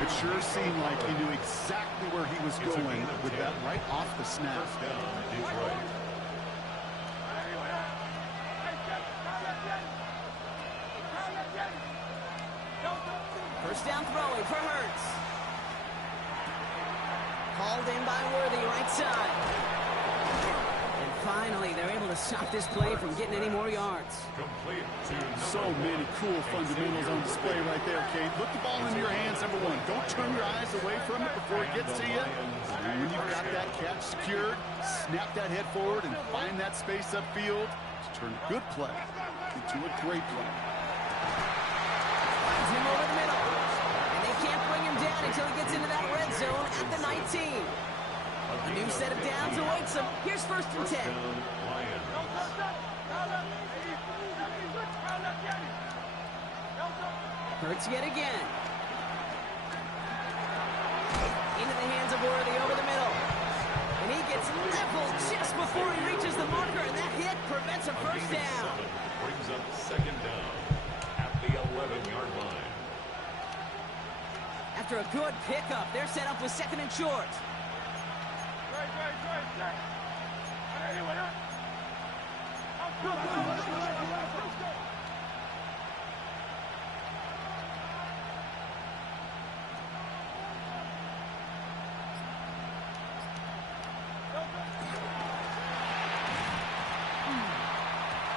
It sure seemed like he knew exactly where he was going with that right off the snap. First down throwing for Hurts. Called in by Worthy, right side. And finally, they're able to stop this play from getting any more yards. So many cool fundamentals on display right there, Kate. Look the ball into your hands, number one. Don't turn your eyes away from it before it gets to you. And when you've got that catch secured, snap that head forward and find that space upfield to turn a good play into a great play. Finds him over the middle. And they can't bring him down until he gets into that red zone at the 19. A new set of downs awaits him. Here's first and 10. Hurts yet again. Into the hands of Worthy over the middle. And he gets leveled just before he reaches the marker, and that hit prevents a first down. Brings up second down at the 11-yard line. After a good pickup, they're set up with second and short.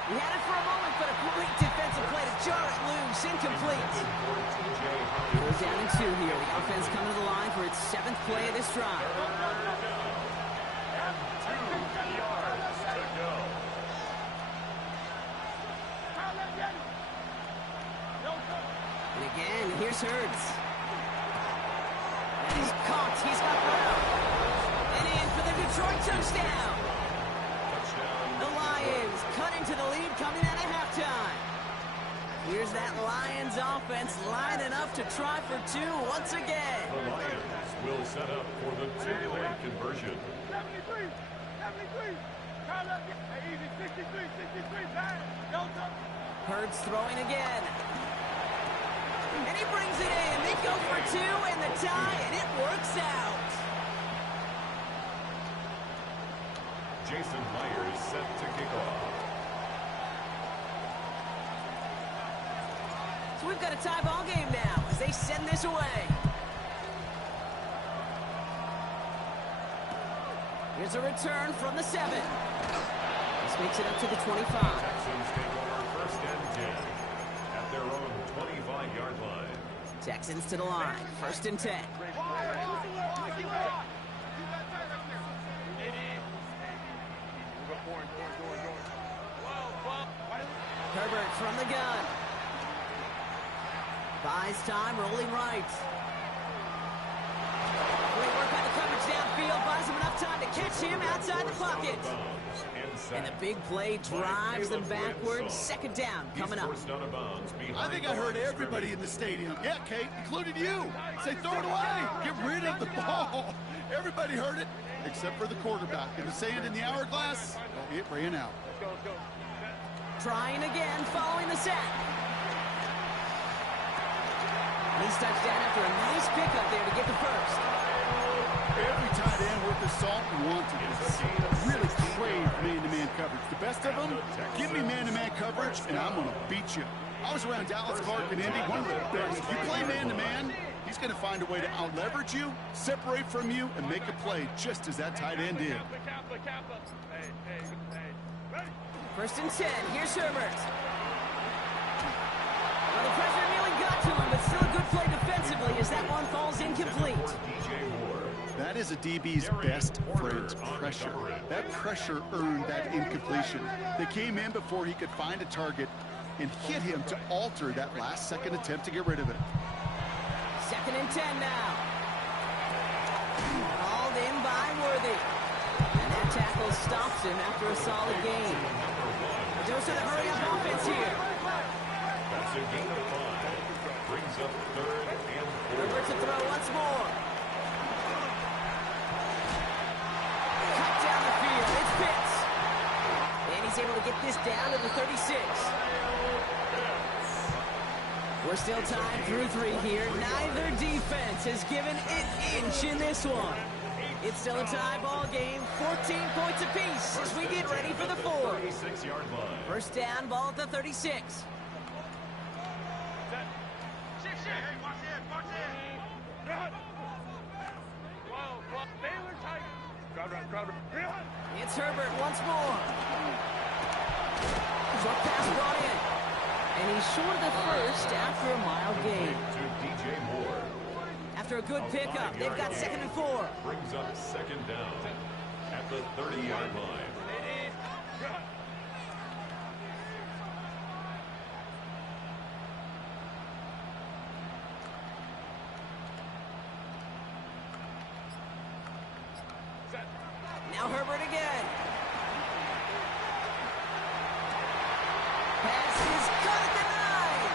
He had it for a moment, but a great defensive play to jar it loose. Incomplete. We're down in 2 here. The offense coming to the line for its 7th play of this drive. And again, here's Hurts. And he's caught. He's got Brown. And in for the Detroit touchdown. The Lions cut into the lead coming out of halftime. Here's that Lions offense lining up to try for 2 once again. The Lions will set up for the 2-point conversion. 73, 73. Easy, 63, 63. Hurts throwing again. And he brings it in. They go for 2 and the tie, and it works out. Jason Myers set to kick off. So we've got a tie ball game now as they send this away. Here's a return from the 7. This makes it up to the 25. Texans take over first and 10 at their own 25-yard line. Texans to the line. First and 10. Herbert from the gun. Buys time, rolling right. Great work on the coverage downfield. Buys him enough time to catch him outside the pocket. And the big play drives them backwards. Second down coming up. I think I heard everybody in the stadium. Yeah, Kate, including you. Say, throw it away. Get rid of the ball. Everybody heard it, except for the quarterback. And the sand in the hourglass, it ran out. Trying again, following the sack. He's touchdown after a nice pickup there to get the first. Every tight end worth his salt and wanted this. Really crave man-to-man coverage. The best of them, give me man-to-man coverage, and I'm going to beat you. I was around Dallas, Clark, and Indy, one of the best. You play man-to-man, he's going to find a way to out-leverage you, separate from you, and make a play just as that tight end did. First and 10. Here's Herbert. Well, the pressure nearly got to him, but still a good play defensively as that one falls incomplete. That is a DB's best friend, pressure. That pressure earned that incompletion. They came in before he could find a target and hit him to alter that last-second attempt to get rid of it. Second and 10 now. Called in by Worthy. And that tackle stops him after a solid gain. Dose of the hurry-up offense here. That's a gain of 5. Brings up third and 4. Herbert to throw once more. Cut down the field. It's Pitts. And he's able to get this down to the 36. We're still tied through 3 here. Neither defense has given an inch in this one. It's still a tie ball game, 14 points apiece as we get ready for the 4. 36-yard line. First down, ball at the 36. It's Herbert once more. Short pass brought in. And he's short of the first after a mile gain. After a good pickup, they've got 2nd and 4. Brings up 2nd down at the 30-yard line. Now Herbert again. Pass is caught at the 9.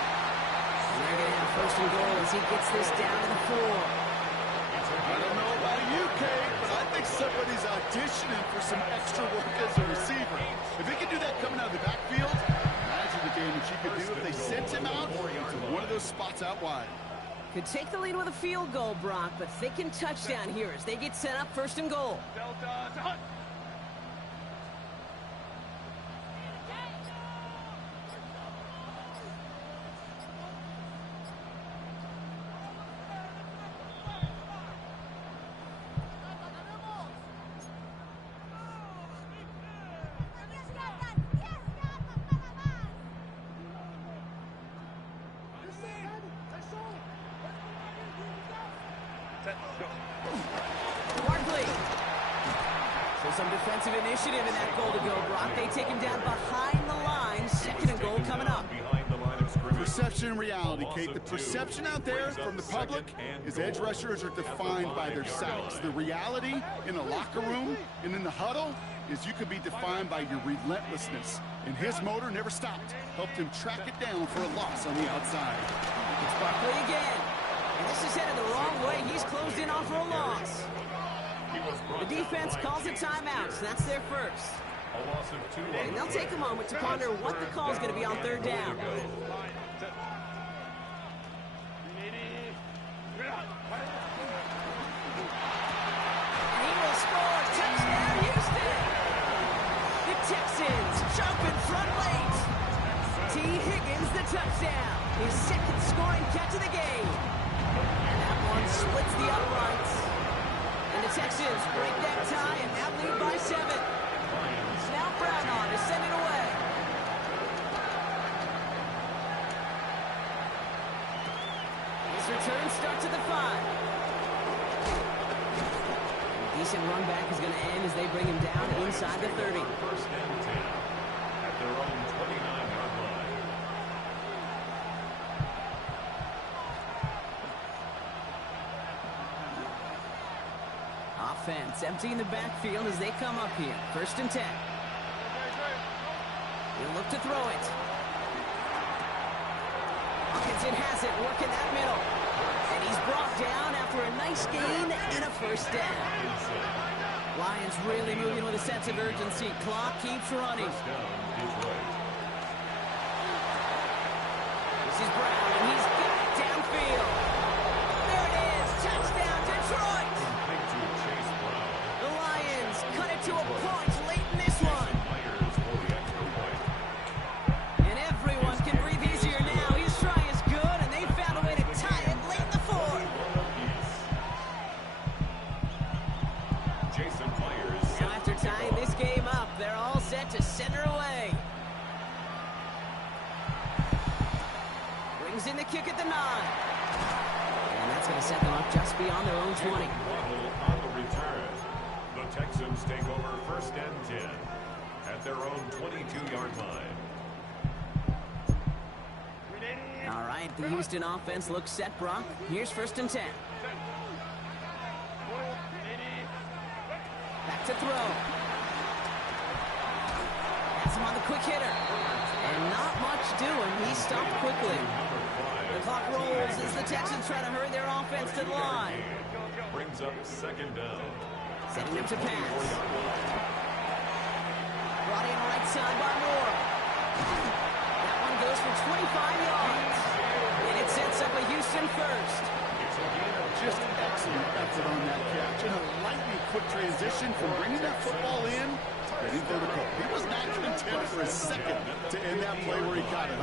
And they're going to have 1st and goal as he gets this down to the 4. I don't know about you, Kate, but I think somebody's auditioning for some extra work as a receiver. If he can do that coming out of the backfield, imagine the damage he could do if they sent him out to one of those spots out wide. Could take the lead with a field goal, Brock, but thinking touchdown here as they get set up 1st and goal. Barkley. So some defensive initiative in that goal to go, Brock. They take him down behind the line. 2nd and goal coming up. Perception and reality, Kate. The perception out there from the public is edge rushers are defined by their sacks. The reality in the locker room and in the huddle is you could be defined by your relentlessness. And his motor never stopped. Helped him track it down for a loss on the outside. It's Barkley again. And this is headed the wrong way. He's closed in on for a loss. The defense calls a timeout, so that's their first. And they'll take a moment to ponder what the call is going to be on 3rd down. And he will score. Touchdown, Houston. The Texans jump in front late. T. Higgins, the touchdown. His 2nd scoring catch of the game. And that one splits the uprights. And the Texans break that tie and now lead by 7. Now Brownard is sending away. His return starts at the 5. A decent run back is going to end as they bring him down inside the 30. 1st and 10 at their own 29-yard line. Offense emptying the backfield as they come up here. 1st and 10. He'll look to throw it. Hawkinson has it, working that middle. And he's brought down after a nice gain and a 1st down. Lions really moving with a sense of urgency. Clock keeps running. This is Brown, and he's got it downfield. There it is. Touchdown, Detroit. The Lions cut it to a point late in this one. And everyone can breathe easier now. His try is good, and they found a way to tie it late in the 4th. Now after tying this game up, they're all set to center away. Brings in the kick at the 9. And that's going to set them up just beyond their own 20. On the return, the Texans take over 1st and 10 at their own 22-yard line. All right, the Houston offense looks set, Brock. Here's 1st and 10. Back to throw. Has him on the quick hitter. And not much doing. He stopped quickly. The clock rolls as the Texans try to hurry their offense to the line. Brings up 2nd down. Setting up to pass. Brought in right side by Moore. That one goes for 25 yards. And it sets up a Houston 1st. Just excellent effort on that catch. And a lightning quick transition from bringing that football in to getting vertical. He was not content for a second to end that play where he caught it.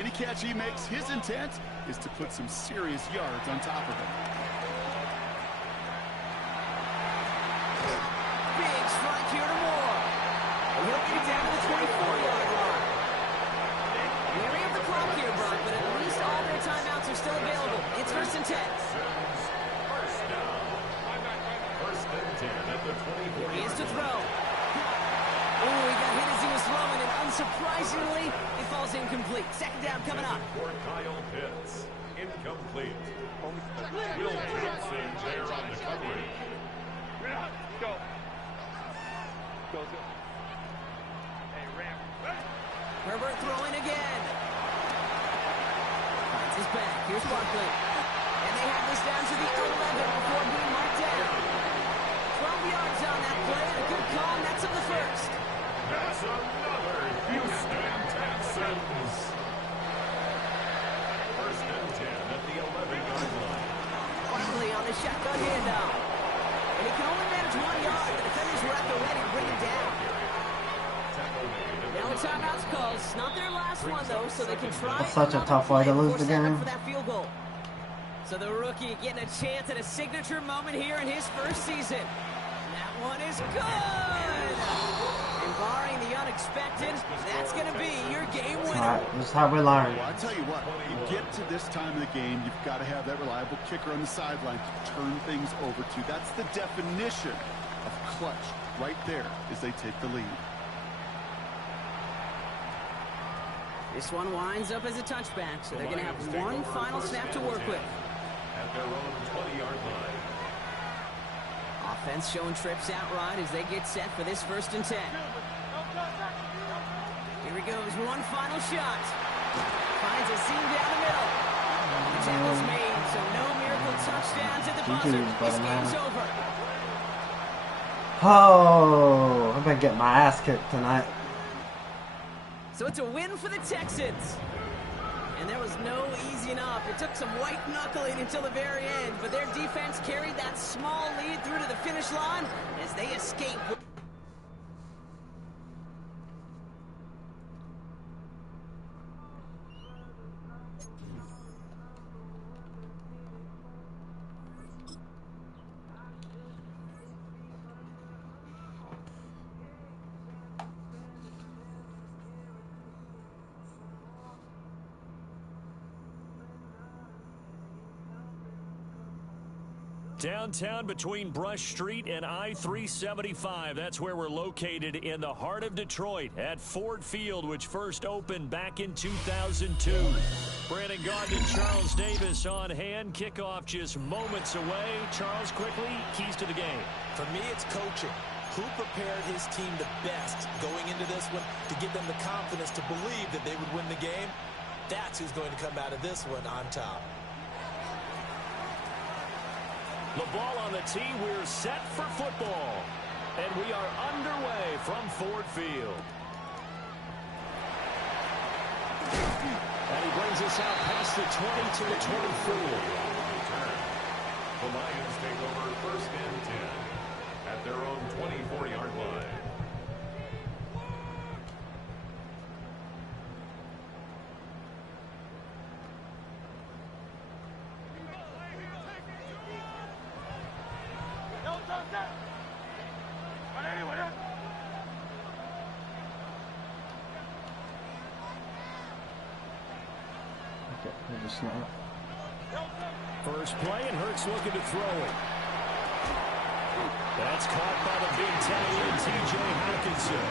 Any catch he makes, his intent is to put some serious yards on top of it. bring it down to the 24-yard line. Weary of the clock here, Brock, but at least all their timeouts are still available. It's 1st and 10. First down. 1st and 10 at the 24. He is to throw. Oh, he got hit as he was throwing, and unsurprisingly, it falls incomplete. 2nd down coming up. For Kyle Pitts. Incomplete. Will Johnson there on the coverage. Go. Go. Hey, Ram. Herbert throwing again. Finds his back. Here's Barkley. And they have this down to the 11 before being marked down. 12 yards on that play, and a good call, and that's on the 1st. That's another Houston Texans. 1st and 10 at the 11-yard line. Barkley on the shotgun handoff. And he can only manage 1 yard. The defenders were at the ready to bring him down. Now a timeout's called. It's not their last one, though, so they can try. That's such a tough way to lose the game. For that field goal. So the rookie getting a chance at a signature moment here in his 1st season. And that one is good. And barring the unexpected, that's going to be your game winner. This is how we learn. Well, I tell you what, you get to this time of the game, you've got to have that reliable kicker on the sideline to turn things over to. That's the definition of clutch right there as they take the lead. This one winds up as a touchback, so they're going to have one final snap to work with. At their own 20-yard line. Offense showing trips out right as they get set for this 1st and 10. Here he goes, one final shot. Finds a seam down the middle. The tackle's made, so no miracle touchdown to the buzzer. This game's over. Oh, I've been getting my ass kicked tonight. So it's a win for the Texans. And there was no easing up. It took some white knuckling until the very end, but their defense carried that small lead through to the finish line as they escape. Downtown between Brush Street and I-375. That's where we're located in the heart of Detroit at Ford Field, which first opened back in 2002. Brandon Gaudin and Charles Davis on hand. Kickoff just moments away. Charles, quickly, keys to the game. For me, it's coaching. Who prepared his team the best going into this one to give them the confidence to believe that they would win the game? That's who's going to come out of this one on top. The ball on the tee. We're set for football. And we are underway from Ford Field. And he brings us out past the 20 to the 24. The Lions take over 1st and 10 at their own 24-yard line. First play, and Hurts looking to throw it. That's caught by the big tight end, T.J. Hawkinson.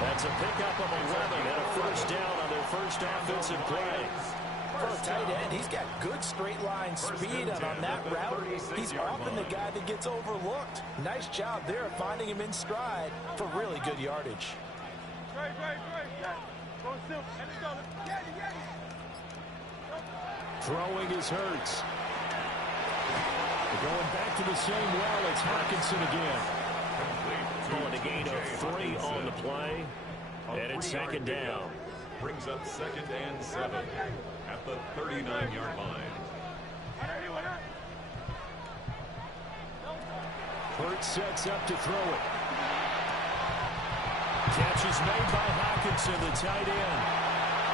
That's a pickup of 11 and a 1st down on their first offensive play. For a tight end, he's got good straight line speed, and on that route, he's often the guy that gets overlooked. Nice job there of finding him in stride for really good yardage. Throwing is Hurts. Going back to the same well, it's Hawkinson again. Going a gain of 3 on the play. And it's 2nd down. Brings up 2nd and 7 at the 39-yard line. Hurts sets up to throw it. Catch is made by Hawkinson, the tight end.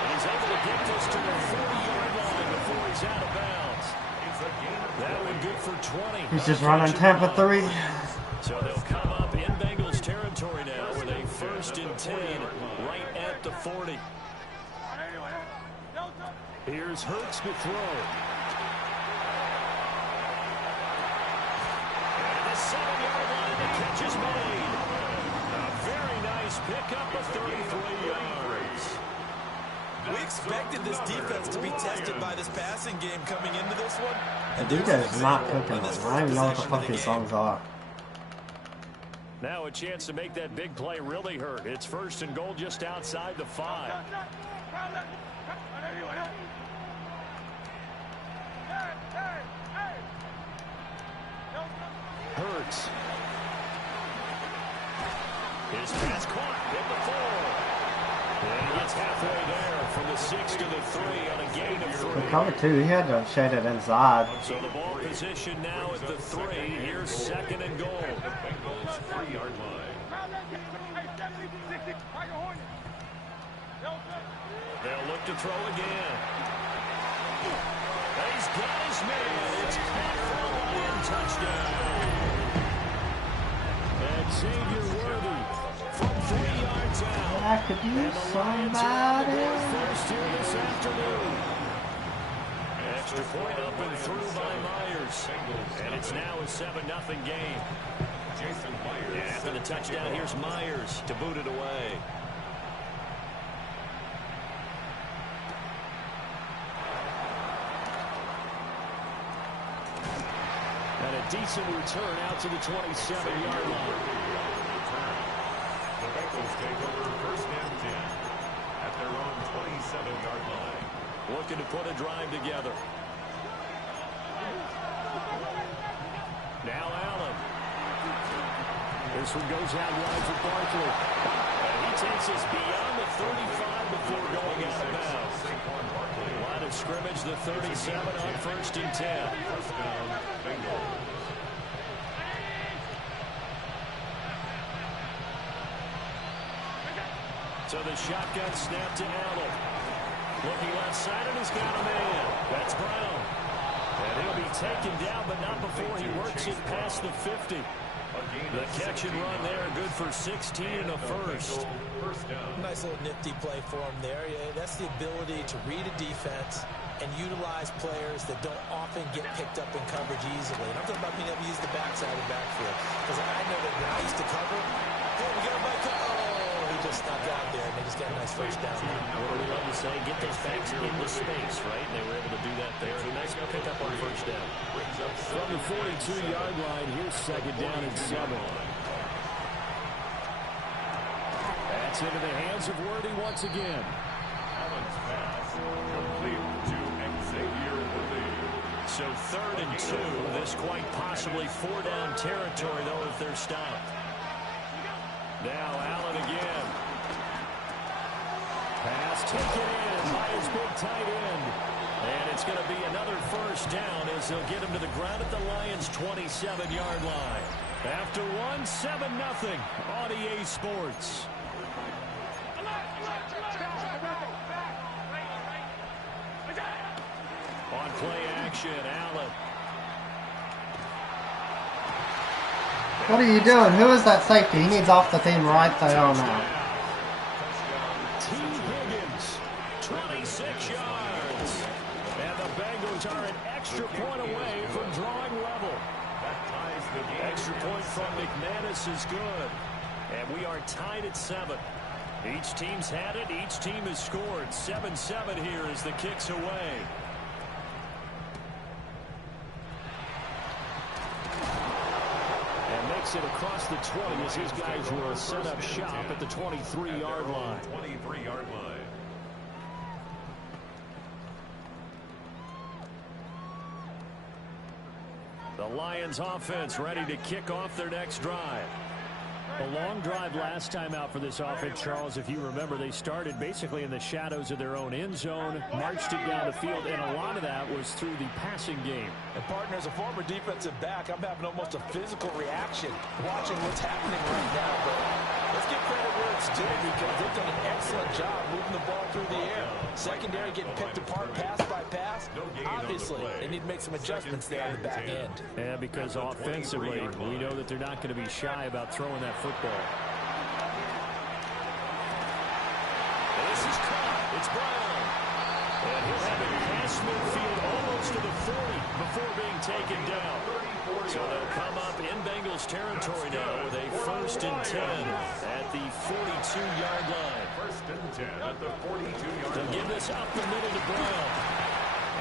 And he's able to get this to the 40-yard line before he's out of bounds. That one good for 20. He's just running Tampa 3. So they'll come up in Bengals territory now with a 1st First and 10, right at the 40. Here's Hurts to throw. And the 7-yard line, the catch is made. A very nice pickup of 33 yards. We expected this defense to be tested by this passing game coming into this one. The defense is not cooking. I don't even know what the fuck these songs are. Now a chance to make that big play really hurt. It's first and goal just outside the 5. Hurts. His pass caught at the 4. And he gets halfway there from the 6 to the 3 on a gain of 3. The cover 2, he had to shade it inside. So the ball position now at the 3. Here's second and goal. Bengals 3-yard line. They'll look to throw again. He's got his man. It's caught for a Lion touchdown. And Xavier Worthy from 3 yards out. I could use somebody. First here this afternoon. Extra point up and through by Myers. And it's now a 7-0 game. And after the touchdown, here's Myers to boot it away. And a decent return out to the 27-yard line. The Bengals take over first and 10 at their own 27-yard line. Looking to put a drive together. Now Allen. This one goes out wide for Barkley. And he takes us beyond the 35 before going out of bounds. Line of scrimmage, the 37 on first and 10. First down, Bengals. So the shotgun snap to Allen. Looking left side, and he's got a man. That's Brown. And he'll be taken down, but not before he works it past the 50. The catch and run there, good for 16 and a first. Nice little nifty play for him there. Yeah, that's the ability to read a defense and utilize players that don't often get picked up in coverage easily. And I'm talking about being able to use the backside of the backfield. Because I know that when I used to cover, hey, we got a bike. Oh, he just snuck out there, and they just got a nice first down. What do we love to say? Get those backs into space, right? And they were able to do that there. A nice pickup on first down. From the 42-yard line, here's second down and 7. That's into the hands of Worthy once again. Allen's pass complete to Xavier Worthy. So 3rd and 2. This quite possibly 4-down territory, though, if they're stopped. Now Allen again. Pass taken in by his big tight end. And it's going to be another first down as they'll get him to the ground at the Lions' 27-yard line. After one, 7-0 on EA Sports. On play action, Allen. What are you doing? Who is that safety? He needs off the team right there now. T. Higgins, 26 yards. And the Bengals are an extra point away from drawing level. Extra point from McManus is good. And we are tied at 7. Each team's had it. Each team has scored. 7-7 here as the kick's away. And makes it across the 20 as his guys will set up shop at the 23-yard line. 23-yard line. The Lions offense ready to kick off their next drive. A long drive last time out for this offense, Charles. If you remember, they started basically in the shadows of their own end zone, marched it down the field, and a lot of that was through the passing game. And partner, as a former defensive back, I'm having almost a physical reaction watching what's happening right now. But let's give credit where it's due because they've done an excellent job moving the ball through the air. Secondary getting picked apart pass by pass. Obviously, they need to make some adjustments there on the back end. Yeah, because offensively, we know that they're not going to be shy about throwing that football. It's Brown. And he'll have it past midfield almost to the 40 before being taken down. So they'll come up in Bengals territory now with a 1st and 10 at the 42-yard line. 1st and 10 at the 42-yard line. They'll give this up the middle to Brown.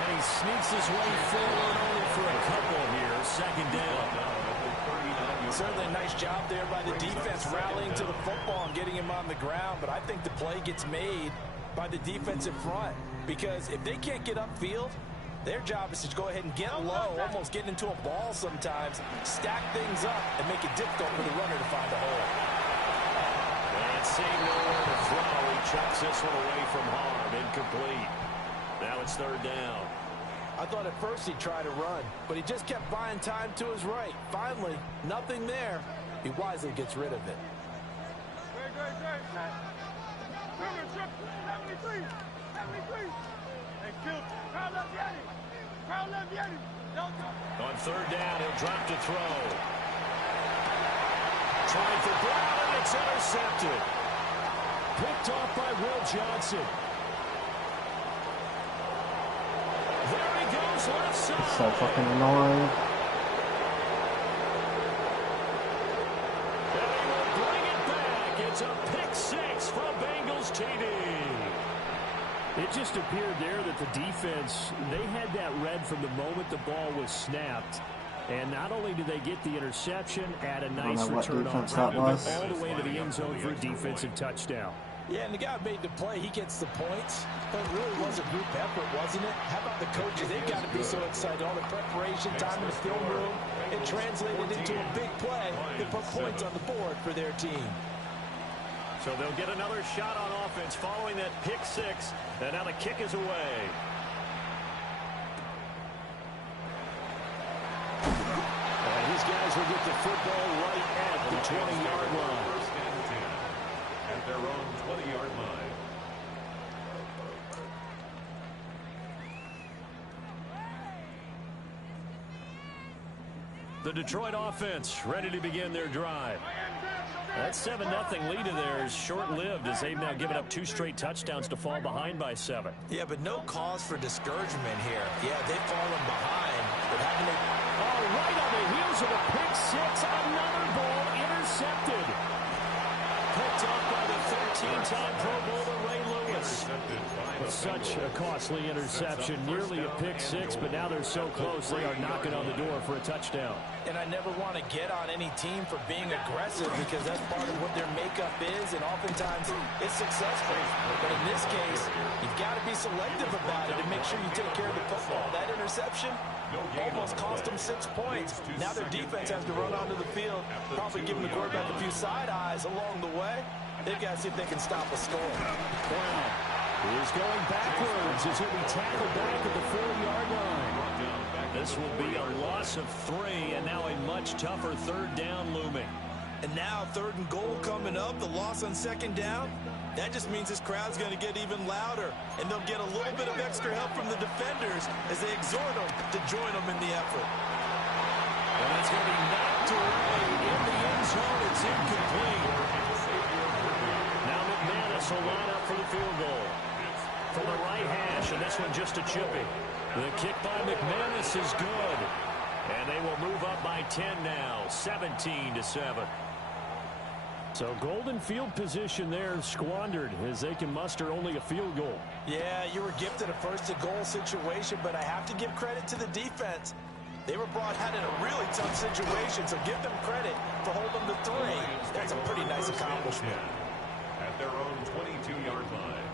And he sneaks his way forward only for a couple here. 2nd down. Certainly a nice job there by the defense rallying to the football and getting him on the ground. But I think the play gets made by the defensive front. Because if they can't get upfield, their job is to go ahead and get low, almost get into a ball sometimes, stack things up, and make it difficult for the runner to find a hole. And seeing nowhere to throw, he chucks this one away from harm. Incomplete. Now it's 3rd down. I thought at first he'd try to run, but he just kept buying time to his right. Finally, nothing there. He wisely gets rid of it. On 3rd down, he'll drop to throw. Trying for Brown, and it's intercepted. Picked off by Will Johnson. There he goes, left side. So fucking annoying. And he will bring it back. It's a pick 6 from Bengals TD. It just appeared there that the defense, they had that read from the moment the ball was snapped. And not only did they get the interception, add a nice return on top, all the way to the end zone for a defensive touchdown. Yeah, and the guy made the play. He gets the points. But it really was a group effort, wasn't it? How about the coaches? They've got to be so excited. All the preparation, time in the film room. It translated into a big play that put points on the board for their team. So they'll get another shot on offense following that pick 6. And now the kick is away. And these guys will get the football right at the 20-yard line. 1st and 10 at their own 20-yard line. The Detroit offense ready to begin their drive. That 7-0 lead of theirs short-lived as they've now given up 2 straight touchdowns to fall behind by 7. Yeah, but no cause for discouragement here. Yeah, they've fallen behind, but having it all right on the heels of a pick 6, another ball intercepted. Picked off by the 13-time Pro Bowler Ray Lewis. Such a costly interception, nearly a pick 6, but now they're so close they are knocking on the door for a touchdown. And I never want to get on any team for being aggressive because that's part of what their makeup is, and oftentimes it's successful. But in this case, you've got to be selective about it and make sure you take care of the football. That interception almost cost them 6 points. Now their defense has to run onto the field, probably giving the quarterback a few side eyes along the way. They've got to see if they can stop a score. Brown is going backwards as he'll be tackled back at the 4-yard line. This will be a loss of 3, and now a much tougher 3rd down looming. And now 3rd and goal coming up, the loss on 2nd down. That just means this crowd's going to get even louder, and they'll get a little bit of extra help from the defenders as they exhort them to join them in the effort. And it's going to be knocked away in the end zone. It's incomplete. Now McManus will line up for the field goal from the right hash, and this one just a chippy. The kick by McManus is good, and they will move up by 10 now, 17-7. So golden field position there squandered as they can muster only a field goal. Yeah, you were gifted a 1st and goal situation, but I have to give credit to the defense. They were brought out in a really tough situation, so give them credit for holding the 3. That's a pretty nice accomplishment. At their own 22-yard line.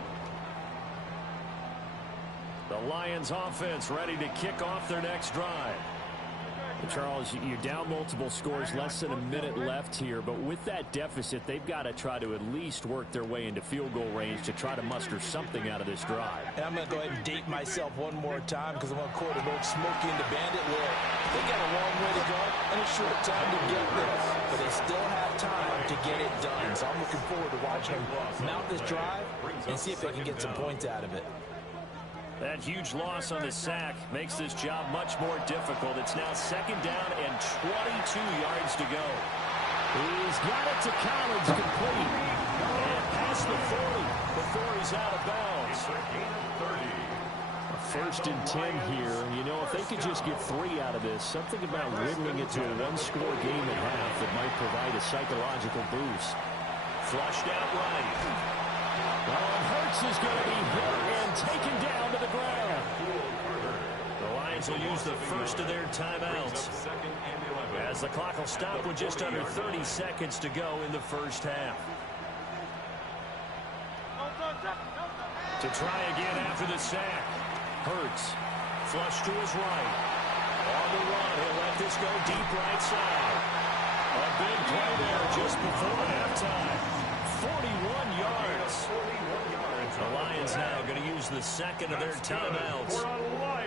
The Lions offense ready to kick off their next drive. Charles, you're down multiple scores, less than a minute left here, but with that deficit, they've got to try to at least work their way into field goal range to try to muster something out of this drive. And I'm going to go ahead and date myself one more time because I'm going to quote an old Smokey and the Bandit lyric. They got a long way to go and a short time to get there, but they still have time to get it done. So I'm looking forward to watching them mount this drive and see if they can get some points out of it. That huge loss on the sack makes this job much more difficult. It's now 2nd down and 22 yards to go. He's got it to Collins, complete. And past the 40 before goes out of bounds. First and 10 here. You know, if they could just get 3 out of this, something about whittling it to a one-score game at half that might provide a psychological boost. Flushed out right. And Hurts is going to be hit and taken down to the ground. The Lions will use the first of their timeouts, as the clock will stop with just under 30 seconds to go in the first half. To try again after the sack. Hurts, flush to his right. On the run, he'll let this go deep right side. A big play there just before halftime. 41 yards. The Lions now going to use the second of their timeouts.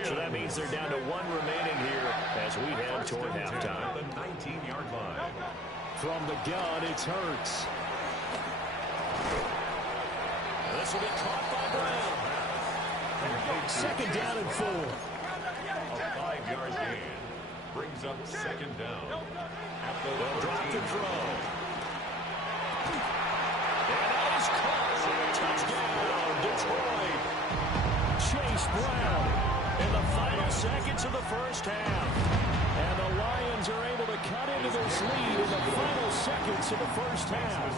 So that means they're down to 1 remaining here as we head toward halftime. The 19-yard line. From the gun, it's Hurts. This will be caught by Brown. Second down and 4. A 5-yard gain brings up second down. They'll drop to throw. And that is caught. Touchdown, Detroit. Chase Brown in the final seconds of the first half. And the Lions are able to cut into this lead in the final seconds of the first half.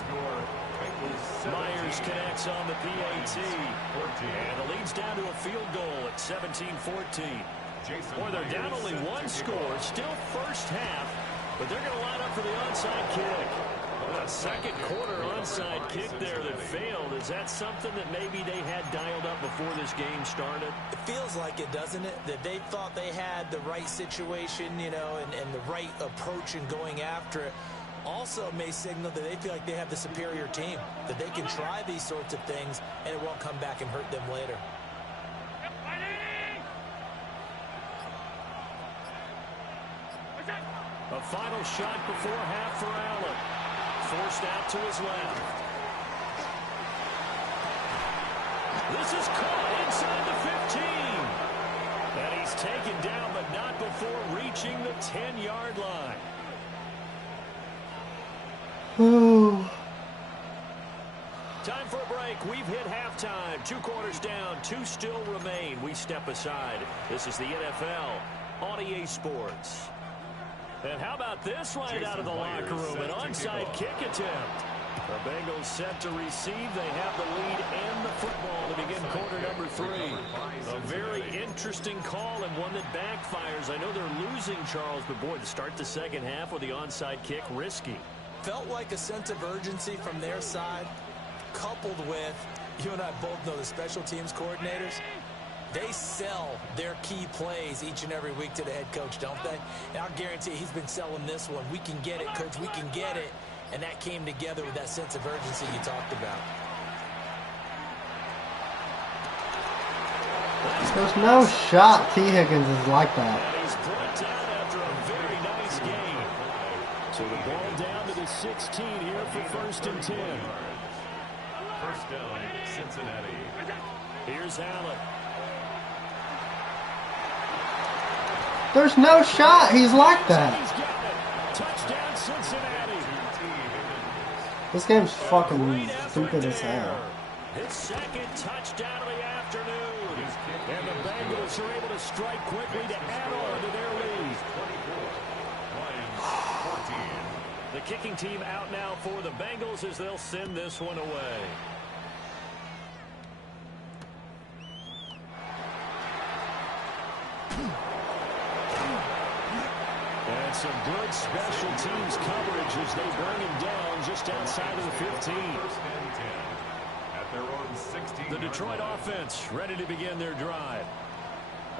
Myers connects on the PAT. And the lead's down to a field goal at 17-14. Boy, they're down only 1 score. Still first half. But they're going to line up for the onside kick. A second quarter onside kick there that failed. Is that something that maybe they had dialed up before this game started? It feels like it, doesn't it? That they thought they had the right situation, you know, and the right approach in going after it. Also may signal that they feel like they have the superior team, that they can try these sorts of things and it won't come back and hurt them later. A final shot before half for Allen. Forced out to his left. This is caught inside the 15. And he's taken down, but not before reaching the 10-yard line. Time for a break. We've hit halftime. 2 quarters down. 2 still remain. We step aside. This is the NFL on EA Sports. And how about this right out of the locker room? An onside kick attempt. The Bengals set to receive. They have the lead and the football to begin quarter number 3. A very interesting call and one that backfires. I know they're losing, Charles, but boy, to start the second half with the onside kick, risky. Felt like a sense of urgency from their side, coupled with, you and I both know the special teams coordinators, they sell their key plays each and every week to the head coach, don't they? And I'll guarantee he's been selling this one. We can get it, coach, we can get it. And that came together with that sense of urgency you talked about. There's no shot T. Higgins is like that. And he's brought down after a very nice game. So the ball down to the 16 here for first and 10. First down, Cincinnati. Here's Allen. There's no shot. He's like that. He's got it. Touchdown, Cincinnati. This game's fucking stupid as hell. His second touchdown of the afternoon. And the Bengals are able to strike quickly to add on to their lead. The kicking team out now for the Bengals as they'll send this one away. And some good special teams coverage as they bring him down just outside of the 15. At their own 16. The Detroit offense ready to begin their drive.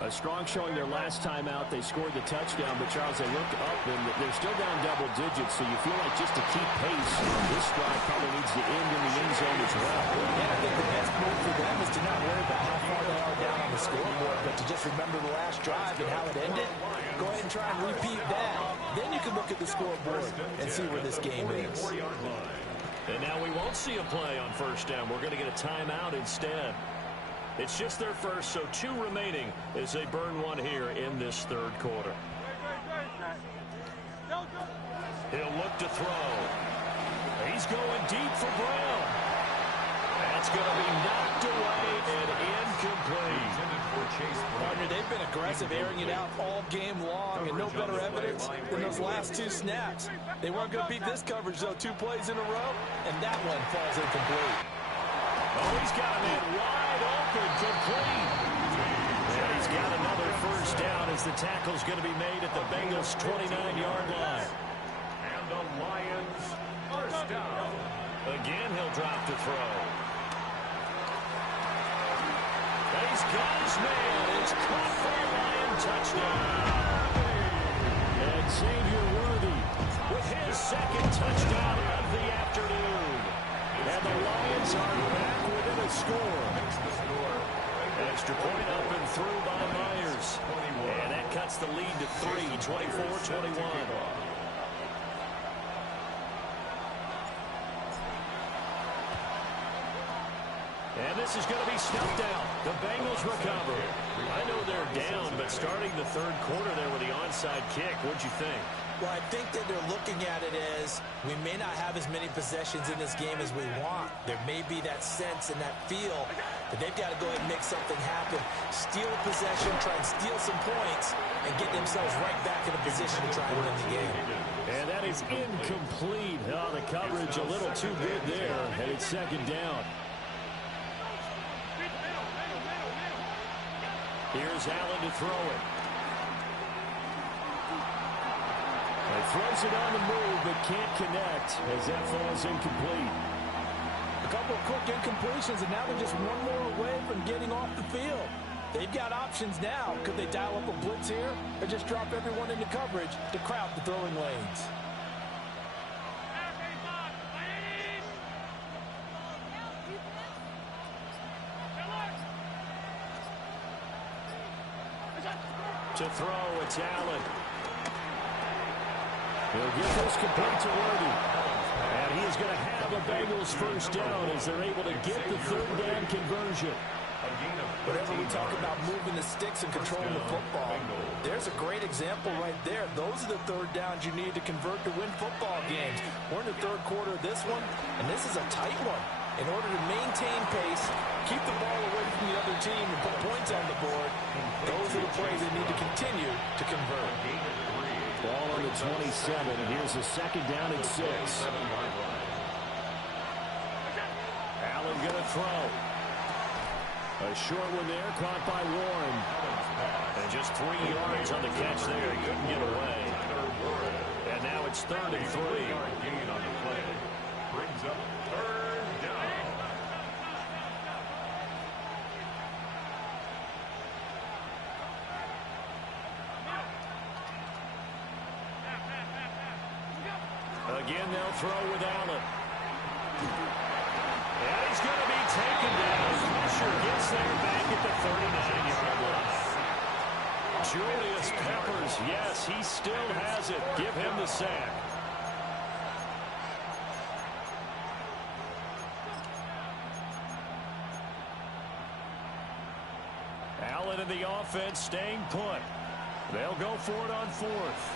A strong showing their last time out. They scored the touchdown, but Charles, they looked up and they're still down double digits, so you feel like just to keep pace, this drive probably needs to end in the end zone as well. Yeah, I think the best move for them is to not worry about how far they are down on the scoreboard, but to just remember the last drive and how it ended. Go ahead and try and repeat that. Then you can look at the scoreboard and see where this game is. And now we won't see a play on first down. We're going to get a timeout instead. It's just their first, so 2 remaining as they burn one here in this third quarter. He'll look to throw. He's going deep for Brown. it's going to be knocked away and incomplete. Partner, they've been aggressive, airing it out all game long, and no better evidence than those last 2 snaps. They weren't going to beat this coverage, though, 2 plays in a row, and that one falls incomplete. Oh, he's got a man wide open, complete. And he's got another first down as the tackle's going to be made at the Bengals' 29-yard line. And the Lions first down. Again, he'll drop to throw. He's got his man. It's caught for a Lion touchdown. And Xavier Worthy with his second touchdown of the afternoon. And the Lions are back within a score. An extra point up and through by Myers. And that cuts the lead to 3, 24-21. And this is going to be snuffed out. The Bengals recover. I know they're down, but starting the third quarter there with the onside kick, what'd you think? Well, I think that they're looking at it as we may not have as many possessions in this game as we want. There may be that sense and that feel that they've got to go ahead and make something happen. Steal a possession, try and steal some points, and get themselves right back in a position to try and win the game. And that is incomplete. Oh, the coverage a little too good there, and it's second down. Here's Allen to throw it. He throws it on the move, but can't connect as that falls incomplete. A couple of quick incompletions, and now they're just one more away from getting off the field. They've got options now. Could they dial up a blitz here or just drop everyone into coverage to crowd the throwing lanes? To throw, it's Allen. He'll get this complete to Worthy. And he is going to have the Bengals first down as they're able to get the third down conversion. Whenever we talk about moving the sticks and controlling the football, there's a great example right there. Those are the third downs you need to convert to win football games. We're in the third quarter of this one, and this is a tight one. In order to maintain pace, keep the ball away from the other team, and put points on the board, those are the plays they need to continue to convert. Ball on the 27, and here's a second down and 6. Allen going to throw. A short one there, caught by Warren. And just 3 yards on the catch there. He couldn't get away. And now it's 3rd and 3. Gain on the play. Brings up third down. Again, they'll throw with Allen. And he's going to be taken down. Pressure gets there back at the 39-yard line. Julius Peppers, yes, he still has it. Give him the sack. Allen in the offense staying put. They'll go for it on 4th.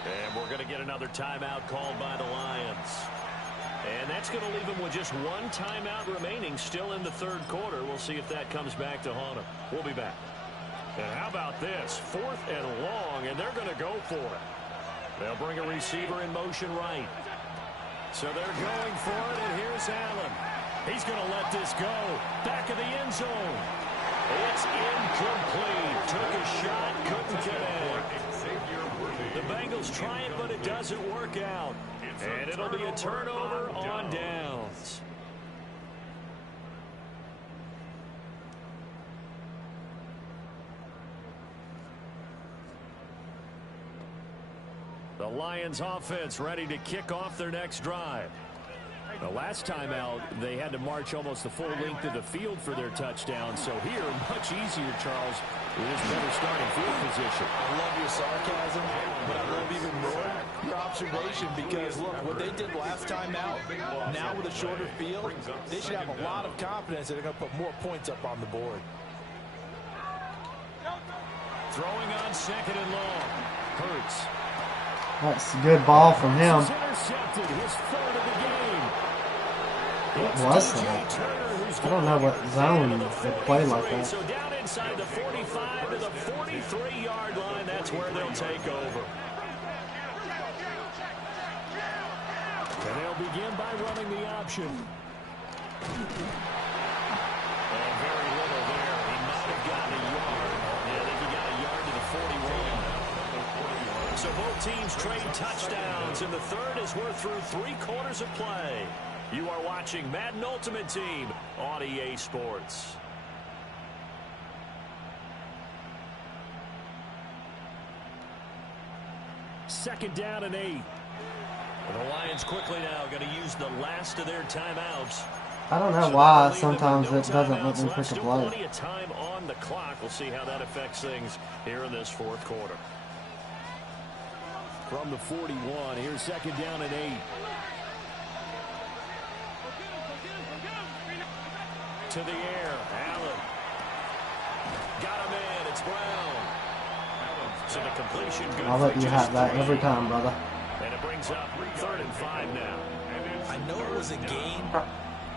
And we're going to get another timeout called by the Lions. And that's going to leave them with just one timeout remaining still in the third quarter. We'll see if that comes back to haunt them. We'll be back. And how about this? 4th and long, and they're going to go for it. They'll bring a receiver in motion right. So they're going for it, and here's Allen. He's going to let this go. Back of the end zone. It's incomplete. Took a shot, couldn't connect. The Bengals try it, but it doesn't work out. And it'll be a turnover on downs. The Lions offense ready to kick off their next drive. The last time out, they had to march almost the full length of the field for their touchdown. So here, much easier, Charles, with his better starting field position. I love your sarcasm, but I love even more your observation because, look, what they did last time out, now with a shorter field, they should have a lot of confidence that they're going to put more points up on the board. Throwing on 2nd and long. Hurts. That's a good ball from him. Intercepted, his 3rd of the game. What was that? Turner who I don't know what zone they play like that. So down inside the 45 to the 43-yard line, that's where they'll take over. And they'll begin by running the option. And very little there. He might have gotten a yard. Yeah, I think he got a yard to the 41. So both teams trade touchdowns, and the third as we're through 3 quarters of play. You are watching Madden Ultimate Team on EA Sports. Second down and 8. And the Lions quickly now going to use the last of their timeouts. I don't know why sometimes it doesn't let me pick a play. Plenty of time on the clock. We'll see how that affects things here in this fourth quarter. From the 41, here's second down and 8. To the air, Allen. Got him in, it's Brown. So the completion good. I'll let you have that every time, brother. And it brings up 3rd and 5 now. I know it was a gain,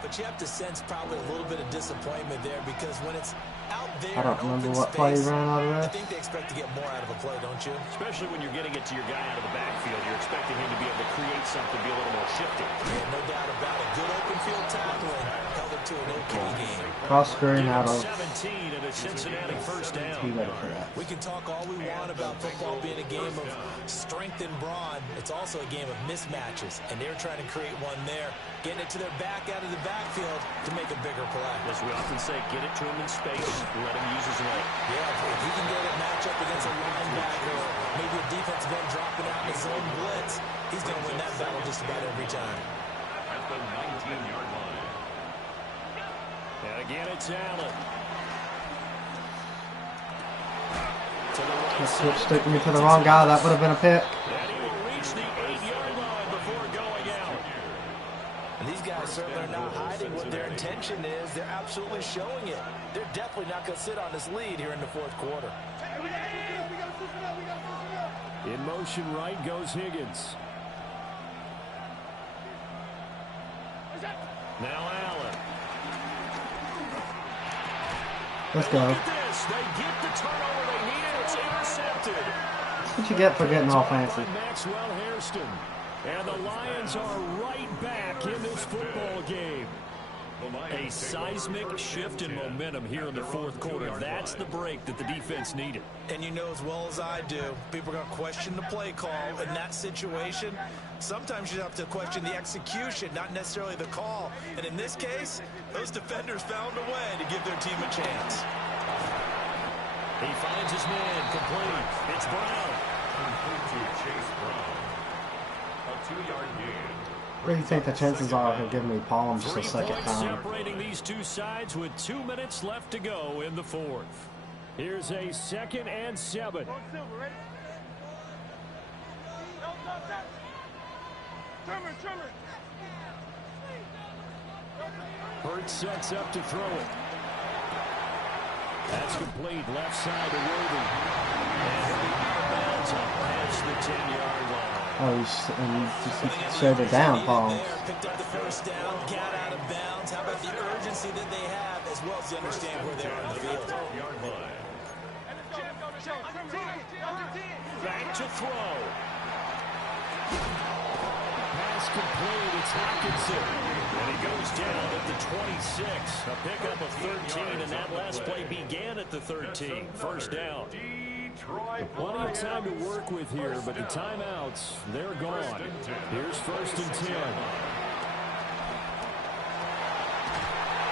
but you have to sense probably a little bit of disappointment there because when it's out there, I don't remember what play he ran out of I there. think they expect to get more out of a play, don't you? Especially when you're getting it to your guy out of the backfield. You're expecting him to be able to create something, be a little more shifty. Yeah, no doubt about it. Good open field tackling held it to an okay game. Cross screen out of 17 and a Cincinnati first down. Be ready for that. We can talk all we want about football being a game of strength and brawn. It's also a game of mismatches, and they're trying to create one there, getting it to their back out of the backfield to make a bigger play. As we often say, get it to him in space, let him use his leg. Yeah, if he can get a matchup against a linebacker or maybe a defensive end dropping out in his own blitz, he's going to win that battle just about every time. At the 19-yard line. And again, it's Allen. To the right Switch took me to the wrong guy. That would have been a pick. And he will reach the 8-yard line before going out. And these guys certainly are not hiding what their intention is. They're absolutely showing it. They're definitely not going to sit on this lead here in the fourth quarter. In motion right goes Higgins. Now Allen. Let's go. Look at this. They get the turnover they needed. It's intercepted. That's what you get for getting all fancy. Maxwell Hairston. And the Lions are right back in this football game. A seismic shift in momentum here in the fourth quarter. That's the break that the defense needed. And you know as well as I do, people are going to question the play call in that situation. Sometimes you have to question the execution, not necessarily the call. And in this case, those defenders found a way to give their team a chance. He finds his man complete. It's Brown. Complete to Chase Brown. A 2-yard gain. What do you think the chances are of him giving me palms just a 3 second points time? separating these two sides with 2 minutes left to go in the fourth. Here's a 2nd and 7. Hurts sets up to throw it. That's complete. Left side to Worthy. And he'll be out of bounds up past the 10-yard line. Oh, he showed it down, palms. Picked up the first down, got out of bounds. How about the urgency that they have, as well as they understand where they are in the field. Back to throw. Pass complete. It's Hawkinson. And he goes down at the 26. A pickup of 13, and that last play began at the 13. First down. Plenty of time to work with here, but the timeouts, they're gone. Here's 1st and 10.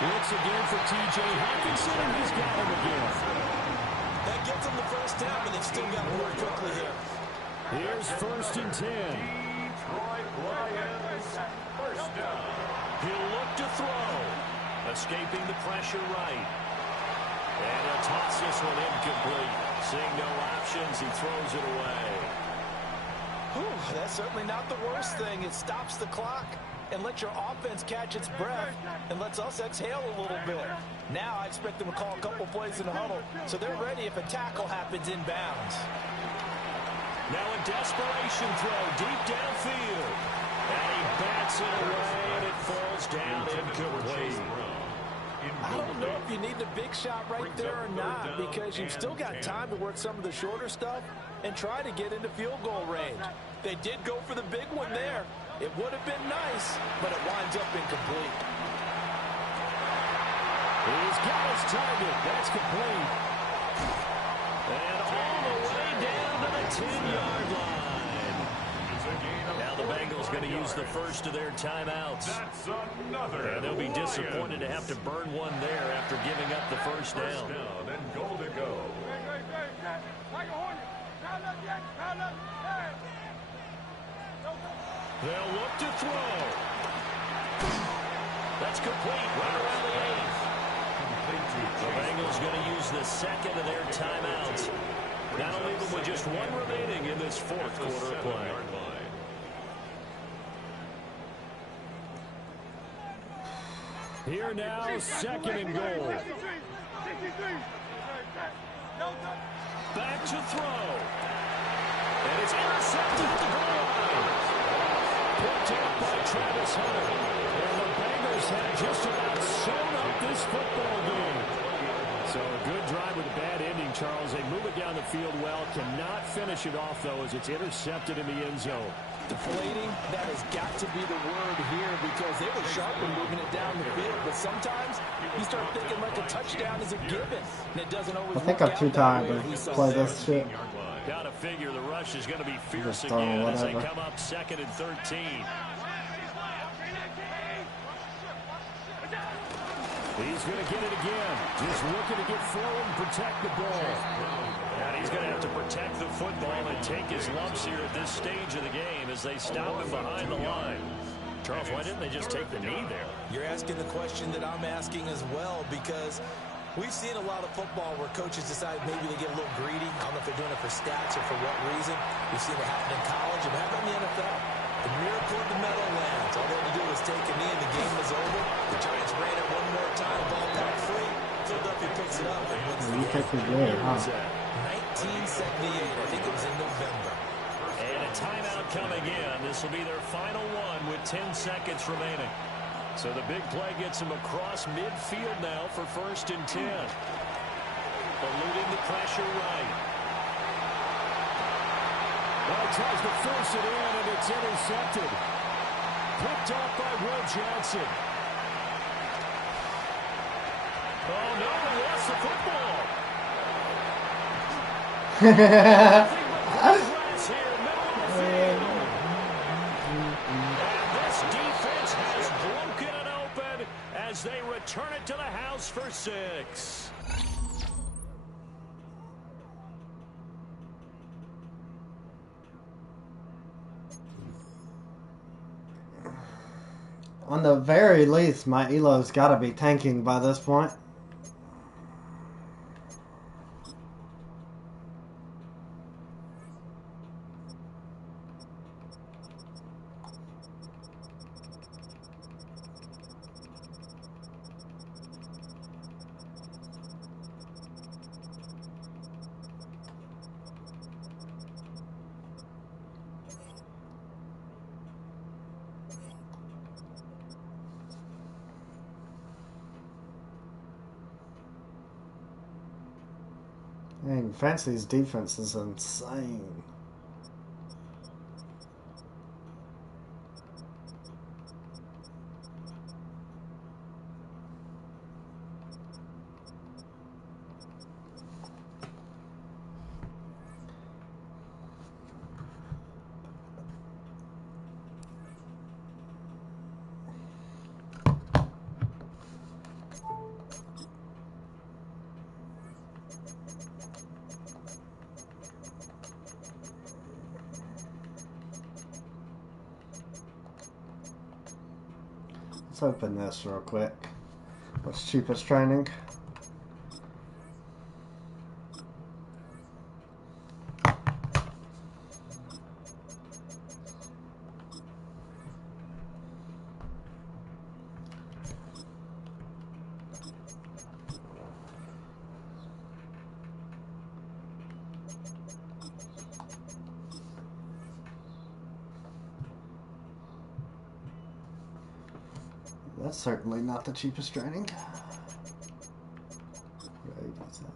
Looks again for T.J. Hawkinson, and he's got him again. That gets them the first down, but they've still got to work quickly here. Here's 1st and 10. Detroit Lions. First down. He'll look to throw. Escaping the pressure right. And he'll toss this one incomplete. Seeing no options, he throws it away. Whew, that's certainly not the worst thing. It stops the clock and lets your offense catch its breath and lets us exhale a little bit. Now I expect them to call a couple plays in the huddle, so they're ready if a tackle happens in bounds. Now a desperation throw deep downfield. And he bats it away, and it falls down incomplete. you need a big shot right there or not, because you've still got time to work some of the shorter stuff and try to get into field goal range. They did go for the big one there. It would have been nice, but it winds up incomplete. He's got his target. That's complete. And all the way down to the 10-yard line. Now the Bengals going to use the first of their timeouts. And they'll be disappointed to have to burn one there after giving up the first down. And goal to go. They'll look to throw. That's complete right around the 8. The Bengals going to use the second of their timeouts. That'll leave them with just one remaining in this fourth quarter of play. Here now, second and goal. Back to throw. And it's intercepted at the goal line. Picked up by Travis Hunter. And the Bengals have just about sewn up this football game. So a good drive with a bad ending, Charles. They move it down the field well. Cannot finish it off, though, as it's intercepted in the end zone. Deflating, that has got to be the word here, because they were sharp in moving it down the field. But sometimes you start thinking like a touchdown is a given, and it doesn't always I think work I'm too out that tired way. to play this shit. Gotta figure the rush is going to be fierce Just throw again as they whatever. come up second and 13. He's going to get it again. Just looking to get forward and protect the ball. And he's going to have to protect the football and take his lumps here at this stage of the game as they stop him behind the line. Charles, why didn't they just take the knee there? You're asking the question that I'm asking as well, because we've seen a lot of football where coaches decide maybe they get a little greedy. I don't know if they're doing it for stats or for what reason. We've seen it happen in college and happen in the NFL. The miracle of the Meadowlands. All they had to do was take a knee and the game was over. The Giants ran it one more time, ball back free. Philadelphia picks it up and wins the You game. take it good, huh? 1978. I think it was in November. And a timeout coming in. This will be their final one with 10 seconds remaining. So the big play gets him across midfield now for 1st and 10. Eluding the pressure right. Well, tries to force it in, and it's intercepted. Picked off by Will Johnson. Oh, no, he lost the football. And this defense has broken it open as they return it to the house for 6. On the very least, my ELO's got to be tanking by this point. Dang, Fancy's defense is insane. Let's open this real quick. What's cheapest training? That's certainly not the cheapest training. Very decent.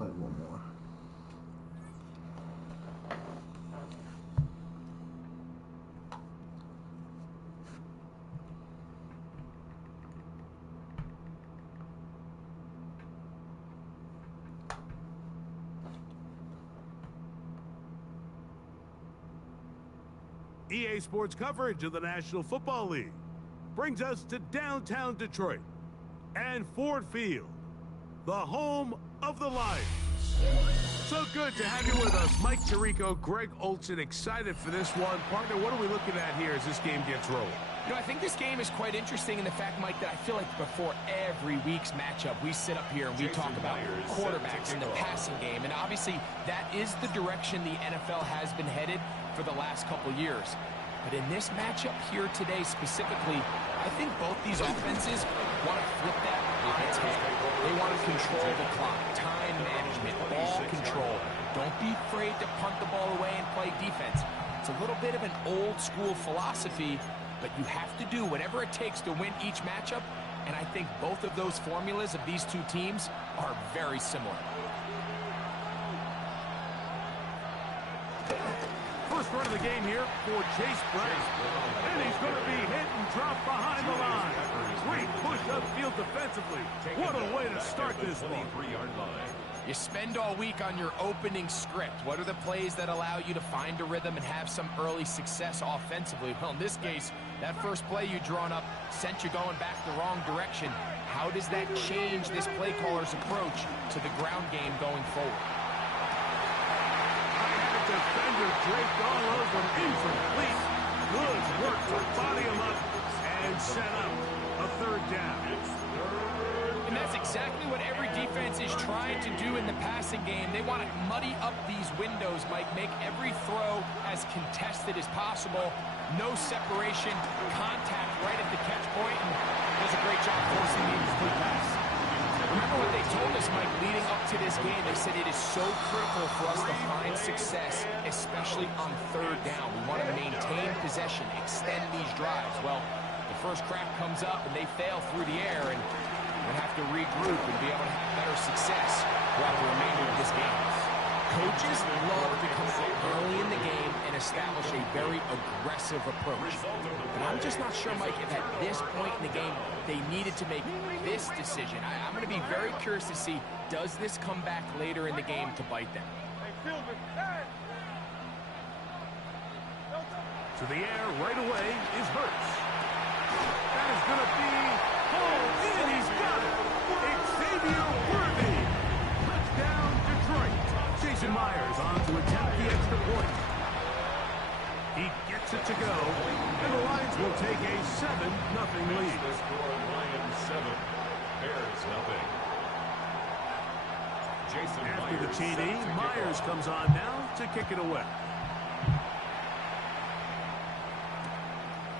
Play one more. EA Sports coverage of the National Football League brings us to downtown Detroit and Ford Field. the home of the Lions. So good to have you with us. Mike Tirico, Greg Olson, excited for this one. Partner, what are we looking at here as this game gets rolling? You know, I think this game is quite interesting in the fact, Mike, that I feel like before every week's matchup, we sit up here and we talk about quarterbacks in the passing game. And obviously, that is the direction the NFL has been headed for the last couple years. But in this matchup here today specifically, I think both these offenses want to flip that on its head. They want to control the clock, time management, ball control. Don't be afraid to punt the ball away and play defense. It's a little bit of an old school philosophy, but you have to do whatever it takes to win each matchup, and I think both of those formulas of these two teams are very similar. First run of the game here for Chase Brown. And he's going to be hit and dropped behind the line. Great push upfield defensively. What a way to start this one. You spend all week on your opening script. What are the plays that allow you to find a rhythm and have some early success offensively? Well, in this case, that first play you drawn up sent you going back the wrong direction. How does that change this play caller's approach to the ground game going forward? Defender draped all over him, incomplete. Good work to body him up and set up a third down. And that's exactly what every defense is trying to do in the passing game. They want to muddy up these windows, Mike, make every throw as contested as possible. No separation, contact right at the catch point, and does a great job forcing the incomplete pass. Remember what they told us, Mike, leading up to this game. They said it is so critical for us to find success, especially on third down. We want to maintain possession, extend these drives. Well, the first crack comes up and they fail through the air, and we'll have to regroup and be able to have better success throughout the remainder of this game. Coaches love to come out early in the game and establish a very aggressive approach. But I'm just not sure, Mike, if at this point in the game they needed to make this decision. I'm going to be very curious to see, does this come back later in the game to bite them? To the air right away is Hurts. That is going to be pulled in. He's got it. Xavier Worthy. Touchdown, Detroit. Jason Myers on to attempt the extra point. He gets it to go, and the Lions will take a 7-0 lead. The score, Lions 7, Bears 0. Jason After Myers the TD, Myers comes on now to kick it away.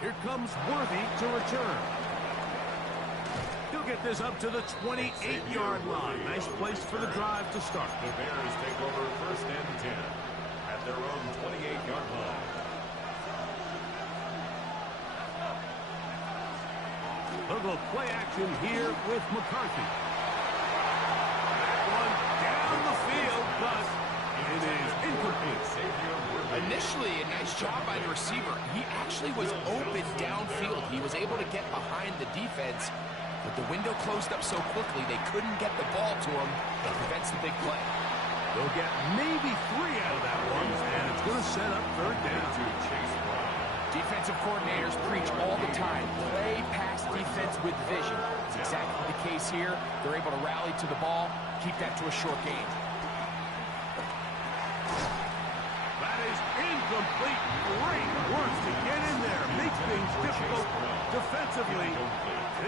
Here comes Worthy to return. He'll get this up to the 28-yard line. Nice place for the drive to start. The Bears take over first and 10 at their own 28-yard line. A little play action here with McCarthy. That one down the field, but it is incomplete. Initially, a nice job by the receiver. He actually was open downfield. He was able to get behind the defense, but the window closed up so quickly they couldn't get the ball to him. That prevents the big play. They'll get maybe 3 out of that one, and it's going to set up third down. Defensive coordinators preach all the time, play pass defense with vision. It's exactly the case here. They're able to rally to the ball, keep that to a short gain. That is incomplete. Great work to get in there. Make things difficult defensively.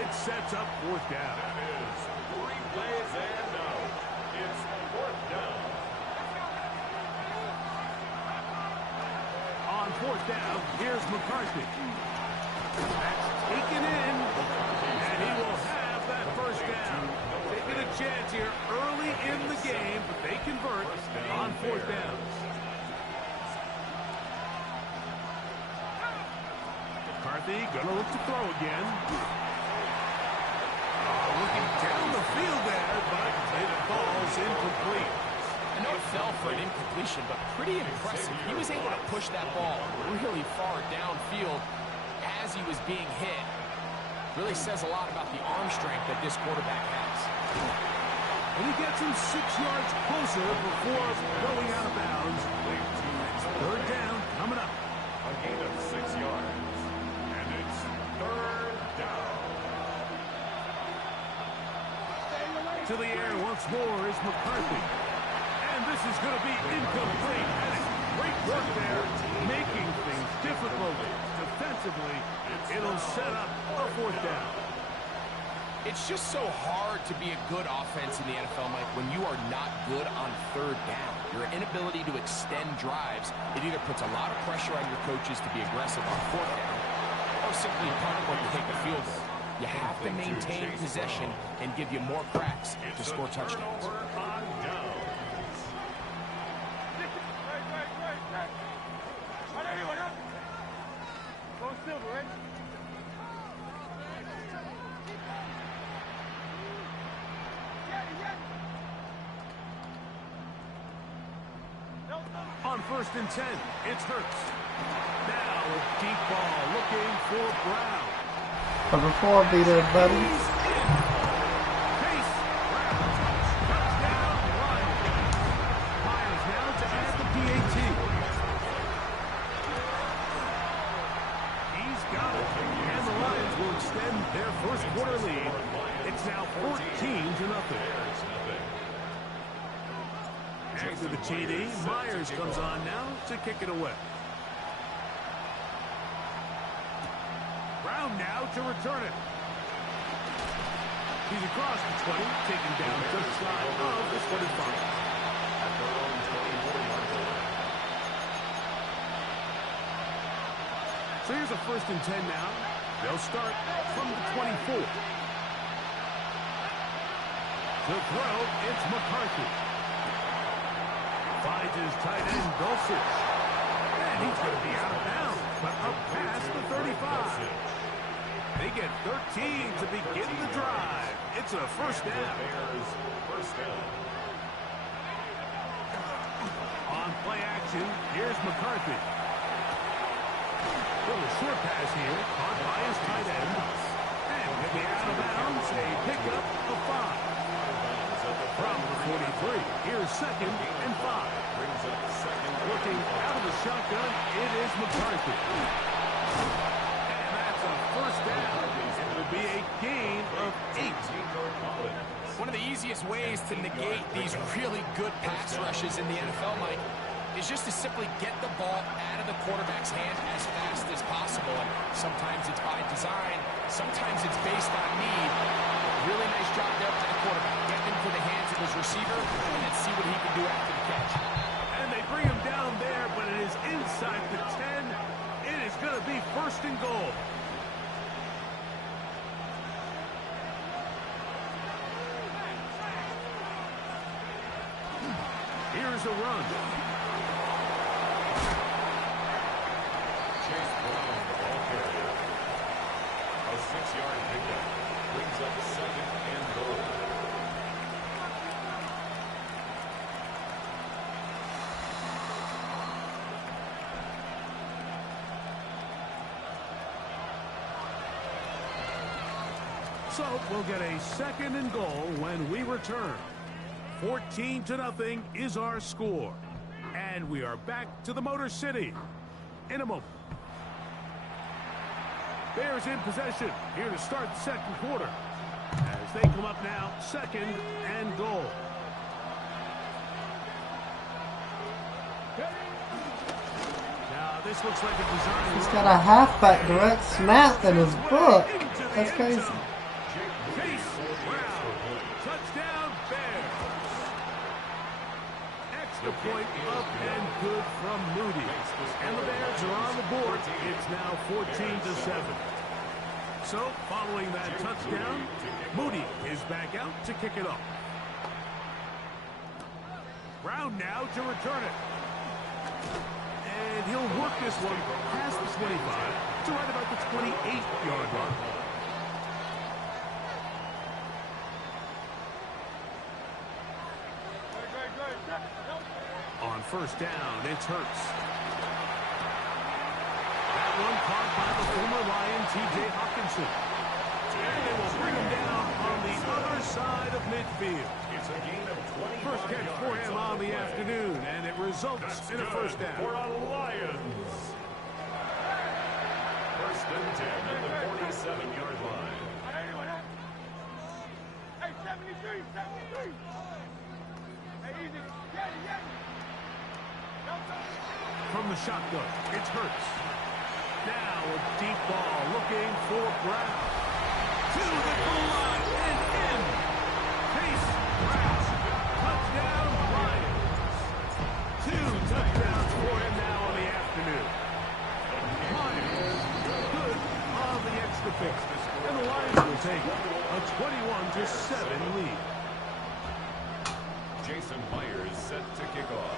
It sets up fourth down. That is 3 plays and out. It's fourth down. On fourth down, here's McCarthy. That's taken in, and he will have that first down. Taking a chance here early in the game, but they convert on fourth down. McCarthy gonna look to throw again. Looking down the field there, but it falls incomplete. I know it fell for an incompletion, but pretty impressive. He was able to push that ball really far downfield as he was being hit. Really says a lot about the arm strength that this quarterback has. And he gets him 6 yards closer before going out of bounds. Third down coming up. A gain of 6 yards. And it's third down. To the air once more is McCarthy. And this is going to be incomplete. And great work there, making things difficult defensively. It'll set up a 4th down. It's just so hard to be a good offense in the NFL, Mike, when you are not good on 3rd down. Your inability to extend drives, it either puts a lot of pressure on your coaches to be aggressive on 4th down, or simply punt or to take a field goal. You have to maintain possession and give you more cracks to score touchdowns. On 1st and 10, it's Hurts. Now a deep ball looking for Brown. Number 4 beater, buddy. Chase Brown. Touchdown, Lions. Lions now to add the PAT. He's got it. And the Lions will extend their 1st quarter lead. It's now 14-0. After the TD, Myers comes on now to kick it away. Brown now to return it. He's across the 20, taken down just shy of the 25. So here's a 1st and 10 now. They'll start from the 24. To throw, it's McCarthy. Finds his tight end, Dulcich. And he's going to be out of bounds, but up past the 35. They get 13 to begin the drive. It's a 1st down. On play action, here's McCarthy. Little short pass here, caught by his tight end. And he'll be out of bounds, a pickup of 5. From the 43, here's 2nd and 5. Looking out of the shotgun, it is McCarthy. And that's a 1st down. It will be a gain of 8. One of the easiest ways to negate these really good pass rushes in the NFL, Mike, is just to simply get the ball out of the quarterback's hand as fast as possible. And sometimes it's by design, sometimes it's based on need. Really nice job there by the quarterback. Get into the hands of his receiver and then see what he can do after the catch. And they bring him down there, but it is inside the 10. It is going to be 1st and goal. Here's a run. Chase Brown, the ball carrier. A 6-yard pickup brings up 2nd and goal. So we'll get a 2nd and goal when we return. 14-0 is our score. And we are back to the Motor City in a moment. Bears in possession here to start the 2nd quarter. As they come up now, 2nd and goal. Now this looks like a design. He's got a halfback direct snap in his book. That's crazy. Chase Brown. Touchdown Bears. Extra point up and good from Moody. And the Bears are on the board. It's now 14-7. So, following that touchdown, Moody is back out to kick it off. Brown now to return it. And he'll work this one past the 25 to right about the 28-yard line. On 1st down, it's Hurts. That one caught by the former Lion, T.J. Hawkinson. And they will bring him down on the other side of midfield. It's a gain of 20. First catch for him on the afternoon, and it results in a 1st down. For a Lions. 1st and 10 at the 47-yard line. Hey, 7 From the shotgun, it's Hurts. Now a deep ball looking for Brown. To the goal line and in. Chase Brown. Touchdown, Lions. 2 touchdowns for him now on the afternoon. Lions good on the extra point. And the Lions will take a 21-7 lead. Jason Myers set to kick off.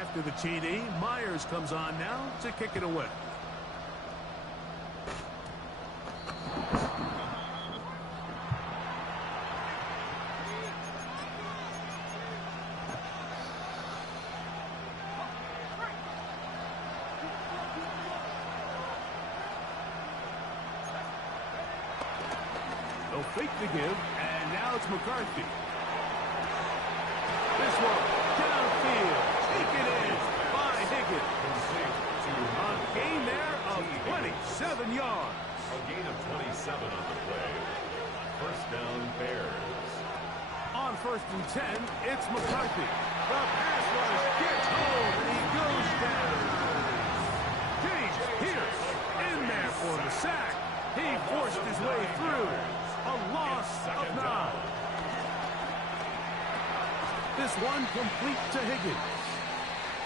After the TD, Myers comes on now to kick it away. They'll fake the give, and now it's McCarthy. This one, downfield, taken in by Higgins. A gain there of 27 yards. A gain of 27 on the play. First down, Bears. On 1st and 10, it's McCarthy. The pass rush gets home, and he goes down. James Pierce in there for the sack. He forced his way through. A loss of 9. This one complete to Higgins.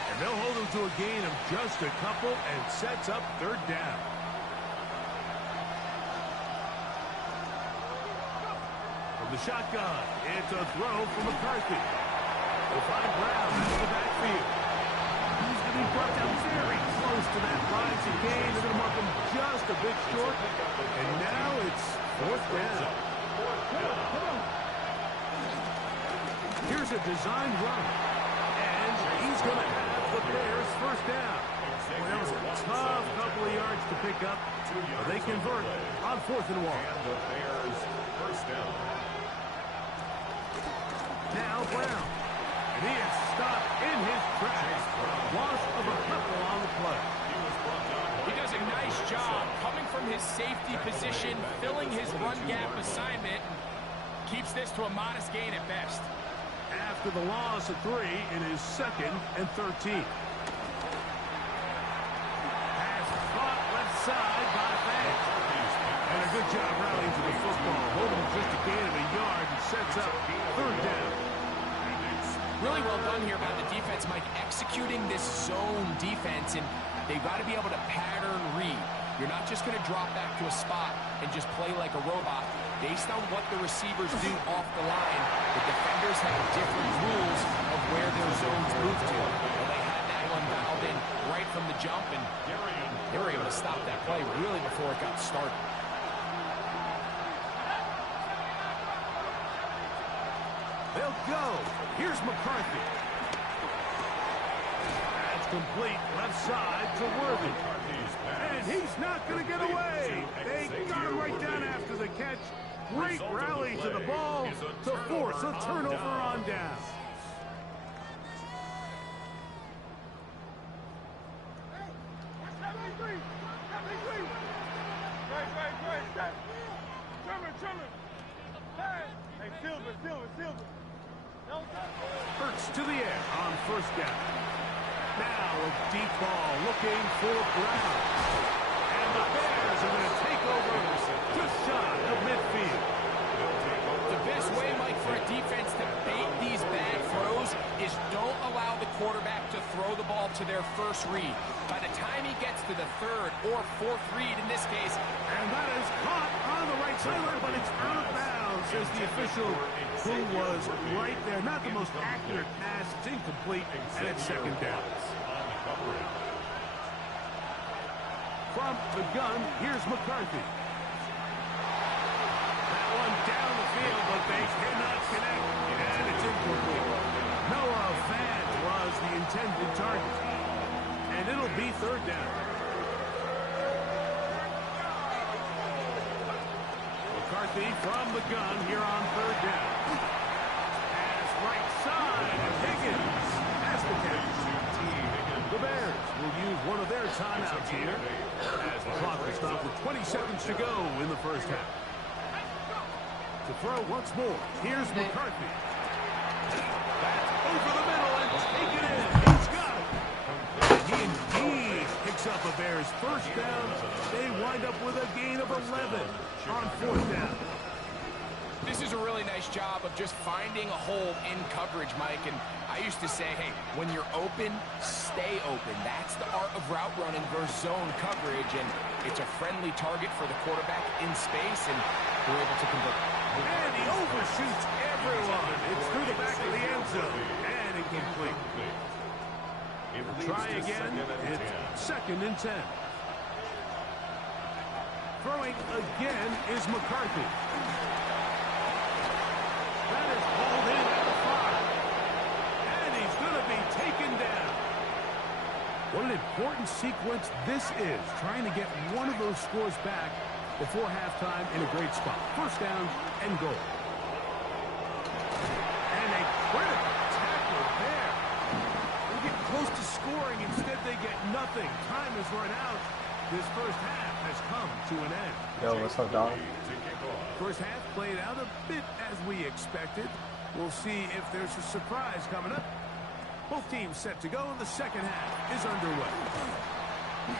And they'll hold him to a gain of just a couple and sets up 3rd down. From the shotgun, it's a throw for McCarthy. They'll find Brown into the backfield. He's going to be brought down very close to that line to gain. They're going to mark him just a bit short. And now it's 4th down. Here's a designed run. And he's going to have the Bears 1st down. Well, that was a tough couple of yards to pick up. But they convert on 4th and 1. And the Bears 1st down. Now Brown. And he is stopped in his tracks. Loss of a couple on the play. He does a nice job coming from his safety position, filling his run gap assignment, keeps this to a modest gain at best. After the loss of 3, it is 2nd and 13. Pass caught left side by Fant. And a good job rallying to the football. Holding just a gain of a yard and sets up 3rd down. Really well done here by the defense, Mike, executing this zone defense, and they've got to be able to pattern read. You're not just going to drop back to a spot and just play like a robot. Based on what the receivers do off the line, the defenders have different rules of where their zones move to. Well, they had that one dialed in right from the jump, and they were able to stop that play really before it got started. They'll go. Here's McCarthy. That's complete left side to Worthy. And he's not going to get away. They got him right down after the catch. Great rally to the ball to force a turnover on down. Hurts to the air on 1st down. Now a deep ball looking for Brown. And the Bears are going to take over just shy of midfield. The best way, Mike, for a defense to bait these bad throws is don't allow the quarterback to throw the ball to their first read. By the time he gets to the 3rd or 4th read in this case. And that is caught on the right sideline, but it's out of bounds, says the official who was right there. Not the most accurate pass. It's incomplete, and it's 2nd down. From the gun, here's McCarthy. That one down the field, but they cannot connect, and it's incomplete. Noah Fant was the intended target, and it'll be 3rd down. McCarthy from the gun here on third down. Pass right side, and Higgins has the catch. The Bears will use one of their timeouts here as the clock will stop with 20 seconds to go in the first half. To throw once more, here's McCarthy. That's over the middle and take it in. He's got it. He indeed picks up a Bears first down. They wind up with a gain of 11 on fourth down. This is a really nice job of just finding a hole in coverage, Mike. And I used to say, hey, when you're open, stay open. That's the art of route running versus zone coverage. And it's a friendly target for the quarterback in space, and they're able to convert. And he overshoots everyone. It's through the back of the end zone. And incomplete. Try again. It's 2nd and 10. Throwing again is McCarthy. That is hauled in at the 5. And he's going to be taken down. What an important sequence this is. Trying to get one of those scores back before halftime in a great spot. First down and goal. And a critical tackle there. They get close to scoring. Instead, they get nothing. Time has run out. This first half has come to an end. Yo, what's up, dog? First half played out a bit as we expected. We'll see if there's a surprise coming up. Both teams set to go, and the second half is underway.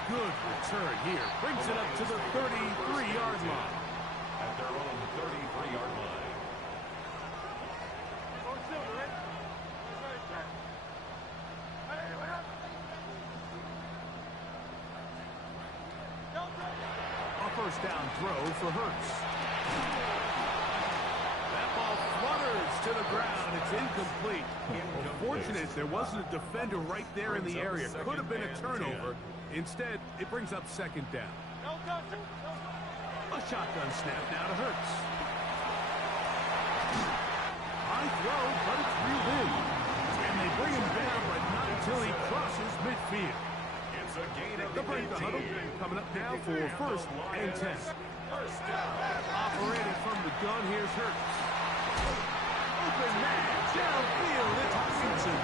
Good return here. Brings it up to the 33-yard line. At their own 33-yard line. A first down throw for Hurts. That ball flutters to the ground. It's incomplete. Unfortunate there wasn't a defender right there in the area. Could have been a turnover. Instead, it brings up second down. A shotgun snap now to Hurts. High throw, but it's reeled in. And they bring him down, but not until he crosses midfield. It's a gain of The break the huddle. Coming up now for 1st and 10. Operating from the gun, here's Hurts. Open man, downfield, it's Hutchinson.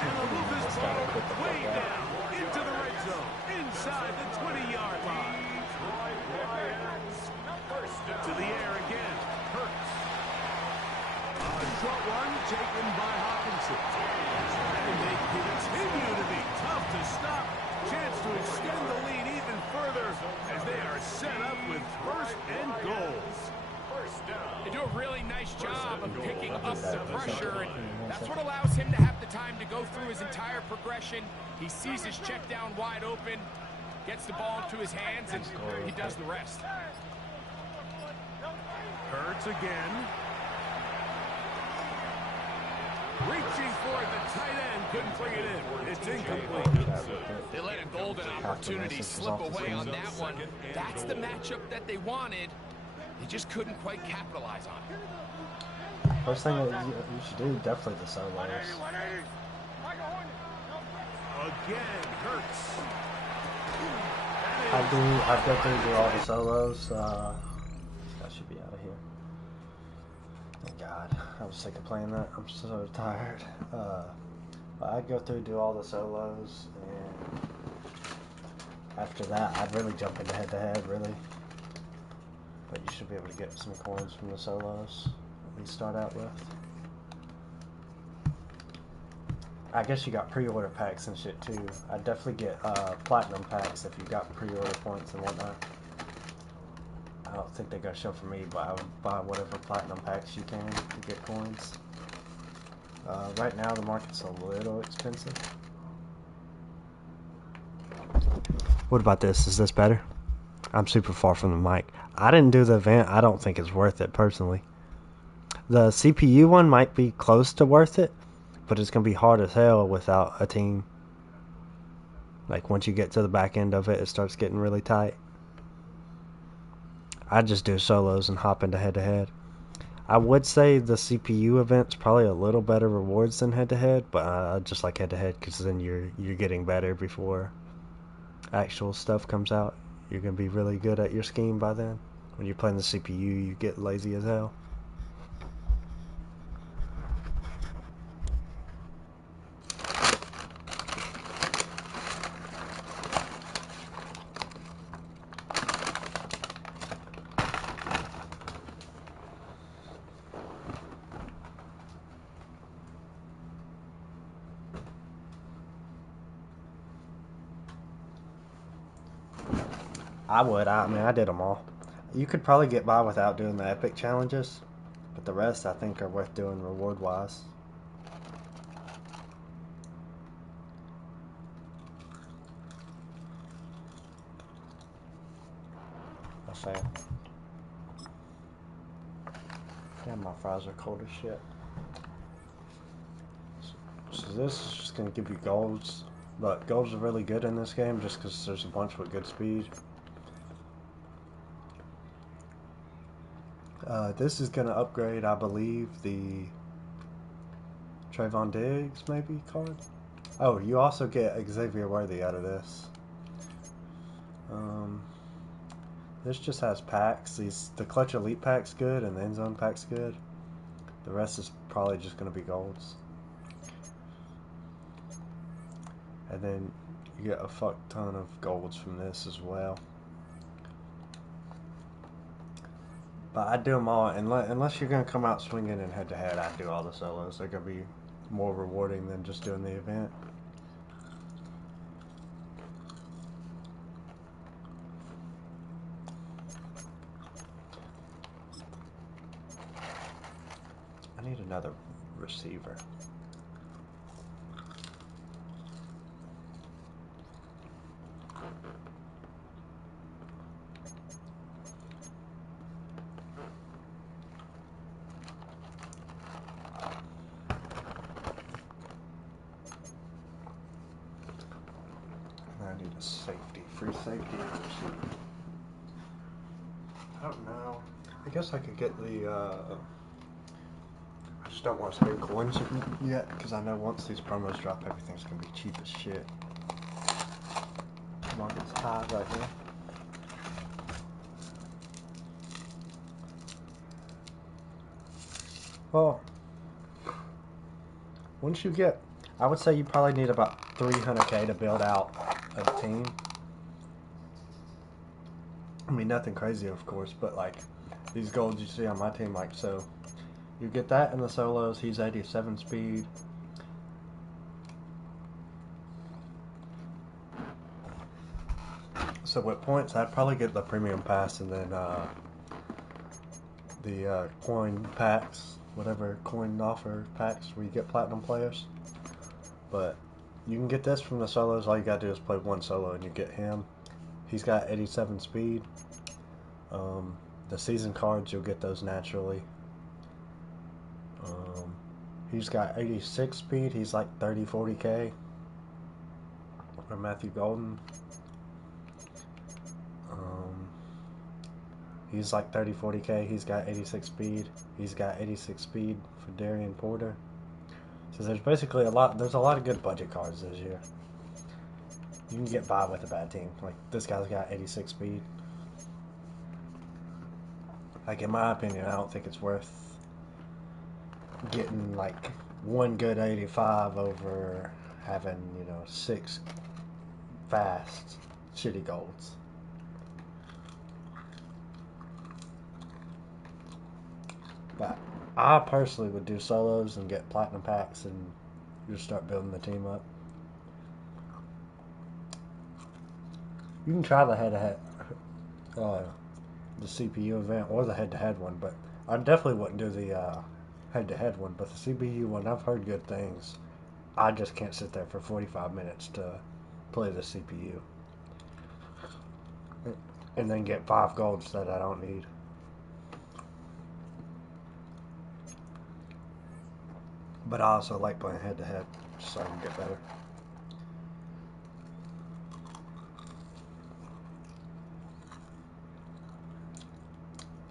And the move is ball way down into the red zone, inside the 20-yard line. To the air again, Hurts. A short one taken by Hawkinson. And they continue to be tough to stop. Chance to extend the lead even further as they are set up with 1st and goals. They do a really nice job of picking up the pressure, and that's what allows him to have the time to go through his entire progression. He sees his check down wide open, gets the ball into his hands, and he does the rest. Hurts again. Reaching for it, the tight end couldn't bring it in. It's incomplete. They let a golden opportunity slip away on that one. That's the matchup that they wanted. They just couldn't quite capitalize on it. First thing that you should do, definitely the solos. Again, Hurts. I go through and do all the solos. I should be out of here. Thank God. I was sick of playing that. I'm so tired. I'd go through, do all the solos, and after that, I'd really jump into head-to-head, really. But you should be able to get some coins from the solos we start out with. I guess you got pre-order packs and shit too. I'd definitely get platinum packs if you got pre-order points and whatnot. I don't think they got show for me, but I would buy whatever platinum packs you can to get coins. Right now the market's a little expensive. What about this? Is this better? I'm super far from the mic. I didn't do the event. I don't think it's worth it personally. The CPU one might be close to worth it, but it's going to be hard as hell without a team. Like once you get to the back end of it, it starts getting really tight. I just do solos and hop into head-to-head. I would say the CPU event's probably a little better rewards than head-to-head, but I just like head-to-head because then you're getting better before actual stuff comes out. You're going to be really good at your scheme by then, When you're playing the CPU, you get lazy as hell. I mean, I did them all. You could probably get by without doing the epic challenges, but the rest I think are worth doing reward-wise. I say. Damn, my fries are cold as shit. So this is just gonna give you golds, but golds are really good in this game just because there's a bunch with good speed. This is gonna upgrade, I believe, the Trayvon Diggs maybe card. Oh, you also get Xavier Worthy out of this. This just has packs. The Clutch Elite pack's good and the End Zone pack's good. The rest is probably just gonna be golds. And then you get a fuck ton of golds from this as well. But I'd do them all, unless you're going to come out swinging in head-to-head, I'd do all the solos. They're going to be more rewarding than just doing the event. I need another receiver. I need a safety, free safety receiver. I don't know. I guess I could get the, I just don't want to spend coins yet, because I know once these promos drop, everything's going to be cheap as shit. Market's high right now. Well, once you get, I would say you probably need about 300k to build out a team. I mean, nothing crazy, of course, but like these golds you see on my team, like, so you get that in the solos. He's 87 speed. So with points, I'd probably get the premium pass and then the coin packs, whatever coin offer packs where you get platinum players. But you can get this from the solos. All you gotta do is play one solo and you get him. He's got 87 speed. The season cards, you'll get those naturally. He's got 86 speed. He's like 30-40k. Or Matthew Golden. He's like 30-40k. He's got 86 speed. He's got 86 speed for Darian Porter. So there's basically there's a lot of good budget cards this year. You can get by with a bad team. Like, this guy's got 86 speed. Like, in my opinion, I don't think it's worth getting, like, one good 85 over having, 6 fast, shitty golds. But I personally would do solos and get platinum packs and just start building the team up. You can try the head-to-head, the CPU event or the head-to-head one, but I definitely wouldn't do the head-to-head one. But the CPU one, I've heard good things. I just can't sit there for 45 minutes to play the CPU and then get 5 golds that I don't need. But I also like playing head-to-head so I can get better.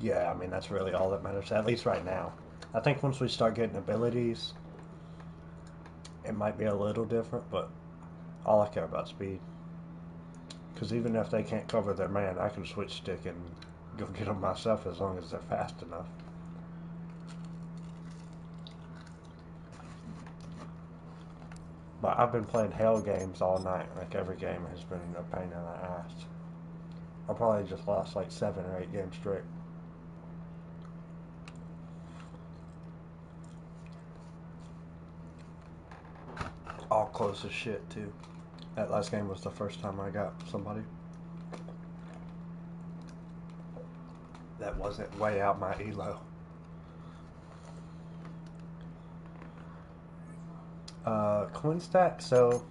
Yeah, I mean, that's really all that matters, at least right now. I think once we start getting abilities, it might be a little different, but all I care about is speed. Because even if they can't cover their man, I can switch stick and go get them myself as long as they're fast enough. But I've been playing hell games all night. Like every game has been a pain in the ass. I probably just lost like 7 or 8 games straight. All close as shit too. That last game was the first time I got somebody that wasn't way out my elo. Coin stack. So,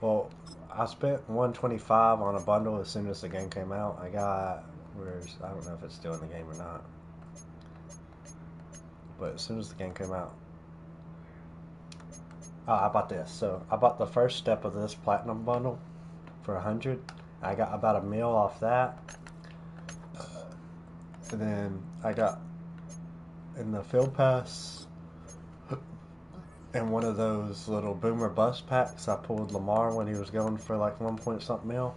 well, I spent 125 on a bundle as soon as the game came out. I got I don't know if it's still in the game or not, but as soon as the game came out, I bought this. So I bought the first step of this platinum bundle for 100. I got about $1 mil off that, and then I got in the field pass and one of those little boomer bust packs. I pulled Lamar when he was going for like 1 point something mil.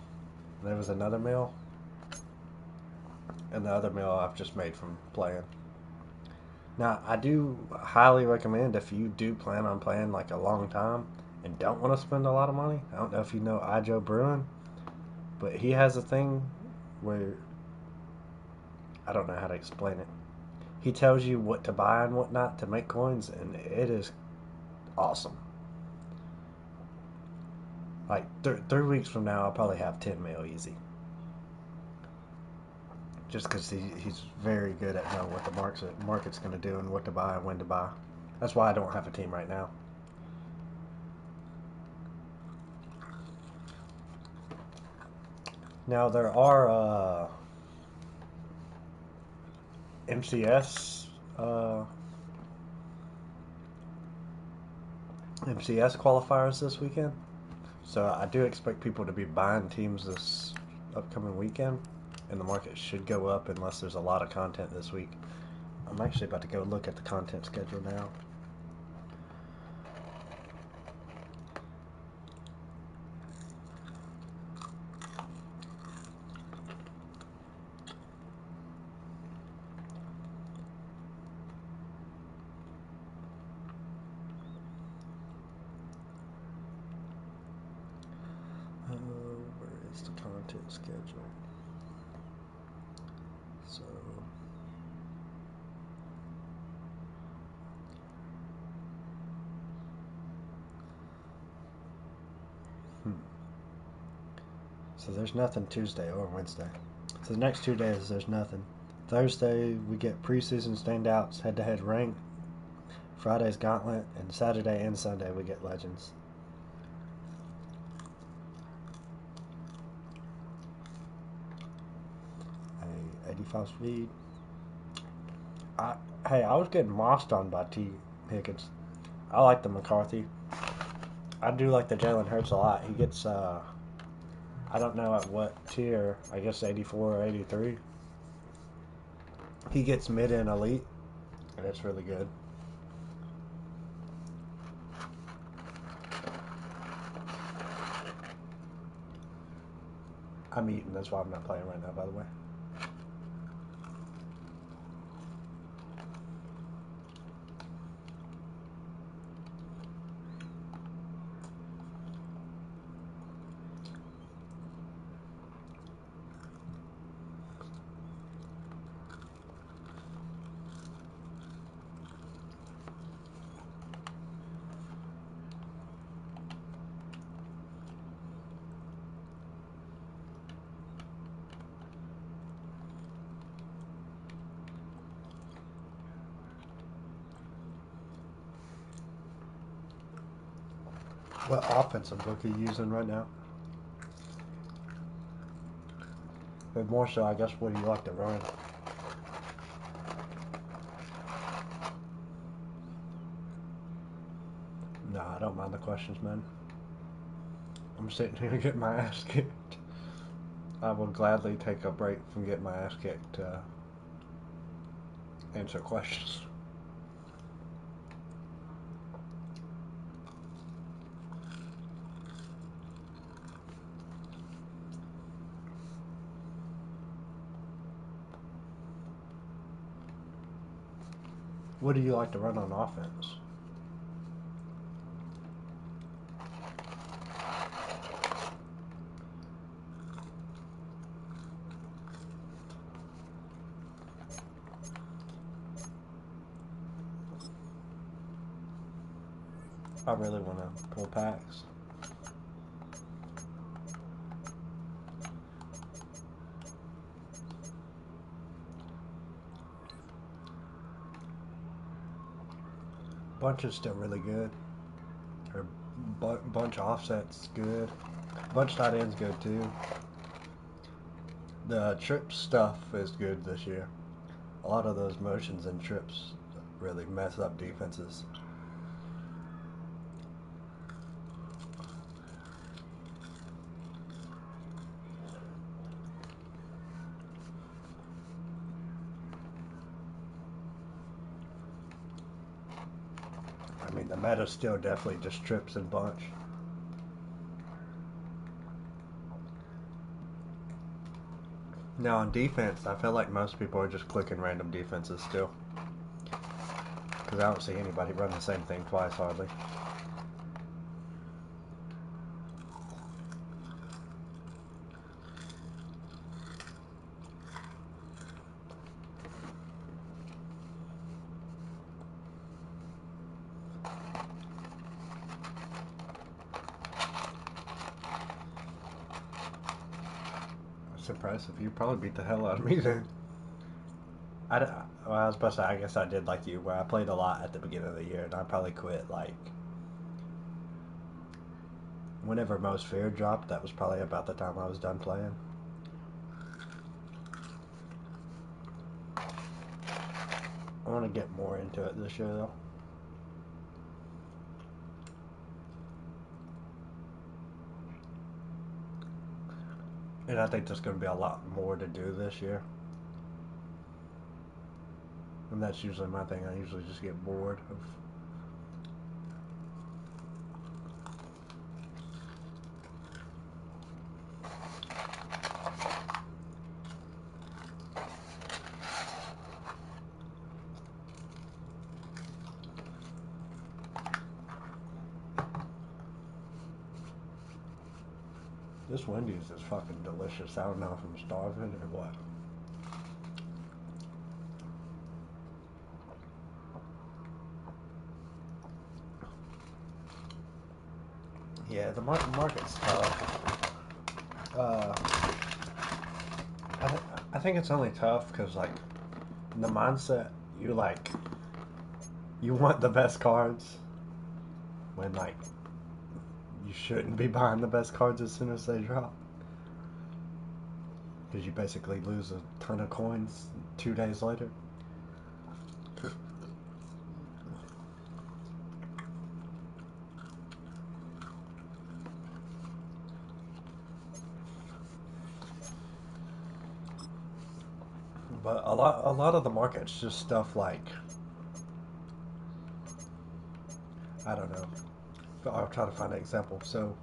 There was another mil, and the other mil I've just made from playing. Now, I do highly recommend if you do plan on playing like a long time and don't want to spend a lot of money. I don't know if you know Ijo Bruin, but he has a thing where, I don't know how to explain it. He tells you what to buy and what not to make coins, and it is awesome. Like 3 weeks from now, I'll probably have 10 mil easy. Just because he's very good at knowing what the market's going to do and what to buy and when to buy. That's why I don't have a team right now. Now there are MCS qualifiers this weekend, so I do expect people to be buying teams this upcoming weekend, and the market should go up unless there's a lot of content this week. I'm actually about to go look at the content schedule now. Where is the content schedule? So So there's nothing Tuesday or Wednesday. So the next 2 days there's nothing. Thursday we get preseason standouts, head-to-head rank. Friday's gauntlet, and Saturday and Sunday we get legends. Hey, 85 speed. I was getting mossed on by T. Higgins. I like the McCarthy. I do like the Jalen Hurts a lot. He gets, I don't know at what tier, I guess 84 or 83. He gets mid and elite, and it's really good. I'm eating, that's why I'm not playing right now, by the way. What offensive book are you using right now? But more so, I guess, what do you like to run? Nah, I don't mind the questions, man. I'm sitting here getting my ass kicked. I will gladly take a break from getting my ass kicked to answer questions. What do you like to run on offense? I really want to pull packs. Bunch is still really good. Or bunch offsets good. Bunch tight ends good too. The trip stuff is good this year. A lot of those motions and trips really mess up defenses. I mean, the meta still definitely just trips and bunch. Now on defense, I feel like most people are just clicking random defenses still. Because I don't see anybody run the same thing twice hardly. That's impressive. You probably beat the hell out of me then. Well, I was about to say, I guess I did like you, where I played a lot at the beginning of the year, and I probably quit, like, whenever Most Feared dropped. That was probably about the time I was done playing. I want to get more into it this year, though. And I think there's going to be a lot more to do this year. And that's usually my thing. I usually just get bored of... This Wendy's is fucking delicious. I don't know if I'm starving or what. Yeah, the market's tough. I think it's only tough because, like, in the mindset, you want the best cards when, like, you shouldn't be buying the best cards as soon as they drop. Because you basically lose a ton of coins 2 days later. But a lot of the market's just stuff like, I don't know. I'll try to find an example. So,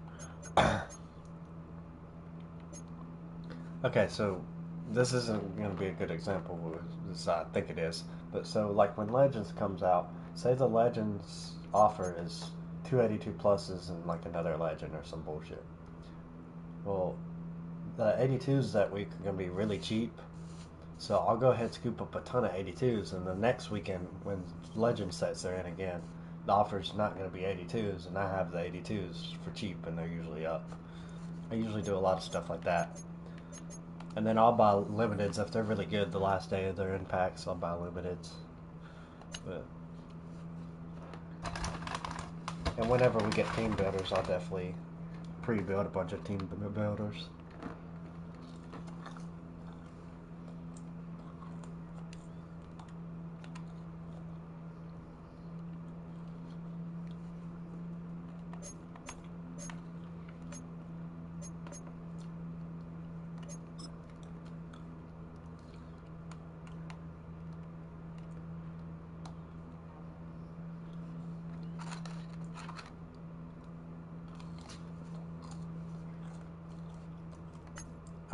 okay, so this isn't going to be a good example, as I think it is. But so, like, when Legends comes out, say the Legends offer is 282 pluses and, like, another Legend or some bullshit. Well, the 82s that week are going to be really cheap. So I'll go ahead and scoop up a ton of 82s, and the next weekend, when Legend sets are in again, the offer's not going to be 82s, and I have the 82s for cheap, and they're usually up. I usually do a lot of stuff like that. And then I'll buy limiteds if they're really good the last day of their in packs. I'll buy limiteds. And whenever we get team builders, I'll definitely pre-build a bunch of team builders.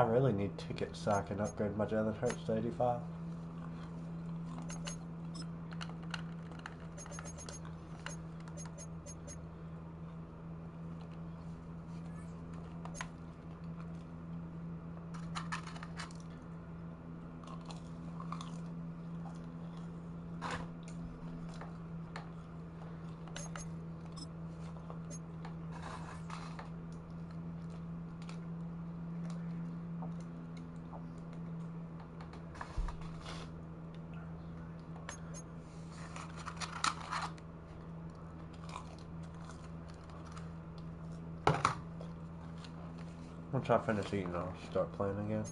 I really need tickets so I can upgrade my Jalen Hurts to 85. Once I finish eating, I'll start playing again.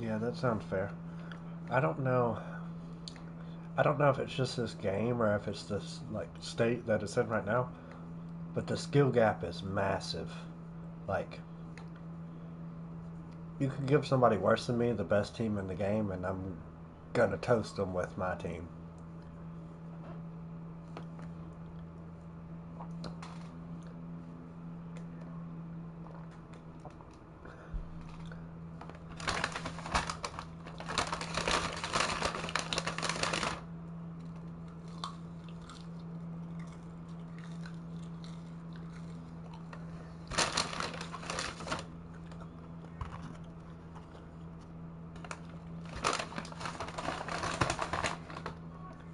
Yeah, that sounds fair. I don't know. I don't know if it's just this game or if it's this like state that it's in right now, but the skill gap is massive. Like, you could give somebody worse than me the best team in the game, and I'm gonna toast them with my team.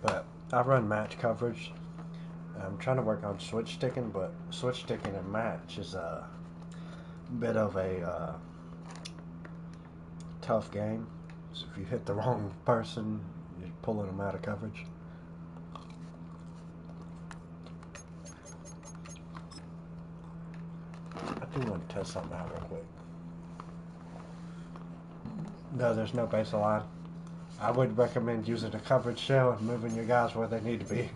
But I run match coverage. I'm trying to work on switch sticking, but switch sticking in match is a bit of a tough game. So if you hit the wrong person, you're pulling them out of coverage. I do want to test something out real quick. No, there's no baseline. I would recommend using a coverage shell and moving your guys where they need to be.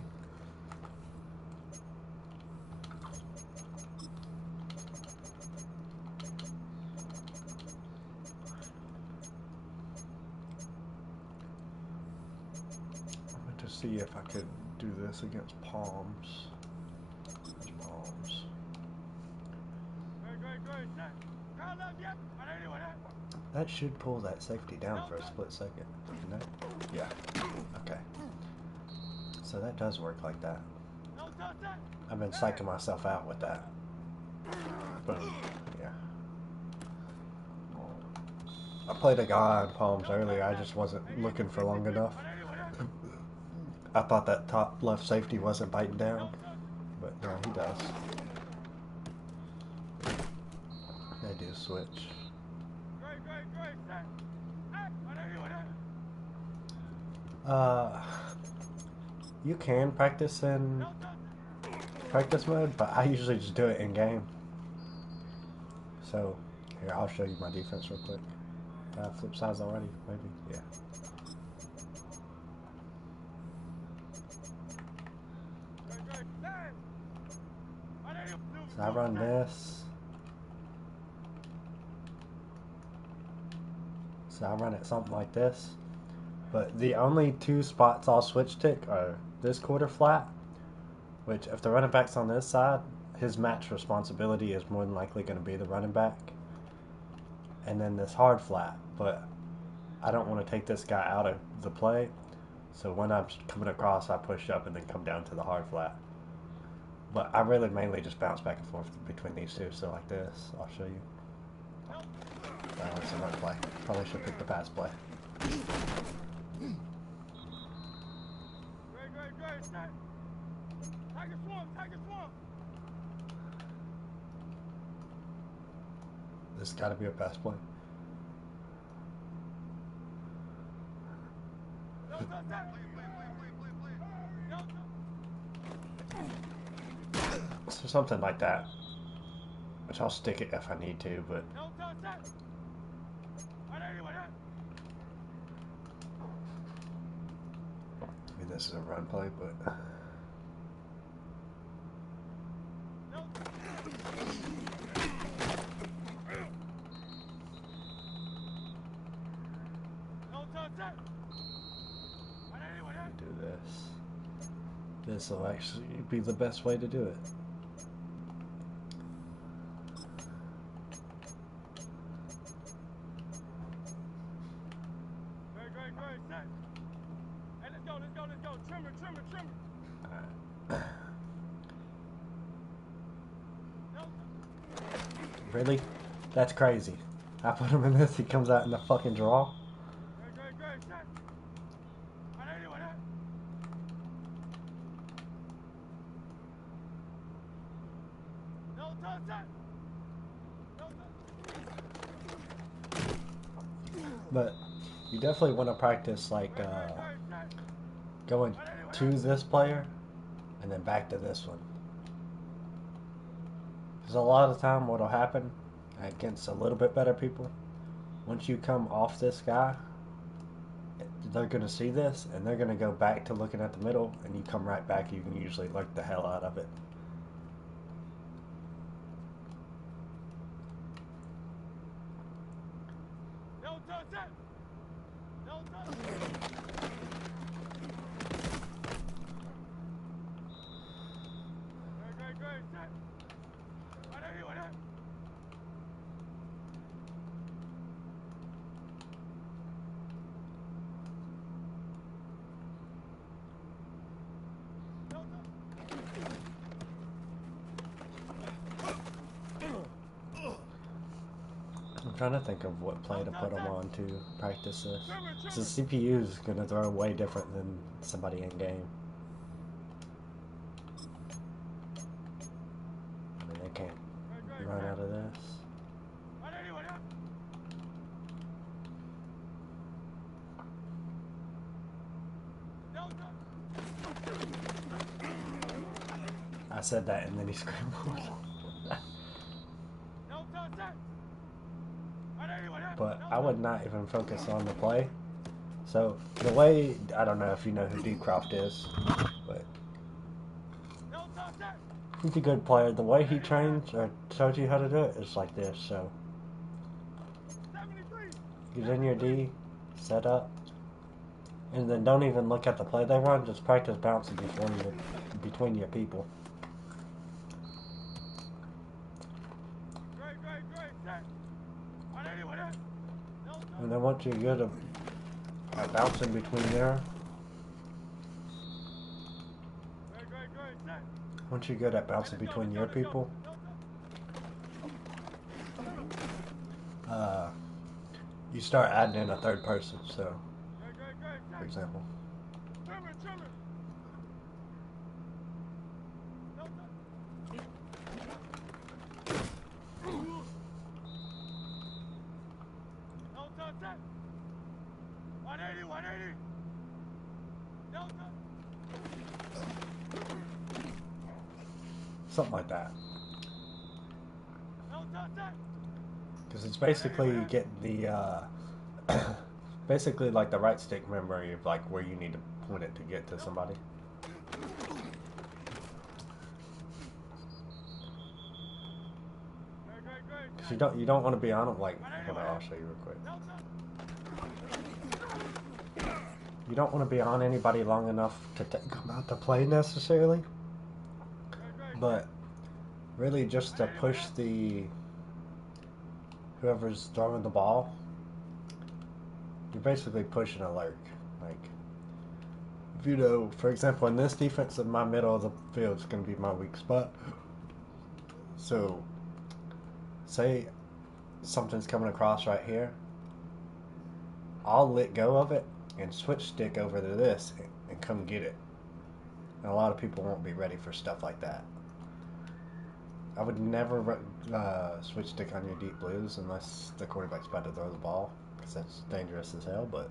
I want to see if I could do this against Palms. Palms. That should pull that safety down for a split second. No? Yeah. Okay. So that does work like that. I've been psyching myself out with that. Boom. Yeah. I played a guy on Palms earlier. I just wasn't looking for long enough. I thought that top left safety wasn't biting down. But no, he does. They do switch. You can practice in practice mode, but I usually just do it in game. So, here, I'll show you my defense real quick. Flip sides already, maybe? Yeah. So I run this. So I run it something like this. But the only two spots I'll switch tick are this quarter flat, which if the running back's on this side, his match responsibility is more than likely going to be the running back. And then this hard flat, but I don't want to take this guy out of the play. So when I'm coming across, I push up and then come down to the hard flat. But I really mainly just bounce back and forth between these two. So like this, I'll show you. That was a run play. Probably should pick the pass play. This got to be a pass play. So something like that. Which I'll stick it if I need to, but... I mean, this is a run play, but... do this. This will actually be the best way to do it. Really? That's crazy. I put him in this, he comes out in the fucking draw. But you definitely want to practice like going to this player and then back to this one. Because a lot of the time what will happen against a little bit better people, once you come off this guy, they're going to see this and they're going to go back to looking at the middle, and you come right back, you can usually lick the hell out of it. I'm trying to think of what play to put them on to practice this. So the CPU is going to throw way different than somebody in game. I mean, they can't run out of this. I said that and then he scrambled. But I would not even focus on the play. So the way, I don't know if you know who Deepcroft is, but he's a good player. The way he trains or shows you how to do it is like this. So get in your D, set up, and then don't even look at the play they run. Just practice bouncing between your people. And then once you're good at bouncing between there, once you're good at bouncing between your people, you start adding in a third person. So, for example, something like that. Because it's basically getting the basically like the right stick memory of like where you need to point it to get to somebody. Because you don't want to be on it like, hold on, I'll show you real quick. You don't want to be on anybody long enough to take them out to play necessarily, but really just to push the whoever's throwing the ball. You're basically pushing a lurk. Like, if you know, for example, in this defense, in my middle of the field is going to be my weak spot. So, say something's coming across right here, I'll let go of it and switch stick over to this and come get it. And a lot of people won't be ready for stuff like that. I would never switch stick on your deep blues unless the quarterback's about to throw the ball, because that's dangerous as hell, but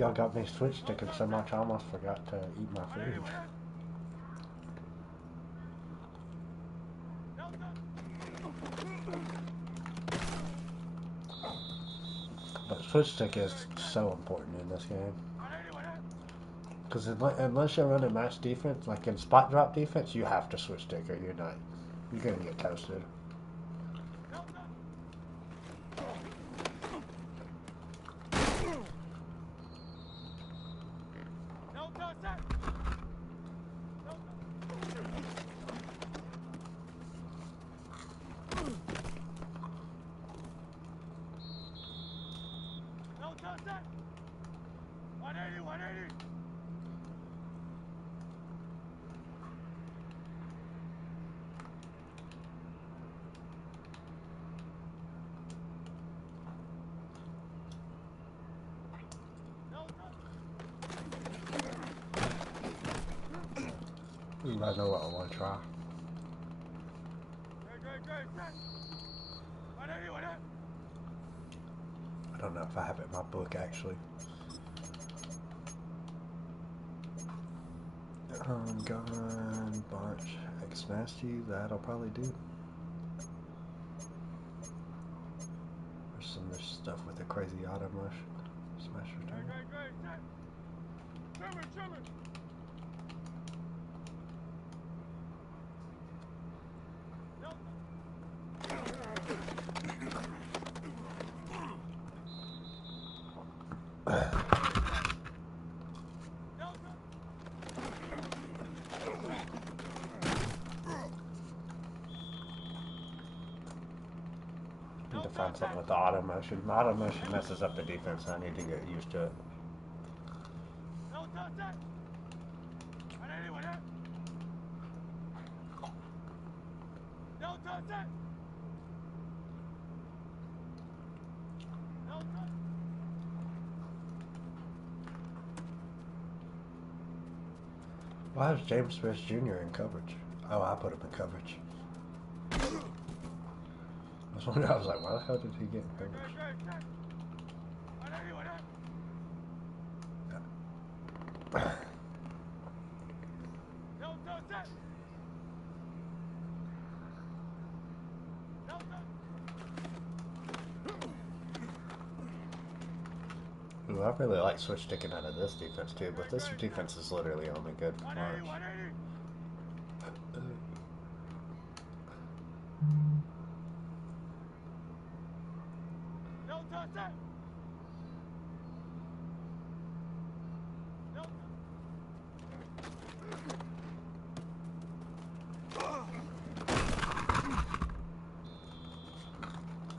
Y'all got me switch sticking so much I almost forgot to eat my food. But switch stick is so important in this game. Because unless you're running match defense, like in spot drop defense, you have to switch stick or you're going to get toasted. I know what I want to try. I don't know if I have it in my book actually. Gun, bunch, X nasty, that'll probably do. There's some of this stuff with the crazy auto smash return. Need to find something with the auto motion. The auto motion messes up the defense. I need to get used to it. Why is James Smith Jr. in coverage? Oh, I put him in coverage. I was like, why the hell did he get in coverage? Ooh, I really like switch sticking out of this defense too, but this defense is literally only good for March.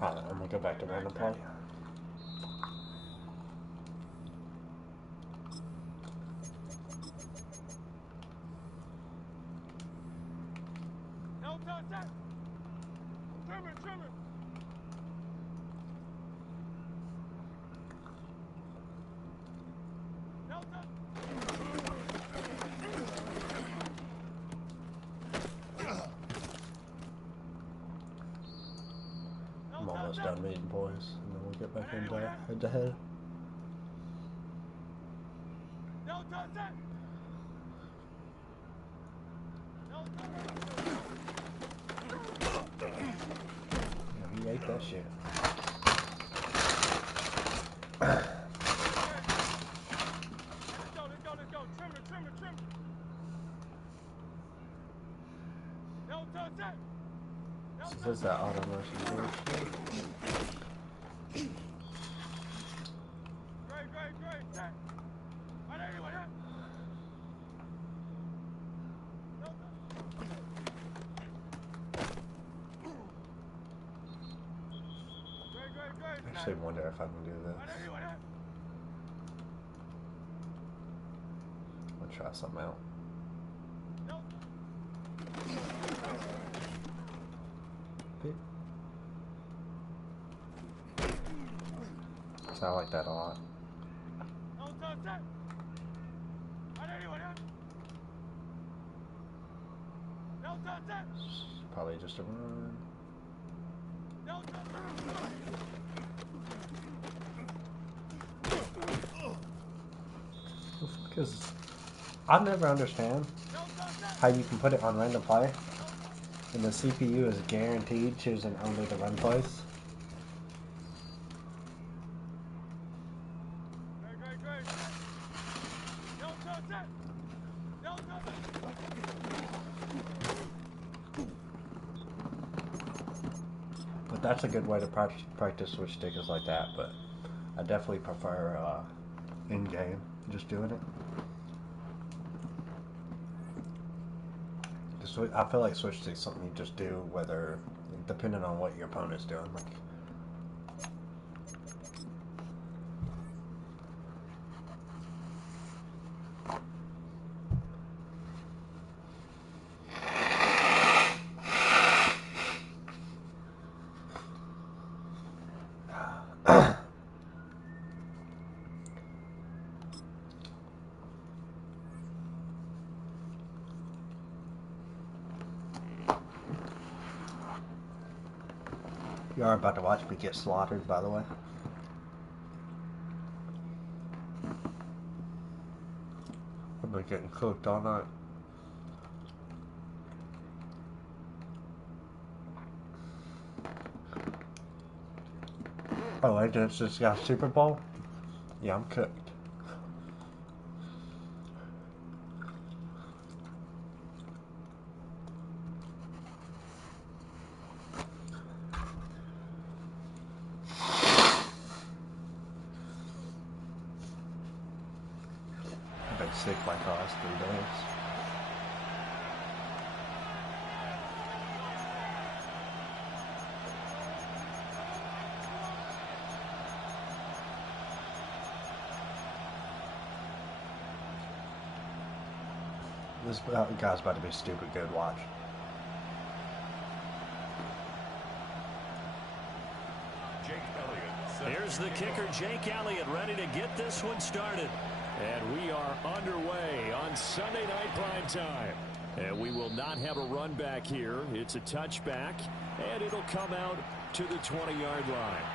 Alright, I'm gonna go back to random play. I'm almost done meeting boys, and then we'll get back into head-to-head. Yeah, he ate that shit. So there's that auto motion bullshit. I actually wonder if I can do this. I'll try something out. So I like that a lot. Probably just a run. Because I never understand how you can put it on random play and the CPU is guaranteed choosing only the run plays. But that's a good way to practice with stickers like that, but I definitely prefer in-game, just doing it. I feel like switch stick is something you just do, whether depending on what your opponent's doing. Like, you are about to watch me get slaughtered, by the way. I've been getting cooked all night. Oh, I just got a Super Bowl? Yeah, I'm cooked. I've been sick like the last 3 days. This guy's about to be stupid good. Watch. Here's the kicker, Jake Elliott, ready to get this one started. And we are underway on Sunday night prime time. And we will not have a run back here. It's a touchback, and it'll come out to the 20-yard line.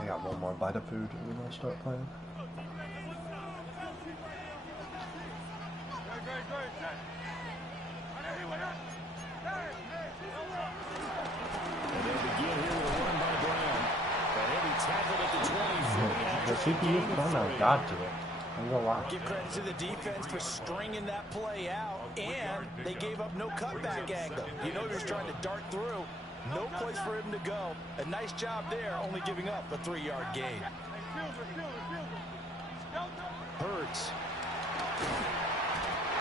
I got one more bite of food and then I'll start playing. And they'll begin here with a run by Brown. And heavy tackle at the 23. The CPU, I don't know, got to it. I'm gonna lie. Give credit to the defense for stringing that play out, and they gave up no cutback angle. You know he was trying to dart through. No place for him to go. A nice job there, only giving up a 3-yard gain. Hurts.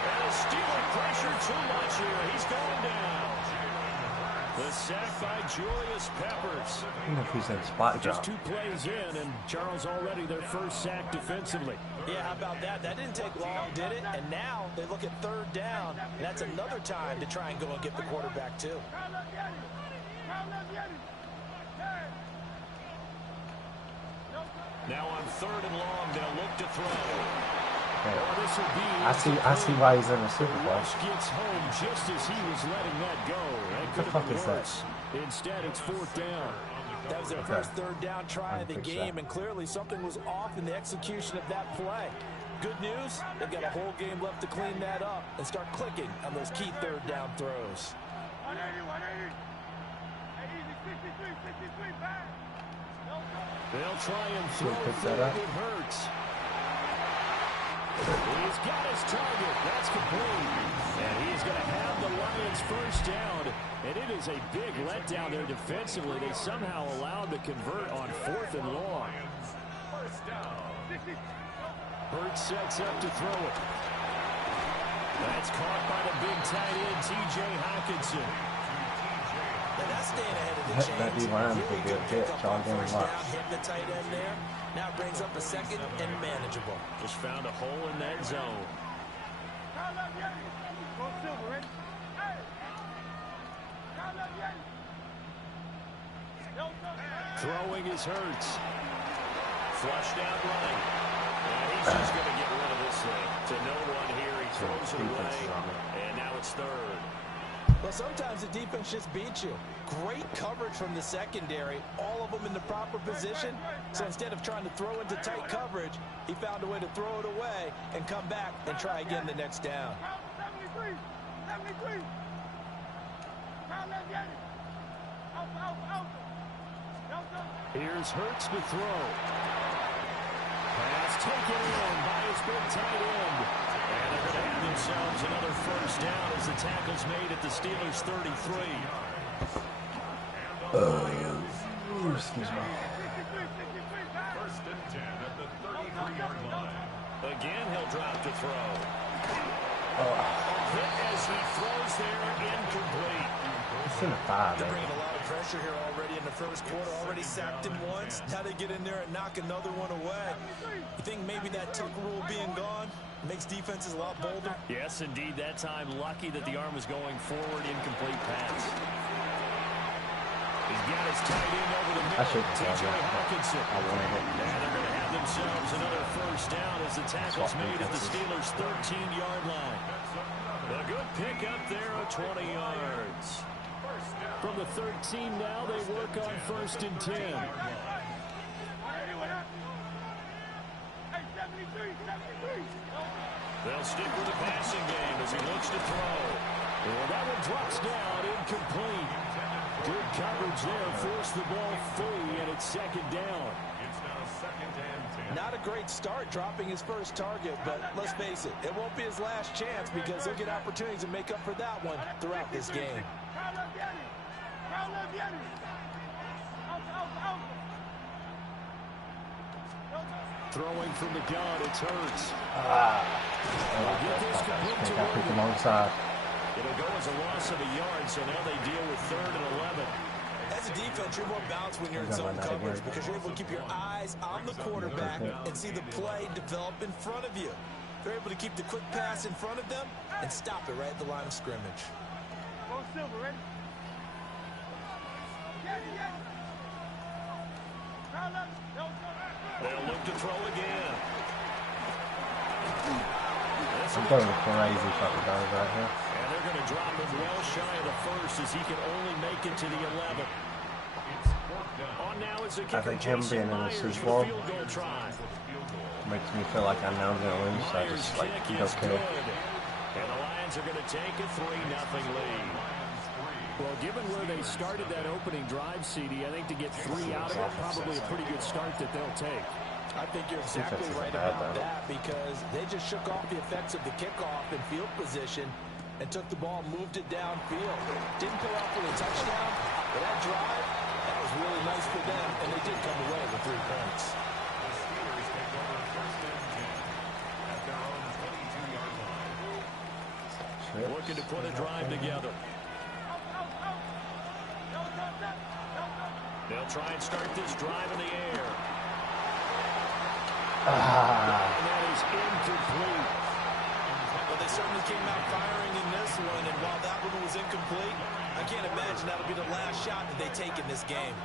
And a Steeler pressure too much here. He's going down. The sack by Julius Peppers. I don't know if he's in spot Just drop. 2 plays in, and Charles already their first sack defensively. Yeah, how about that? That didn't take long, did it? And now they look at 3rd down. And that's another time to try and go and get the quarterback, too. Now on 3rd and long, they'll look to throw. Okay. Oh, this will be I see why he's in the Super Bowl. Rush gets home just as he was letting that go. That could have been worse. Instead, it's 4th down. That was their first 3rd down try of the game, and clearly something was off in the execution of that play. Good news, they've got a whole game left to clean that up and start clicking on those key 3rd down throws. 180, 180. Hey, easy, 63, 63, back. They'll try and throw pick through that up. it hurts. He's got his target. That's complete. And he's going to have the Lions first down. And it is a big letdown there defensively. They somehow allowed to convert on 4th and long. Hurts sets up to throw it. That's caught by the big tight end, T.J. Hawkinson. Now that's staying ahead of the chains. That D-line could be a pitch all game long. Hit the tight end there. Now brings up a 2nd and manageable. Just found a hole in that zone. Throwing is Hurts. Flushed out right. And he's just going to get rid of this thing. To no one here. He throws it away. And now it's 3rd. Well, sometimes the defense just beats you. Great coverage from the secondary, all of them in the proper position. So instead of trying to throw into tight coverage, he found a way to throw it away and come back and try again the next down. 73, 73. Here's Hurts to throw. Pass taken in by his big tight end. And they're going to have themselves another first down as the tackle's made at the Steelers' 33. Excuse me. First and 10 at the 33-yard line. Again, he'll drop to throw. Hit as he throws there, incomplete. It's in the 5. They're bringing a lot of pressure here already in the first quarter. Already sacked him once. Now they get in there and knock another one away. You think maybe that tuck rule being gone makes defenses a lot bolder? Yes, indeed. That time, lucky that the arm was going forward. Incomplete pass. He's got his tight end over the middle. T.J. Hawkinson. And they're going to have themselves another first down as the tackle's made at the Steelers' 13-yard line. A good pickup there of 20 yards. From the 13 now, they work on first and 10. They'll stick with the passing game as he looks to throw. And that one drops down, incomplete. Good coverage there, forced the ball free, and it's second down. It's now second and 10. Not a great start dropping his first target, but let's face it, it won't be his last chance because he'll get opportunities to make up for that one throughout this game. Throwing from the gun, it's Hurts. Get this complete to alongside. It'll go as a loss of a yard, so now they deal with 3rd and 11. As a defense, you're more balanced when you're in zone coverage because you're able to keep your eyes on the quarterback and see the play develop in front of you. They're able to keep the quick pass in front of them and stop it right at the line of scrimmage. Go Silver, ready? They'll look to throw again. I'm going crazy fucking guys right here. And they're going to drop him well shy of the first as he can only make it to the 11. On now is the kicker, I think him being in the Super Bowl makes me feel like I know I'm going to lose, so I just like go kill. And the Lions are going to take a 3-0 lead. Well, given where they started that opening drive, CD, I think to get 3 out of it, probably a pretty good start that they'll take. I think you're exactly right about that because they just shook off the effects of the kickoff and field position and took the ball, moved it downfield. Didn't pull out for the touchdown, but that drive, that was really nice for them, and they did come away with 3 points. The Steelers take over first and 10 at their own 22-yard line. Looking to put a drive together. They'll try and start this drive in the air. And that is incomplete. Well, they certainly came out firing in this one, and while that one was incomplete, I can't imagine that'll be the last shot that they take in this game.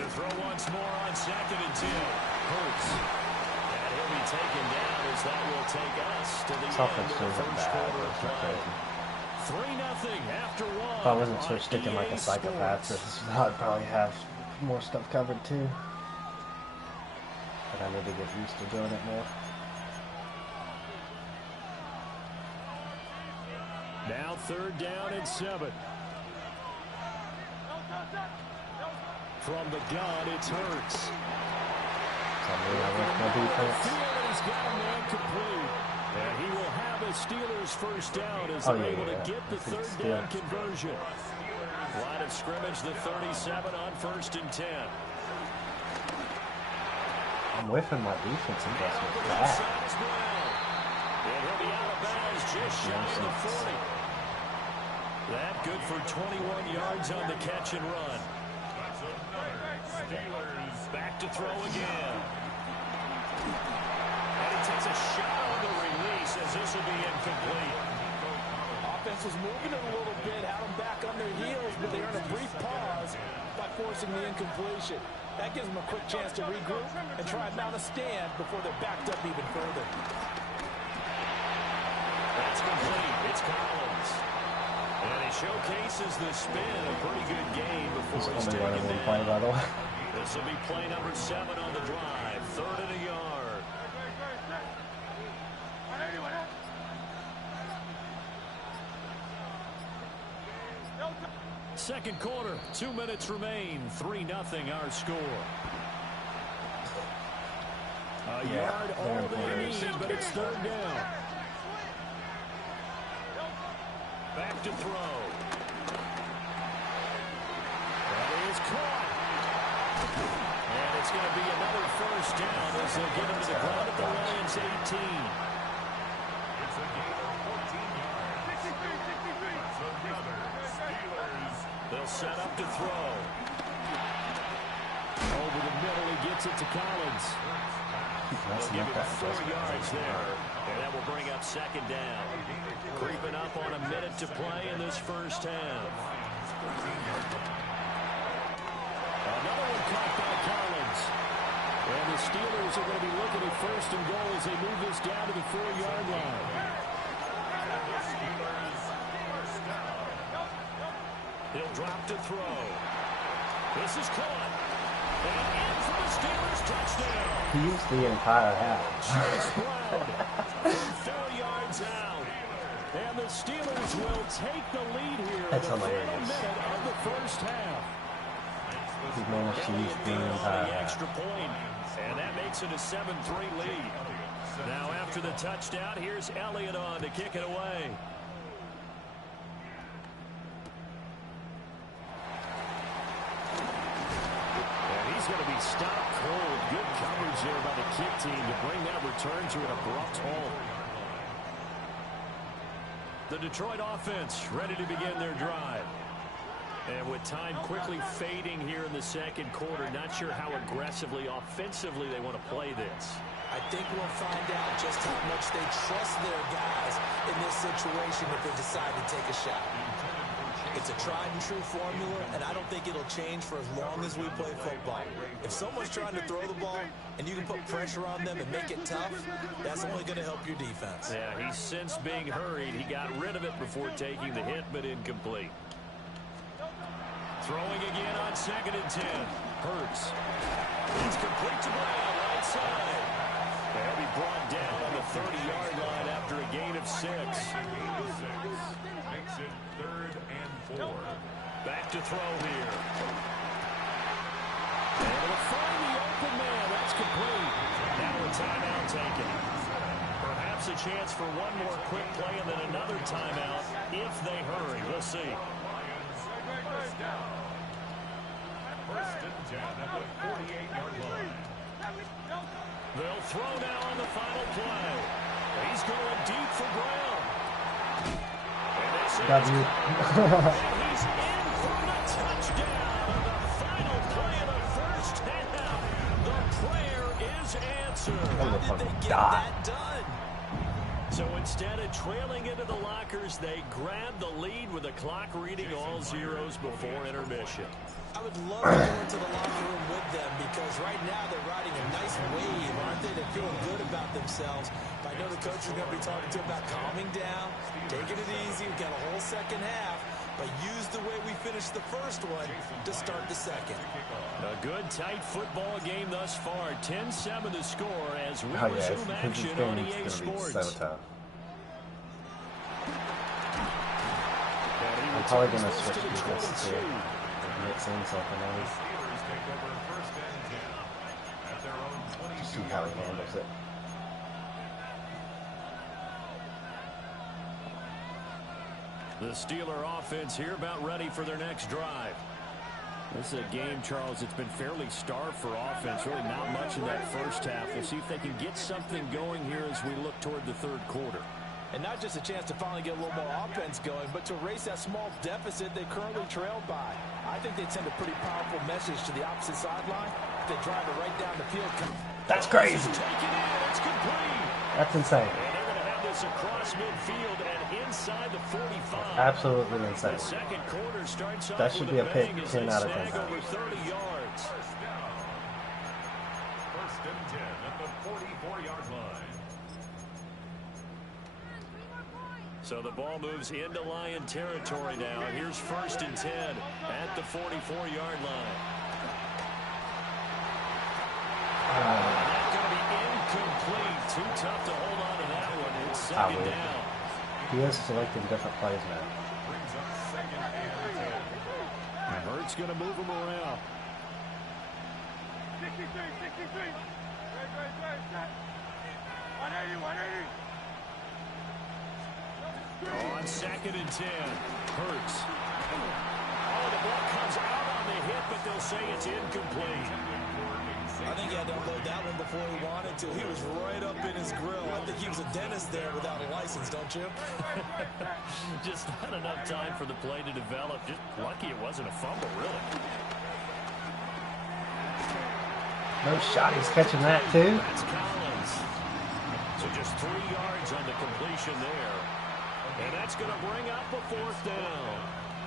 To throw once more on 2nd and 10. Hurts. And he'll be taken down as that will take us to the end of the first quarter of play. 3-0 after 1. If I wasn't so sticking like a psychopath, I'd probably have more stuff covered too. But I need to get used to doing it more. Now 3rd down and 7. From the gun, it's Hurts. He's got a man complete. And he will have a Steelers first down as they're able to get the 3rd down conversion. Line of scrimmage, the 37 on 1st and 10. I'm whiffing my defense investment back. And he'll be out of bounds just shy of the 40. That good for 21 yards on the catch and run. Steelers back to throw again. And he takes a shot on the release as this will be incomplete. Offense was moving it a little bit, had them back on their heels, but they earned a brief pause by forcing the incompletion. That gives them a quick chance to regroup and try and mount a stand before they're backed up even further. That's complete. It's Collins. And he showcases the spin. A pretty good game before he's taken down. Play, by the way. This will be play number 7 on the drive. 3rd and a yard. Second quarter, 2 minutes remain. 3-0 our score. A yard all they need, but it's 3rd down. Back to throw. That is caught. And it's going to be another 1st down as they'll get him to the ground at the Lions 18. It's a gain of 14 yards. That's another Steelers. They'll set up to throw. Over the middle, he gets it to Collins. They'll give him 4 yards there, and that will bring up 2nd down. Creeping up on a minute to play in this 1st half. Another one caught by Collins. And the Steelers are going to be looking at 1st and goal as they move this down to the 4-yard line. He'll drop to throw. This is caught. And in for the Steelers touchdown. He used the entire half. Chase Brown from 4 yards out. And the Steelers will take the lead here in the final minute of the 1st half. He managed to use the entire half. Extra point, and that makes it a 7-3 lead. Now after the touchdown, here's Elliott on to kick it away. He's going to be stopped cold. Good coverage there by the kick team to bring that return to an abrupt halt. The Detroit offense ready to begin their drive. And with time quickly fading here in the 2nd quarter, not sure how aggressively, offensively they want to play this. I think we'll find out just how much they trust their guys in this situation if they decide to take a shot. It's a tried-and-true formula, and I don't think it'll change for as long as we play football. If someone's trying to throw the ball and you can put pressure on them and make it tough, that's only going to help your defense. Yeah, he's since being hurried. He got rid of it before taking the hit, but incomplete. Throwing again on 2nd and 10. Hurts. It's complete to Brown, right side. They'll be brought down on the 30-yard line after a gain of 6. Makes it 3rd and 4. Back to throw here. Able to find the open man. That's complete. Now a timeout taken. Perhaps a chance for one more quick play and then another timeout if they hurry. We'll see. 1st and 10 at the 48-yard line. They'll throw now on the final play. He's going deep for Brown. W. And he's in for the touchdown on the final play of the 1st half. The prayer is answered. How did they get that done? So instead of trailing into the lockers, they grab the lead with the clock reading all zeros before intermission. I would love to go into the locker room with them because right now they're riding a nice wave, aren't they? They're feeling good about themselves. But I know the coach is going to be talking to them about calming down, taking it easy. We've got a whole 2nd half, but use the way we finished the 1st one to start the 2nd. A good, tight football game thus far. 10-7 the score as we resume action on EA Sports. So I'm probably going to switch defense to mix in something else. See how he handles it. The Steeler offense here about ready for their next drive. This is a game, Charles, it's been fairly starved for offense. Really not much in that 1st half. We'll see if they can get something going here as we look toward the 3rd quarter. And not just a chance to finally get a little more offense going, but to erase that small deficit they currently trailed by. I think they'd send a pretty powerful message to the opposite sideline if they drive it right down the field. That's crazy. It's complete. That's insane. And they're going to have this across midfield and inside the 45. Absolutely insane. The 2nd quarter starts off that should be a pick 10 out of 10. Over 30 yards. 1st and 10 at the 44-yard line. So the ball moves into Lion territory now. Here's 1st and 10 at the 44-yard line. That's going to be incomplete. Too tough to hold on to that one. It's 2nd down. He is selecting different plays now. And Hurts going to move him around. 63, 63. Wait, set. 180, 180. On 2nd and 10, Hurts. Oh, the ball comes out on the hit, but they'll say it's incomplete. I think he had to unload that one before he wanted to. He was right up in his grill. I think he was a dentist there without a license, don't you? Just not enough time for the play to develop. Just lucky it wasn't a fumble, really. No shot. He's catching that, too. That's Collins. So just 3 yards on the completion there. And that's going to bring up a 4th down.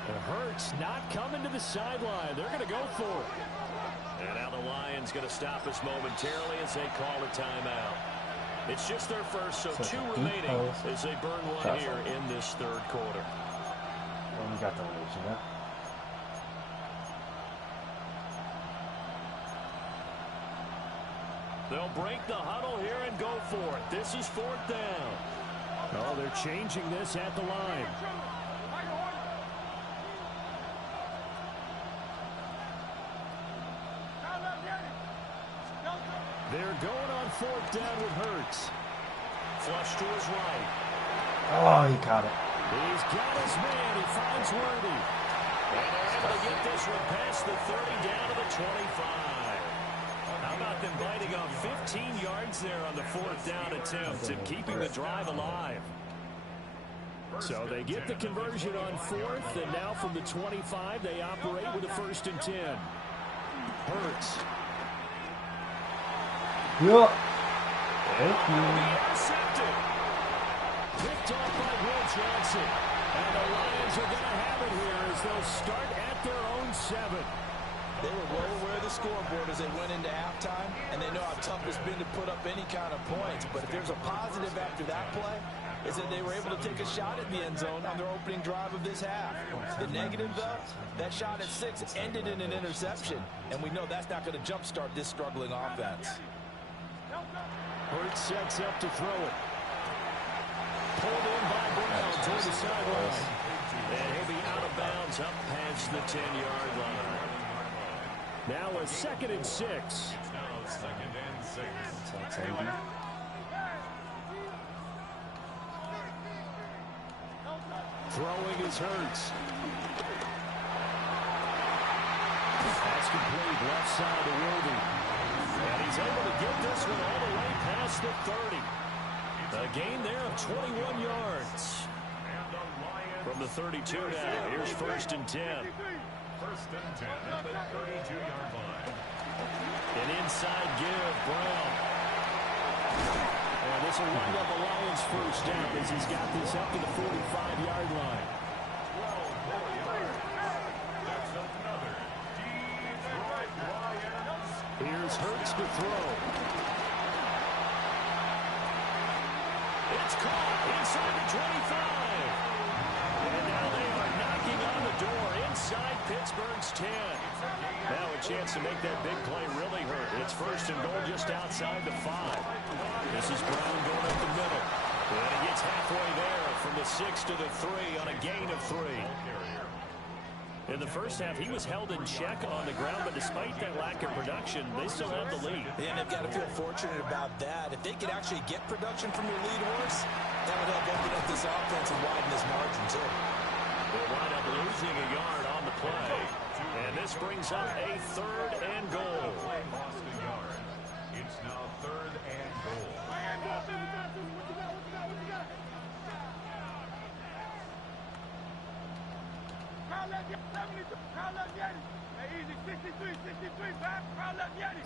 And Hurts not coming to the sideline. They're going to go for it. And now the Lions going to stop us momentarily as they call a timeout. It's just their first, so 2 remaining as they burn one here in this 3rd quarter. Well, we got the lead, you know? They'll break the huddle here and go for it. This is 4th down. Oh, they're changing this at the line. They're going on 4th down with Hurts. Flush to his right. Oh, he caught it. He's got his man. He finds Worthy. And they're able to get this one past the 30 down to the 25. How about them biting off 15 yards there on the 4th down attempt and keeping the drive alive? So they get the conversion on 4th, and now from the 25, they operate with a 1st and 10. Hurts. Yup. Thank you. Intercepted. Picked off by Will Johnson. And the Lions are going to have it here as they'll start at their own 7. They were well aware of the scoreboard as they went into halftime, and they know how tough it's been to put up any kind of points. But if there's a positive after that play, is that they were able to take a shot at the end zone on their opening drive of this half. The negative, though, that shot at 6 ended in an interception, and we know that's not going to jumpstart this struggling offense. Hurts sets up to throw it. Pulled in by Brown toward the sideline. And he'll be out of bounds up past the 10-yard line. Now a 2nd and 6. Throwing is Hurts. That's complete left side to Worthy. And he's able to get this one all the way past the 30. A gain there of 21 yards. From the 32 now, here's 1st and 10. 1st and 10 at the 32-yard line. An inside give, Brown. And this will wind up the Lions' 1st down as he's got this up to the 45-yard line. That's another Detroit Lions. Here's Hurts to throw. It's caught inside the 25. And now they are knocking on the door inside Pittsburgh's 10. Now a chance to make that big play really hurt. It's 1st and goal just outside the 5. This is Brown going up the middle. And he gets halfway there from the 6 to the 3 on a gain of 3. In the first half, he was held in check on the ground, but despite that lack of production, they still have the lead. Yeah, and they've got to feel fortunate about that. If they could actually get production from their lead horse, that would help open up this offense and widen this margin, too. They'll wind up losing a yard on the play. And this brings up a 3rd and goal. It's now 3rd and goal. Easy, 63, 63, back, crowd left Yeti.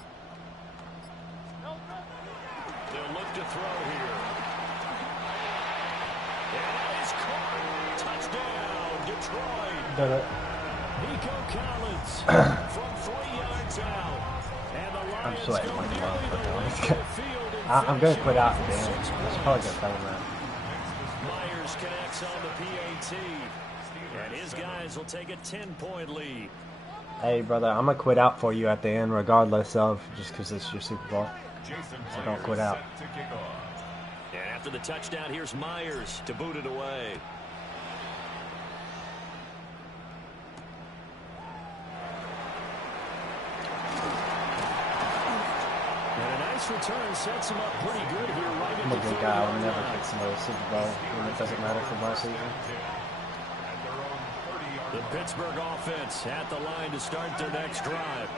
They'll look to throw here. And that is caught. Touchdown, Detroit. Did it. Nico Collins from 3 yards out. And the I'm Lions sweating go like a nearly the motherfucker. length of the field. I'm going to quit out the game. It's probably going to fail that. Myers connects That's on the PAT. And his guys will take a 10-point lead. Hey, brother, I'm going to quit out for you at the end regardless of, just because it's your Super Bowl. So don't quit out. And after the touchdown, here's Myers to boot it away. Return sets him up pretty good here. Right I'm a good guy. I'll never pick somebody Super Bowl when it doesn't matter for my season. The Pittsburgh offense at the line to start their next drive.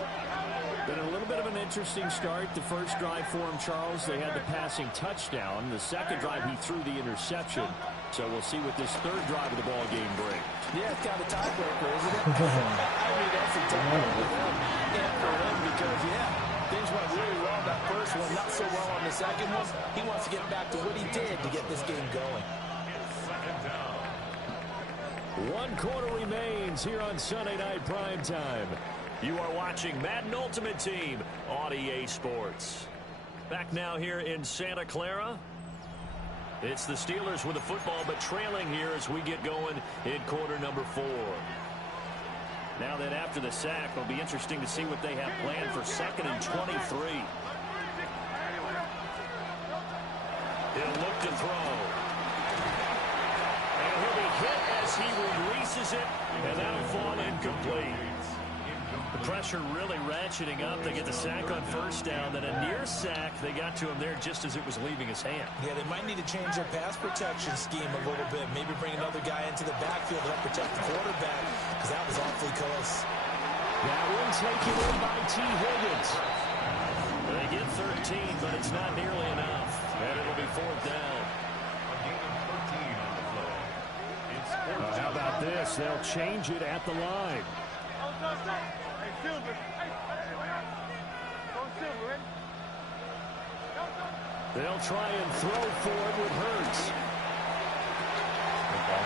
Been a little bit of an interesting start. The first drive for him, Charles, they had the passing touchdown. The second drive, he threw the interception. So we'll see what this third drive of the ball game brings. Yeah, it's kind of a tiebreaker, isn't it? I mean, that's a tough one for them and for him because, things went really well that first one, not so well on the second one. He wants to get back to what he did to get this game going. 1 quarter remains here on Sunday Night Primetime. You are watching Madden Ultimate Team on EA Sports. Back now here in Santa Clara. It's the Steelers with the football, but trailing here as we get going in quarter number 4. Now that after the sack, it'll be interesting to see what they have planned for 2nd and 23. He'll look to throw. And he'll be hit as he releases it, and that'll fall incomplete. The pressure really ratcheting up. They get the sack on first down, then a near sack. They got to him there just as it was leaving his hand. Yeah, they might need to change their pass protection scheme a little bit. Maybe bring another guy into the backfield to help protect the quarterback, because that was awfully close. That one taken in by T. Higgins. They get 13, but it's not nearly enough. And it'll be 4th down. How about this? They'll change it at the line. They'll try and throw forward with Hurts.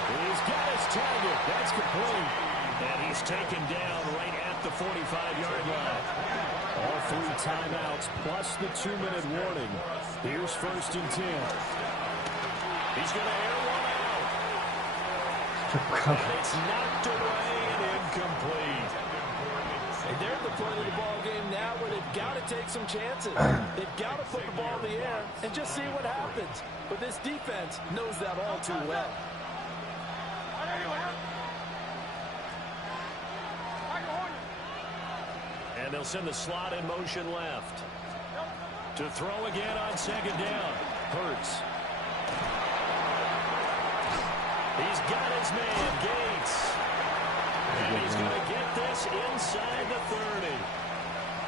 He's got his target. That's complete. And he's taken down right at the 45-yard line. All 3 timeouts plus the 2-minute warning. Here's 1st and 10. He's going to air one out. And it's knocked away and incomplete. And they're at the point of the ball game now where they've got to take some chances. They've got to put the ball in the air and just see what happens. But this defense knows that all too well. And they'll send the slot in motion left. To throw again on 2nd down. Hurts. He's got his man, Gates. And he's going to get this inside the 30.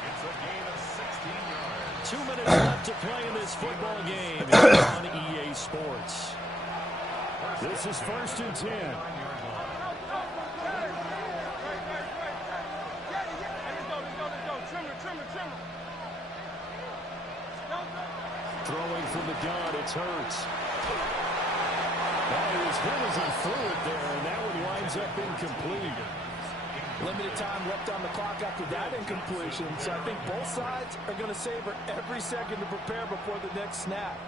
It's a gain of 16 yards. 2 minutes left to play in this football game on EA Sports. This is 1st and 10. Throwing from the gun, it's Hurts. He was hit as he threw it there, and that one winds up incomplete. Limited time left on the clock after that incompletion, so I think both sides are going to savor every second to prepare before the next snap.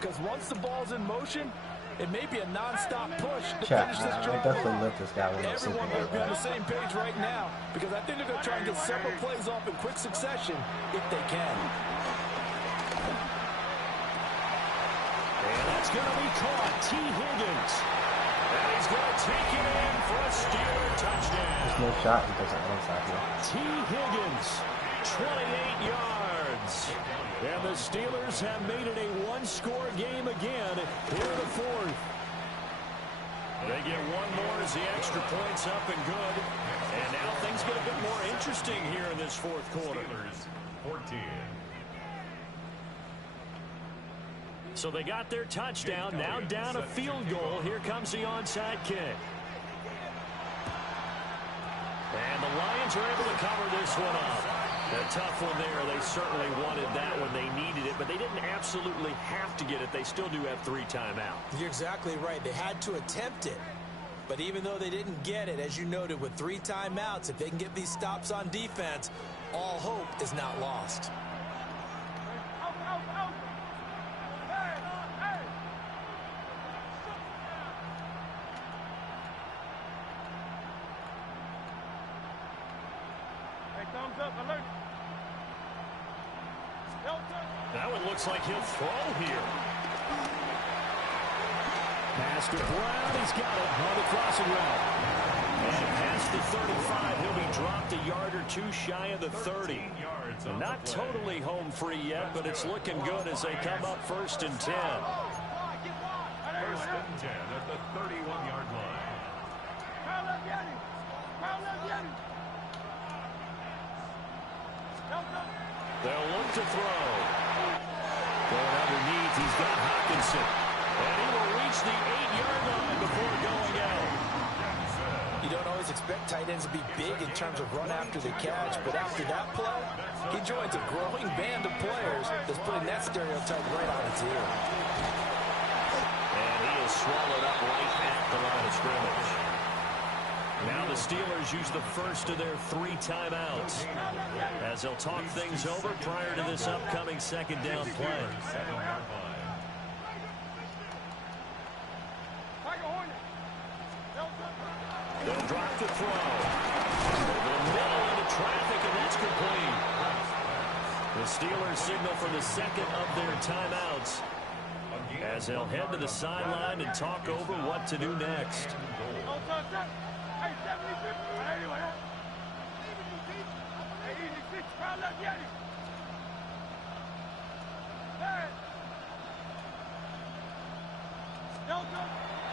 Because once the ball's in motion, it may be a non-stop push to finish this drive. Definitely lift this guy when Everyone will be on the same page right now, because I think they're going to try and get several plays off in quick succession if they can. And that's going to be caught. T. Higgins. And he's going to take it in for a Steeler touchdown. There's no shot he doesn't run side here. T. Higgins, 28 yards. And the Steelers have made it a one-score game again here in the 4th. They get one more as the extra point's up and good. And now things get a bit more interesting here in this 4th quarter. Steelers 14. So they got their touchdown, now down a field goal. Here comes the onside kick. And the Lions are able to cover this one up. A tough one there. They certainly wanted that when they needed it, but they didn't absolutely have to get it. They still do have 3 timeouts. You're exactly right. They had to attempt it. But even though they didn't get it, as you noted, with 3 timeouts, if they can get these stops on defense, all hope is not lost. That one looks like he'll throw here. Pass to Brown. He's got it on the crossing route. And past the 35, he'll be dropped a yard or two shy of the 30. And not totally home free yet, but it's looking good as they come up 1st and 10. 1st and 10 at the 31-yard line. They'll look to throw. Going underneath, he's got Hawkinson. And he will reach the 8-yard line before going out. You don't always expect tight ends to be big in terms of run after the catch, but after that play, he joins a growing band of players that's putting that stereotype right on its ear. And he is swallowed up right at the line of scrimmage. Now the Steelers use the first of their 3 timeouts as they'll talk things over prior to this upcoming 2nd down play. They'll drop to throw. Over the middle into traffic, and that's complete. The Steelers signal for the 2nd of their timeouts as they'll head to the sideline and talk over what to do next.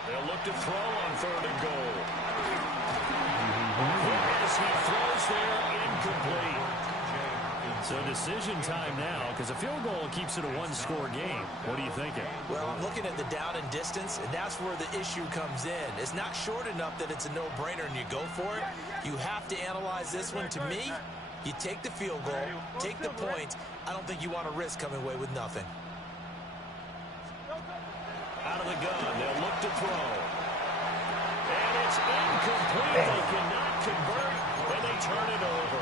They'll look to throw on 3rd and goal. As he throws there, incomplete. So decision time now, because a field goal keeps it a 1-score game. What are you thinking? Well, I'm looking at the down and distance, and that's where the issue comes in. It's not short enough that it's a no-brainer and you go for it. You have to analyze this one. To me, you take the field goal, take the point. I don't think you want to risk coming away with nothing. Out of the gun, they'll look to throw. And it's incomplete. They cannot convert, and they turn it over.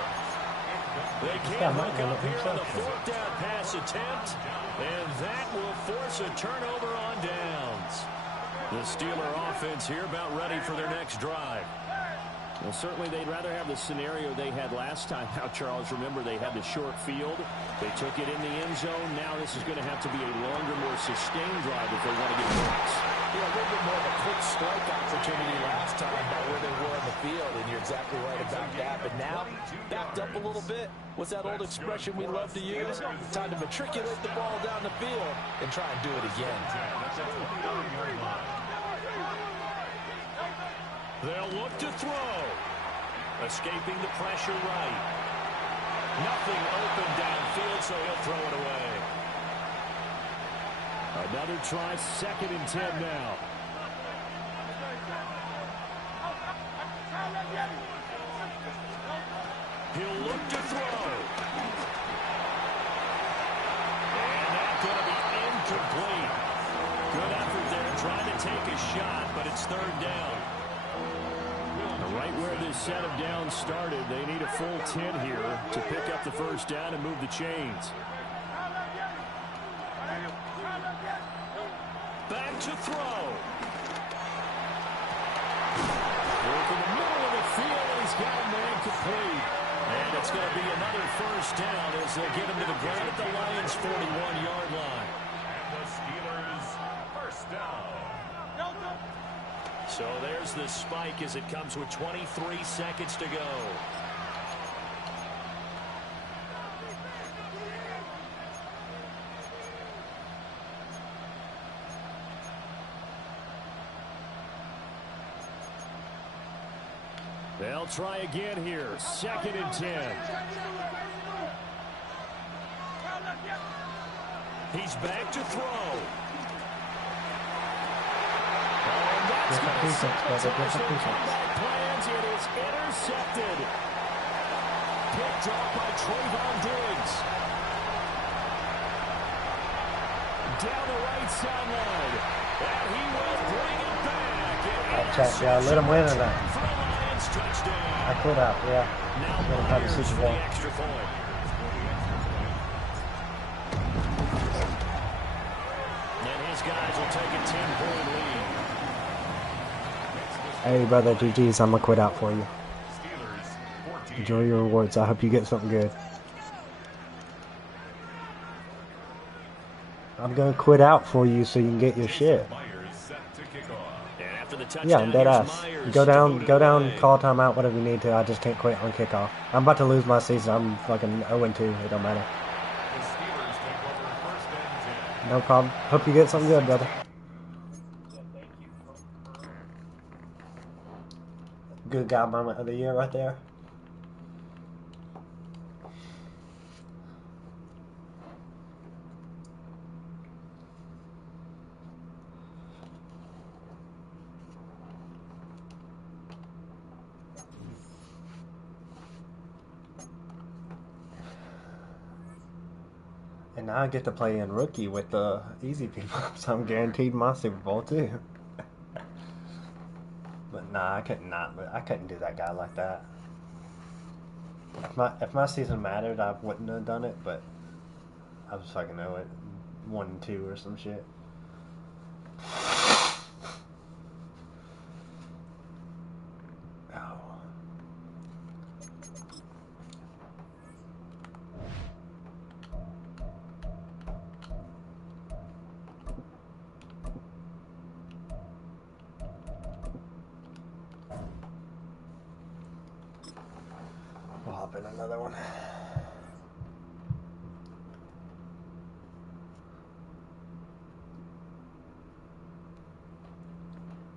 They can't hook up here on the 4th down pass attempt, and that will force a turnover on downs. The Steeler offense here about ready for their next drive. Well, certainly they'd rather have the scenario they had last time. Now, Charles, remember they had the short field. They took it in the end zone. Now this is going to have to be a longer, more sustained drive if they want to get points. Yeah, a little bit more of a quick strike opportunity last time by where they were on the field, and you're exactly right about that. But now, backed up a little bit. What's that old expression we love to use? Time to matriculate the ball down the field and try and do it again. They'll look to throw. Escaping the pressure right. Nothing open downfield, so he'll throw it away. Another try, 2nd and 10 now. He'll look to throw. And that's going to be incomplete. Good effort there, trying to take a shot, but it's 3rd down. Right where this set of downs started, they need a full 10 here to pick up the 1st down and move the chains. Back to throw. Work in the middle of the field, and he's got a man complete. And it's going to be another 1st down as they get him to the ground at the Lions' 41-yard line. And the Steelers' 1st down. So there's the spike as it comes with 23 seconds to go. They'll try again here. 2nd and 10. He's back to throw. Different precincts, brother. Different precincts. Plans, it is intercepted. Picked off by Trayvon Diggs. Down the right sideline. And he will bring it back. Check, yeah, let him win or not. Touchdown. I could have, yeah. Now Let him have the Myers Super for Bowl. the extra point. And his guys will take a 10-point lead. Hey, brother, GG's. I'm going to quit out for you. Steelers 14. Enjoy your rewards. I hope you get something good. I'm gonna quit out for you so you can get your shit. Yeah, I'm dead ass. Go down, call timeout, whatever you need to. I just can't quit on kickoff. I'm about to lose my season. I'm fucking 0-2. It don't matter. No problem. Hope you get something good, brother. Good guy moment of the year right there. And now I get to play in rookie with the easy people, so I'm guaranteed my Super Bowl too. But nah, I couldn't do that guy like that. If my season mattered, I wouldn't have done it. But I was fucking 1-2 or some shit. We'll hop in another one.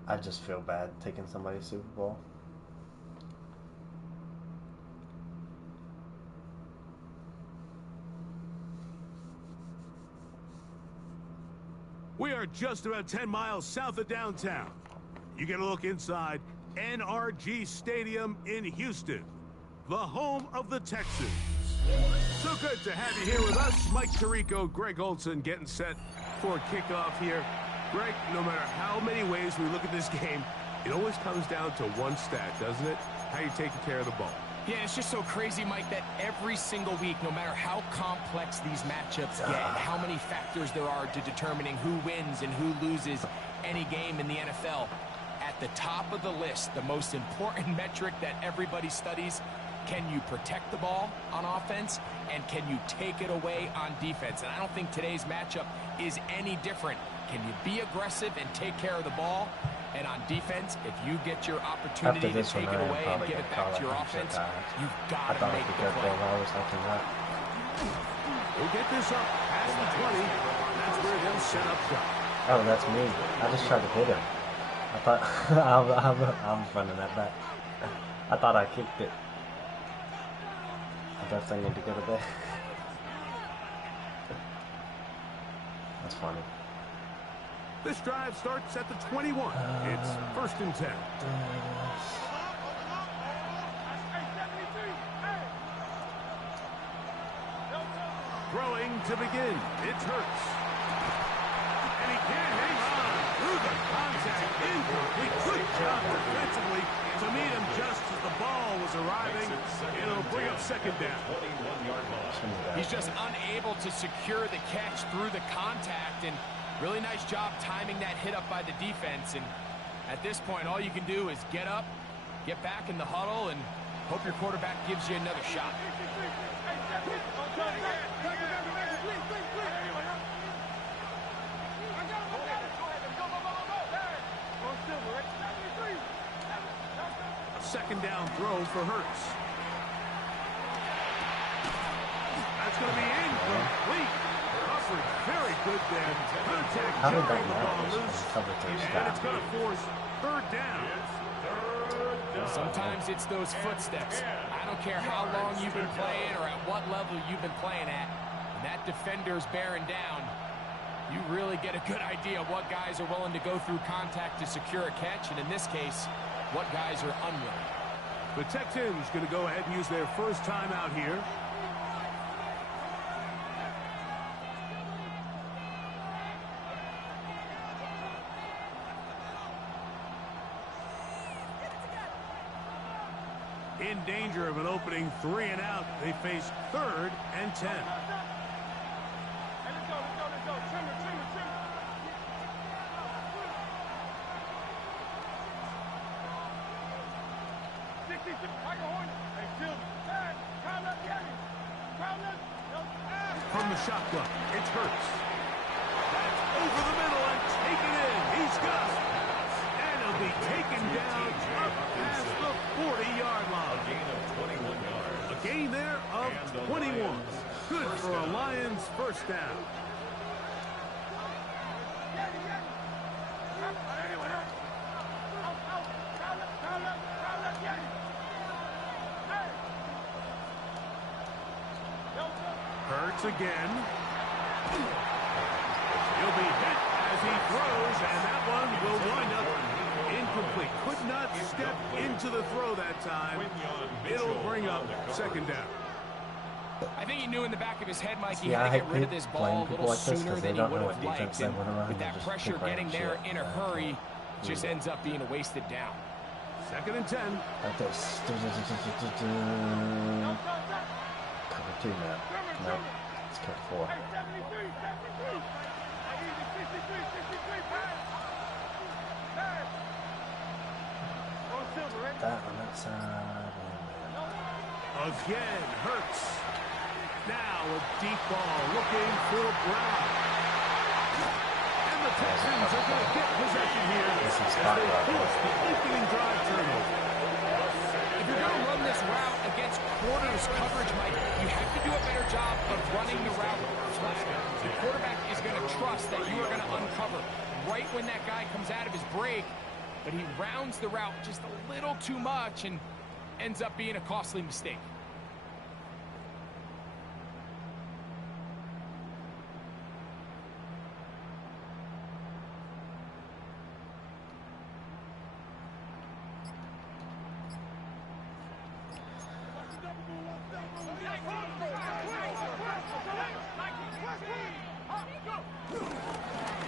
I just feel bad taking somebody's Super Bowl. We are just about 10 miles south of downtown. You get a look inside NRG Stadium in Houston, the home of the Texans. So good to have you here with us. Mike Tirico, Greg Olson getting set for kickoff here. Greg, no matter how many ways we look at this game, it always comes down to one stat, doesn't it? How you taking care of the ball. Yeah, it's just so crazy, Mike, that every single week, no matter how complex these matchups get and how many factors there are to determining who wins and who loses any game in the NFL, at the top of the list, the most important metric that everybody studies, can you protect the ball on offense and can you take it away on defense? And I don't think today's matchup is any different. Can you be aggressive and take care of the ball? And on defense, if you get your opportunity to take it away and give it back to your offense, you've got to make the play. We'll get this up past the 20. That's where they'll set up shop. Oh, that's me. I just tried to hit him. I thought I'm running that back. I thought I kicked it. I guess I need to go to bed. That's funny. This drive starts at the 21. It's 1st and 10. Throwing to begin. It's Hurts. And he can't hang on through the contact. Incomplete. Good job defensively to meet him just as the ball was arriving. It'll bring up 2nd down. He's just unable to secure the catch through the contact, and really nice job timing that hit up by the defense. And at this point, all you can do is get up, get back in the huddle, and hope your quarterback gives you another shot. Second down throw for Hurts. That's going to be incomplete. Coverage very good there. Contact jarring the ball loose. And it's going to force 3rd down. Sometimes it's those footsteps. I don't care how long you've been playing or at what level you've been playing at. When that defender's bearing down, you really get a good idea of what guys are willing to go through contact to secure a catch, and in this case, what guys are unwilling. The Texans going to go ahead and use their first timeout here. In danger of an opening 3 and out, they face 3rd and 10. From the shotgun, it's Hurts. That's over the middle and taken in. He's got it. And he'll be taken down up past the 40-yard line. A gain of 21 yards. A gain there of 21. Good for a Lions first down. Hurts again. He'll be hit as he throws, and that one will wind up incomplete. Could not step into the throw that time. It'll bring up second down. I think he knew in the back of his head, Mike, he Yeah, had to get rid of this ball a little like sooner than he would have liked. And with that just pressure getting there in a hurry, just ends up being a wasted down. Second and 10. Like this. Cover 2 now. No, it's cover 4. That on that side. Again, Hurts. Now a deep ball looking for Brown. And the Texans are going to get possession here as they force the opening drive turnover. If you're going to run this route against quarters coverage, Mike, you have to do a better job of running the route flat. The quarterback is going to trust that you are going to uncover right when that guy comes out of his break, but he rounds the route just a little too much and ends up being a costly mistake.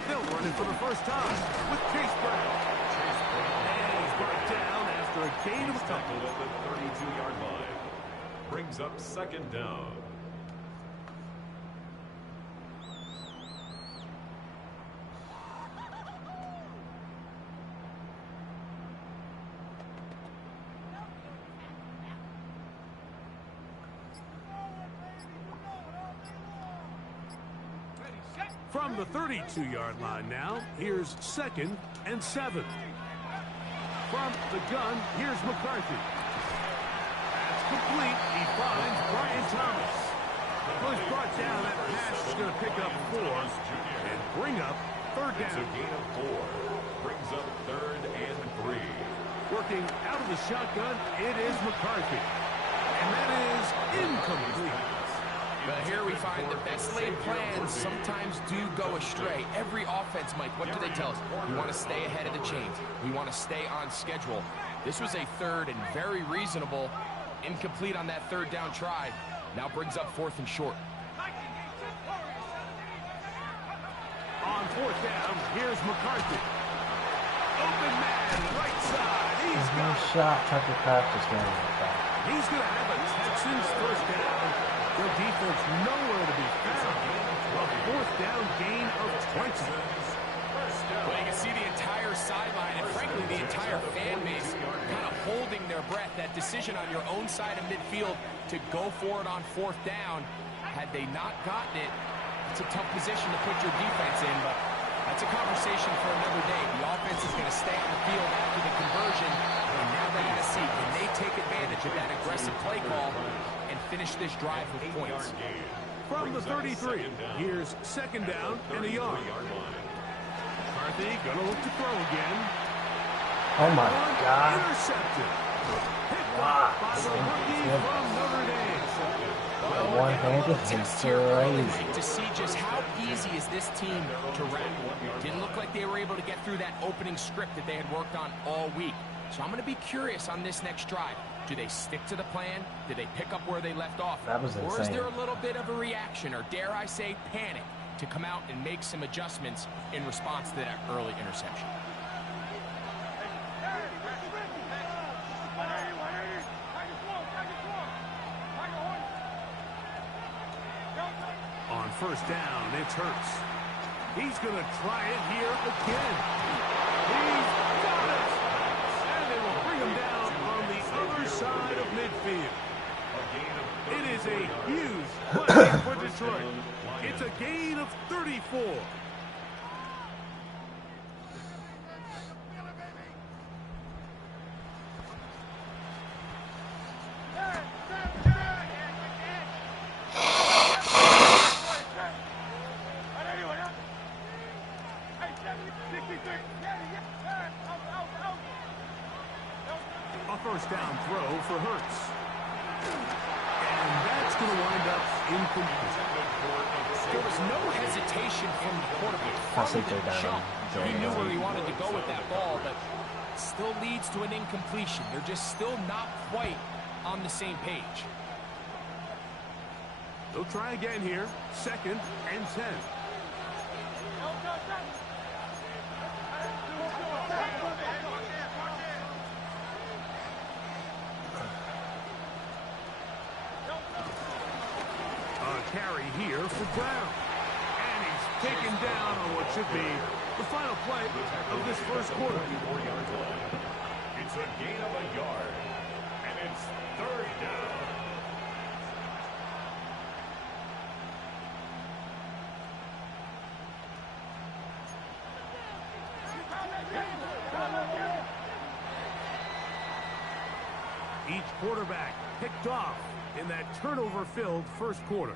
They'll run it for the first time with Chase Brown. And he's brought down after a gain of a couple at the 32-yard line. Brings up second down. From the 32-yard line now, here's second and 7. From the gun, here's McCarthy. That's complete. He finds Brian Thomas. Well, he's brought down. That pass is going to pick up 4 and bring up third It's a down. gain of 4. Brings up third and 3. Working out of the shotgun, it is McCarthy. And that is incomplete. But here we find the best laid plans sometimes do go astray. Every offense, Mike, what do they tell us? We want to stay ahead of the chains. We want to stay on schedule. This was a third and very reasonable. Incomplete on that third down try. Now brings up fourth and short. On fourth down, here's McCarthy. Open man, right side. He's No got it. shot. Tucker Craft is going like that. He's going to have a Texans first down. Their defense nowhere to be found. A fourth down gain of 20. Well, you can see the entire sideline and, frankly, the entire fan base kind of holding their breath. That decision on your own side of midfield to go for it on fourth down, had they not gotten it, it's a tough position to put your defense in, but that's a conversation for another day. The offense is going to stay on the field after the conversion, and now they got to see, can they take advantage of that aggressive play call and finish this drive with points? From the 33, here's second down and a yard. McCarthy going to look to throw again. Oh my God. Intercepted. Picked Wow. up by the rookie from Notre Dame. One-handed is crazy. To see just how easy is this team to wrap. Didn't look like they were able to get through that opening script that they had worked on all week. So I'm going to be curious on this next drive. Do they stick to the plan? Do they pick up where they left off? That was Or is insane. there a little bit of a reaction, or dare I say panic, to come out and make some adjustments in response to that early interception? On first down, it's Hurts. He's going to try it here again. He's got it! And they will bring him down on the other side of midfield. It is a huge play for Detroit. It's a gain of 34. A first down throw for Hurts. And that's going to wind up incomplete. There was no hesitation from the quarterback. He knew where he wanted to go with that ball, but still leads to an incompletion. They're just still not quite on the same page. They'll try again here. 2nd and 10. Carry here for Brown. And he's taken down on what should be the final play of this first quarter. It's a gain of a yard. And it's 3rd down. Each quarterback picked off in that turnover-filled first quarter.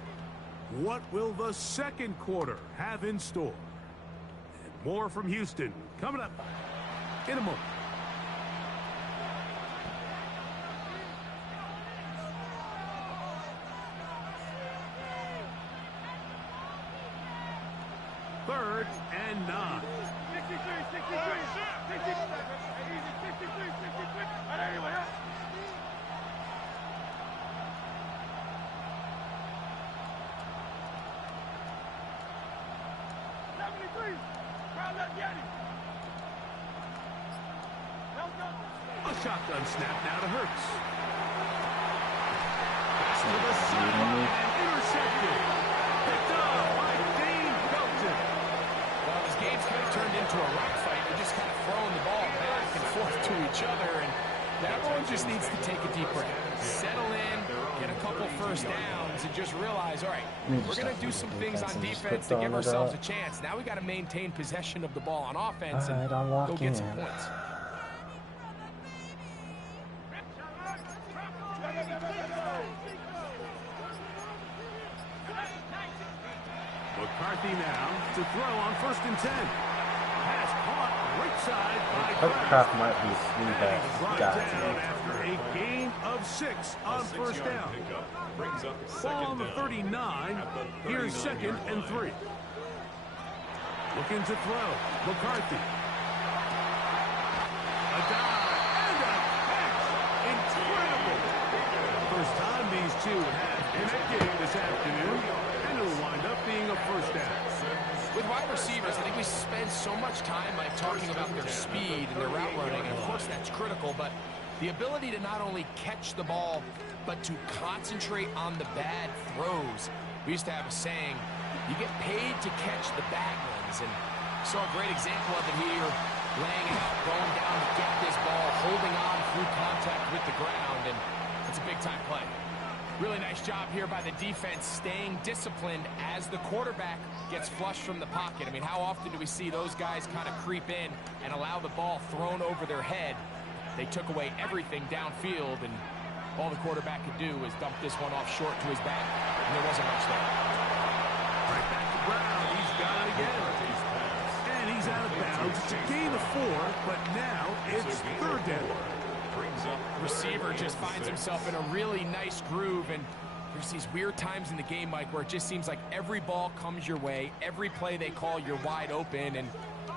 What will the second quarter have in store? And more from Houston coming up in a moment. Third and 9. 73. A shotgun snap now to Hurts. Pass to the sideline and intercepted. Picked up by Dane Belton. Well, this game's kind of turned into a rock fight. They're just kind of throwing the ball back and forth to each other, and everyone just needs to take a deep breath. Settle in, get a couple first downs, and just realize, all right, we're going to do some things on defense to give ourselves a chance. Now we got to maintain possession of the ball on offense and go get some points. McCarthy now to throw on 1st and 10. Pass caught right side by Kraft might be the best guy. After a gain of 6 on 1st down. Ball on the 39. Here's 2nd and 3. Looking to throw. McCarthy. A dive and a catch. Incredible. First time these two have connected this afternoon. And it'll wind up being a first down. With wide receivers, I think we spend so much time talking about their speed and their route running, and of course that's critical, but the ability to not only catch the ball, but to concentrate on the bad throws. We used to have a saying, you get paid to catch the bad ones, and saw a great example of it here, laying out, going down to get this ball, holding on through contact with the ground, and it's a big-time play. Really nice job here by the defense, staying disciplined as the quarterback gets flushed from the pocket. I mean, how often do we see those guys kind of creep in and allow the ball thrown over their head? They took away everything downfield, and all the quarterback could do was dump this one off short to his back, and there wasn't much there. Right back to Brown. He's got it again. And he's out of bounds. It's a gain of 4, but now it's 3rd down. Receiver just finds himself in a really nice groove, and there's these weird times in the game, Mike, where it just seems like every ball comes your way, every play they call, you're wide open, and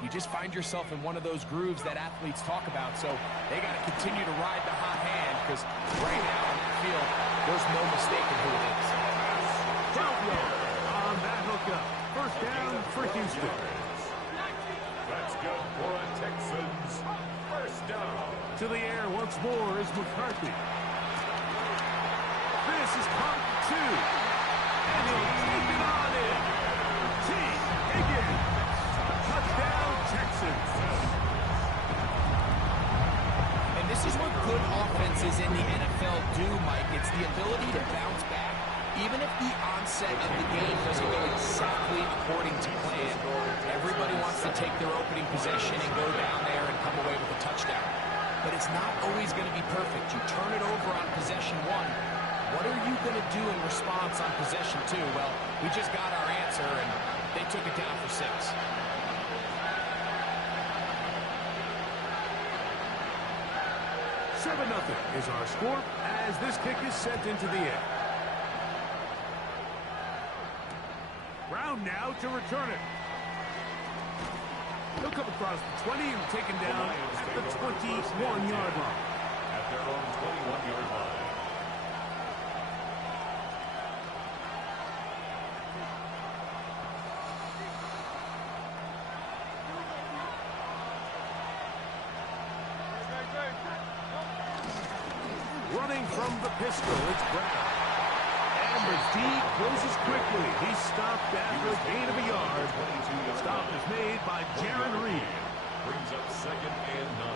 you just find yourself in one of those grooves that athletes talk about. So they got to continue to ride the hot hand, because right now on that field, there's no mistaking who it is. 12 yards on that hookup. First down for Houston. That's good for a Texans first down. To the air once more is McCarthy. This is caught 2. And he'll take it on in. T. Higgins. Touchdown, Texans. And this is where good offenses in the NFL do, Mike. It's the ability to bounce back, even if the onset of the game doesn't go exactly according to plan. Everybody wants to take their opening possession and go down there and come away with a touchdown. But it's not always going to be perfect. You turn it over on possession one. What are you going to do in response on possession two? Well, we just got our answer, and they took it down for 6. 7-0 is our score as this kick is sent into the air. Brown now to return it. He'll come across the 20 and taken down at the 21-yard line. At their own 21-yard line. Running from the pistol, it's Brown. And the D closes quickly. He stopped after a gain of a yard. Stop is made by Jaron Reed. Brings up 2nd and 9.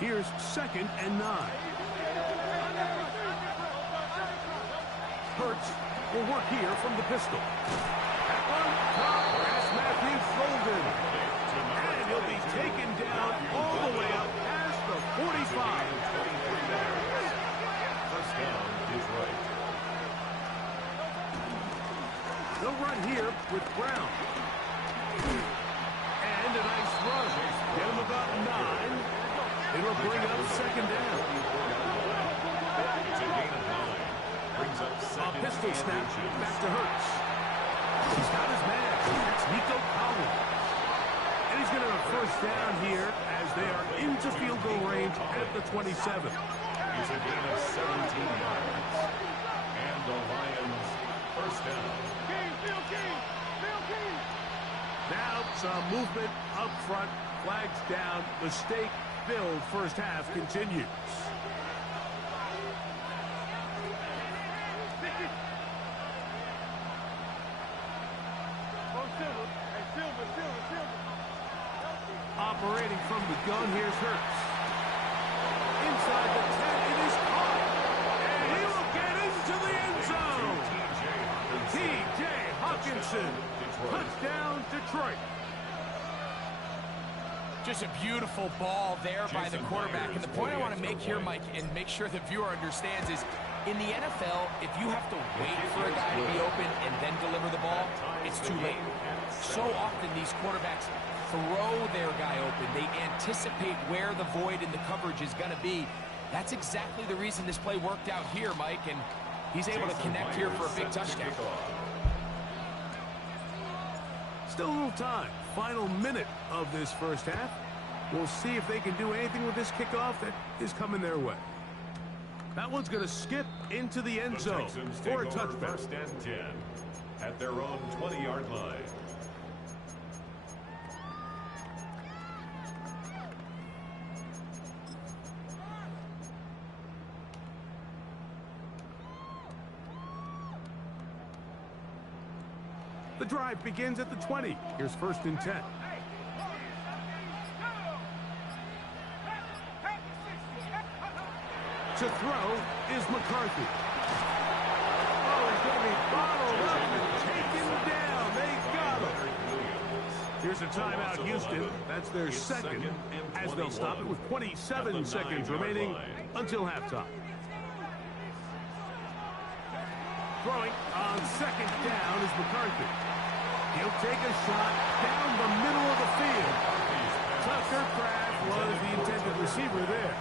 Here's 2nd and 9. Hurts will work here from the pistol. That one, that's Matthew Golden. And he'll be taken down all the way up past the 45. First down, Detroit. They'll run here with Brown. And a nice run. Get him about 9. It'll bring up 2nd down. It's a gain of 9. Brings up 2nd. A pistol snap back to Hurts. He's got his man. That's Nico Collins. And he's going to have a first down here as they are into field goal range at the 27. It's a gain of 17 yards. And the Lions first down. Now some movement up front. Flags down. Mistake filled first half continues. Operating from the gun, here's Hurts. Inside the 10, it is caught. And he will get into the end zone. T.J. Hawkinson. Touchdown, Detroit. Just a beautiful ball there by the quarterback. And the point I want to make here, Mike, and make sure the viewer understands is, in the NFL, if you have to wait for a guy to be open and then deliver the ball, it's too late. So often these quarterbacks throw their guy open. They anticipate where the void in the coverage is going to be. That's exactly the reason this play worked out here, Mike, and he's able to connect here for a big touchdown. Still a little time. Final minute of this first half. We'll see if they can do anything with this kickoff that is coming their way. That one's going to skip into the end zone for a touchback. First and 10 at their own 20-yard line. The drive begins at the 20. Here's 1st and 10. To throw is McCarthy. Oh, he's going to be bottled up and taken down. They got him. Here's a timeout, Houston. That's their second, as they'll stop it with 27 seconds remaining until halftime. Throwing on 2nd down is McCarthy. He'll take a shot down the middle of the field. Tucker Kraft was the intended receiver there.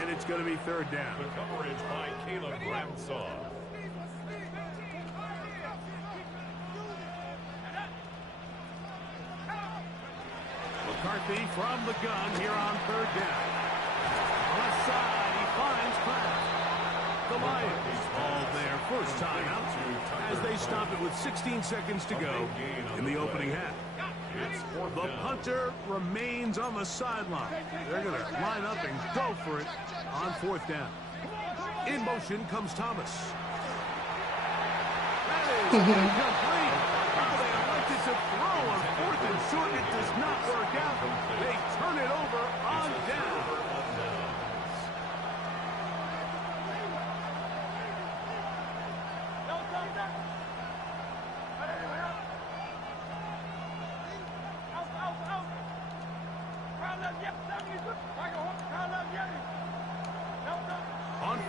And it's going to be 3rd down. The coverage by Caleb Ramsaw. McCarthy from the gun here on 3rd down. Left side, he finds Kraft. The Lions called their first time out as they stop it with 16 seconds to go in the opening half. The punter remains on the sideline. They're going to line up and go for it on 4th down. In motion comes Thomas. That is incomplete. Oh, they elected to throw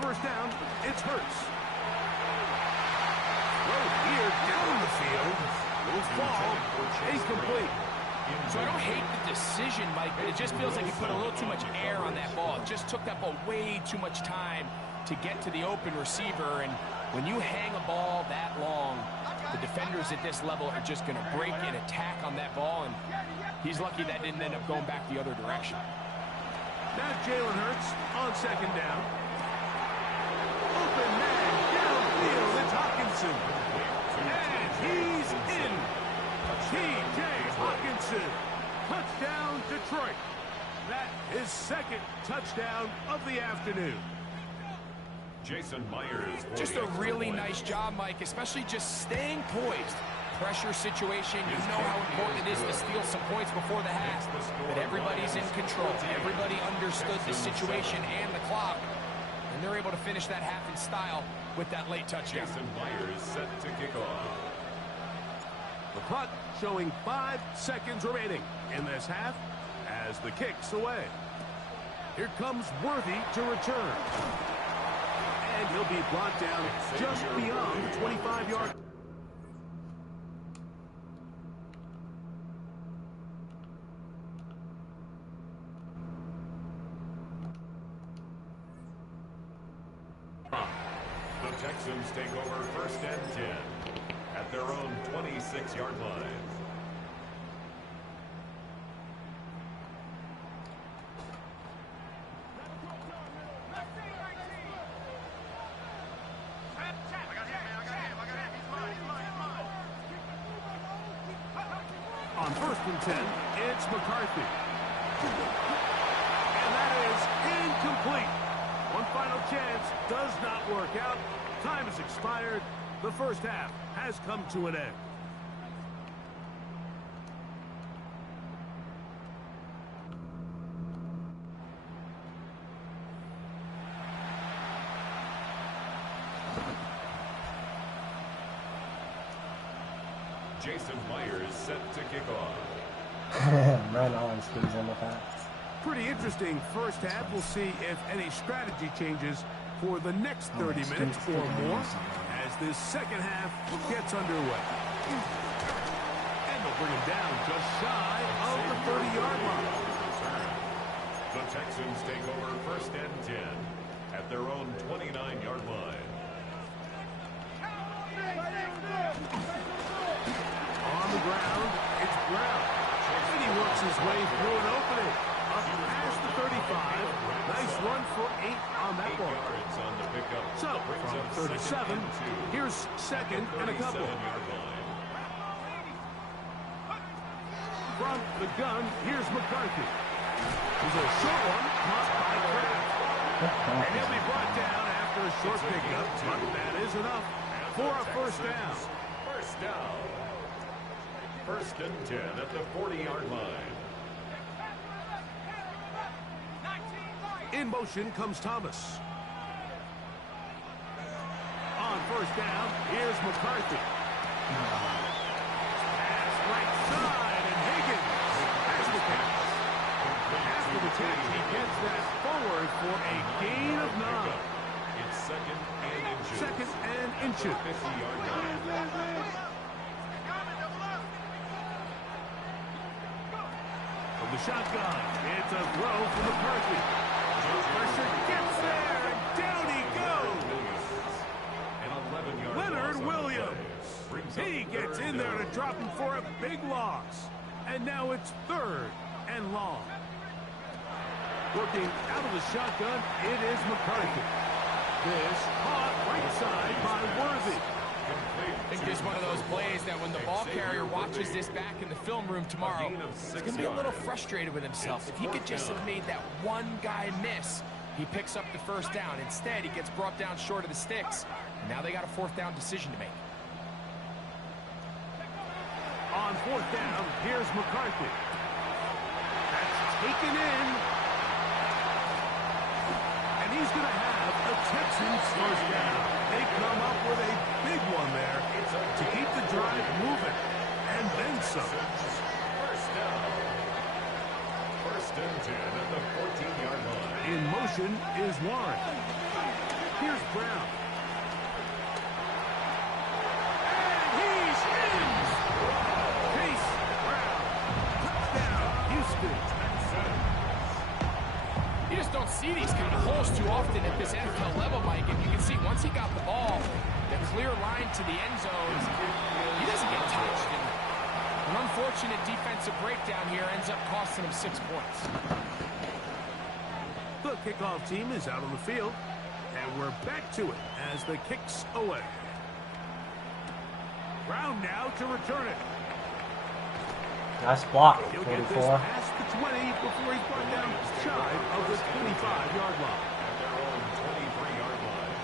first down, it's Hurts. Right here down the field. Will fall. Incomplete. So I don't hate the decision, Mike, but it just feels like he put a little too much air on that ball. It just took that ball way too much time to get to the open receiver. And when you hang a ball that long, the defenders at this level are just going to break and attack on that ball. And he's lucky that didn't end up going back the other direction. Now Jalen Hurts on second down. Open man downfield. It's Hawkinson. And he's in. T.J. Hawkinson. Touchdown, Detroit. That is second touchdown of the afternoon. Jason Myers. Just a really nice job, Mike, especially just staying poised. Pressure situation, you know how important it is to steal some points before the half. But everybody's in control. Everybody understood the situation and the clock. And they're able to finish that half in style with that late touchdown. Jason Myers set to kick off. The clock showing 5 seconds remaining in this half as the kick's away. Here comes Worthy to return. And he'll be brought down just beyond the 25-yard. The Texans take over first and 10 at their own 26-yard line. On first and 10, it's McCarthy. And that is incomplete. One final chance does not work out. Time has expired. The first half has come to an end. Jason Myers set to kick off. Run on, squeeze in the pass. Pretty interesting first half. We'll see if any strategy changes for the next 30 minutes or more as this second half gets underway. And they'll bring him down just shy of the 30-yard line. The Texans take over first and 10 at their own 29-yard line. On the ground, it's Brown. And he works his way through an opening. Up past the 35. Nice run for 8 on that ball. So, from 37, here's second and a couple. From the gun, here's McCarthy. Here's a short one, caught by Kraft. And he'll be brought down after a short pickup, but that is enough for a first down. First down. First and 10 at the 40-yard line. In motion comes Thomas. On first down, here's McCarthy. Pass right side, and Higgins has the catch. After the catch, he gets that forward for a gain of 9. It's second and inches. Second and inches. 50-yard line. From the shotgun, it's a throw for McCarthy. Pressure gets there, and down he goes. Leonard Williams. He gets in there to drop him for a big loss. And now it's third and long. Working out of the shotgun, it is McCarthy. This caught right side by Worthy. I think this is one of those plays that when the ball carrier watches this back in the film room tomorrow, he's going to be a little frustrated with himself. If he could just have made that one guy miss, he picks up the first down. Instead, he gets brought down short of the sticks. Now they got a fourth down decision to make. On fourth down, here's McCarthy. That's taken in. And he's going to have a Texans first down. They come up with a big one there to keep the drive moving. And then some. First down. First and 10 at the 14-yard line. In motion is Warren. Here's Brown. And he's in! Chase Brown. Touchdown, Houston. You just don't see these kind of holes too often at this NFL level, Mike. And you can see once he got the ball, the clear line to the end zone, he doesn't get touched. And an unfortunate defensive breakdown here ends up costing him 6 points. The kickoff team is out on the field, and we're back to it as the kick's away. Brown now to return it. Nice block, He'll get this 44. past the 20 before he's brought down shy of the 25-yard line. At their own 23-yard line.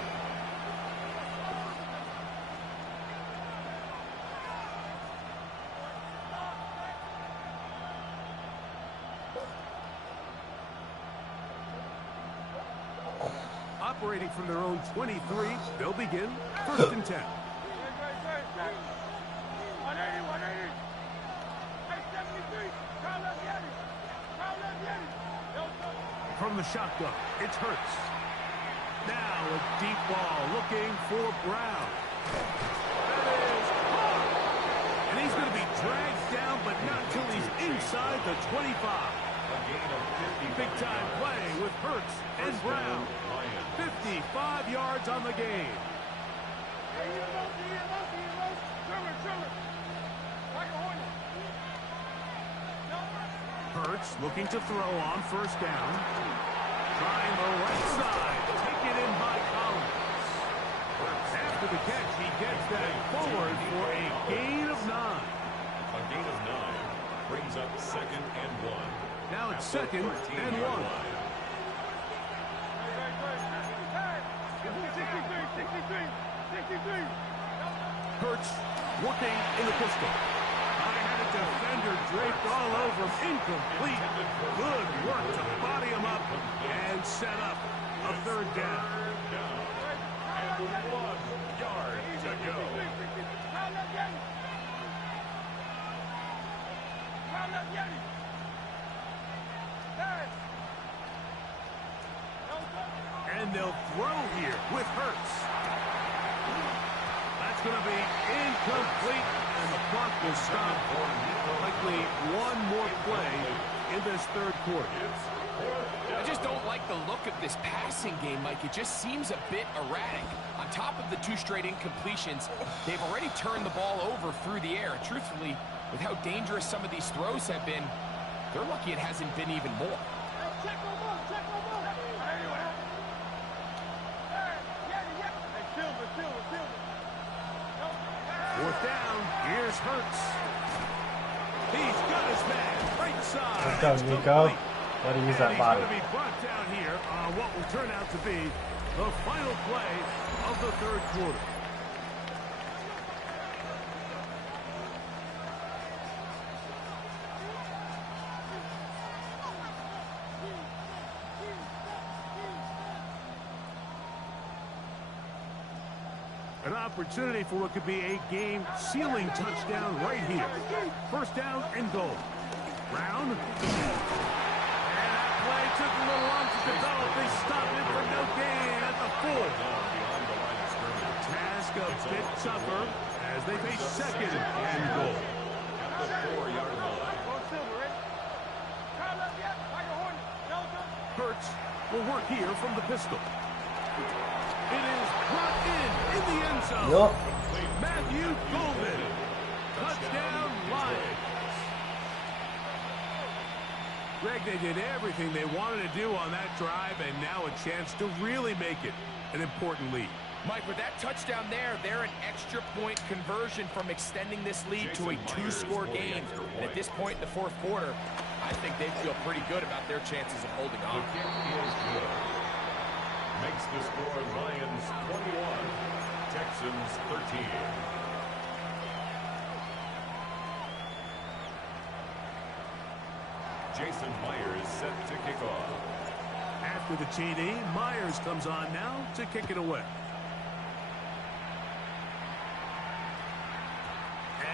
Operating from their own 23, they'll begin 1st and 10. 180. Hey, 73. Crown left Yeti. Crown left Yeti. From the shotgun, it's Hurts. Now a deep ball looking for Brown. That is caught. And he's going to be dragged down, but not until he's inside the 25. Big-time play with Hurts and Brown. 55 yards on the game. Hurts looking to throw on 1st down. Trying the right side. Taken in by Collins. After the catch, he gets that forward for a gain of 9. A gain of 9 brings up 2nd and 1. Now it's 2nd and 1. 63. Hurts working in the pistol. I had a defender draped all over him. Incomplete. Good work to body him up and set up a 3rd down. And 1 yard to go. And they'll throw here with Hurts. That's going to be incomplete, and the clock will stop for likely one more play in this 3rd quarter. I just don't like the look of this passing game, Mike. It just seems a bit erratic. On top of the 2 straight incompletions, they've already turned the ball over through the air. Truthfully, with how dangerous some of these throws have been, they're lucky it hasn't been even more. Check them up. 4th down. Here's Hurts. He's got his man. Right side. Let's go, Nico. Way to use that body. He's going to be brought down here on what will turn out to be the final play of the 3rd quarter. An opportunity for what could be a game-sealing touchdown right here. 1st down and goal. Brown. And that play took a little long to develop. They stopped it for no gain at the 4. Task a bit tougher as they face 2nd and goal. At the 4-yard line. Hurts will work here from the pistol. It is brought in the end zone. Yup. Matthew Golden. Touchdown Lions. Greg, they did everything they wanted to do on that drive, and now a chance to really make it an important lead. Mike, with that touchdown there, they're an extra point conversion from extending this lead to a 2-score game. And at this point in the 4th quarter, I think they feel pretty good about their chances of holding on. The kick is good. Makes the score Lions 21, Texans 13. Jason Myers set to kick off. After the TD, Myers comes on now to kick it away.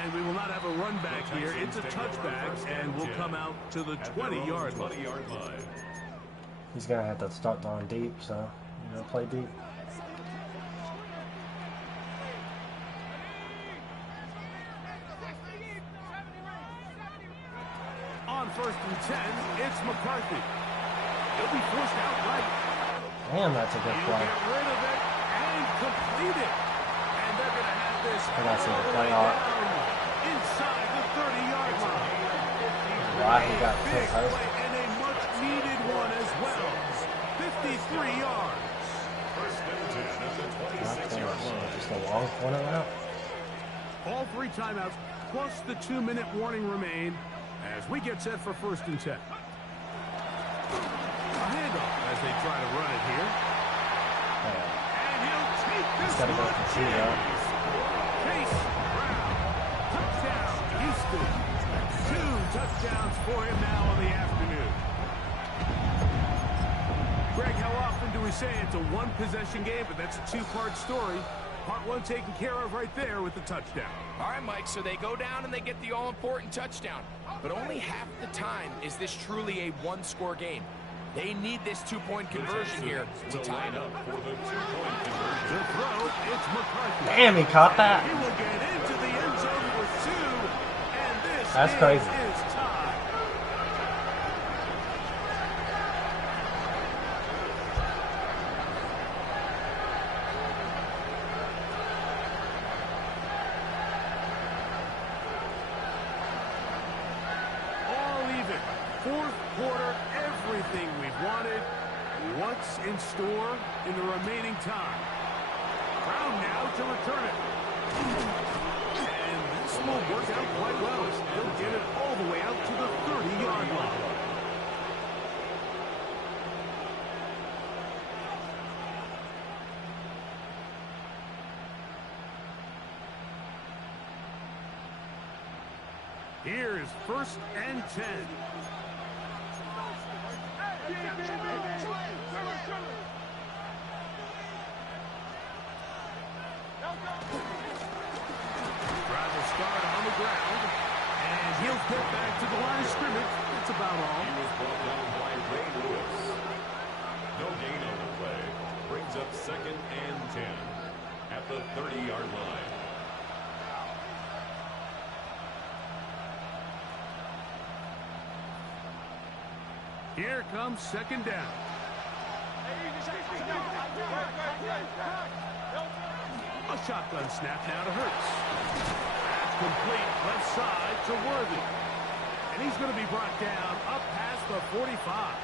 And we will not have a run back here. It's a touchback, and will come out to the 20-yard line. He's going to have to start throwing deep, so, play deep. first and 10, it's McCarthy. He'll be forced out right. Damn, that's a good He'll play. get rid of it and complete it. And they're going to have this I gotta see the all play the way art. down inside the 30-yard line. Why he got A so big close. play and a much-needed one as well. 53 yards. First and 10 at the 26-yard line. Just a long corner route. All 3 timeouts plus the 2-minute warning remain as we get set for first and 10. A handoff as they try to run it here. And he'll take this Gotta go one. for 2 yards. Chase Brown. Touchdown, Houston. 2 touchdowns for him now on the afternoon. Greg, how often do we say it's a one-possession game, but that's a 2-part story? Part 1 taken care of right there with the touchdown. All right, Mike, so they go down and they get the all-important touchdown. But only half the time is this truly a one-score game. They need this 2-point conversion here to tie it up. For the 2-point conversion. The throw, it's McCarthy. Damn, he caught that. He will get into the end zone for 2, and this That's game crazy. is tied. All even. Fourth quarter, everything we've wanted. What's in store in the remaining time? Brown now to return it. And this will work out quite well. He'll get it all the way out to the 30-yard line. Here's first and 10. Drive will start on the ground, and he'll get back to the line of scrimmage. That's about all. He was brought down by Ray Lewis. No gain on the play. Brings up second and 10 at the 30-yard line. Here comes second down. A shotgun snap now to Hurts. That's complete left side to Worthy. And he's going to be brought down up past the 45.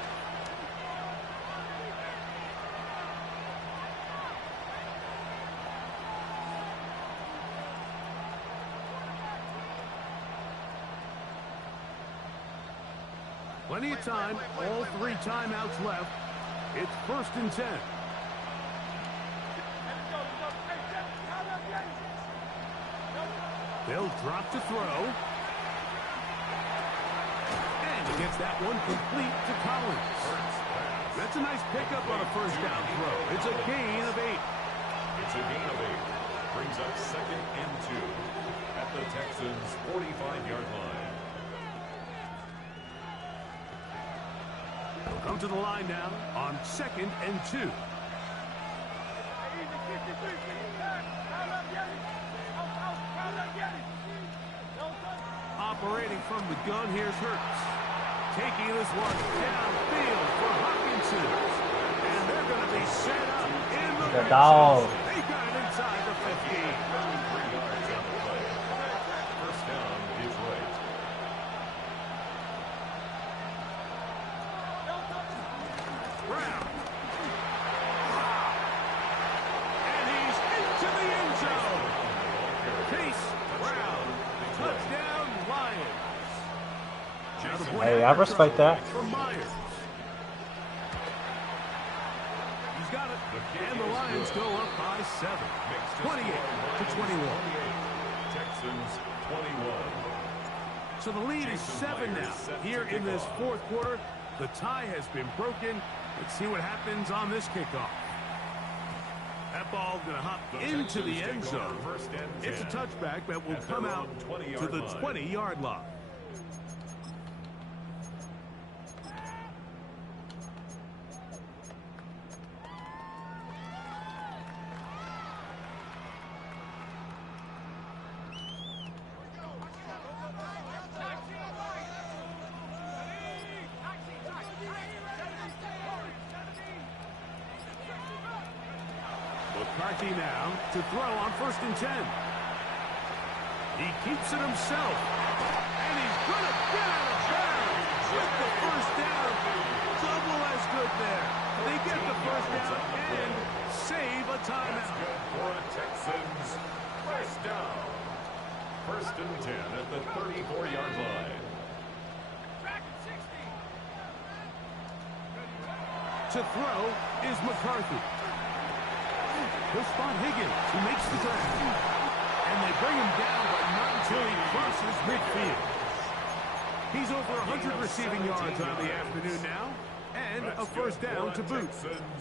Plenty of time, all 3 timeouts left. It's first and 10. They'll drop to throw. And he gets that one complete to Collins. That's a nice pickup on a first down throw. It's a gain of 8. It's a gain of 8. Brings up second and 2 at the Texans' 45-yard line. They'll come to the line now on second and 2. Operating from the gun, here's Hurts. Taking this one downfield for Hawkinson. And they're going to be set up in the The red dog. zone. They got it inside the 15. 3 yards on the play. First down, Detroit. Brown. And he's into the end zone. Chase Brown. Touchdown, Lions. Now the point Hey, I after respect trouble that. from Myers. He's got it. And the Lions go up by 7. 28-21. Texans 21. So the lead is 7 now. Here in this fourth quarter, the tie has been broken. Let's see what happens on this kickoff. That ball's going to hop into the end zone. It's a touchback that will come out to the 20-yard line. McCarthy now to throw on 1st and 10. He keeps it himself. And he's going to get out of bounds with the 1st down. Double as good there. They get the 1st down and save a timeout. That's good for a Texans 1st down. 1st and 10 at the 34-yard line. To throw is McCarthy. He'll spot Higgins, who makes the grab. And they bring him down, but not until he crosses midfield. He's over 100 receiving yards on the afternoon now, and a 1st down to boot.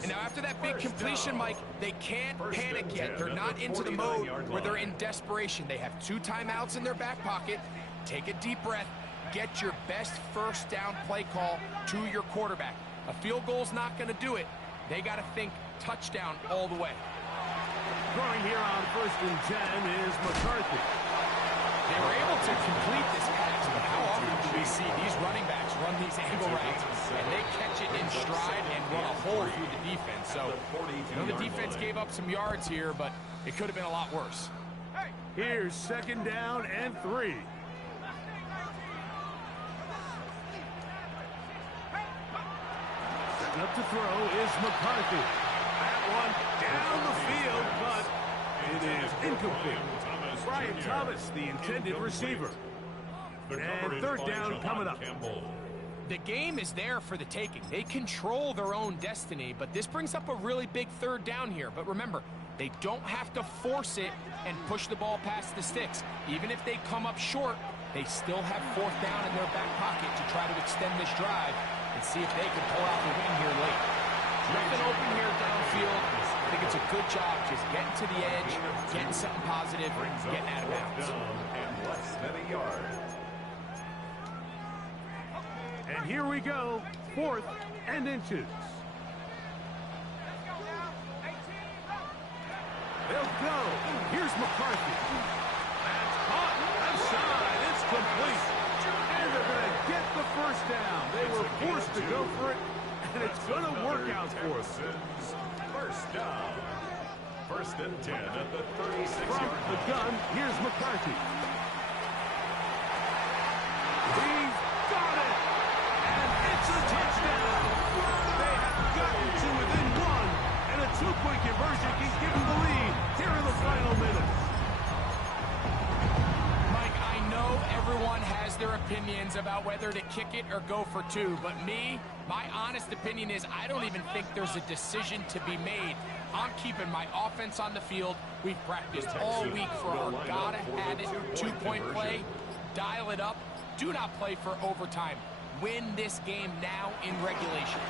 And now after that big completion, Mike, they can't panic yet. They're not into the mode where they're in desperation. They have 2 timeouts in their back pocket. Take a deep breath. Get your best 1st down play call to your quarterback. A field goal's not going to do it. They got to think touchdown all the way. Throwing here on 1st and 10 is McCarthy. They were able to complete this pass, but how often do we see these running backs run these angle routes and they catch it in stride and run a hole through the defense? So, the defense gave up some yards here, but it could have been a lot worse. Here's 2nd down and 3. Setting up to throw is McCarthy. That one down the field, but it is incomplete. Brian Thomas, the intended receiver. And 3rd down coming up. The game is there for the taking. They control their own destiny, but this brings up a really big 3rd down here. But remember, they don't have to force it and push the ball past the sticks. Even if they come up short, they still have 4th down in their back pocket to try to extend this drive and see if they can pull out the win here late. Nothing open here downfield. I think it's a good job just getting to the edge, getting something positive, getting out of bounds. And less than a yard. And here we go, 4th and inches. They'll go. Here's McCarthy. That's caught outside. It's complete. And they're going to get the 1st down. They were forced to go for it, and it's going to work out for them. 1st down. 1st and 10 at the 36-yard From the gun, here's McCarthy. He's got it. And it's a touchdown. They have gotten to within 1, and a 2-point conversion can give them the lead here in the final minutes. Mike, I know everyone has their opinions about whether to kick it or go for 2, but my honest opinion is I don't even think there's a decision to be made. I'm keeping my offense on the field. We've practiced all week for our gotta-have-it 2-point play. Dial it up. Do not play for overtime. Win this game now in regulation.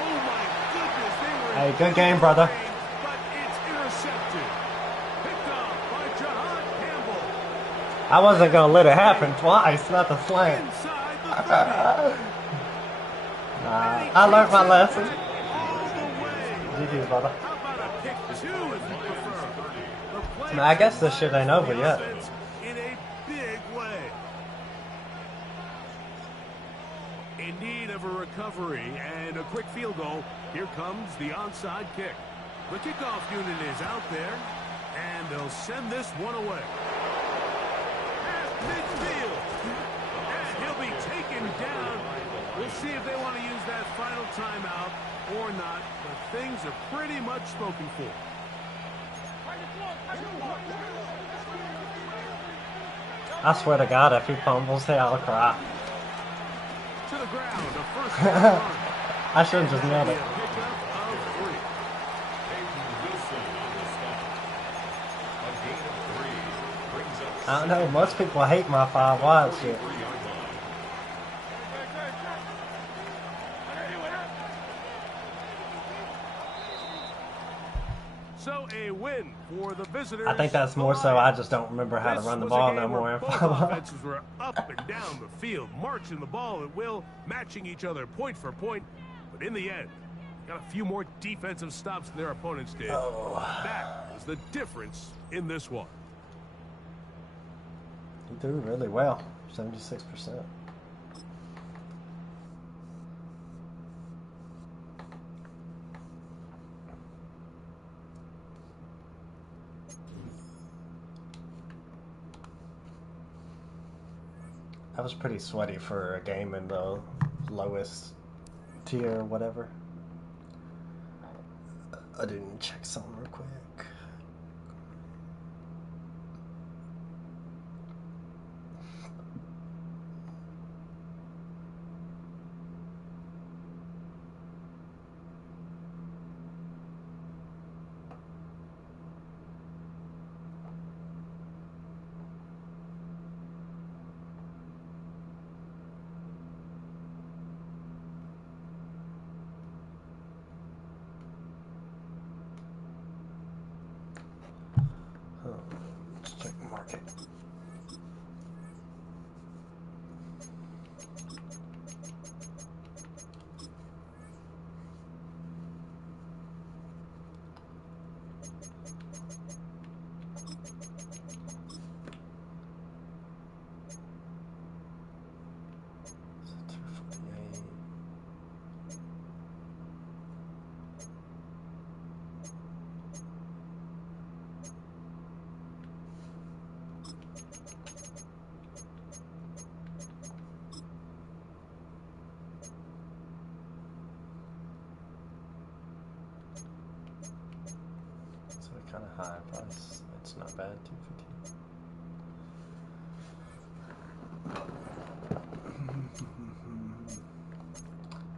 Oh my goodness, they were Hey, good game, brother. But it's intercepted. Picked up by Jahan Campbell. I wasn't going to let it happen twice, not the slant. Inside the 30. Nah, I learned my lesson. All the way. GG, brother. How about a pick 2 if you prefer? The play Nah, I guess this shit ain't over yet. in a big way. In need of a recovery and a quick field goal, here comes the onside kick. The kickoff unit is out there, and they'll send this one away. At midfield, and he'll be taken down. We'll see if they want to use that final timeout or not, but things are pretty much spoken for. I swear to God, if he fumbles, hey, I'll cry. To the ground, a first down. I should have just nailed it. I don't know, most people hate my 5 wide shit. So a win for the visitors. I think that's more so I just don't remember how to run the ball no more. Both offenses were up and down the field, marching the ball at will, matching each other point for point. But in the end, got a few more defensive stops than their opponents did. That was the difference in this one. He threw really well, 76%. I was pretty sweaty for a game in the lowest tier or whatever. I didn't check something real quick. Let's check the market. Kind of high price. It's not bad. $250.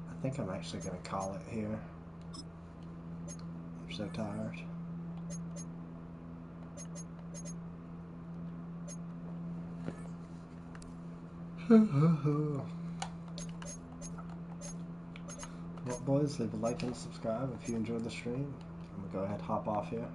I think I'm actually gonna call it here. I'm so tired. Well, boys, leave a like and subscribe if you enjoyed the stream. I'm gonna go ahead and hop off here.